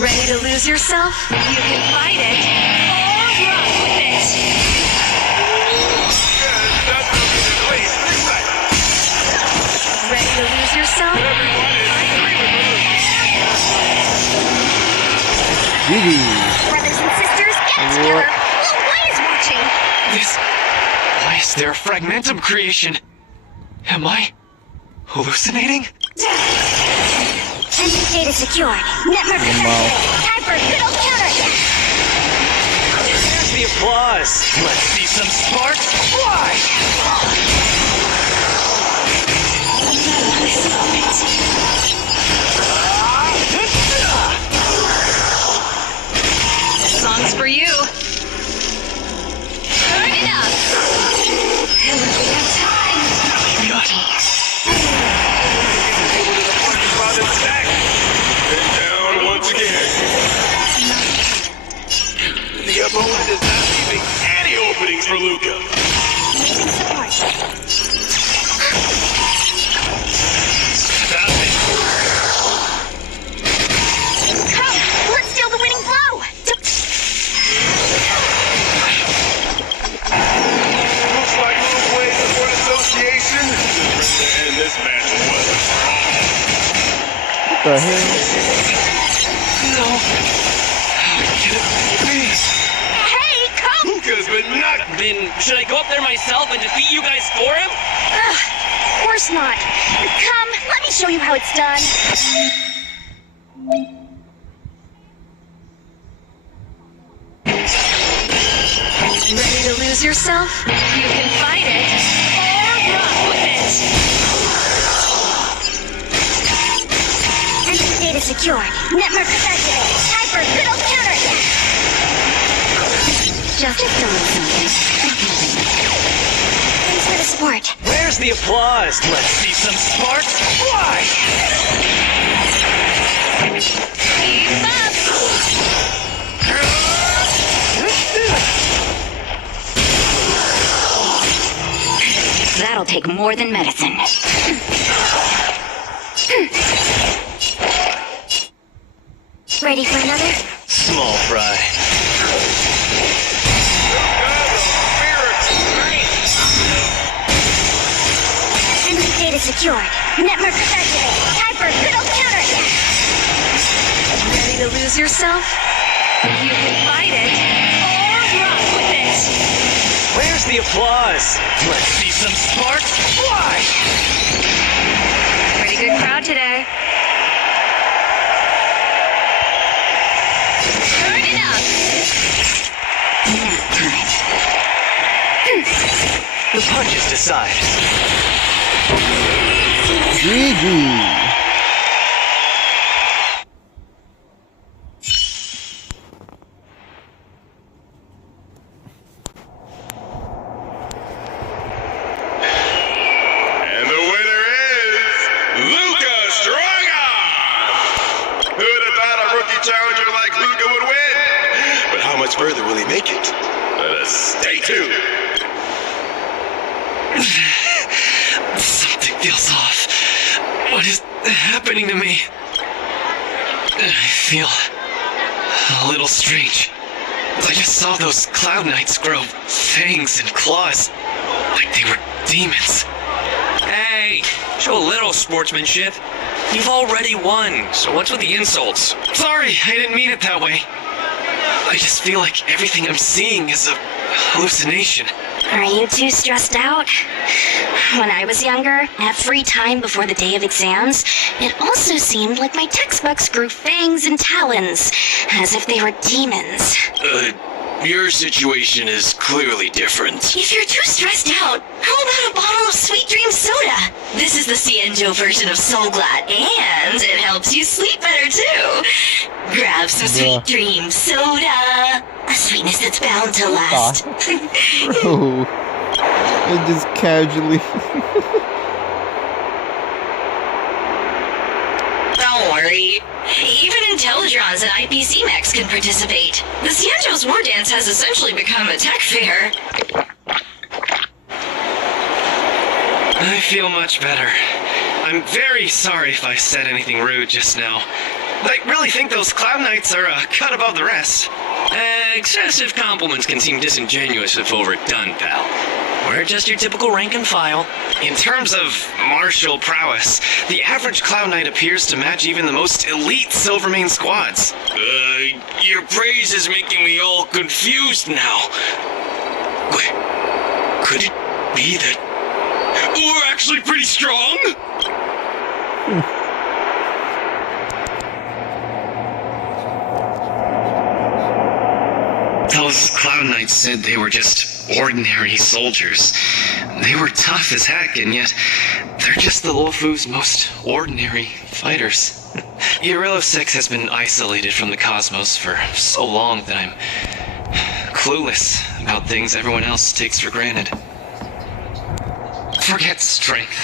Ready to lose yourself? You can fight it or run with it. Ready to lose yourself? Brothers and sisters, get together. Little Boy is watching. Why is there a fragmentum creation? Am I hallucinating? Entry data secured. Network activated. Time for a good old counterattack. There's the applause. Let's see some sparks fly. This song's for you. Turn it up. Down once again. The opponent is not leaving any openings for Luca. Stop it. Come, let's steal the winning blow. Looks like Little Boy's Sport Association is ready to end this match once and for all. What the hell? No. Please. Hey, come. Luca's been knocked. Then should I go up there myself and defeat you guys for him? Of course not. Come, let me show you how it's done. Ready to lose yourself? You can fight it or run with it. Entry data secured. Network activated. Time for a good old counterattack. Just a little something. Thanks for the support. Where's the applause? Let's see some sparks fly. Keep up. That'll take more than medicine. Ready for another? Small fry. Entry data secured. Network activated. Time for a good old counterattack. Ready to lose yourself? You can fight it or run with it. Where's the applause? Let's see some sparks fly. Pretty good crowd today. Turn it up. Nap time. The punches decide. GG. And the winner is Luca Strong-Arm! Who'd have thought a rookie challenger like Luca would win? But how much further will he make it? Let us stay tuned. Something feels off. What is happening to me? I feel a little strange. I just saw those Cloud Knights grow fangs and claws, like they were demons. Hey, show a little sportsmanship. You've already won, so what's with the insults? Sorry, I didn't mean it that way. I just feel like everything I'm seeing is a hallucination. Are you too stressed out? When I was younger, at free time before the day of exams, it also seemed like my textbooks grew fangs and talons, as if they were demons. Your situation is clearly different. If you're too stressed out, how about a bottle of Sweet Dream Soda? This is the Cienjo version of Soul Glad, and it helps you sleep better too. Grab some Sweet Dream Soda. A sweetness that's bound to last. Bro. I just casually... Don't worry. Even Intellitrons and IPC mechs can participate. The Cienjo's War Dance has essentially become a tech fair. I feel much better. I'm very sorry if I said anything rude just now. I really think those Cloud Knights are a cut above the rest. Excessive compliments can seem disingenuous if overdone, pal. We're just your typical rank and file. In terms of martial prowess, the average Cloud Knight appears to match even the most elite Silvermane squads. Your praise is making me all confused now. Wait, could it be that we're actually pretty strong? Those Cloud Knights said they were just ordinary soldiers. They were tough as heck, and yet they're just the Luofu's most ordinary fighters. Urilla 6 has been isolated from the cosmos for so long that I'm clueless about things everyone else takes for granted. Forget strength.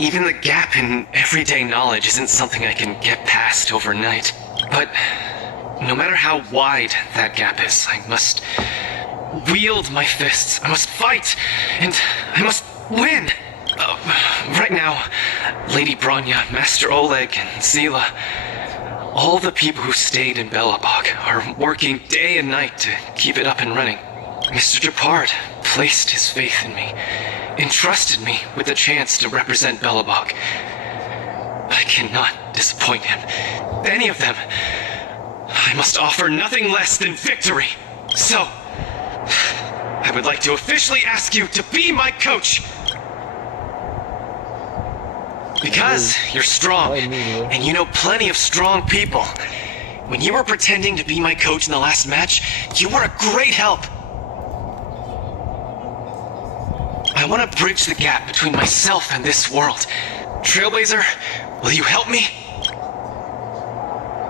Even the gap in everyday knowledge isn't something I can get past overnight. But no matter how wide that gap is, I must wield my fists. I must fight, and I must win. Right now, Lady Bronya, Master Oleg, and Zila, all the people who stayed in Belobog are working day and night to keep it up and running. Mr. Depard placed his faith in me, entrusted me with the chance to represent Belobog. I cannot disappoint him. Any of them. I must offer nothing less than victory. So, I would like to officially ask you to be my coach. Because you're strong, and you know plenty of strong people. When you were pretending to be my coach in the last match, you were a great help. I want to bridge the gap between myself and this world. Trailblazer, will you help me?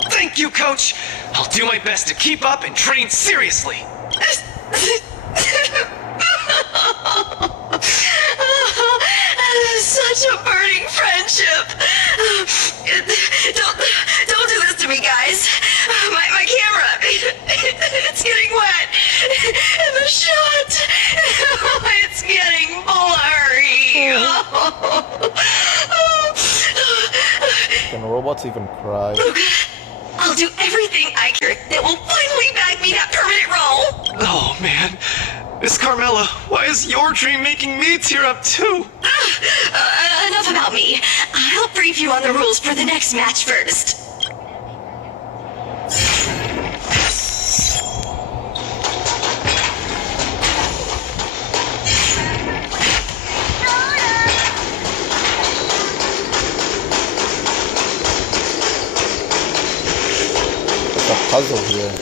Thank you, Coach! I'll do my best to keep up and train seriously. Such a burning friendship. Don't do this to me, guys. My camera, it's getting wet. And the shot, it's getting blurry. Can robots even cry? Luca, I'll do everything I can that will finally bag me that permanent role. Oh, man. Miss Carmela, why is your dream making me tear up too? Enough about me. I'll brief you on the rules for the next match first. It's a puzzle here.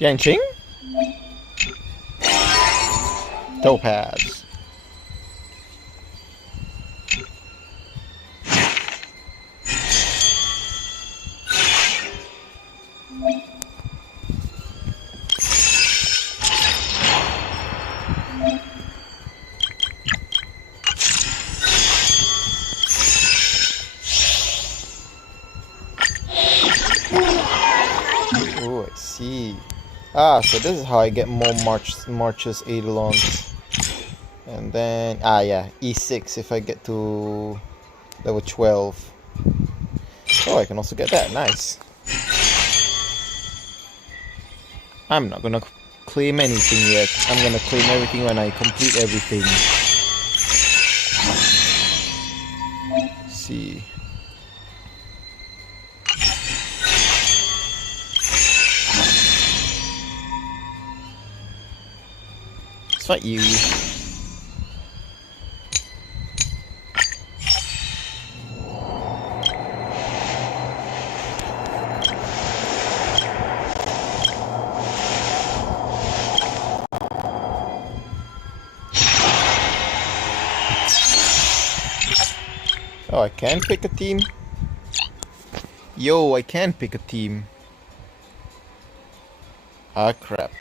Yanqing? Topaz. Oh, I see. Ah, so this is how I get more marches eidolons. And then, yeah, E6 if I get to level 12. Oh, I can also get that. Nice. I'm not gonna claim anything yet. I'm gonna claim everything when I complete everything. Let's see. Let's fight you. Oh, I can pick a team? Yo, I can pick a team. Ah, crap.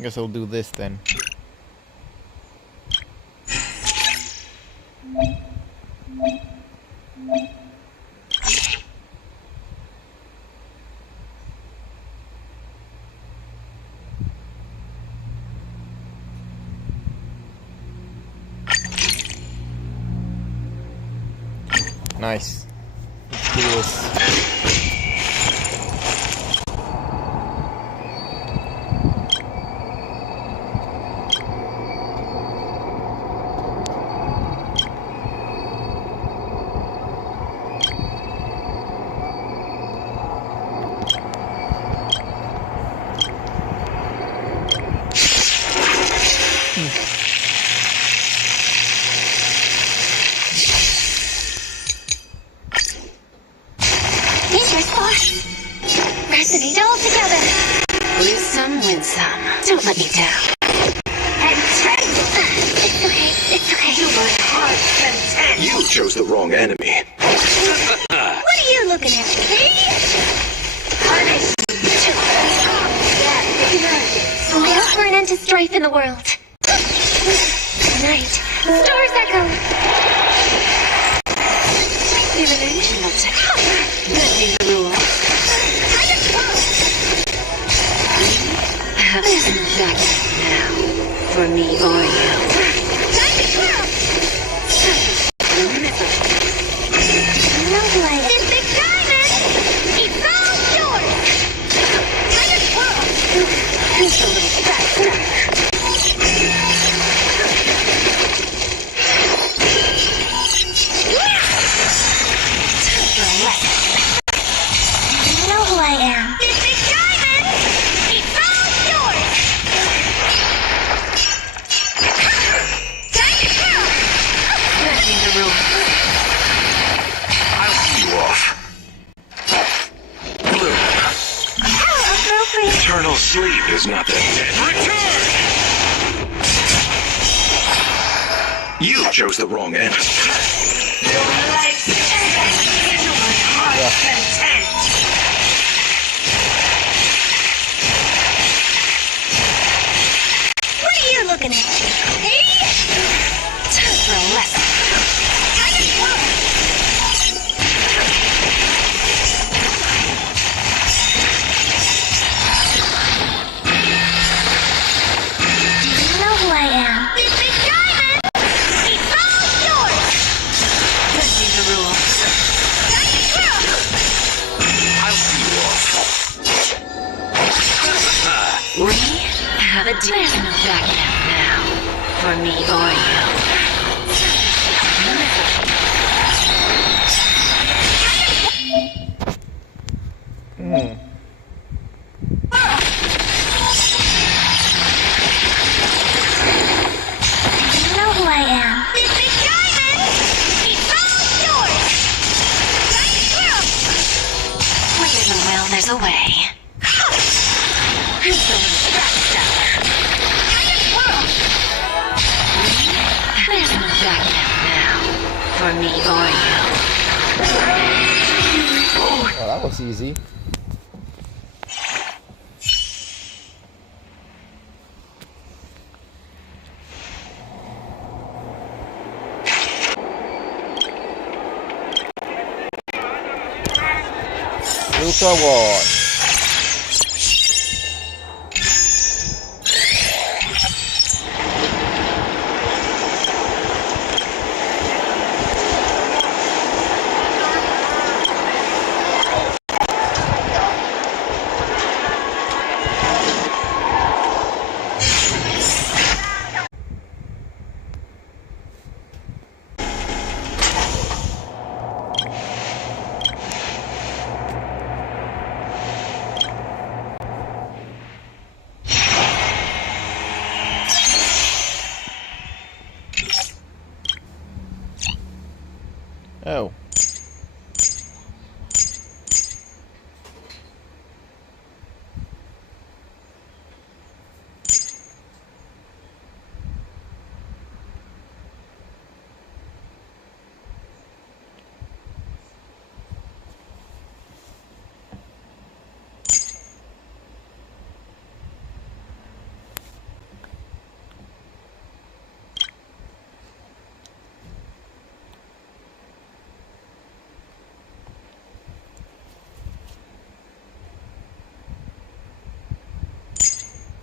Guess I'll do this then. Nice. Let's do this. Dangerous boss. Resonate all together. Lose some, win some. Don't let me down. And turn. It's okay. It's okay. To my heart's content. You chose the wrong enemy. What are you looking at? Me? Punish. I hope for an end to strife in the world. Tonight, stars echo. Dimensional tech. Bending the rules. Have some back now. For me or you. No light. This big diamond! It's all yours! Just a little faster. You know who I am. This big diamond! It's all yours! Time to kill! Bending the rules. I'll see you off. Blue. How appropriate! Eternal sleep is not that dead. Return! You chose the wrong enemy. Your life's to my heart's content. What are you looking at? Hey? Time for a lesson. Do you know who I am? This big diamond! It's all For me or you. You know who I am. This is Diamond! It's all yours! Where there's a will, there's a way. Who's the backstabber? There's no backing out now. For me or you. Oh, that was easy. Ultra War. Oh.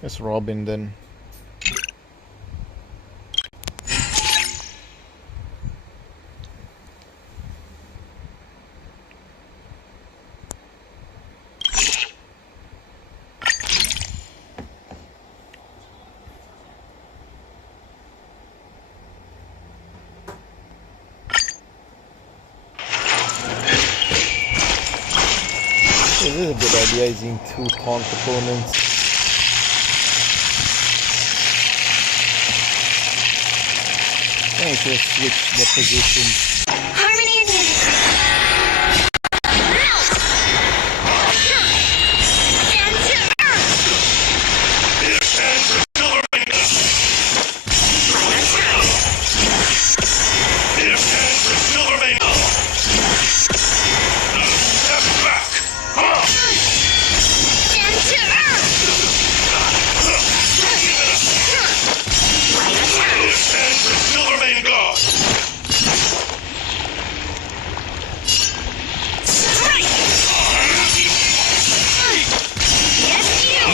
It's Robin then. This is a good idea, using two taunt opponents. I should switch the position. Harmony and unity. Melt! And to earth! This ends with Silvermango! This ends with Silvermango! Now step back! And to earth! This ends with Silvermango!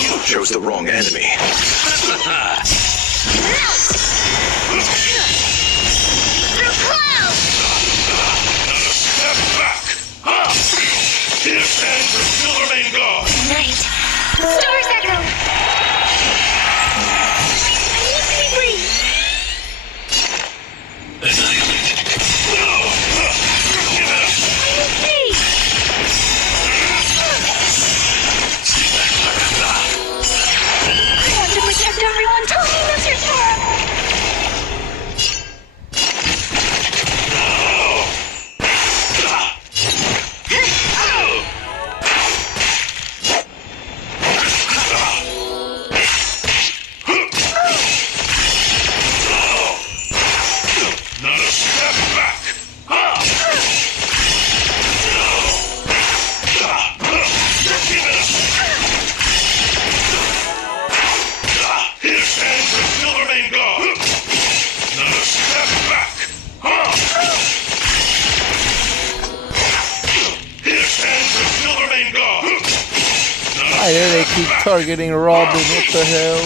You chose the wrong enemy. Through clouds! Step back! This ends with Silvermango! Night. Stars echo! I need to be free! I want to protect everyone. Tell me, Mr. Sora! Not a step back! This ends with Silvermango! Not a step back! This ends with Silvermango! Why do they keep targeting Robin? What the hell?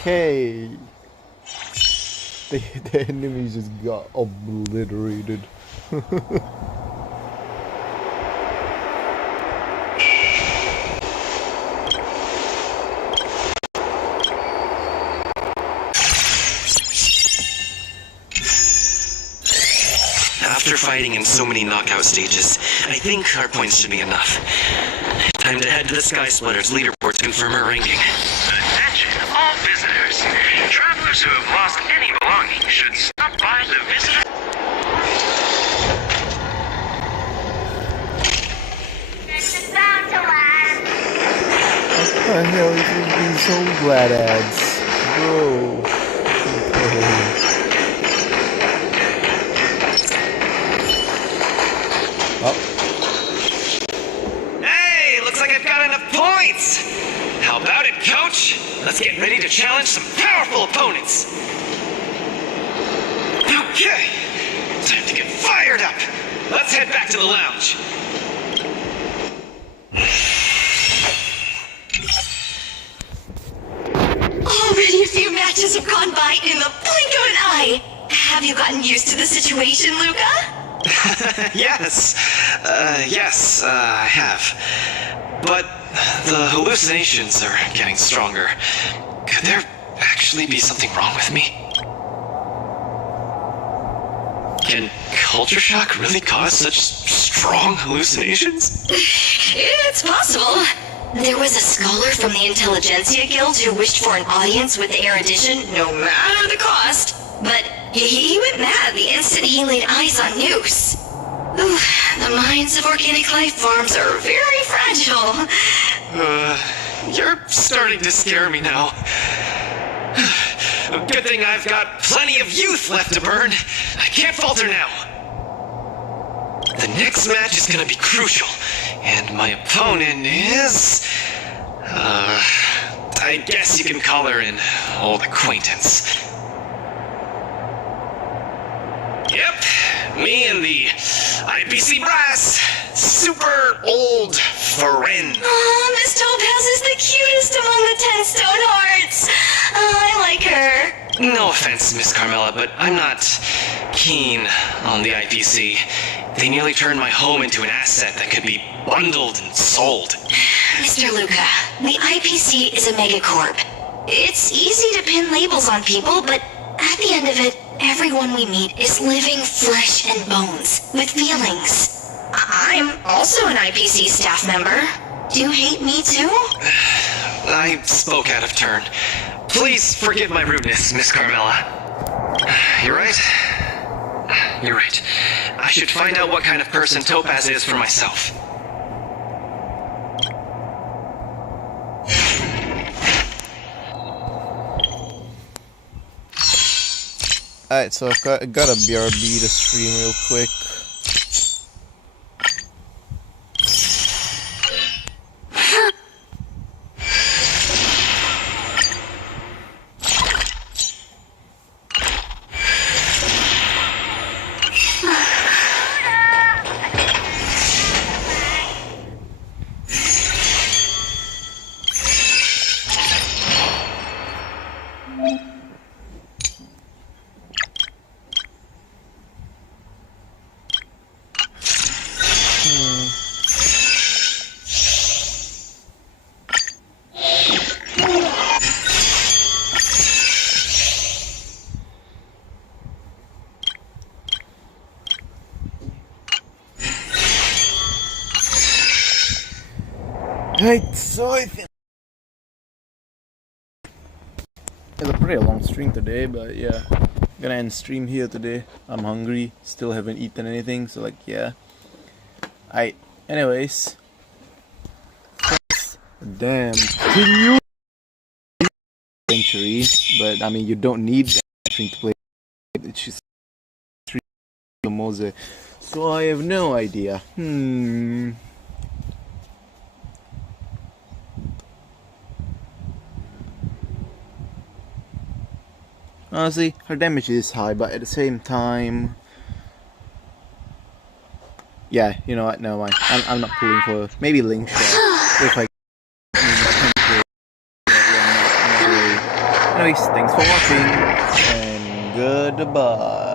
Okay. The enemies just got obliterated. After fighting in so many knockout stages, I think our points should be enough. Time to head to the Sky Splitter's leaderboard to confirm our ranking. Attention, all visitors. Travelers who have lost any belongings should stop by the visitor. This is bound to last. What the hell is these so glad ads? Bro. Oh. Hey, looks like I've got enough points! How about it, coach? Let's get ready to challenge some powerful opponents! Okay, time to get fired up! Let's head back to the lounge. Already a few matches have gone by in the blink of an eye. Have you gotten used to the situation, Luca? Yes, I have. But the hallucinations are getting stronger. Could there actually be something wrong with me? Can culture shock really cause such strong hallucinations? It's possible. There was a scholar from the Intelligentsia Guild who wished for an audience with the erudition, no matter the cost. But he went mad the instant he laid eyes on Noose. The minds of organic life forms are very fragile. You're starting to scare me now. Good thing I've got plenty of youth left to burn. I can't falter now. The next match is gonna be crucial, and my opponent is... I guess you can call her an old acquaintance. Yep, me and the IPC brass, super old friend. Oh, Miss Topaz is the cutest among the 10 stone hearts. I like her. No offense, Miss Carmela, but I'm not keen on the IPC. They nearly turned my home into an asset that could be bundled and sold. Mr. Luca, the IPC is a megacorp. It's easy to pin labels on people, but at the end of it, everyone we meet is living flesh and bones with feelings. I'm also an IPC staff member. Do you hate me too? I spoke out of turn. Please forgive my rudeness, Miss Carmela. You're right. You're right. I should find out what kind of person Topaz is for myself. Alright, so I've got a BRB to stream real quick. Right, so I think it's a pretty long stream today, but yeah, I'm gonna end stream here today. I'm hungry, still haven't eaten anything, so like yeah. Anyways, damn, can you century? But I mean, you don't need that to play. It's just 3 Mose, so I have no idea. Honestly, her damage is high, but at the same time... Yeah, you know what, never mind. I'm not pulling for... Maybe Link Shot, if I... Anyways, for watching, and goodbye.